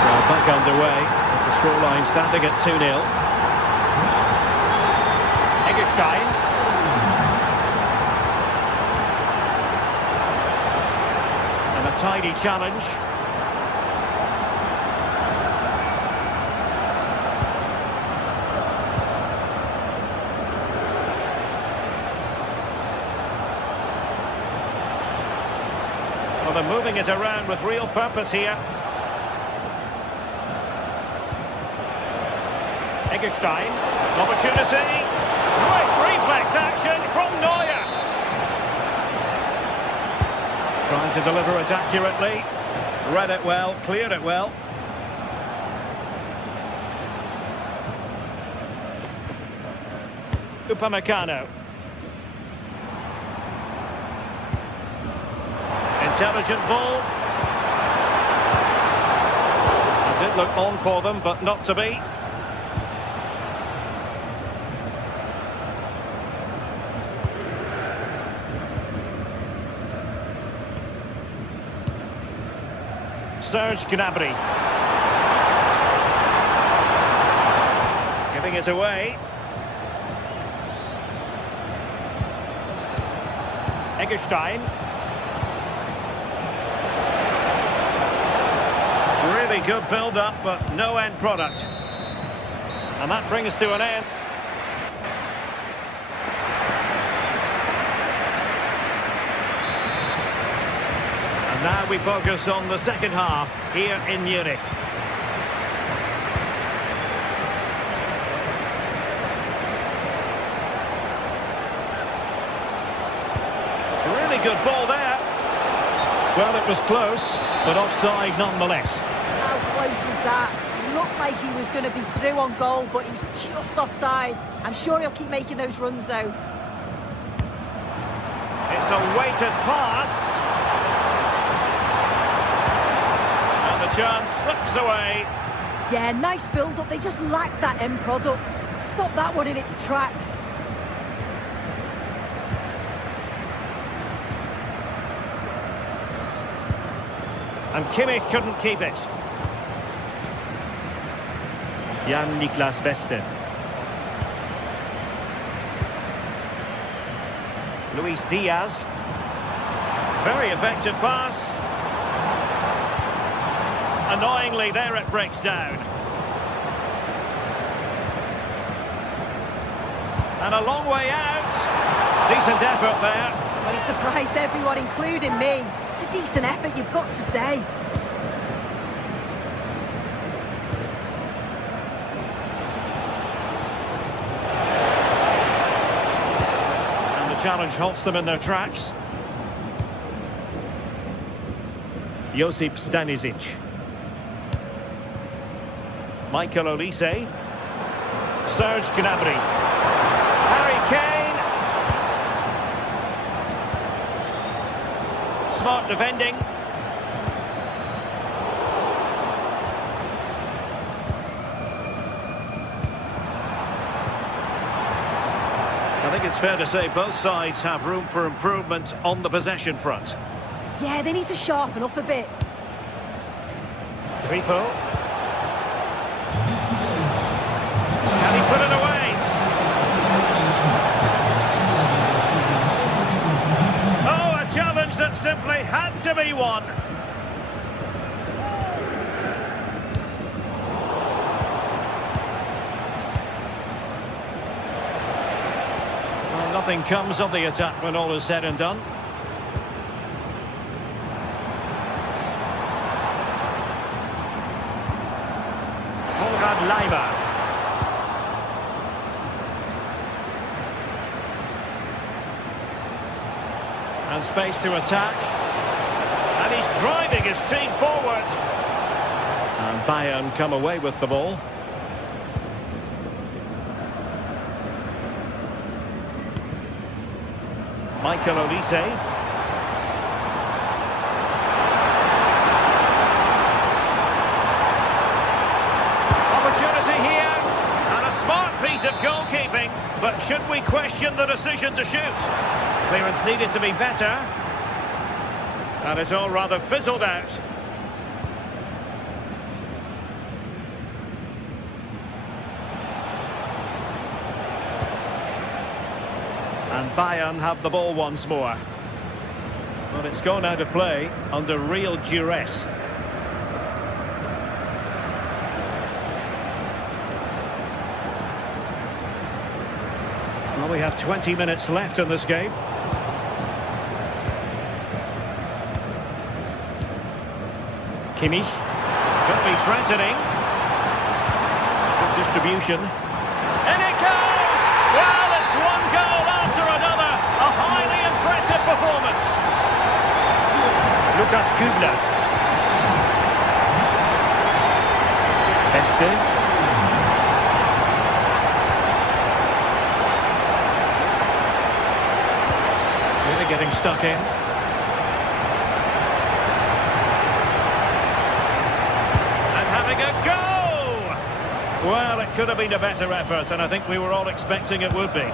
So back underway, the scoreline standing at 2-0. Eggestein. And a tidy challenge. Well, they're moving it around with real purpose here. Eggestein, opportunity. Quick reflex action from Neuer. Trying to deliver it accurately. Read it well, cleared it well. Upamecano. Intelligent ball. It did look on for them, but not to be. Serge Gnabry. Giving it away. Eggestein. Really good build-up, but no end product. And that brings to an end. And now we focus on the second half here in Munich. Really good ball there. Well, it was close, but offside nonetheless. How close was that? Looked like he was going to be through on goal, but he's just offside. I'm sure he'll keep making those runs, though. It's a weighted pass. And the chance slips away. Yeah, nice build-up. They just lack that end product. Stop that one in its tracks. And Kimmich couldn't keep it. Jan-Niklas Beste. Luis Diaz. Very effective pass. Annoyingly, there it breaks down. And a long way out. Decent effort there. Well, he surprised everyone, including me. It's a decent effort, you've got to say. Challenge halts them in their tracks. Josip Stanisic. Michael Olise. Serge Gnabry. Harry Kane. Smart defending. I think it's fair to say both sides have room for improvement on the possession front. Yeah, they need to sharpen up a bit. Grifo. Can he put it away? Oh, a challenge that simply had to be won. Nothing comes of the attack when all is said and done. Konrad Leiber. And space to attack. And he's driving his team forward. And Bayern come away with the ball. Michael Olise. Opportunity here. And a smart piece of goalkeeping. But should we question the decision to shoot? Clearance needed to be better. And it's all rather fizzled out. And Bayern have the ball once more. But it's gone out of play under real duress. Well, we have 20 minutes left in this game. Kimmich. Could be threatening. Good distribution. And it goes! Well, it's one goal after another. A highly impressive performance. Lukas Kübler. Beste. Really getting stuck in. And having a go! Well, it could have been a better effort, and I think we were all expecting it would be.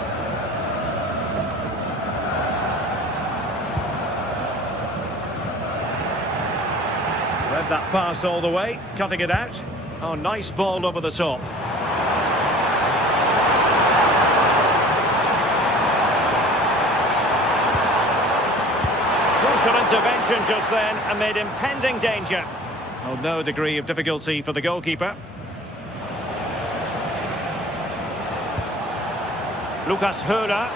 That pass all the way, cutting it out. Oh, nice ball over the top. Crucial intervention just then amid impending danger. Oh, no degree of difficulty for the goalkeeper. Lucas Höra.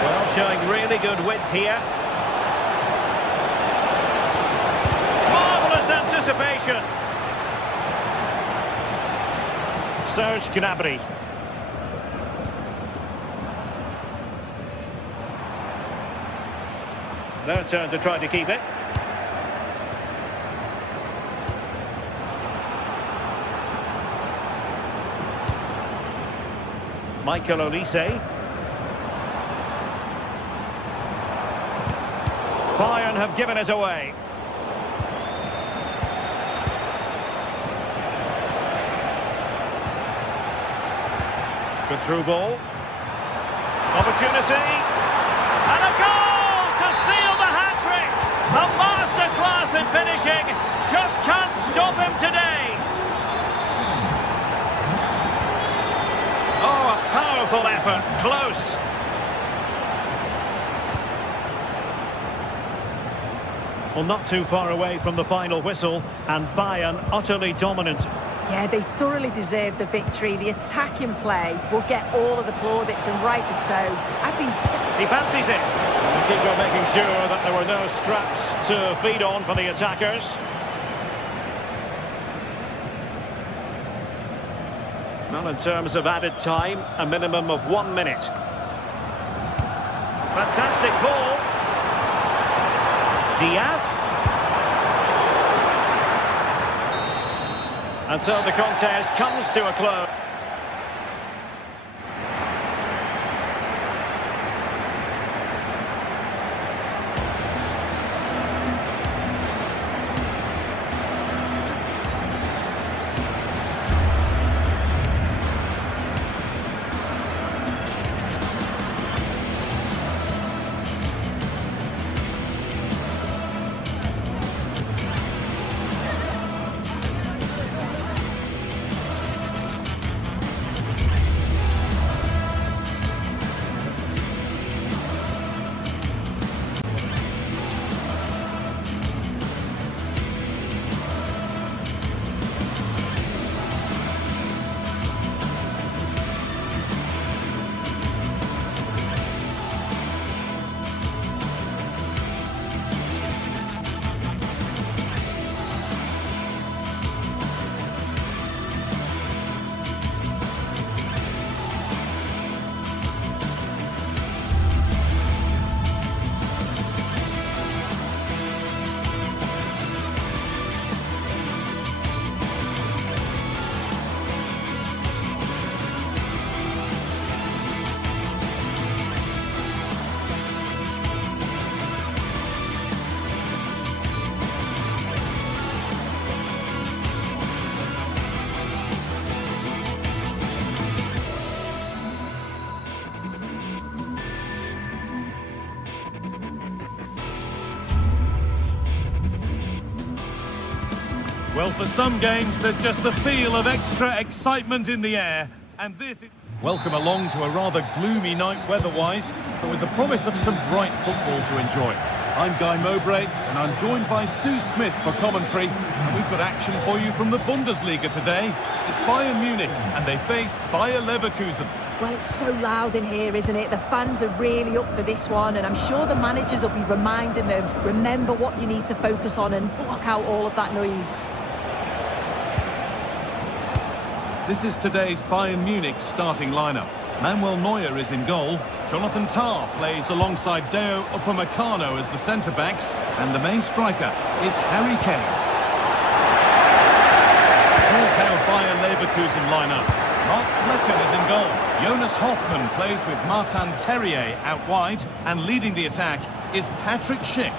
Well, showing really good width here. Marvellous anticipation. Serge Gnabry. Their turn to try to keep it. Michael Olise. Bayern have given us away. Good through ball. Opportunity. And a goal to seal the hat-trick. A masterclass in finishing. Just can't stop him today. Oh, a powerful effort. Close. Well, not too far away from the final whistle, and Bayern utterly dominant. Yeah, they thoroughly deserve the victory. The attacking play will get all of the plaudits, and rightly so. He fancies it. The keeper making sure that there were no scraps to feed on for the attackers. Well, in terms of added time, a minimum of 1 minute. Fantastic ball. Diaz. And so the contest comes to a close. Well, for some games, there's just the feel of extra excitement in the air. And this is... Welcome along to a rather gloomy night weather-wise, but with the promise of some bright football to enjoy. I'm Guy Mowbray, and I'm joined by Sue Smith for commentary. And we've got action for you from the Bundesliga today. It's Bayern Munich, and they face Bayer Leverkusen. Well, it's so loud in here, isn't it? The fans are really up for this one, and I'm sure the managers will be reminding them, remember what you need to focus on and block out all of that noise. This is today's Bayern Munich starting lineup. Manuel Neuer is in goal. Jonathan Tah plays alongside Deo Upamecano as the centre-backs. And the main striker is Harry Kane. Here's how Bayer Leverkusen line up. Mark Flecken is in goal. Jonas Hoffmann plays with Martin Terrier out wide. And leading the attack is Patrick Schick.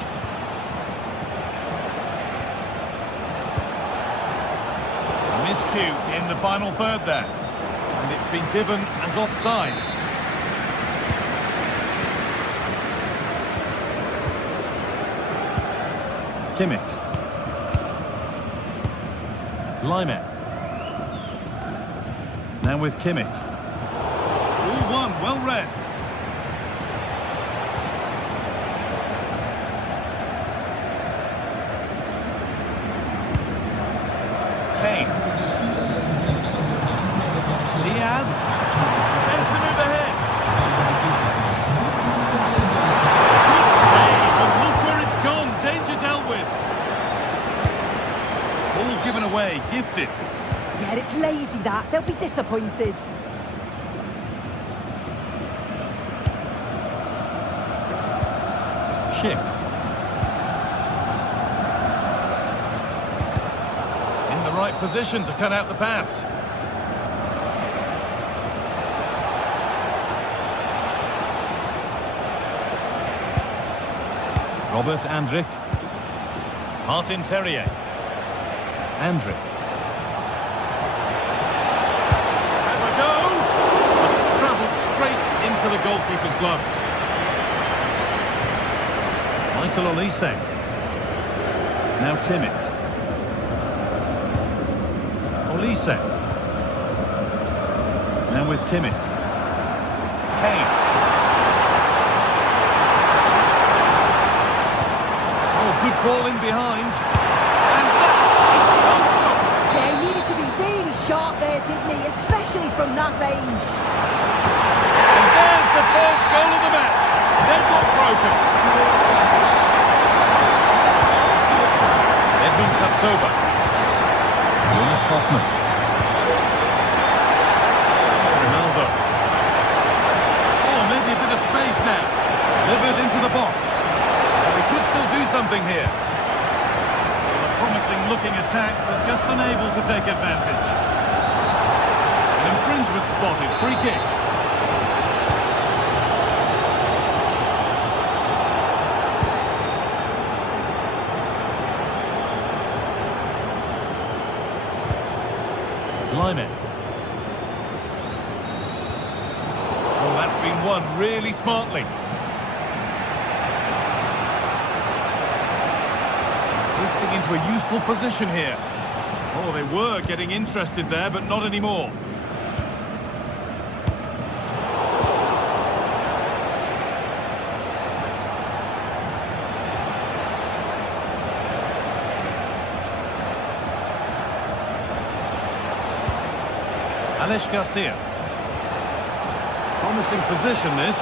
Miscue in the final third there. And it's been given as offside. Kimmich. Lyman. Now with Kimmich. All one, well read. Kane. Diaz. Tries to move ahead. Good save, and look where it's gone. Danger dealt with. Ball given away, gifted. Yeah, it's lazy that. They'll be disappointed. Schick. In the right position to cut out the pass. Robert Andrich. Martin Terrier. Andrich. Have a go! It's travelled straight into the goalkeeper's gloves. Michael Olise. Now Kimmich. Olise. Now with Kimmich. Kane. Oh, good ball in behind. And that is some stop. Yeah, he needed to be really sharp there, didn't he? Especially from that range. And there's the first goal of the match. Deadlock broken. Edmund Tapsoba. Jonas Hoffmann. Ronaldo. Oh, maybe a bit of space now. Delivered into the box. They could still do something here. A promising looking attack, but just unable to take advantage. An infringement spotted. Free kick. Lyman. Oh, that's been won really smartly. Drifting into a useful position here. Oh, they were getting interested there, but not anymore. Alex Garcia. Promising position, this.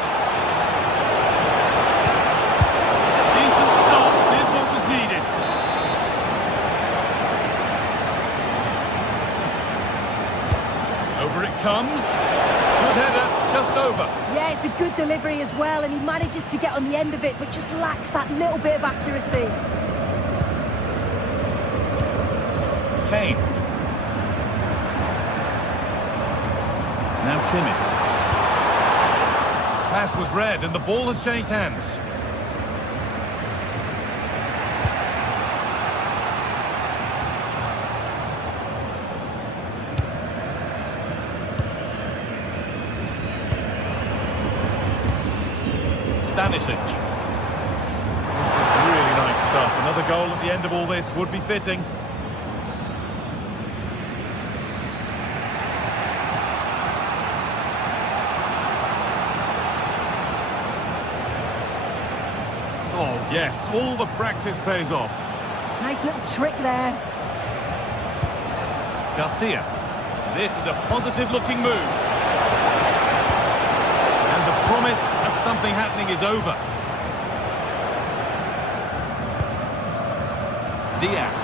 Decent stop, did what was needed. Over it comes. Good header, just over. Yeah, it's a good delivery as well, and he manages to get on the end of it, but just lacks that little bit of accuracy. Kane. Now Kimmich. Pass was read and the ball has changed hands. Stanisic. This is really nice stuff. Another goal at the end of all this would be fitting. Oh, yes, all the practice pays off. Nice little trick there. Garcia. This is a positive-looking move. And the promise of something happening is over. Diaz.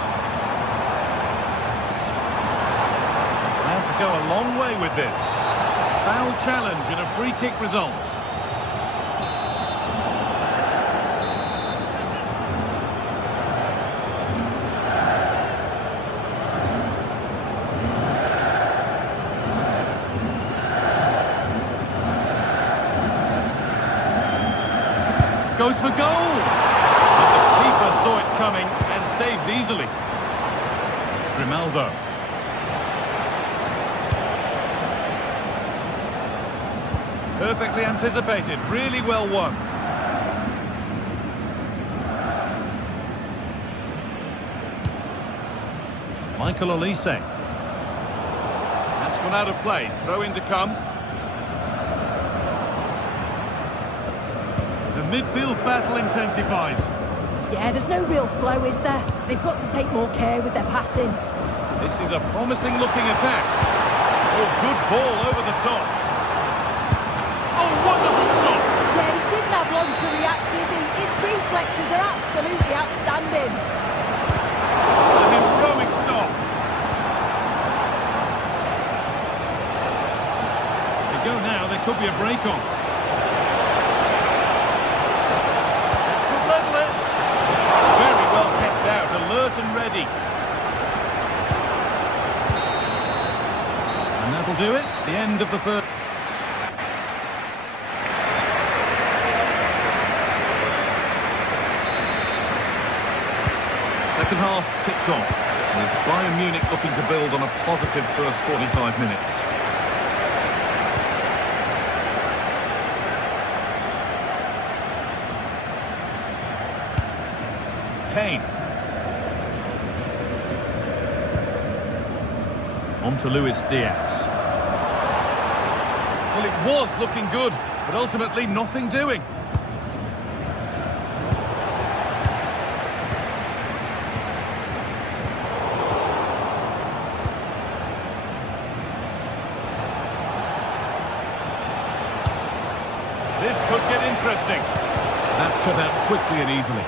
And to go a long way with this. Foul challenge and a free kick results. Goes for goal! But the keeper saw it coming and saves easily. Grimaldo. Perfectly anticipated, really well won. Michael Olise. That's gone out of play. Throw in to come. The midfield battle intensifies. Yeah, there's no real flow, is there? They've got to take more care with their passing. This is a promising looking attack. Oh, good ball over the top. Oh, wonderful stop. Yeah, he didn't have long to react, did he? His reflexes are absolutely outstanding. A heroic stop. They go now, there could be a break on. This could level it. Very well kept out, alert and ready. And that'll do it. The end of the first. Second half kicks off, with Bayern Munich looking to build on a positive first 45 minutes. Kane. On to Luis Diaz. Well, it was looking good, but ultimately nothing doing. This could get interesting. That's cut out quickly and easily.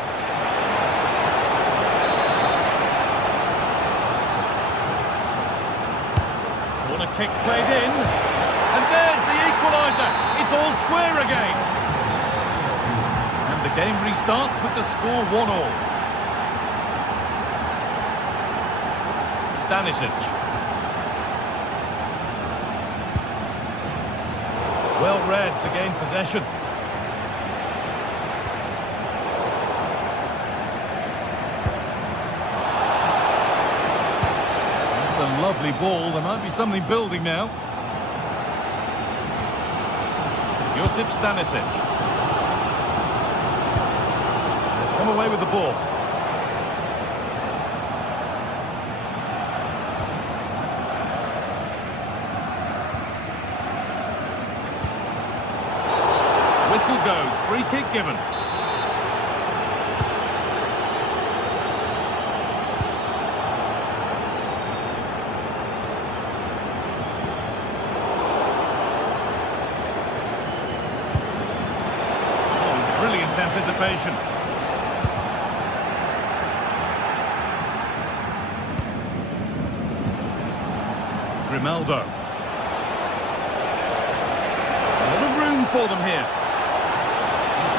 Corner kick played in. And there's the equaliser. It's all square again. And the game restarts with the score 1-1. Stanisic. Well read to gain possession. That's a lovely ball. There might be something building now. Josip Stanisic. They've come away with the ball. Whistle goes, free kick given. Oh, brilliant anticipation. Grimaldo. A lot of room for them here.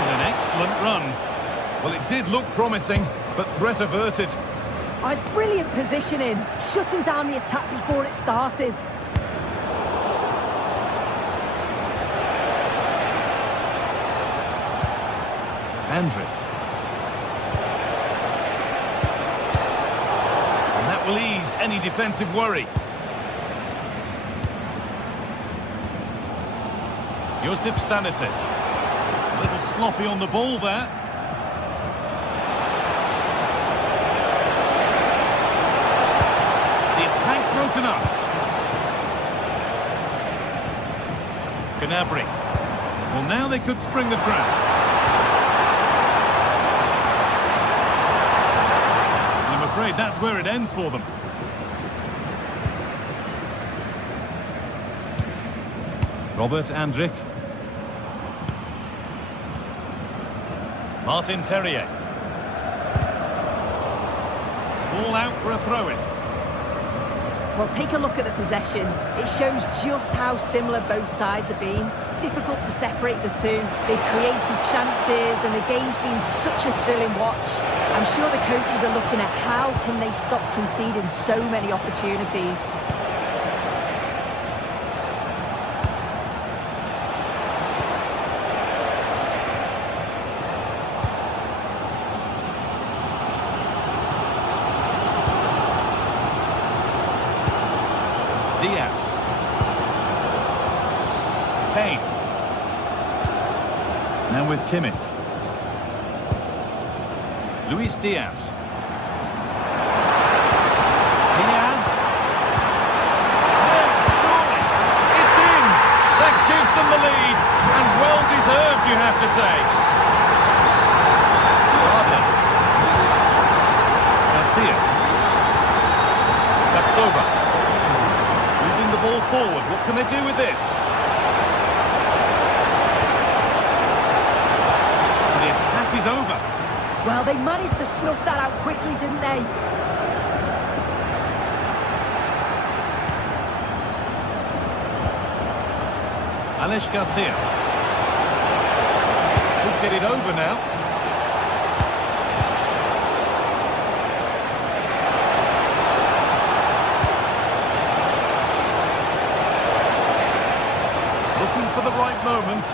An excellent run. Well, it did look promising, but threat averted. Oh, it's brilliant positioning, shutting down the attack before it started. Andrick. And that will ease any defensive worry. Josip Stanisic. A little sloppy on the ball there. The attack broken up. Gnabry. Well, now they could spring the trap. And I'm afraid that's where it ends for them. Robert Andrick. Martin Terrier. Ball out for a throw-in. Well, take a look at the possession. It shows just how similar both sides have been. It's difficult to separate the two. They've created chances and the game's been such a thrilling watch. I'm sure the coaches are looking at how can they stop conceding so many opportunities. Diaz. Kane. Now with Kimmich. Luis Diaz. Diaz. lead, and well deserved, you have to say. Hardly. Garcia. Sapsova. Moving the ball forward. What can they do with this? The attack is over. Well, they managed to snuff that out quickly, didn't they? Alex Garcia. Could get it over now. Looking for the right moment.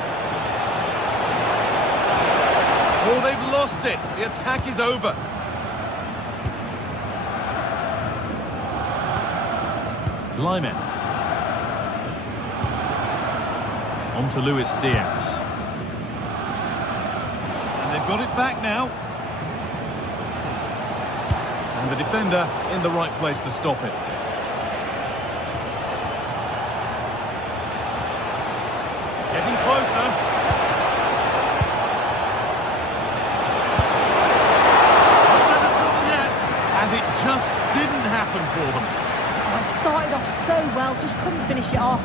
Oh, they've lost it. The attack is over. Lyman. On to Luis Diaz. And they've got it back now. And the defender in the right place to stop it. Getting closer. Not out of trouble yet. And it just didn't happen for them. They started off so well, just couldn't finish it off.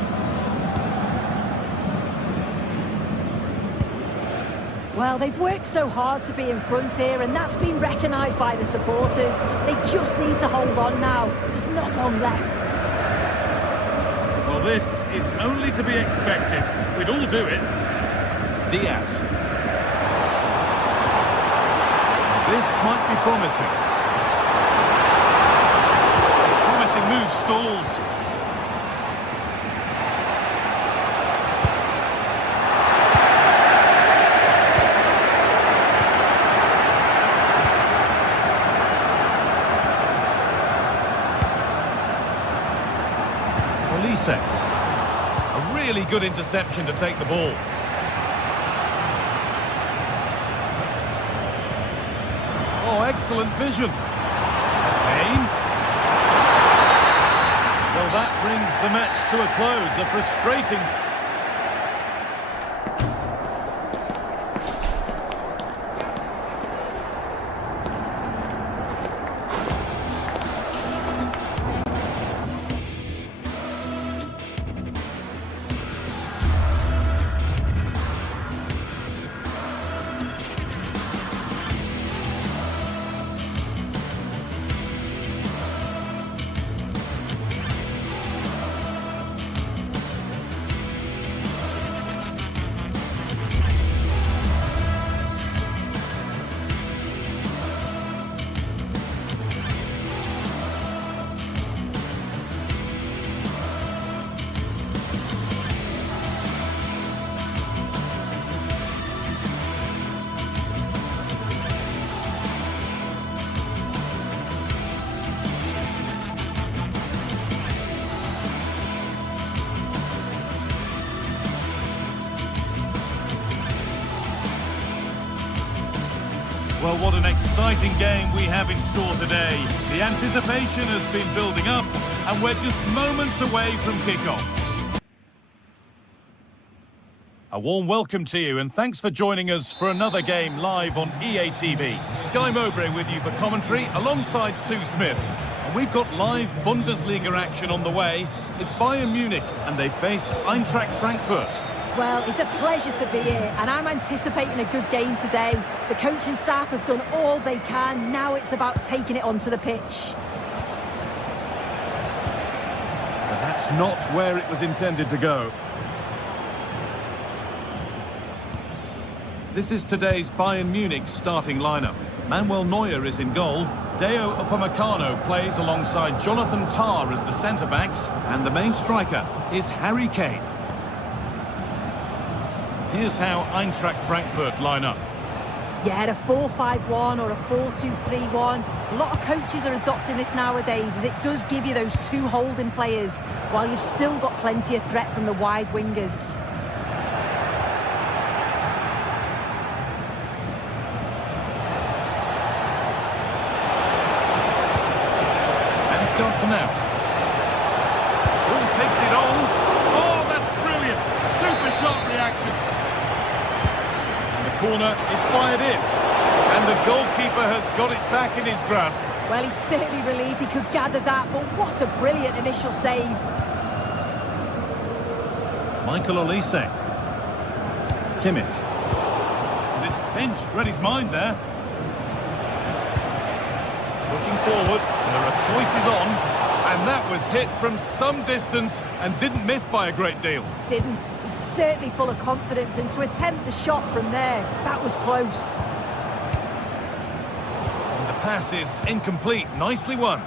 Well, they've worked so hard to be in front here, and that's been recognised by the supporters. They just need to hold on now. There's not long left. Well, this is only to be expected. We'd all do it. Diaz. This might be promising. Promising move stalls. A really good interception to take the ball. Oh, excellent vision. Kane. Well, that brings the match to a close. A frustrating... Well, what an exciting game we have in store today. The anticipation has been building up, and we're just moments away from kickoff. A warm welcome to you, and thanks for joining us for another game live on EA TV. Guy Mowbray with you for commentary, alongside Sue Smith. And we've got live Bundesliga action on the way. It's Bayern Munich, and they face Eintracht Frankfurt. Well, it's a pleasure to be here, and I'm anticipating a good game today. The coaching staff have done all they can. Now it's about taking it onto the pitch. But that's not where it was intended to go. This is today's Bayern Munich starting lineup. Manuel Neuer is in goal. Deo Upamecano plays alongside Jonathan Tah as the centre-backs. And the main striker is Harry Kane. Here's how Eintracht Frankfurt line up. Yeah, a 4-5-1 or a 4-2-3-1. A lot of coaches are adopting this nowadays, as it does give you those two holding players, while you've still got plenty of threat from the wide wingers. And Scott to now. Oh, takes it on. Oh, that's brilliant. Super shot reaction. actions. And the corner is fired in. And the goalkeeper has got it back in his grasp. Well, he's certainly relieved he could gather that, but what a brilliant initial save. Michael Olise. Kimmich. And it's pinched, read his mind there. Pushing forward, and there are choices on. And that was hit from some distance and didn't miss by a great deal. Didn't. He's certainly full of confidence, and to attempt the shot from there, that was close. And the pass is incomplete, nicely won.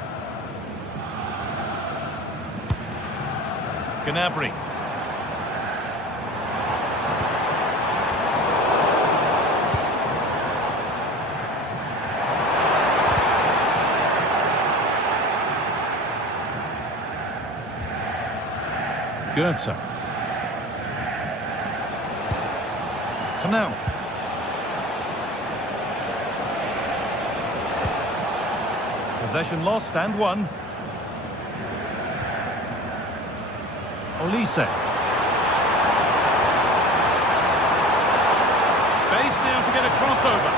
Gnabry. Goetze. Knauf. Possession lost and won. Olise. Space now to get a crossover.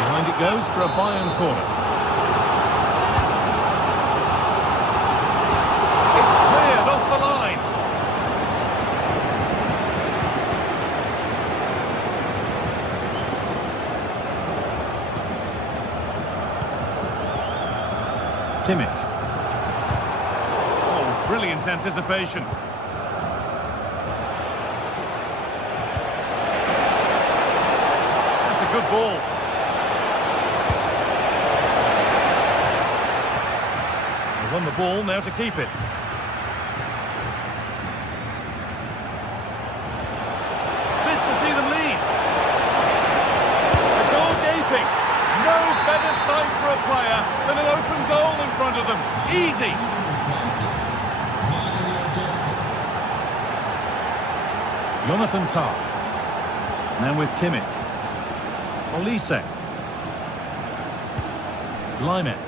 Behind it goes for a Bayern corner. Off the line. Kimmich. Oh, brilliant anticipation. That's a good ball. They won the ball, now to keep it. No better sight for a player than an open goal in front of them. Easy. Jonathan Tah. Now with Kimmich. Olise. Lyman.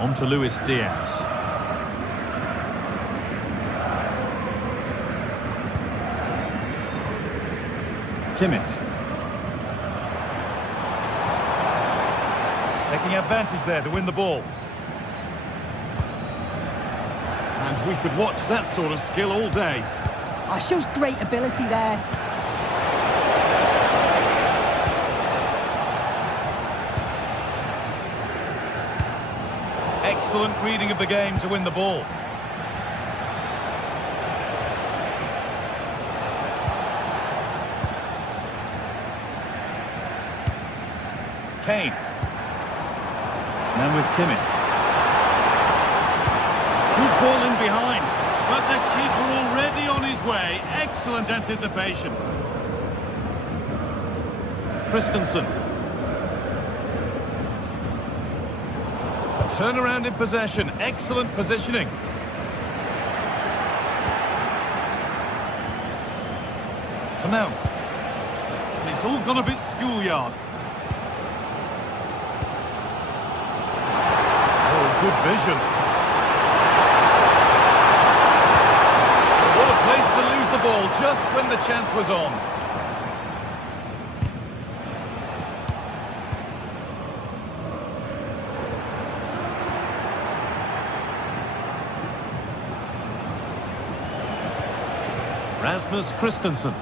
On to Luis Diaz. Kimmich. Taking advantage there to win the ball. And we could watch that sort of skill all day. Oh, shows great ability there. Excellent reading of the game to win the ball. Kane. Now with Kimmich. Good ball in behind, but the keeper already on his way. Excellent anticipation. Christensen. Turnaround in possession. Excellent positioning. Knauf. And it's all gone a bit schoolyard. Good vision. What a place to lose the ball just when the chance was on. Rasmus Christensen.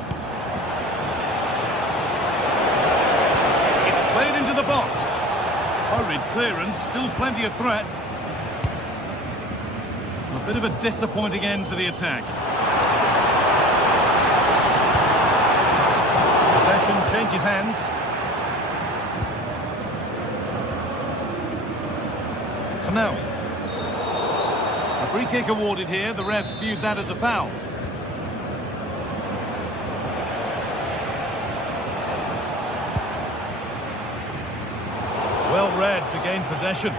It's played into the box. Hurried clearance, still plenty of threat. A bit of a disappointing end to the attack. Possession changes hands. Knauf. A free kick awarded here. The refs viewed that as a foul. Well read to gain possession.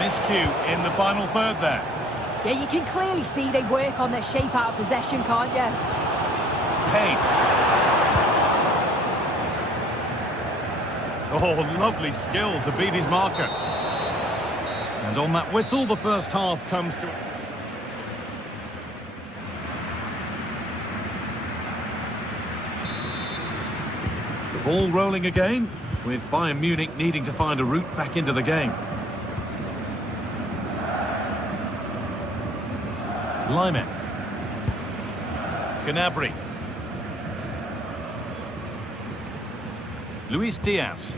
Miscue in the final third there. Yeah, you can clearly see they work on their shape out of possession, can't you? Kane. Oh, lovely skill to beat his marker. And on that whistle, the first half comes to... The ball rolling again, with Bayern Munich needing to find a route back into the game. Lyman. Gnabry. Luis Diaz.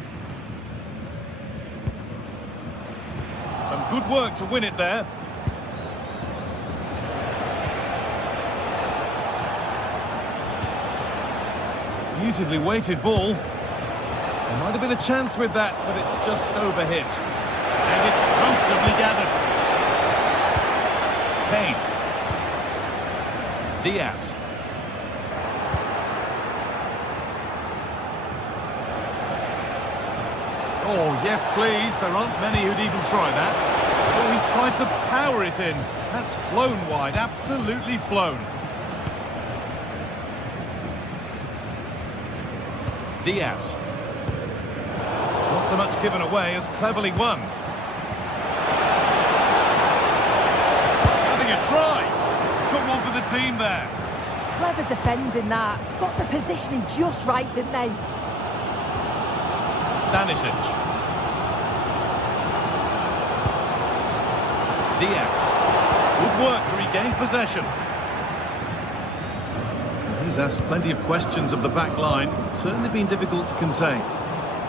Some good work to win it there. Beautifully weighted ball. There might have been a chance with that, but it's just overhit. And it's comfortably gathered. Kane. Diaz. Oh, yes, please. There aren't many who'd even try that. Oh, he tried to power it in. That's flown wide, absolutely flown. Diaz. Not so much given away as cleverly won. Having a try. Took one for the team there. Clever defending that. Got the positioning just right, didn't they? Stanisic. Diaz. Good work to regain possession. He's asked plenty of questions of the back line. Certainly been difficult to contain.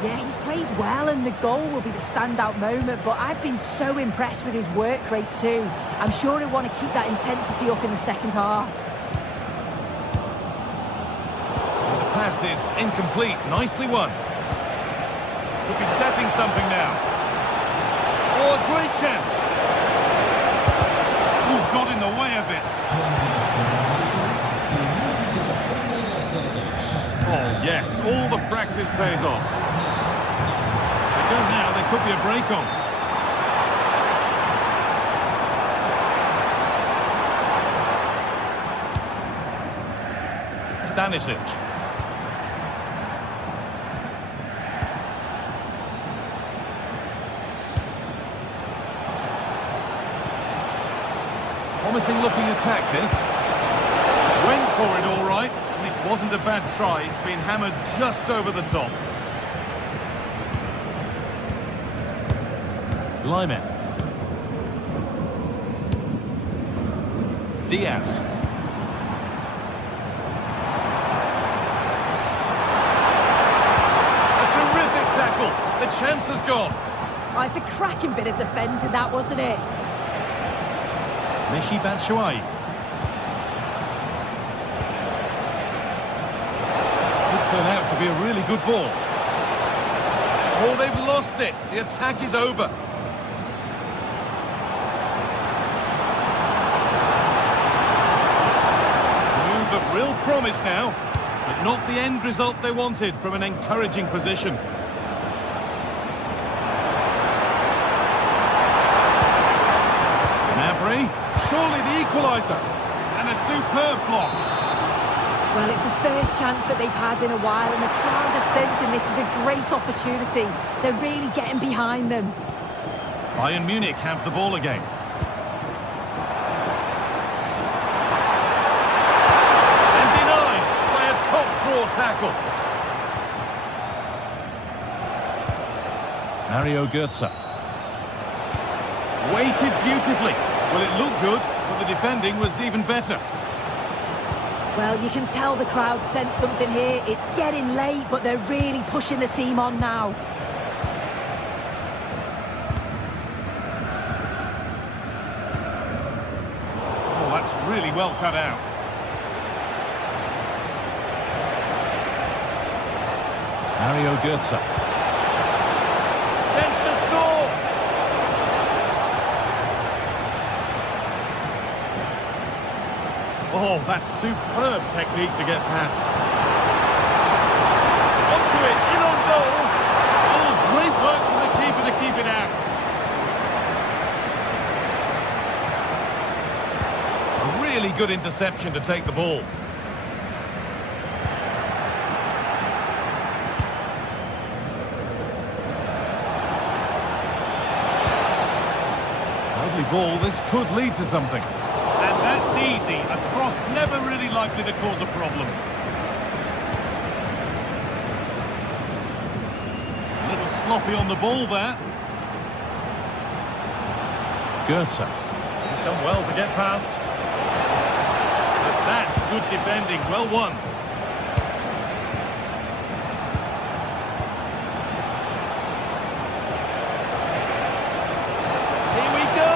Yeah, he's played well and the goal will be the standout moment, but I've been so impressed with his work rate too. I'm sure he'll want to keep that intensity up in the second half. The pass is incomplete. Nicely won. Could be setting something now. Oh, a great chance. Ooh, got in the way of it. Oh, yes, all the practice pays off. They go now, there could be a break on. Stanisic. Promising looking attack, this. Went for it all right, and it wasn't a bad try. It's been hammered just over the top. Lyman. Diaz. A terrific tackle. The chance has gone. Oh, it's a cracking bit of defending that, wasn't it? Michy Batshuayi. Could turn out to be a really good ball. Oh, they've lost it. The attack is over. Move of real promise now, but not the end result they wanted from an encouraging position. Gnabry. Surely the equaliser. And a superb block. Well, it's the first chance that they've had in a while, and the crowd are sensing this is a great opportunity. They're really getting behind them. Bayern Munich have the ball again. And denied by a top-draw tackle. Mario Götze. Weighted beautifully. Well, it looked good, but the defending was even better. Well, you can tell the crowd sense something here. It's getting late, but they're really pushing the team on now. Oh, that's really well cut out. Mario Götze. Chance to score! Oh, that's superb technique to get past. Onto it, in on goal. Oh, great work from the keeper to keep it out. A really good interception to take the ball. ball, this could lead to something. And that's easy. A cross never really likely to cause a problem. A little sloppy on the ball there. Goethe. He's done well to get past. But that's good defending. Well won. Here we go!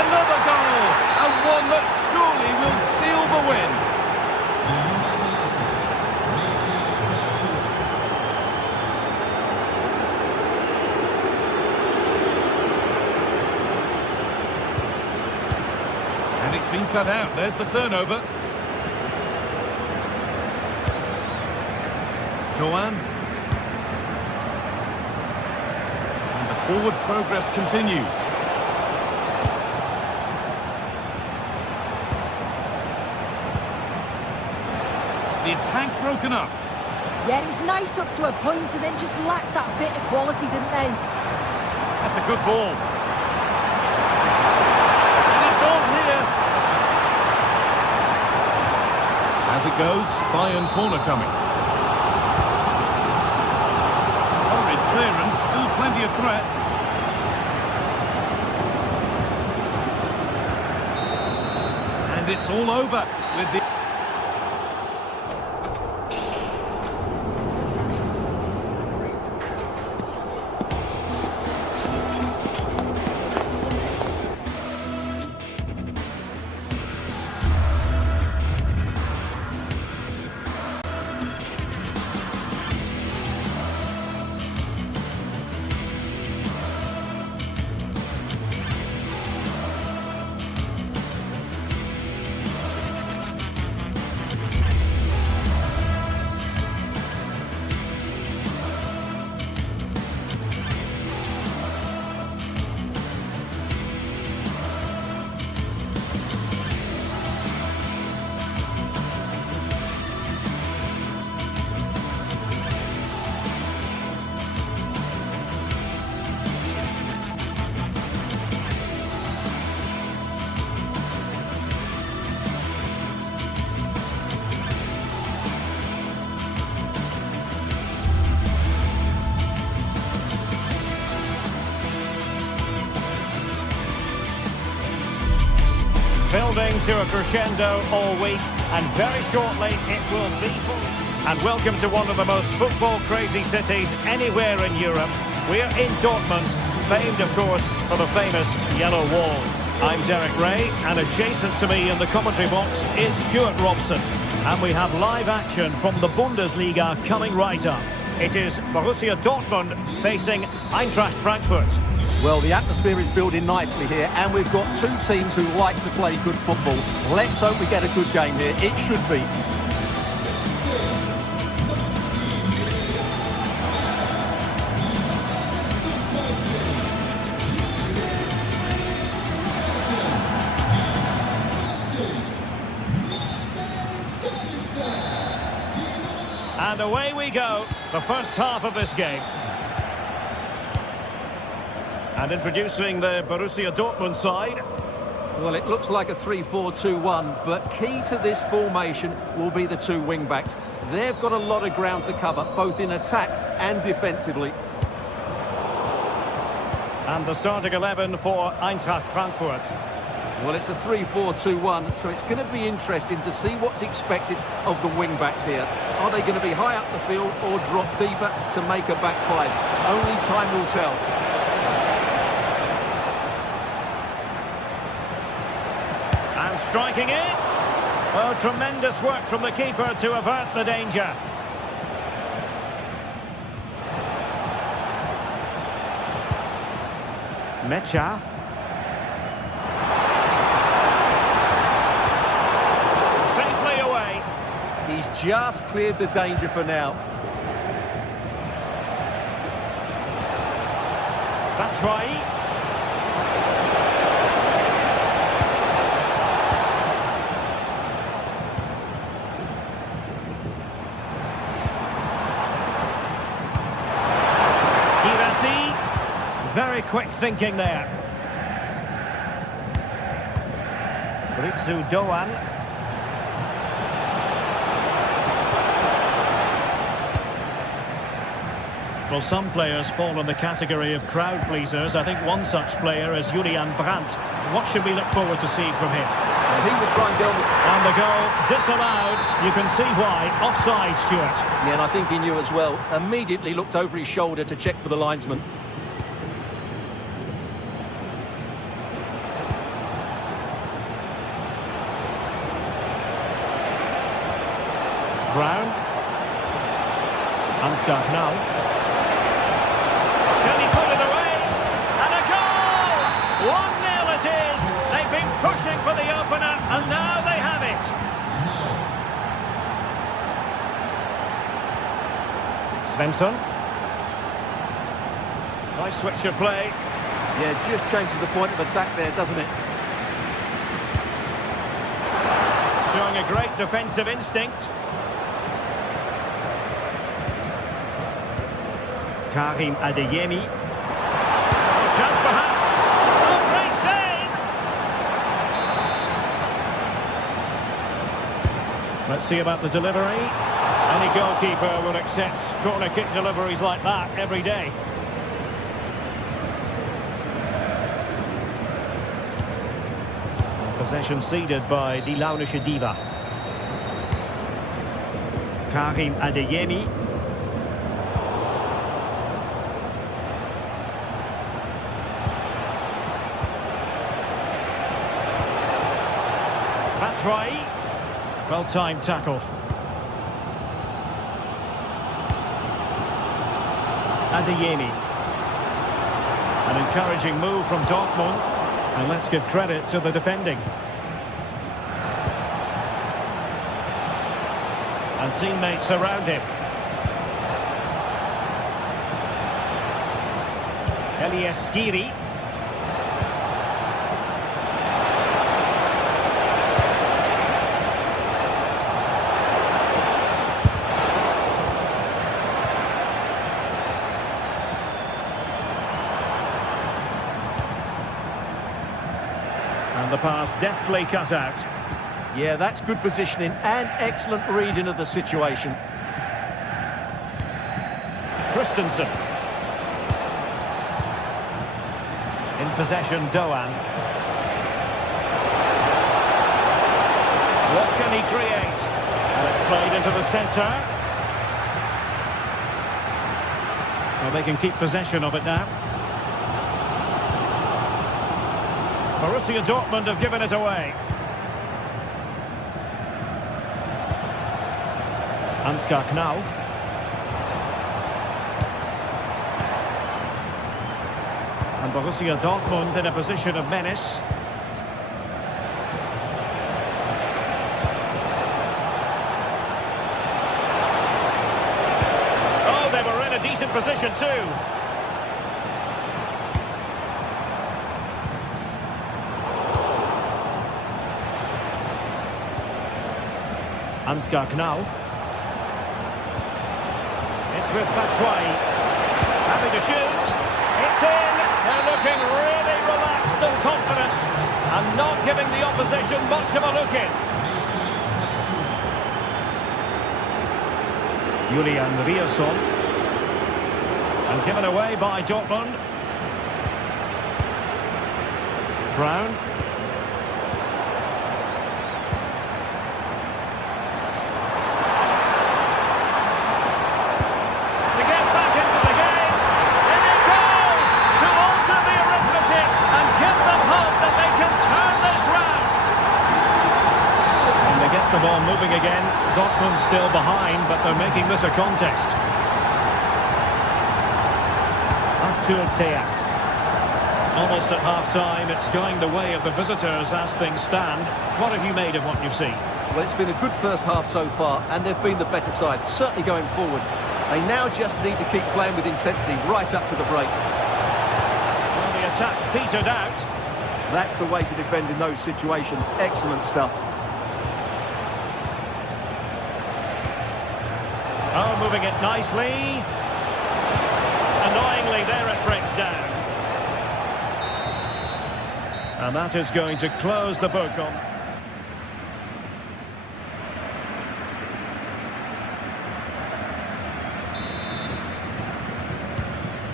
Another goal! And one that surely will seal the win. And it's been cut out. There's the turnover. Joanne. And the forward progress continues. The attack broken up. Yeah, it was nice up to a point and then just lacked that bit of quality, didn't they? That's a good ball. And it's on here. As it goes, Bayern corner coming. Horrid clearance, still plenty of threat. And it's all over with the... Building to a crescendo all week, and very shortly it will be full. And welcome to one of the most football-crazy cities anywhere in Europe. We're in Dortmund, famed, of course, for the famous Yellow Wall. I'm Derek Ray, and adjacent to me in the commentary box is Stuart Robson. And we have live action from the Bundesliga coming right up. It is Borussia Dortmund facing Eintracht Frankfurt. Well, the atmosphere is building nicely here, and we've got two teams who like to play good football. Let's hope we get a good game here. It should be. And away we go, the first half of this game. And introducing the Borussia Dortmund side. Well, it looks like a 3-4-2-1, but key to this formation will be the two wing-backs. They've got a lot of ground to cover, both in attack and defensively. And the starting 11 for Eintracht Frankfurt. Well, it's a 3-4-2-1, so it's going to be interesting to see what's expected of the wing-backs here. Are they going to be high up the field or drop deeper to make a back five? Only time will tell. Striking it. Oh, tremendous work from the keeper to avert the danger. Mecha. Safely away. He's just cleared the danger for now. That's right. Very quick thinking there. Ritsu Doan. Well, some players fall in the category of crowd pleasers. I think one such player is Julian Brandt. What should we look forward to seeing from him? I think we'll try and go. And the goal disallowed. You can see why. Offside, Stuart. Yeah, and I think he knew as well. Immediately looked over his shoulder to check for the linesman. Brown. Ansgar Knau. Can he put it away? And a goal! 1-0 it is. They've been pushing for the opener, and now they have it. Svensson. Nice switch of play. Yeah, just changes the point of attack there, doesn't it? Showing a great defensive instinct. Karim Adeyemi. Chance perhaps. Oh, great save! Let's see about the delivery. Any goalkeeper would accept corner kick deliveries like that every day. Possession ceded by Die Launische Diva. Karim Adeyemi. That's right. Well-timed tackle. Adeyemi. An encouraging move from Dortmund. And let's give credit to the defending. And teammates around him. Elias Skiri. And the pass deftly cut out. Yeah, that's good positioning and excellent reading of the situation. Christensen. In possession, Doan. What can he create? And it's played into the centre. Well, they can keep possession of it now. Borussia Dortmund have given it away. Ansgar Knau. And Borussia Dortmund in a position of menace. Oh, they were in a decent position too. Ansgar Knau. It's with Batshuayi. Having to shoot. It's in. They're looking really relaxed and confident. And not giving the opposition much of a look in. Julian Riasson. And given away by Dortmund. Brown. The ball moving again. Dortmund still behind, but they're making this a contest. Artur Theat. Almost at half-time, it's going the way of the visitors as things stand. What have you made of what you've seen? Well, it's been a good first half so far, and they've been the better side, certainly going forward. They now just need to keep playing with intensity right up to the break. Well, the attack petered out. That's the way to defend in those situations. Excellent stuff. Oh, moving it nicely. Annoyingly, there it breaks down. And that is going to close the book on...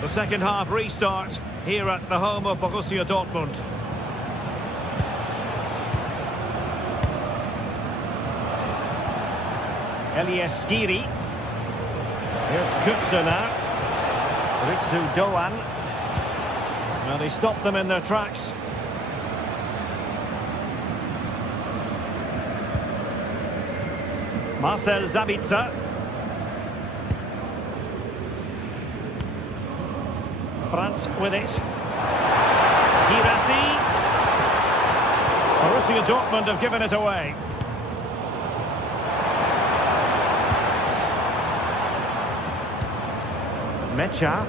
The second half restart here at the home of Borussia Dortmund. Elias Skiri. Here's Kutsu now. Ritsu Doan. Well, they stopped them in their tracks. Marcel Sabitzer. Brandt with it. Girassi. Borussia Dortmund have given it away. Mecha.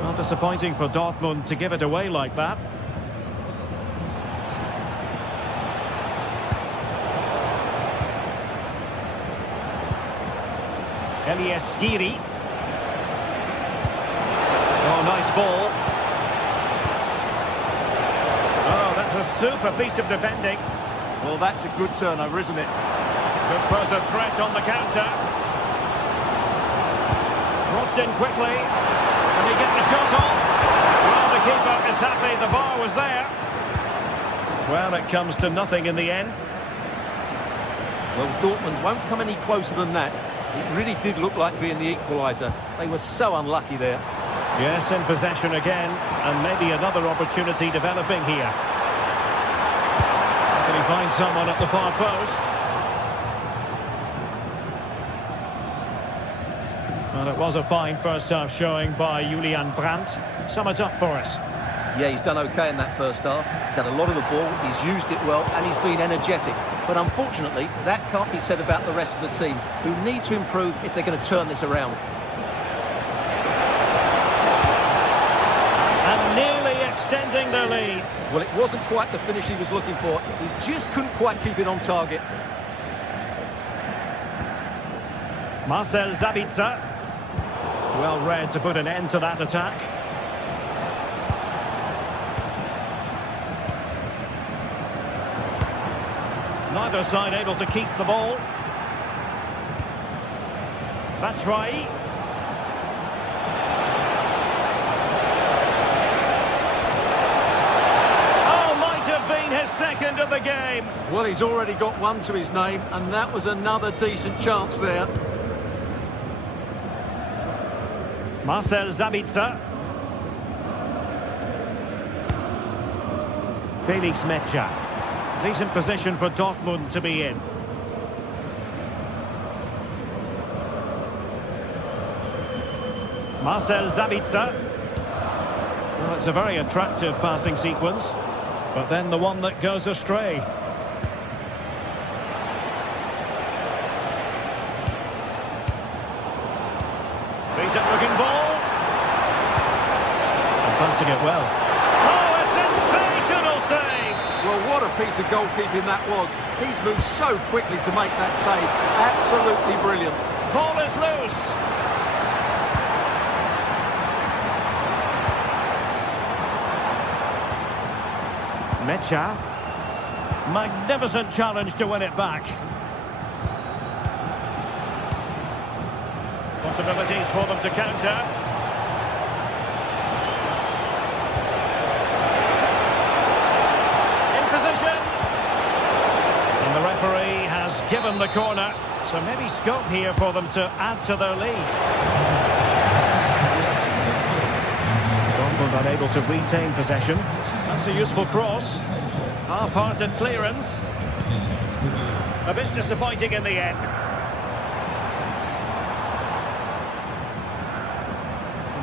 Well, disappointing for Dortmund to give it away like that. Elias Skiri. Oh, nice ball. Oh, that's a super piece of defending. Well, that's a good turnover, isn't it? Could pose a threat on the counter. Crossed in quickly. Can he get the shot off? Well, the keeper is happy the bar was there. Well, it comes to nothing in the end. Well, Dortmund won't come any closer than that. It really did look like being the equaliser. They were so unlucky there. Yes, in possession again, and maybe another opportunity developing here. Can he find someone at the far post? Well, it was a fine first-half showing by Julian Brandt. Sum it up for us. Yeah, he's done okay in that first half. He's had a lot of the ball, he's used it well, and he's been energetic. But unfortunately, that can't be said about the rest of the team, who need to improve if they're going to turn this around. And nearly extending their lead. Well, it wasn't quite the finish he was looking for. He just couldn't quite keep it on target. Marcel Sabitzer. Well read to put an end to that attack. Neither side able to keep the ball. That's right. Oh, might have been his second of the game. Well, he's already got one to his name, and that was another decent chance there. Marcel Sabitzer. Felix Mecha. Decent position for Dortmund to be in. Marcel Sabitzer. Well, it's a very attractive passing sequence, but then the one that goes astray. Decent looking ball. And passing it well. Oh, a sensational save! Well, what a piece of goalkeeping that was. He's moved so quickly to make that save. Absolutely brilliant. Ball is loose. Mecha. Magnificent challenge to win it back. Possibilities for them to counter. Referee has given the corner, so maybe scope here for them to add to their lead. Dortmund unable to retain possession. That's a useful cross. Half-hearted clearance. A bit disappointing in the end.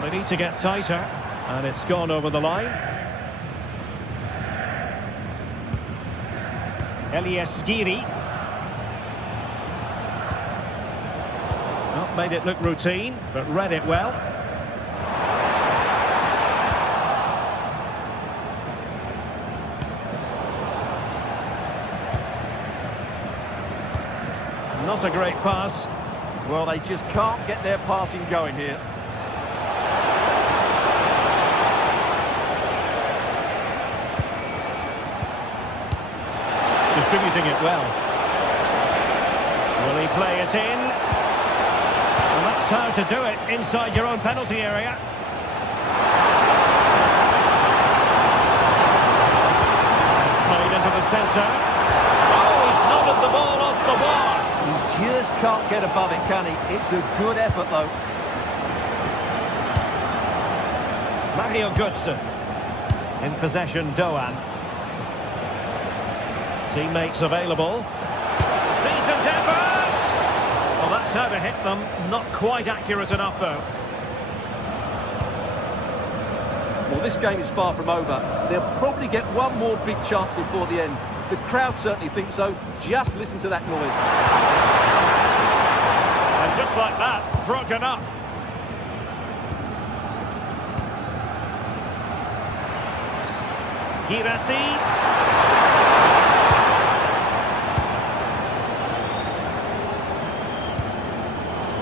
They need to get tighter, and it's gone over the line. Elias Skiri. Not made it look routine, but read it well. Not a great pass. Well, they just can't get their passing going here. distributing it well. Will he play it in? And that's how to do it inside your own penalty area. It's played into the centre. Oh, he's nodded the ball off the bar. He just can't get above it, can he? It's a good effort, though. Mario Götze. In possession, Doan. Teammates available. Decent effort! Well, that's how to hit them. Not quite accurate enough, though. Well, this game is far from over. They'll probably get one more big chance before the end. The crowd certainly think so. Just listen to that noise. And just like that, broken up. Girassi.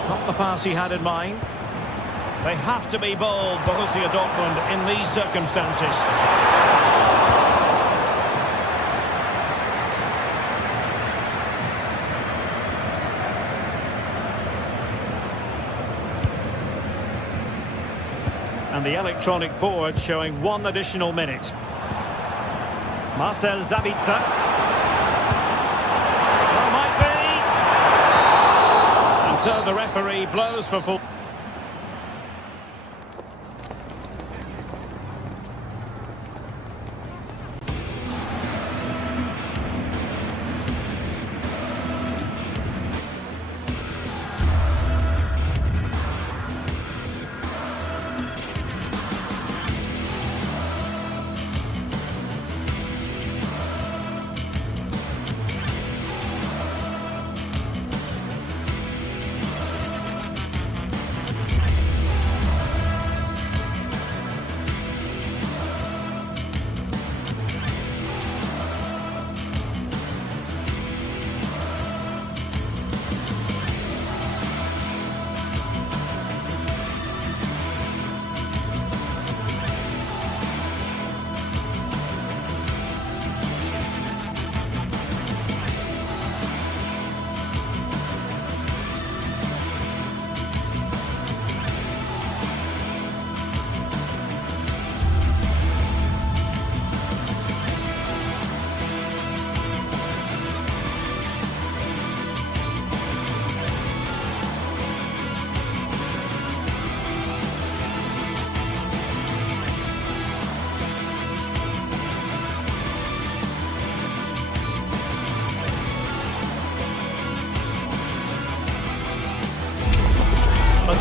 Not the pass he had in mind. They have to be bold, Borussia Dortmund, in these circumstances. And the electronic board showing one additional minute. Marcel Sabitzer. Well, might be. And so the referee blows for full.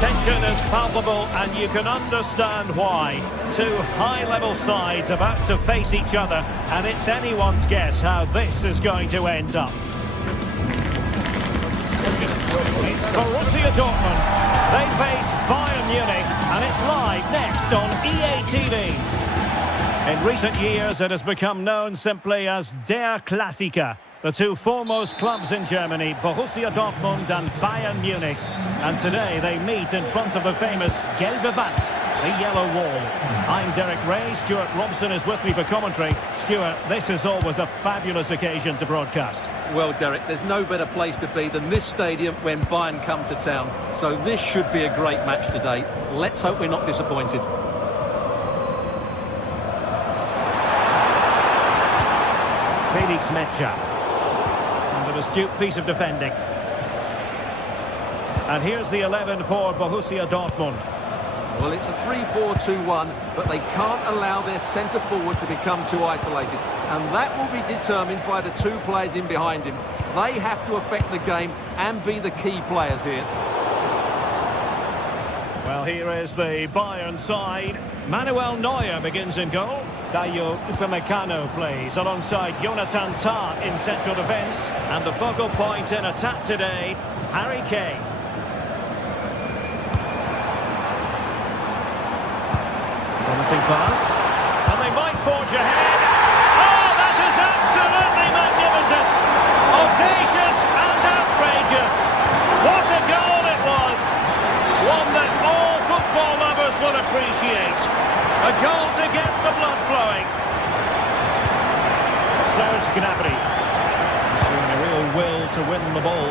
Tension is palpable, and you can understand why. Two high-level sides about to face each other, and it's anyone's guess how this is going to end up. It's Borussia Dortmund. They face Bayern Munich, and it's live next on EA TV. In recent years, it has become known simply as Der Klassiker. The two foremost clubs in Germany, Borussia Dortmund and Bayern Munich. And today they meet in front of the famous Gelbe Wand, the yellow wall. I'm Derek Ray. Stuart Robson is with me for commentary. Stuart, this is always a fabulous occasion to broadcast. Well, Derek, there's no better place to be than this stadium when Bayern come to town. So this should be a great match today. Let's hope we're not disappointed. Felix Metscher. And an astute piece of defending. And here's the 11 for Borussia Dortmund. Well, it's a 3-4-2-1, but they can't allow their centre-forward to become too isolated. And that will be determined by the two players in behind him. They have to affect the game and be the key players here. Well, here is the Bayern side. Manuel Neuer begins in goal. Dayo Upamecano plays alongside Jonathan Tah in central defence. And the focal point in attack today, Harry Kane. Promising pass. And they might forge ahead. Oh, that is absolutely magnificent. Audacious and outrageous. What a goal it was. One that all football lovers will appreciate. A goal to get the blood flowing. Serge Gnabry. to win the ball.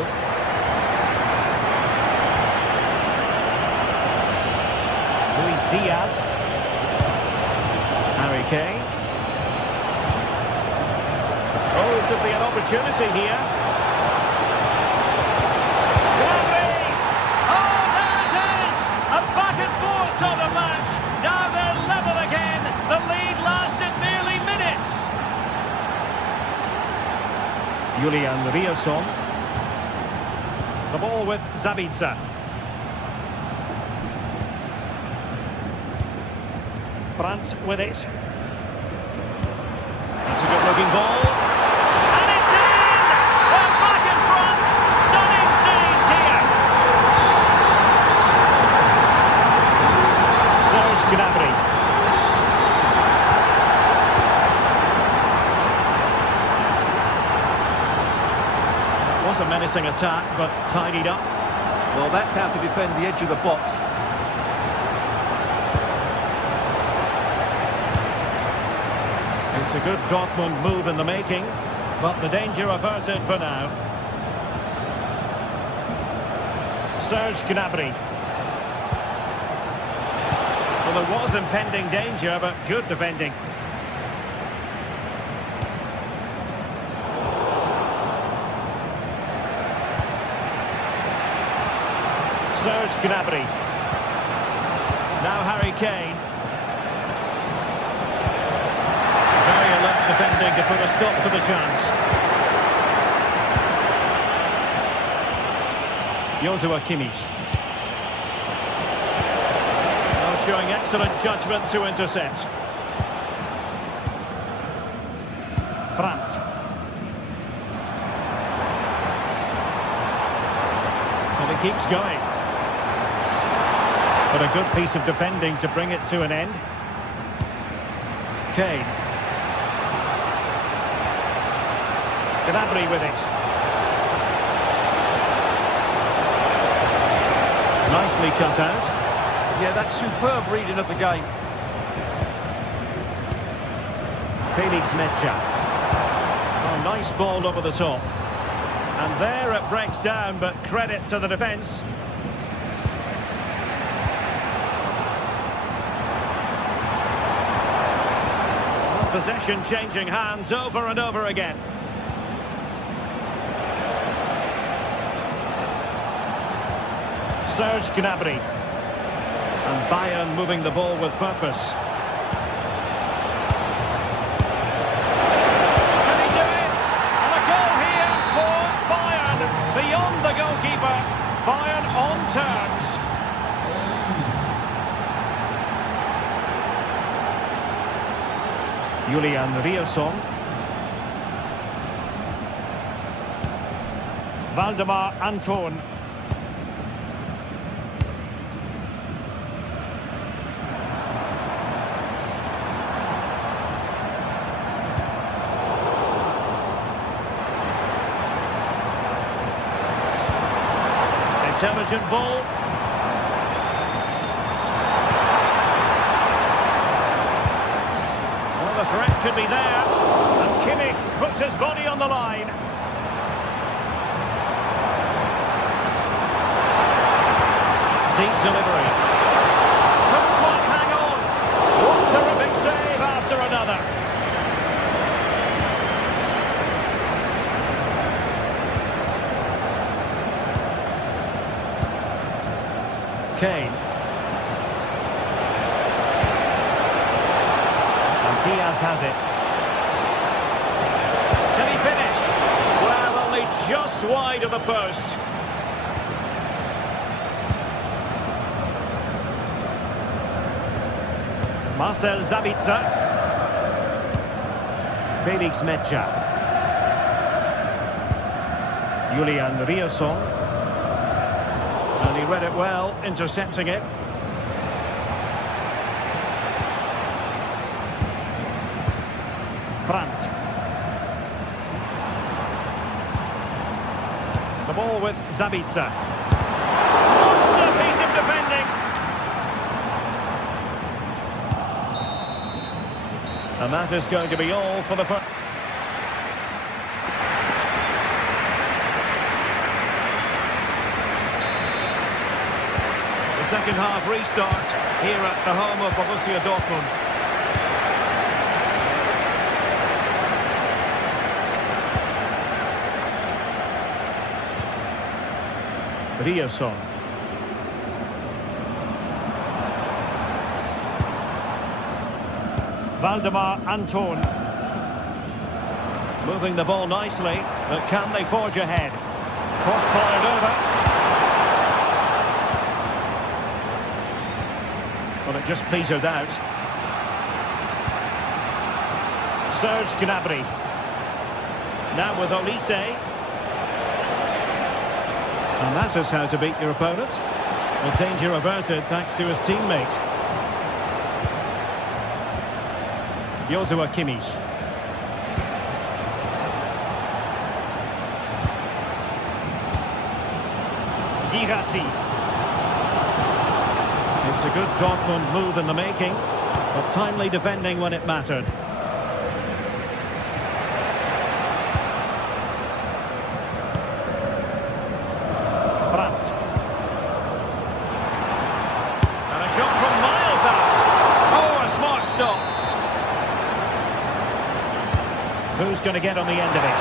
Luis Diaz. Harry Kane. Oh, it could be an opportunity here. Gnabry! Oh, there it is! A back and forth sort of match. Now they're level again. The lead lasted nearly minutes. Julian Riasson. The ball with Zabitza. Brandt with it. That's a good-looking ball. And it's in! Well, back in front. Stunning scenes here. Serge Gnabry. That was a menacing attack, but tidied up. Well, that's how to defend the edge of the box. It's a good Dortmund move in the making, but the danger averted for now. Serge Gnabry. Well, there was impending danger, but good defending. Serge Gnabry. Now Harry Kane. Very alert defending to put a stop to the chance. Joshua Kimmich. Now showing excellent judgment to intercept. Brandt. And it keeps going. But a good piece of defending to bring it to an end. Kane. Gnabry with it. Nicely cut out. Yeah, that's superb reading of the game. Felix Mecha. Oh, nice ball over the top. And there it breaks down, but credit to the defence. Possession changing hands over and over again. Serge Gnabry. And Bayern moving the ball with purpose. Can he do it? And a goal here for Bayern. Beyond the goalkeeper. Bayern on terms. Julian Riasson. Valdemar Anton. Intelligent ball. The threat could be there, and Kimmich puts his body on the line. Deep delivery. Couldn't quite hang on. One terrific save after another. Kane. Diaz has it. Can he finish? Well, only just wide of the post. Marcel Zabitza. Felix Mecha. Julian Riasson. And he read it well, intercepting it. Brandt. The ball with Zabitza. Monster piece of defending. And that is going to be all for the first. second half restart here at the home of Borussia Dortmund. Rierson. Valdemar Anton. Moving the ball nicely, but can they forge ahead? Cross-fired over. Well, it just petered out. Serge Gnabry. Now with Olise. And that is how to beat your opponent. Well, danger averted thanks to his teammate. Joshua Kimmich. Girassi. It's a good Dortmund move in the making, but timely defending when it mattered. Brandt. And a shot from miles out. Oh, a smart stop. Who's going to get on the end of it?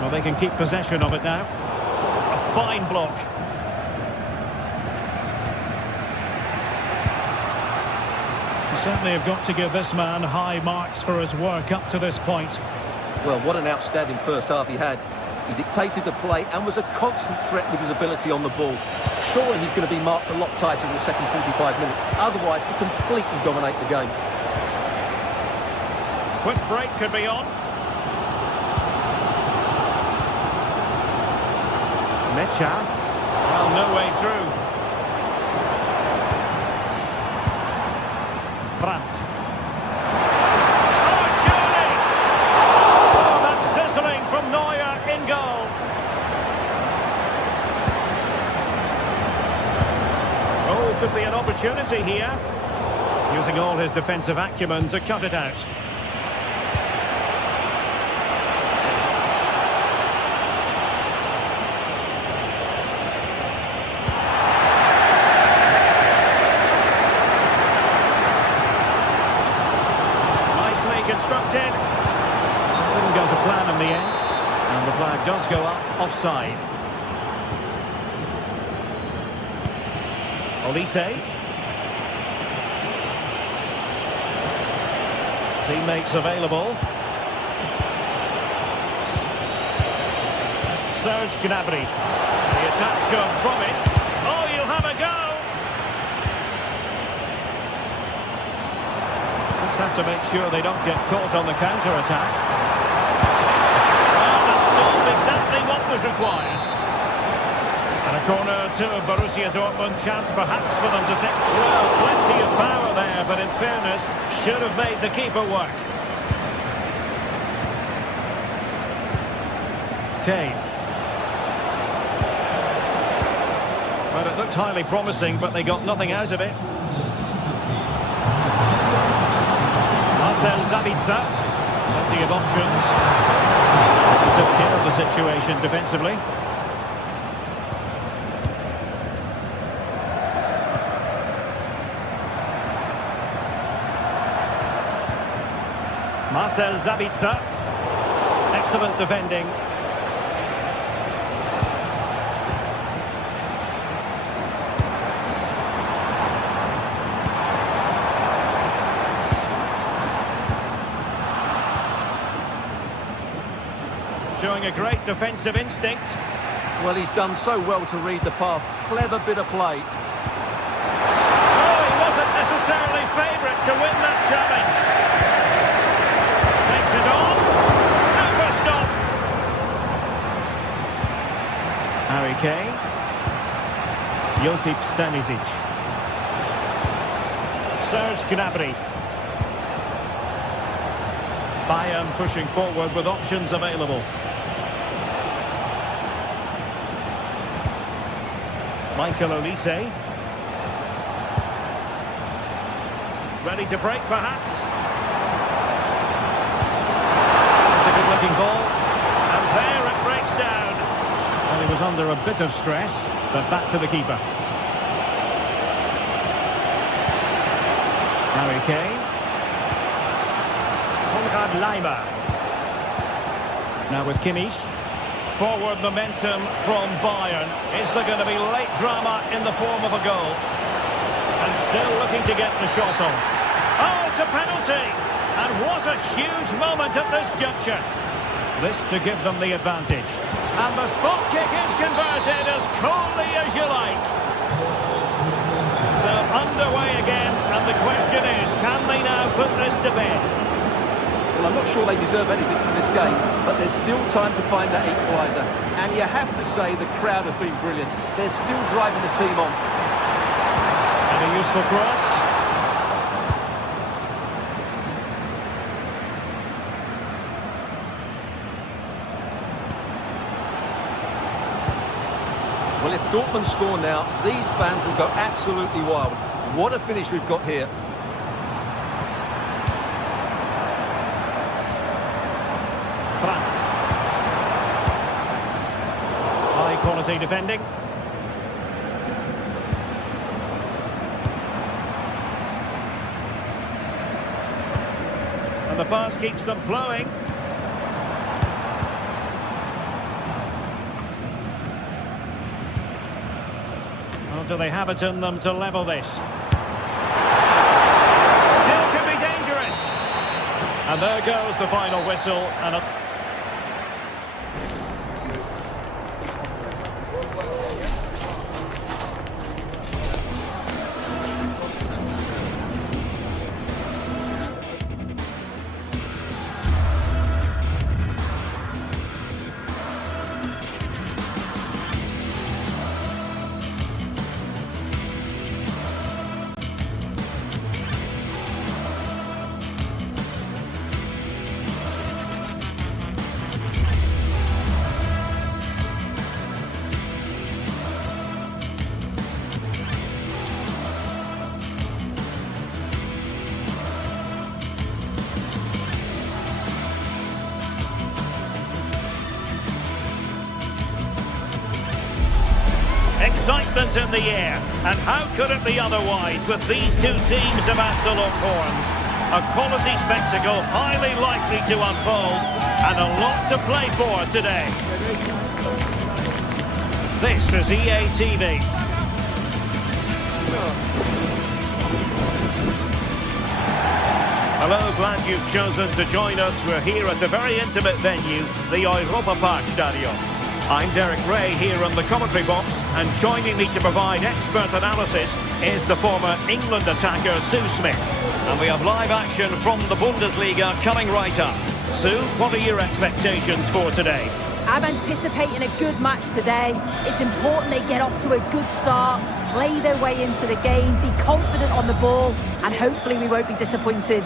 Well, they can keep possession of it now. A fine block. You certainly have got to give this man high marks for his work up to this point. Well, what an outstanding first half he had. He dictated the play and was a constant threat with his ability on the ball. Surely he's going to be marked a lot tighter in the second 45 minutes. Otherwise, he completely dominate the game. Quick break could be on. Mecha. Well, no way through. Brandt. Oh, surely! Oh, that's sizzling from Neuer in goal. Oh, could be an opportunity here. Using all his defensive acumen to cut it out. Constructed. Didn't go to plan in the end. And the flag does go up offside. Olise. Teammates available. Serge Gnabry. The attack showed promise. Oh, you'll have a go. Have to make sure they don't get caught on the counter-attack. Well, that solved exactly what was required. And a corner to Borussia Dortmund, chance perhaps for them to take... Well, plenty of power there, but in fairness, should have made the keeper work. Kane. Well, it looked highly promising, but they got nothing out of it. Zabitzer, plenty of options. He took care of the situation defensively. Marcel Zabitzer, excellent defending. Showing a great defensive instinct. Well, he's done so well to read the pass. Clever bit of play. Oh, he wasn't necessarily favourite to win that challenge. Takes it on. Super stop. Harry Kane. Josip Stanisic. Serge Gnabry. Bayern pushing forward with options available. Michael Olise. Ready to break, perhaps. It's a good-looking ball. And there it breaks down. And he was under a bit of stress. But back to the keeper. Harry Kane. Konrad Laimer. Now with Kimmich. Forward momentum from Bayern. Is there going to be late drama in the form of a goal? And still looking to get the shot off. Oh, it's a penalty! And what a huge moment at this juncture. This to give them the advantage. And the spot kick is converted as coolly as you like. So underway again, and the question is, can they now put this to bed? Well, I'm not sure they deserve anything from this game, but there's still time to find that equaliser. And you have to say the crowd have been brilliant. They're still driving the team on. And a useful cross. Well, if Dortmund score now, these fans will go absolutely wild. What a finish we've got here. Brandt. High quality defending. And the pass keeps them flowing. Do they have it in them to level this? Still can be dangerous. And there goes the final whistle. And excitement in the air, and how could it be otherwise with these two teams about to lock horns? A quality spectacle highly likely to unfold, and a lot to play for today. This is EA TV. Hello, glad you've chosen to join us. We're here at a very intimate venue, the Europa Park Stadium. I'm Derek Ray here on the commentary box, and joining me to provide expert analysis is the former England attacker Sue Smith. And we have live action from the Bundesliga coming right up. Sue, what are your expectations for today? I'm anticipating a good match today. It's important they get off to a good start, play their way into the game, be confident on the ball, and hopefully we won't be disappointed.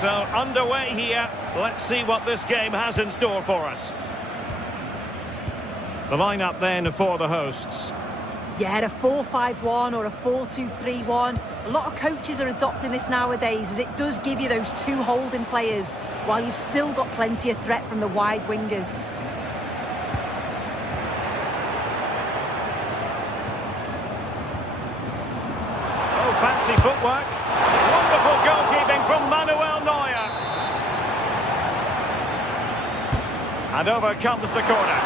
So underway here, let's see what this game has in store for us. The lineup then for the hosts. Yeah, a 4-5-1 or a 4-2-3-1. A lot of coaches are adopting this nowadays, as it does give you those two holding players, while you've still got plenty of threat from the wide wingers. Oh, fancy footwork. Wonderful goalkeeping from Manuel Neuer. And over comes the corner.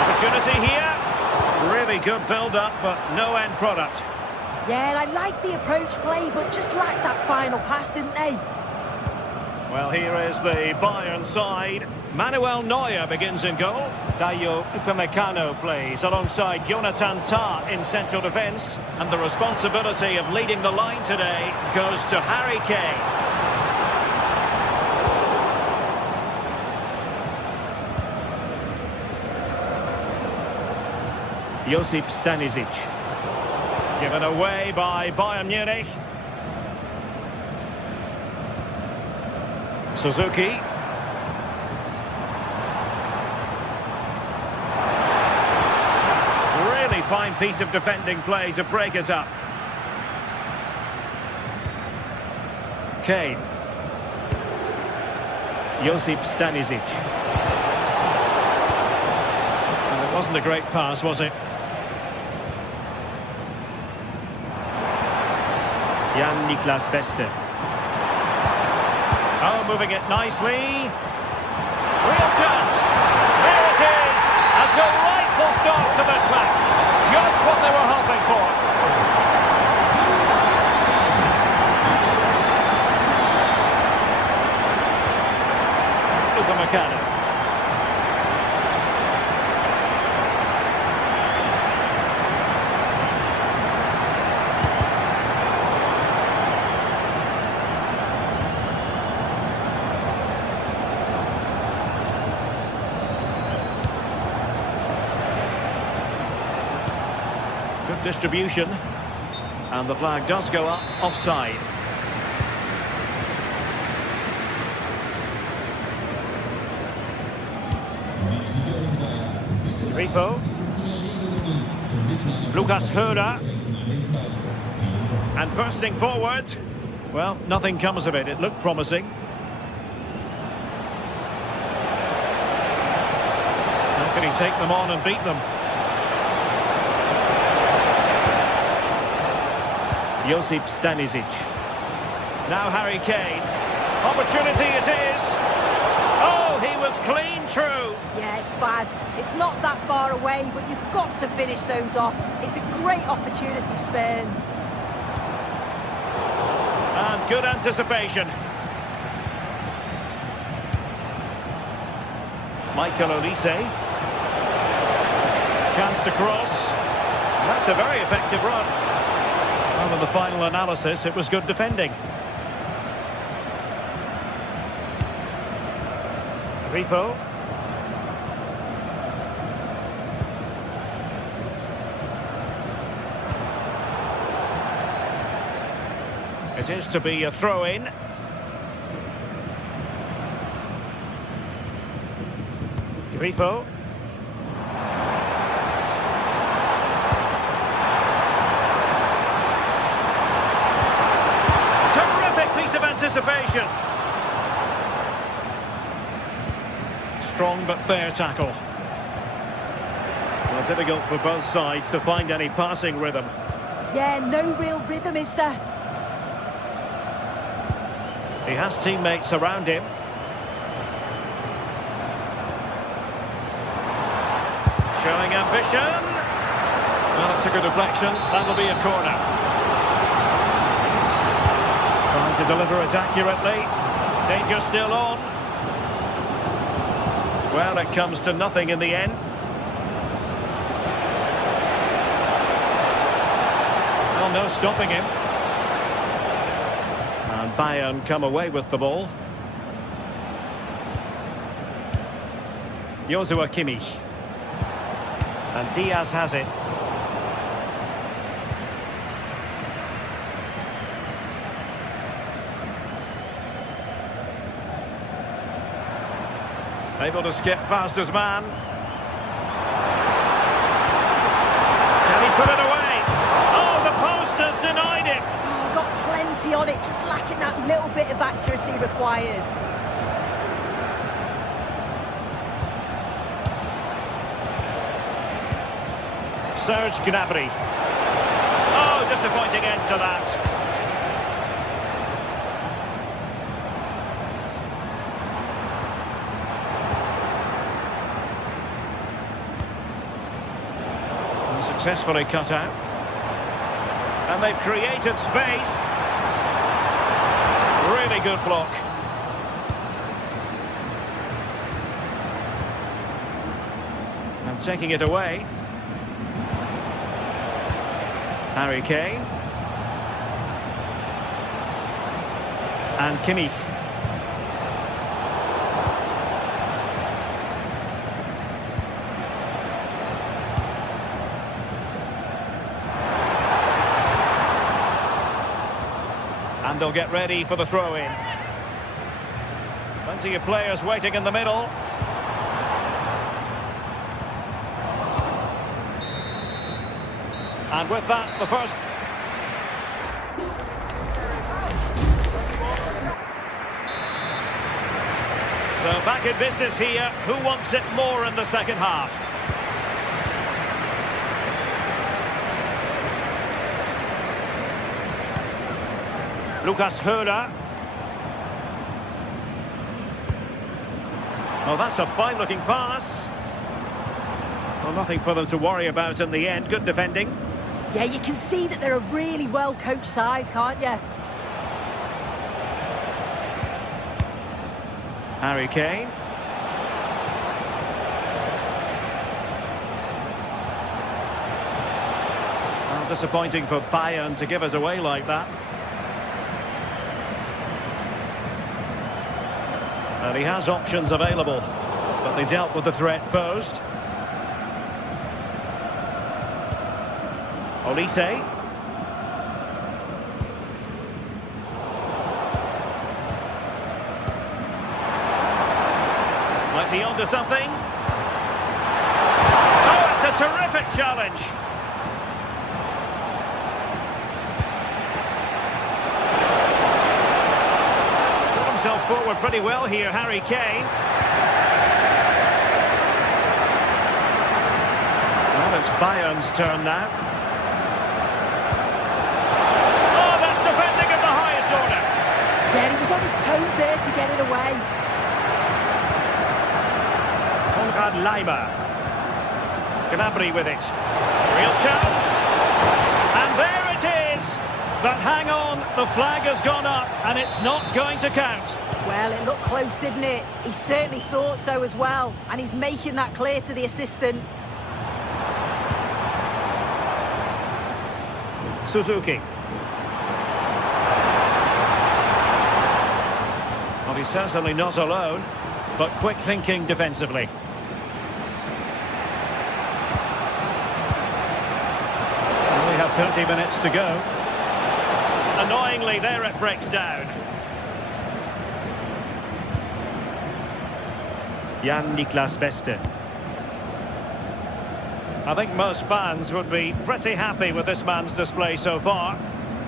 Opportunity here. Really good build-up, but no end product. Yeah, and I like the approach play, but just lacked that final pass, didn't they? Well, here is the Bayern side. Manuel Neuer begins in goal. Dayo Upamecano plays alongside Jonathan Tah in central defence. And the responsibility of leading the line today goes to Harry Kane. Josip Stanisic. Given away by Bayern Munich. Suzuki. Really fine piece of defending play to break us up. Kane. Josip Stanisic. And it wasn't a great pass, was it? Jan-Niklas Vester. Oh, moving it nicely. Real chance. There it is. A delightful start to this match. Just what they were hoping for. Upamecano. Good distribution, and the flag does go up offside. Grifo. Lucas Höra. And bursting forward. Well, nothing comes of it. It looked promising. How can he take them on and beat them? Josip Stanisic. Now Harry Kane. Opportunity it is. Oh, he was clean through. Yeah, it's bad. It's not that far away, but you've got to finish those off. It's a great opportunity spurned. And good anticipation. Michael Olise. Chance to cross. That's a very effective run. Well, in the final analysis, it was good defending. Grifo. It is to be a throw-in. Grifo. Terrific piece of anticipation. Strong but fair tackle. Well, difficult for both sides to find any passing rhythm. Yeah, no real rhythm, is there? He has teammates around him. Showing ambition. Well, it took a deflection. That'll be a corner. Trying to deliver it accurately. Danger still on. Well, it comes to nothing in the end. Well, no stopping him. And Bayern come away with the ball. Joshua Kimmich. And Diaz has it. Able to skip past his man. Can he put it away? Oh, the post has denied it. Oh, got plenty on it, just lacking that little bit of accuracy required. Serge Gnabry. Oh, disappointing end to that. Successfully cut out. And they've created space. Really good block. And taking it away. Harry Kane. And Kimmich. And they'll get ready for the throw-in. Plenty of players waiting in the middle. And with that, the first... So back in business here. Who wants it more in the second half? Lucas Höhler. Oh, that's a fine-looking pass. Well, nothing for them to worry about in the end. Good defending. Yeah, you can see that they're a really well-coached side, can't you? Harry Kane. Well, disappointing for Bayern to give it away like that. And he has options available, but they dealt with the threat posed. Olise. Might be onto something. Oh, it's a terrific challenge. Put himself forward pretty well here, Harry Kane. Well, it's Bayern's turn now. Oh, that's defending of the highest order. Yeah, he was on his toes there to get it away. Leimer. Gnabry with it. Real chance. And there it is. But hang on, the flag has gone up and it's not going to count. Well, it looked close, didn't it? He certainly thought so as well. And he's making that clear to the assistant. Suzuki. Well, he's certainly not alone, but quick thinking defensively. We have 30 minutes to go. Annoyingly, there it breaks down. Jan-Niklas Beste. I think most fans would be pretty happy with this man's display so far.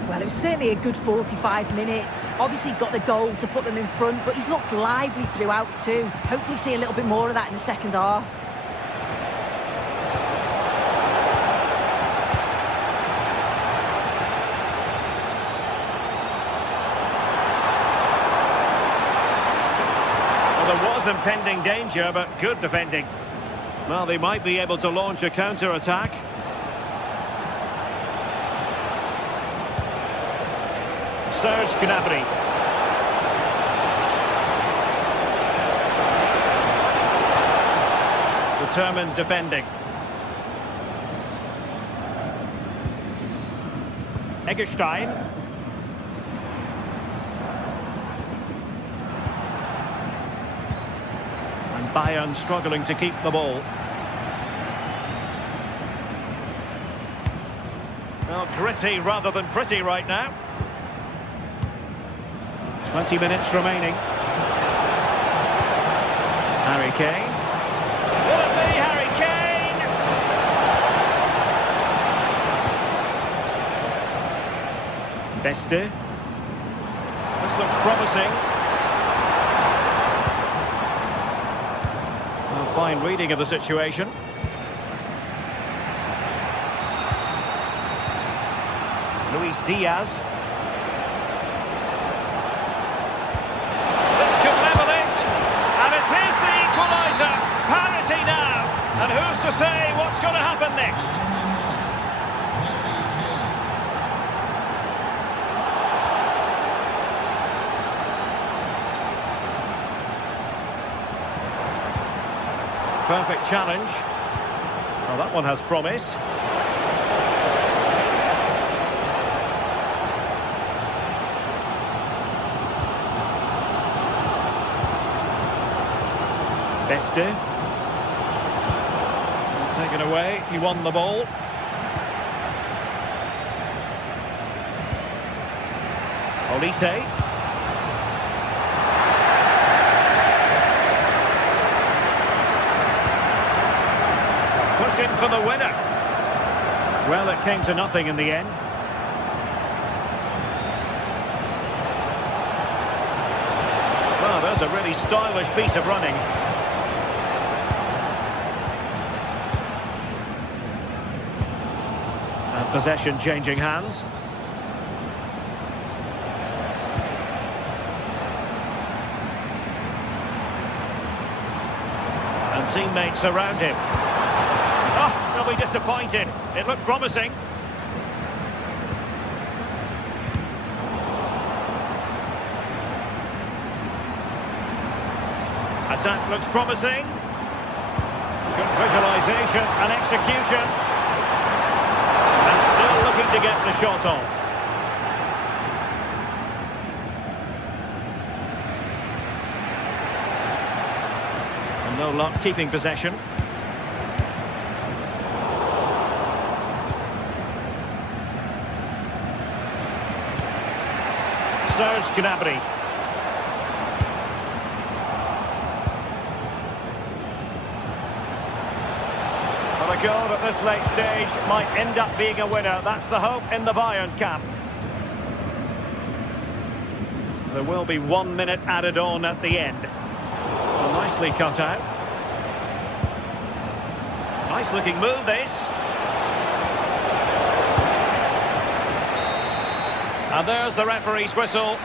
Well, it was certainly a good 45 minutes. Obviously got the goal to put them in front, but he's looked lively throughout too. Hopefully see a little bit more of that in the second half. Well, there was impending danger, but good defending. Well, they might be able to launch a counter-attack. Serge Gnabry. Determined defending. Eggestein. And Bayern struggling to keep the ball. Well, gritty rather than pretty right now. 20 minutes remaining. Harry Kane. Will it be Harry Kane? Beste. This looks promising. Well, fine reading of the situation. Luis Diaz. Parity now, and who's to say what's going to happen next? Perfect challenge. Well, that one has promise. Beste. Taken away, he won the ball. Olise. Pushing for the winner. Well, it came to nothing in the end. Well, there's a really stylish piece of running. And possession changing hands. And teammates around him. Oh, they'll be disappointed. It looked promising. Attack looks promising. Good visualisation and execution. And still looking to get the shot off. And no luck keeping possession. Serge Gnabry. A goal at this late stage might end up being a winner. That's the hope in the Bayern camp. There will be 1 minute added on at the end. Well, nicely cut out. Nice looking move, this. And there's the referee's whistle.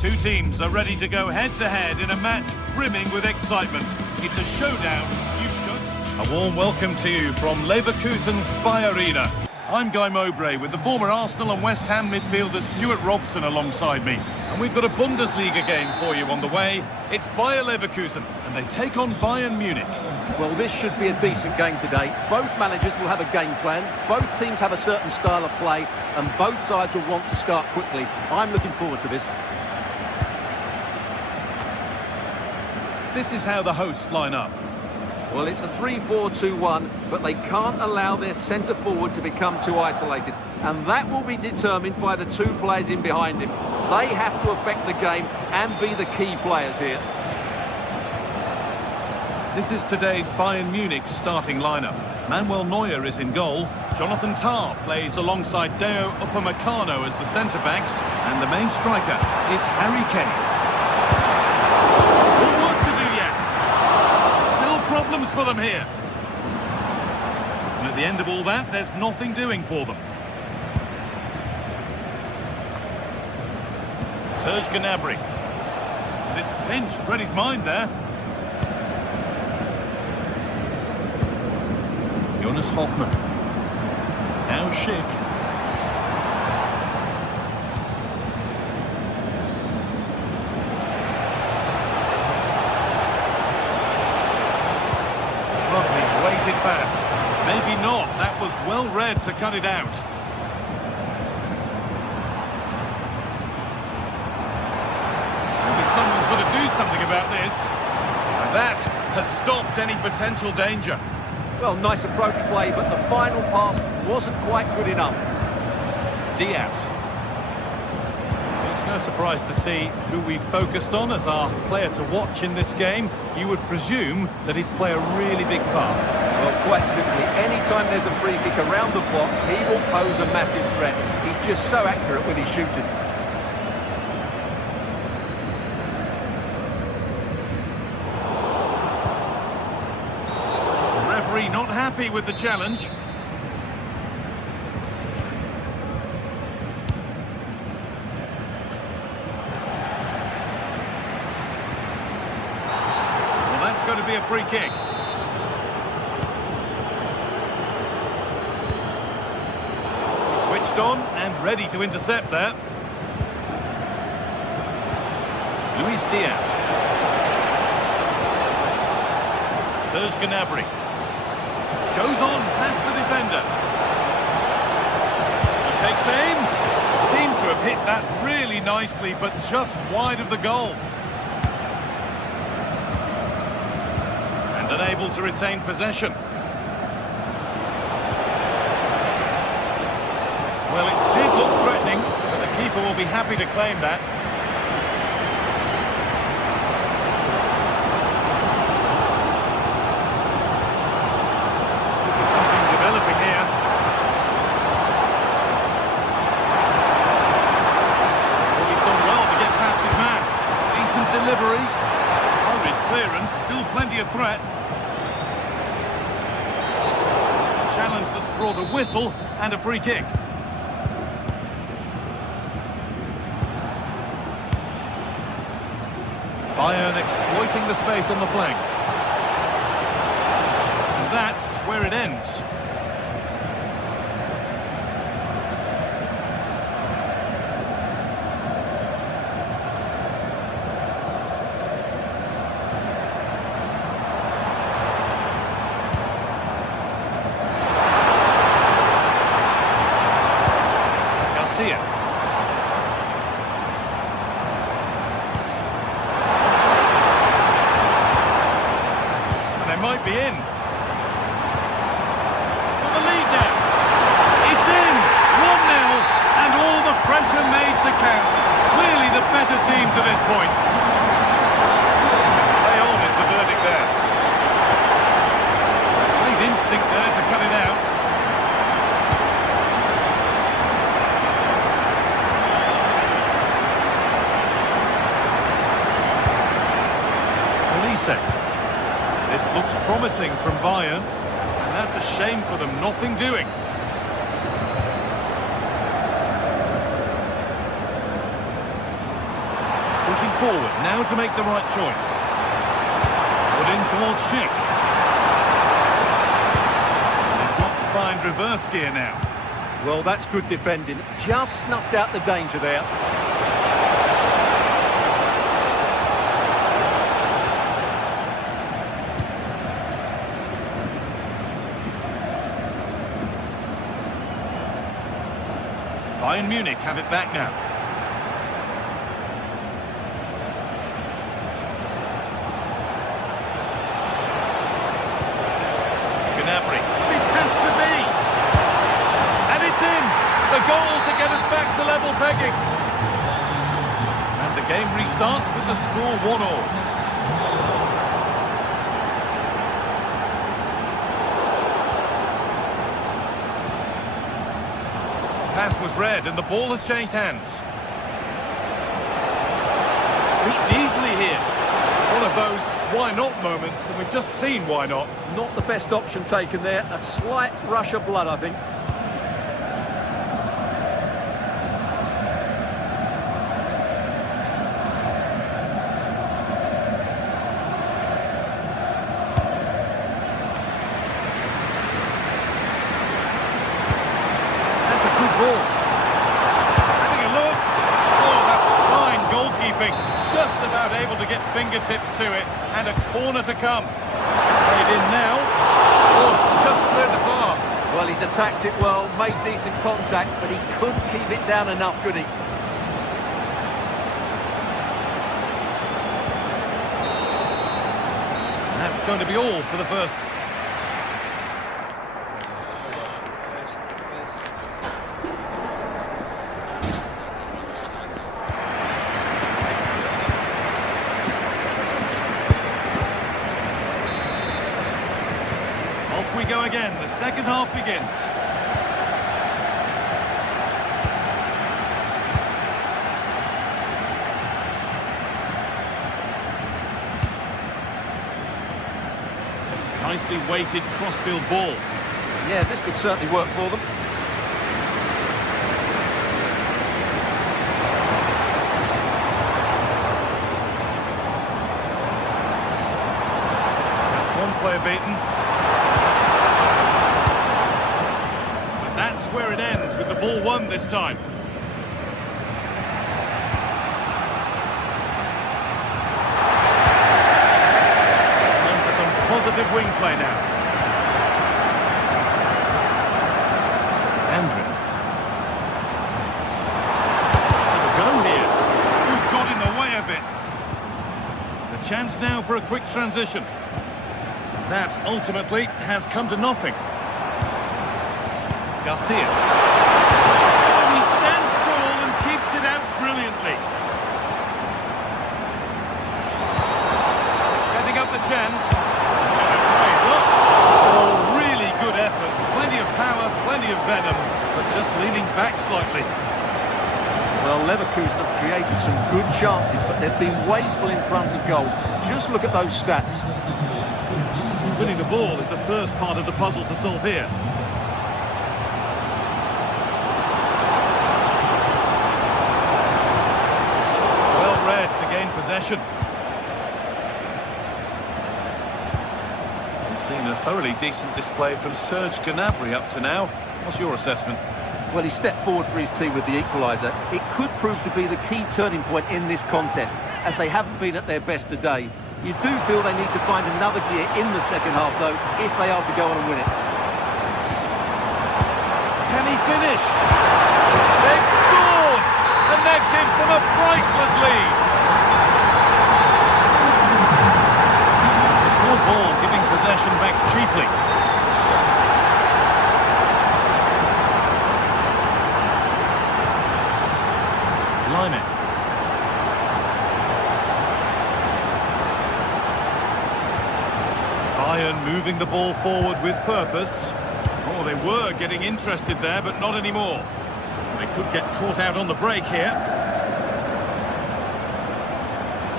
Two teams are ready to go head-to-head in a match brimming with excitement. It's a showdown. A warm welcome to you from Leverkusen's Spy Arena. I'm Guy Mowbray with the former Arsenal and West Ham midfielder Stuart Robson alongside me. And we've got a Bundesliga game for you on the way. It's Bayer Leverkusen, and they take on Bayern Munich. Well, this should be a decent game today. Both managers will have a game plan. Both teams have a certain style of play, and both sides will want to start quickly. I'm looking forward to this. This is how the hosts line up. Well, it's a 3-4-2-1, but they can't allow their centre forward to become too isolated. And that will be determined by the two players in behind him. They have to affect the game and be the key players here. This is today's Bayern Munich starting lineup. Manuel Neuer is in goal. Jonathan Tah plays alongside Deo Upamecano as the centre-backs. And the main striker is Harry Kane. More work to do yet. Still problems for them here. And at the end of all that, there's nothing doing for them. Serge Gnabry. And it's pinched, read his mind there. Jonas Hoffmann. Now Schick. Lovely weighted pass. Maybe not. That was well read to cut it out. Surely someone's got to do something about this. And that has stopped any potential danger. Well, nice approach play, but the final pass wasn't quite good enough. Diaz. It's no surprise to see who we focused on as our player to watch in this game. You would presume that he'd play a really big part. Well, quite simply, anytime there's a free kick around the box, he will pose a massive threat. He's just so accurate with his shooting. Not happy with the challenge. Well, that's going to be a free kick. Switched on and ready to intercept there. Luis Diaz. Serge Gnabry. Goes on past the defender. He takes aim. Seemed to have hit that really nicely, but just wide of the goal. And unable to retain possession. Well, it did look threatening, but the keeper will be happy to claim that. Clearance, still plenty of threat. It's a challenge that's brought a whistle and a free kick. Bayern exploiting the space on the flank. And that's where it ends. Might be in. For the lead now. It's in. 1-0 and all the pressure made to count. Clearly the better team to this point. Play on is the verdict there. Great instinct there to cut it out. Elise. This looks promising from Bayern, and that's a shame for them, nothing doing. Pushing forward, now to make the right choice. Put in towards Schick. They've got to find reverse gear now. Well, that's good defending. Just snuffed out the danger there. Bayern Munich have it back now. Gnabry. This has to be. And it's in. The goal to get us back to level pegging. And the game restarts with the score 1-1. Pass was read and the ball has changed hands. Beaten easily here. One of those why not moments, and we've just seen why not. Not the best option taken there. A slight rush of blood, I think. Having a look. Oh, that's fine goalkeeping. Just about able to get fingertips to it. And a corner to come. Played in now. Oh, it's just cleared the bar. Well, he's attacked it well, made decent contact, but he couldn't keep it down enough, could he? That's going to be all for the first. again. The second half begins. Nicely weighted crossfield ball. Yeah, this could certainly work for them. That's one player beaten. But that's where it ends, with the ball won this time. Positive wing play now. Andrew. Have a go here. Who got in the way of it? The chance now for a quick transition. That ultimately has come to nothing. Garcia. He stands tall and keeps it out brilliantly. Setting up the chance. Oh, really good effort. Plenty of power, plenty of venom, but just leaning back slightly. Well, Leverkusen have created some good chances, but they've been wasteful in front of goal. Just look at those stats. Winning the ball is the first part of the puzzle to solve here. Well read to gain possession. Seen a thoroughly decent display from Serge Gnabry up to now. What's your assessment? Well, he stepped forward for his team with the equaliser. It could prove to be the key turning point in this contest, as they haven't been at their best today. You do feel they need to find another gear in the second half, though, if they are to go on and win it. Can he finish? They've scored! And that gives them a priceless lead. It's a poor ball, giving possession back cheaply. Line it. Bayern moving the ball forward with purpose. Oh, they were getting interested there, but not anymore. They could get caught out on the break here.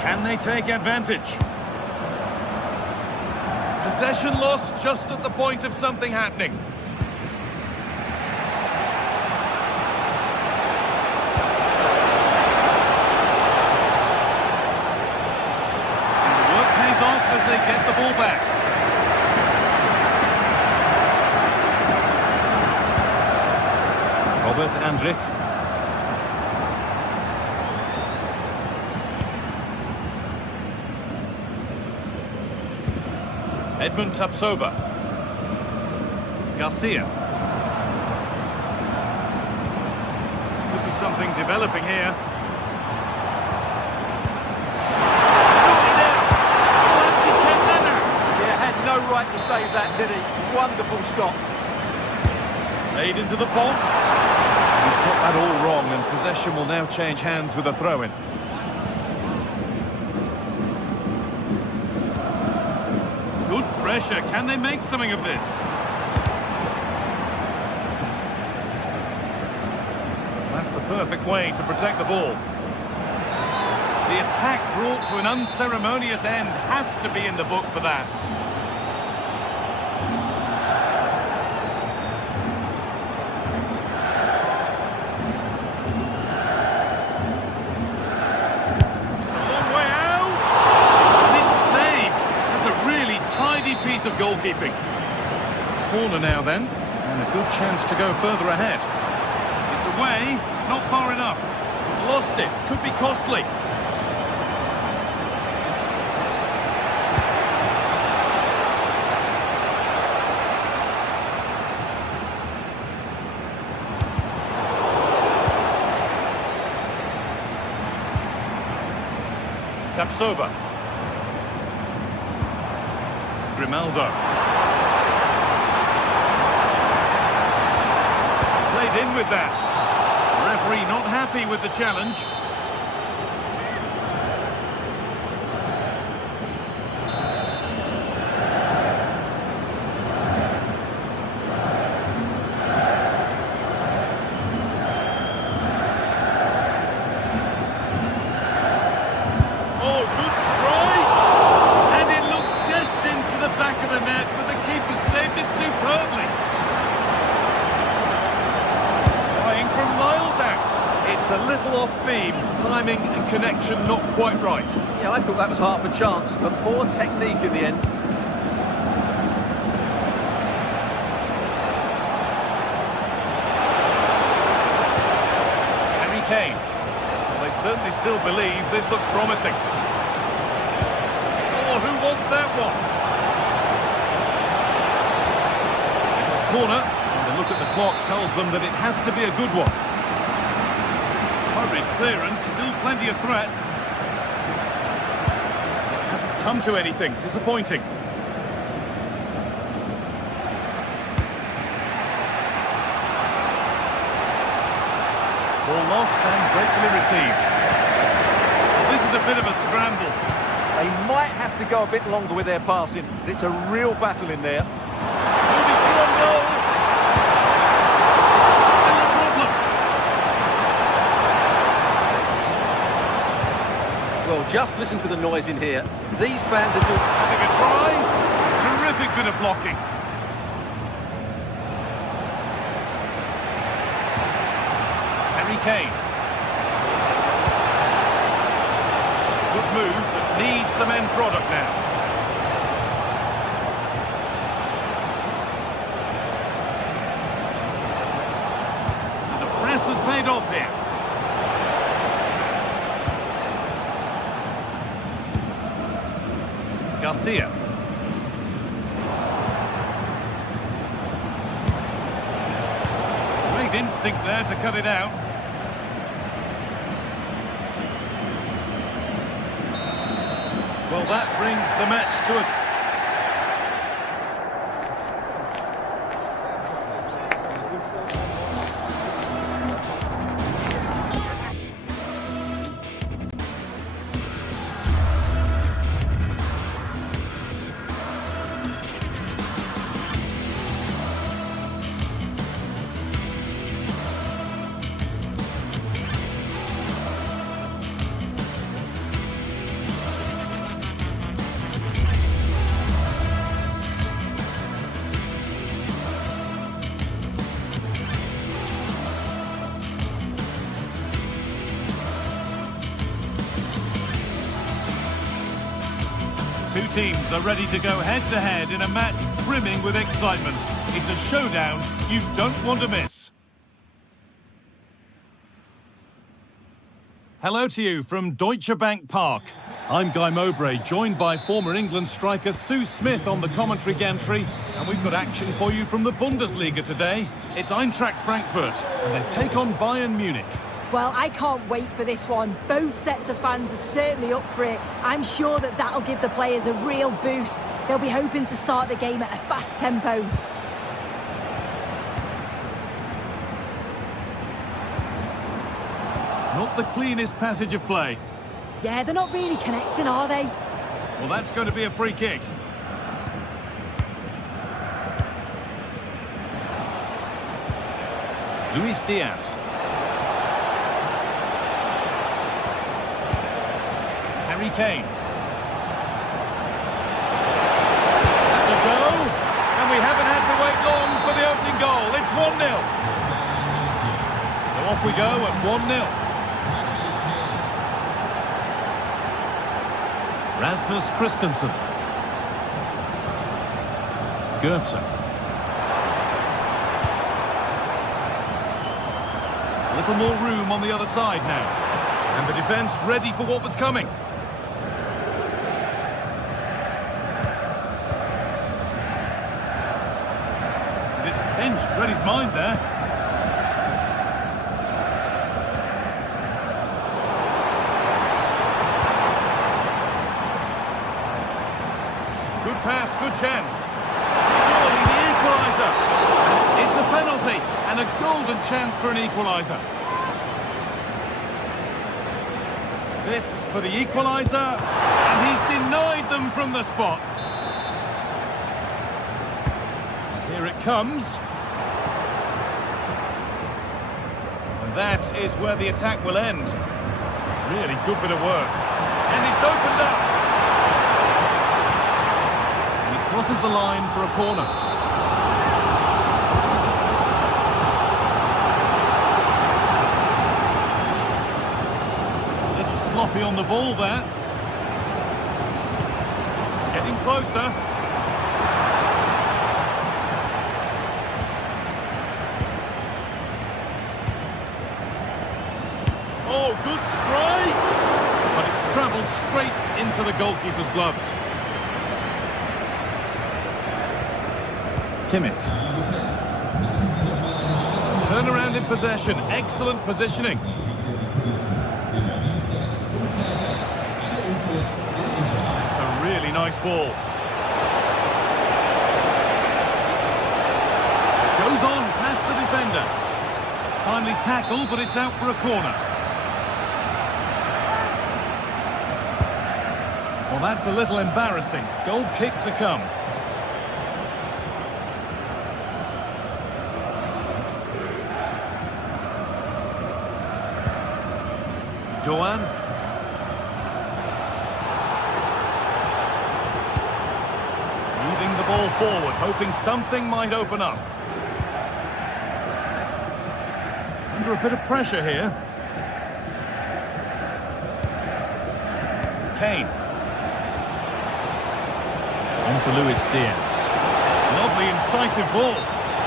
Can they take advantage? Possession lost just at the point of something happening. And the work pays off as they get the ball back. Robert Andrich. Edmund Tapsoba. Garcia. Could be something developing here. Surely now. Perhaps he kept that out. Yeah, had no right to save that, did he? Wonderful stop. Made into the box. He's got that all wrong, and possession will now change hands with a throw-in. Good pressure. Can they make something of this? That's the perfect way to protect the ball. The attack brought to an unceremonious end has to be in the book for that. Piece of goalkeeping. Corner now then, and a good chance to go further ahead. It's away, not far enough. He's lost it, could be costly. Tapsoba. Grimaldo. Played in with that. Referee not happy with the challenge. game. Timing and connection not quite right. Yeah, I thought that was half a chance, but poor technique in the end. Harry Kane. Well, they certainly still believe this looks promising. Oh, who wants that one? It's a corner, and the look at the clock tells them that it has to be a good one. Hurried clearance, still plenty of threat. Hasn't come to anything, disappointing. Ball lost and gratefully received. This is a bit of a scramble. They might have to go a bit longer with their passing, but it's a real battle in there. Moving through on goal. Still a problem. Well, just listen to the noise in here. These fans are doing... Having a try. Terrific bit of blocking. Harry Kane. Good move, but needs some end product now. And the press has paid off here. Garcia. Great instinct there to cut it out. Well, that brings the match to a... Two teams are ready to go head-to-head in a match brimming with excitement. It's a showdown you don't want to miss. Hello to you from Deutsche Bank Park. I'm Guy Mowbray, joined by former England striker Sue Smith on the commentary gantry, and we've got action for you from the Bundesliga today. It's Eintracht Frankfurt, and they take on Bayern Munich. Well, I can't wait for this one. Both sets of fans are certainly up for it. I'm sure that that'll give the players a real boost. They'll be hoping to start the game at a fast tempo. Not the cleanest passage of play. Yeah, they're not really connecting, are they? Well, that's going to be a free kick. Luis Diaz. Harry Kane. That's a go, and we haven't had to wait long for the opening goal. It's 1-0. So off we go at 1-0. Rasmus Christensen. Goetze. A little more room on the other side now. And the defence ready for what was coming. Pinched, read his mind there. Good pass, good chance. Surely the equaliser. It's a penalty and a golden chance for an equaliser. This for the equaliser, and he's denied them from the spot. Here it comes. And that is where the attack will end. Really good bit of work. And it's opened up. And he crosses the line for a corner. sloppy on the ball there. Getting closer. Oh, good strike! But it's travelled straight into the goalkeeper's gloves. Kimmich. Turn around in possession. Excellent positioning. That's a really nice ball. Goes on past the defender. Timely tackle, but it's out for a corner. Well, that's a little embarrassing. Goal kick to come. Doan. Moving the ball forward, hoping something might open up. Under a bit of pressure here. Kane. On to Luis Diaz. Lovely incisive ball.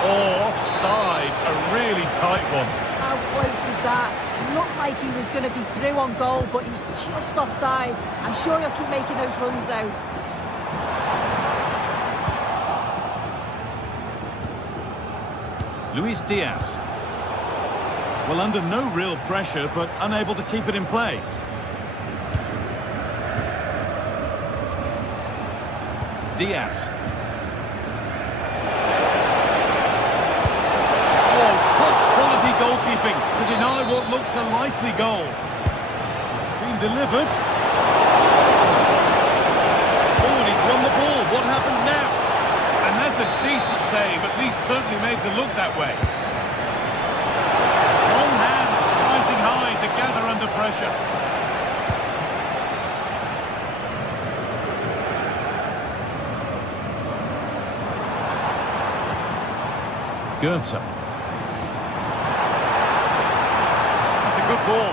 Oh, offside. A really tight one. How close was that? It looked like he was going to be through on goal, but he's just offside. I'm sure he'll keep making those runs though. Luis Diaz. Well, under no real pressure, but unable to keep it in play. Diaz. Oh, top quality goalkeeping to deny what looked a likely goal. It's been delivered. Oh, and he's won the ball. What happens now? And that's a decent save, at least certainly made to look that way. Strong hands, rising high to gather under pressure. Goetze. That's a good ball.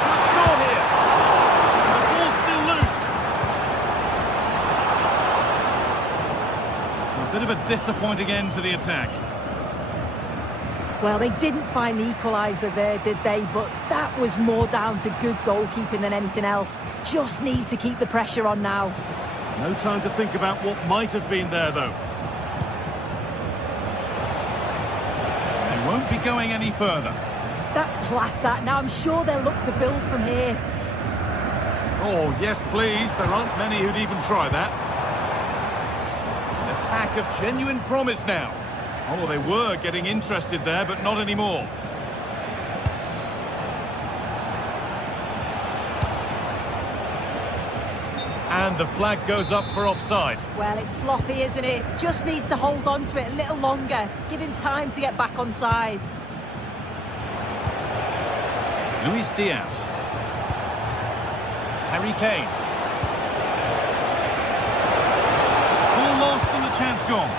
Should score here. The ball's still loose. A bit of a disappointing end to the attack. Well, they didn't find the equaliser there, did they? But that was more down to good goalkeeping than anything else. Just need to keep the pressure on now. No time to think about what might have been there, though. They won't be going any further. That's class, that. Now I'm sure they'll look to build from here. Oh, yes, please. There aren't many who'd even try that. An attack of genuine promise now. Oh, they were getting interested there, but not anymore. And the flag goes up for offside. Well, it's sloppy, isn't it? Just needs to hold on to it a little longer. Give him time to get back on side. Luis Diaz. Harry Kane. Ball lost and the chance gone.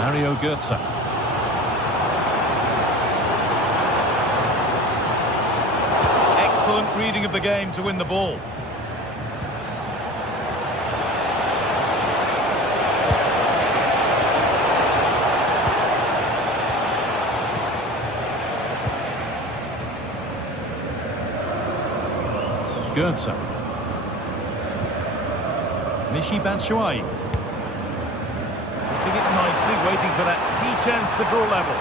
Mario Götze. Excellent reading of the game to win the ball. Götze. Michy Batshuayi. Putting it nicely, waiting for that key chance to draw level.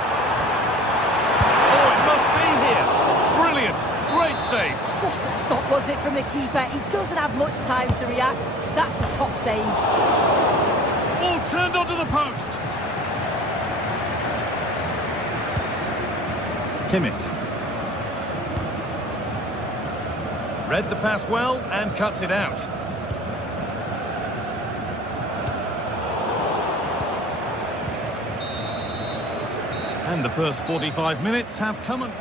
Oh, it must be here. Brilliant. Great save. What a stop was it from the keeper. He doesn't have much time to react. That's a top save. Ball turned onto the post. Kimmich. Read the pass well and cuts it out. And the first 45 minutes have come and...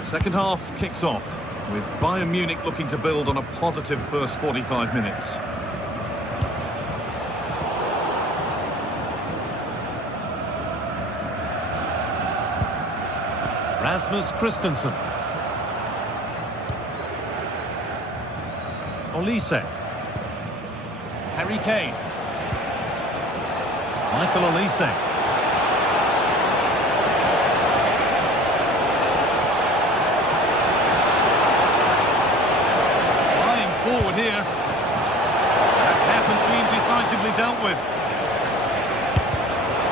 The second half kicks off. with Bayern Munich looking to build on a positive first 45 minutes. Rasmus Christensen. Olise. Harry Kane. Michael Olise. Flying forward here. That hasn't been decisively dealt with.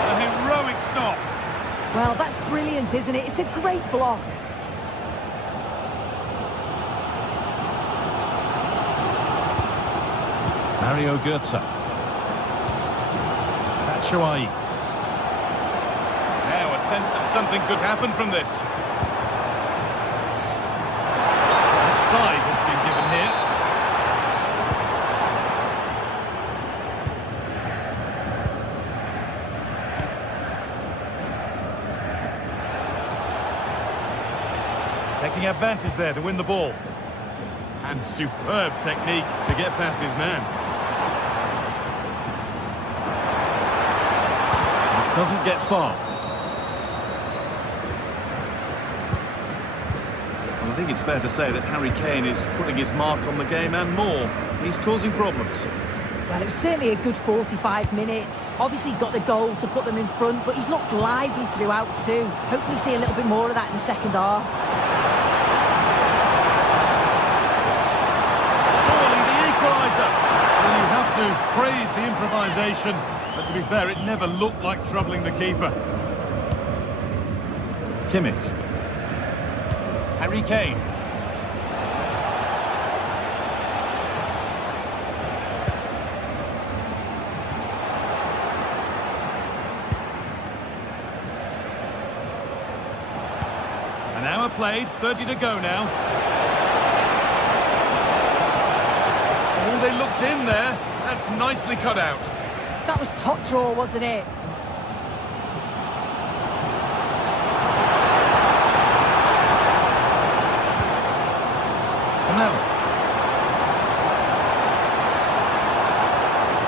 A heroic stop. Well, that's brilliant, isn't it? It's a great block. Mario Götze. Batshuayi. Now a sense that something could happen from this. Offside has been given here. Taking advantage there to win the ball. And superb technique to get past his man. Doesn't get far. Well, I think it's fair to say that Harry Kane is putting his mark on the game and more. He's causing problems. Well, it was certainly a good 45 minutes. Obviously got the goal to put them in front, but he's looked lively throughout too. Hopefully see a little bit more of that in the second half. Surely the equaliser. Well, you have to praise the improvisation. But to be fair, it never looked like troubling the keeper. Kimmich. Harry Kane. An hour played, 30 to go now. Oh, they looked in there. That's nicely cut out. That was top draw, wasn't it? Canelo.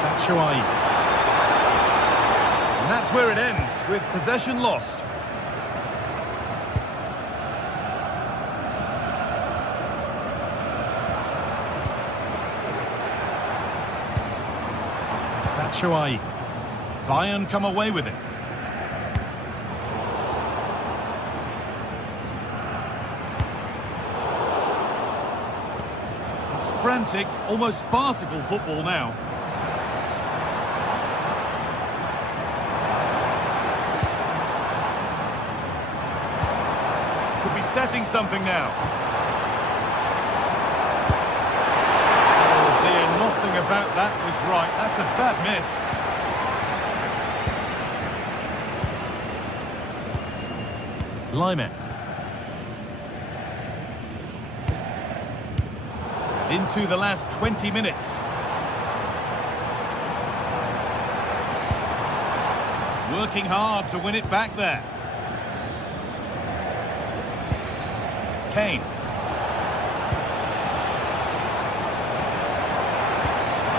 Batshuayi. And that's where it ends, with possession lost. Batshuayi. Bayern come away with it. It's frantic, almost farcical football now. Could be setting something now. Oh dear, nothing about that was right. That's a bad miss. Lyman. Into the last 20 minutes. Working hard to win it back there. Kane.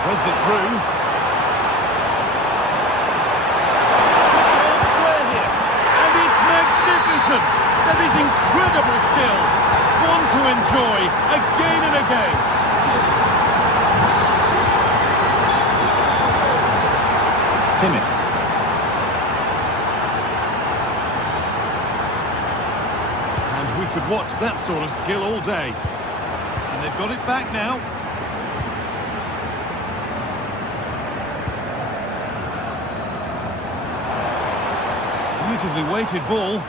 Threads it through. Square here. And it's magnificent. That is incredible skill. One to enjoy again and again. Kimmich. And we could watch that sort of skill all day. And they've got it back now. Beautifully weighted ball.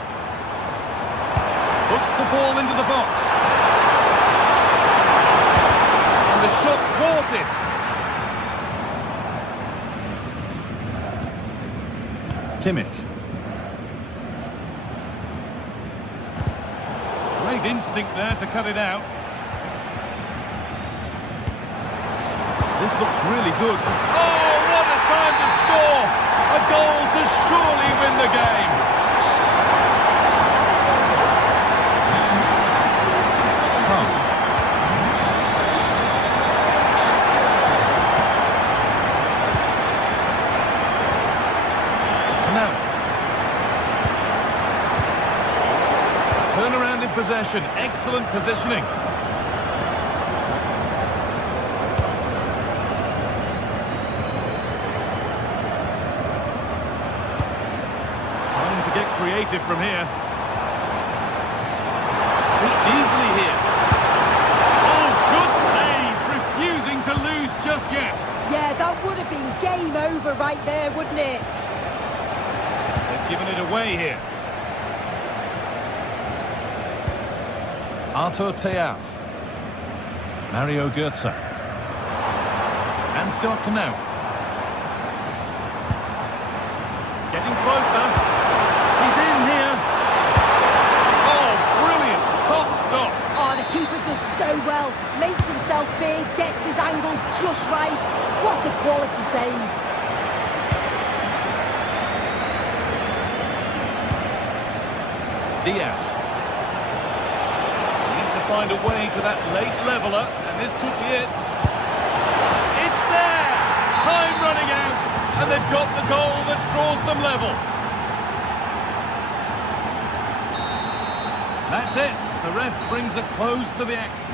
Puts the ball into the box. And the shot thwarted. Kimmich. Great instinct there to cut it out. This looks really good. Oh, what a time to score! A goal to surely win the game. possession. Excellent positioning. Time to get creative from here. Easily here. Oh, good save. Refusing to lose just yet. Yeah, that would have been game over right there, wouldn't it? They've given it away here. Artur Teat. Mario Götze. Ansgar Knauf. Getting closer. He's in here. Oh, brilliant. Top stop. Oh, the keeper does so well. Makes himself big, gets his angles just right. What a quality save. Diaz. Need to find a way to that late leveller, and this could be it. It's there! Time running out, and they've got the goal that draws them level. That's it. The ref brings a close to the action.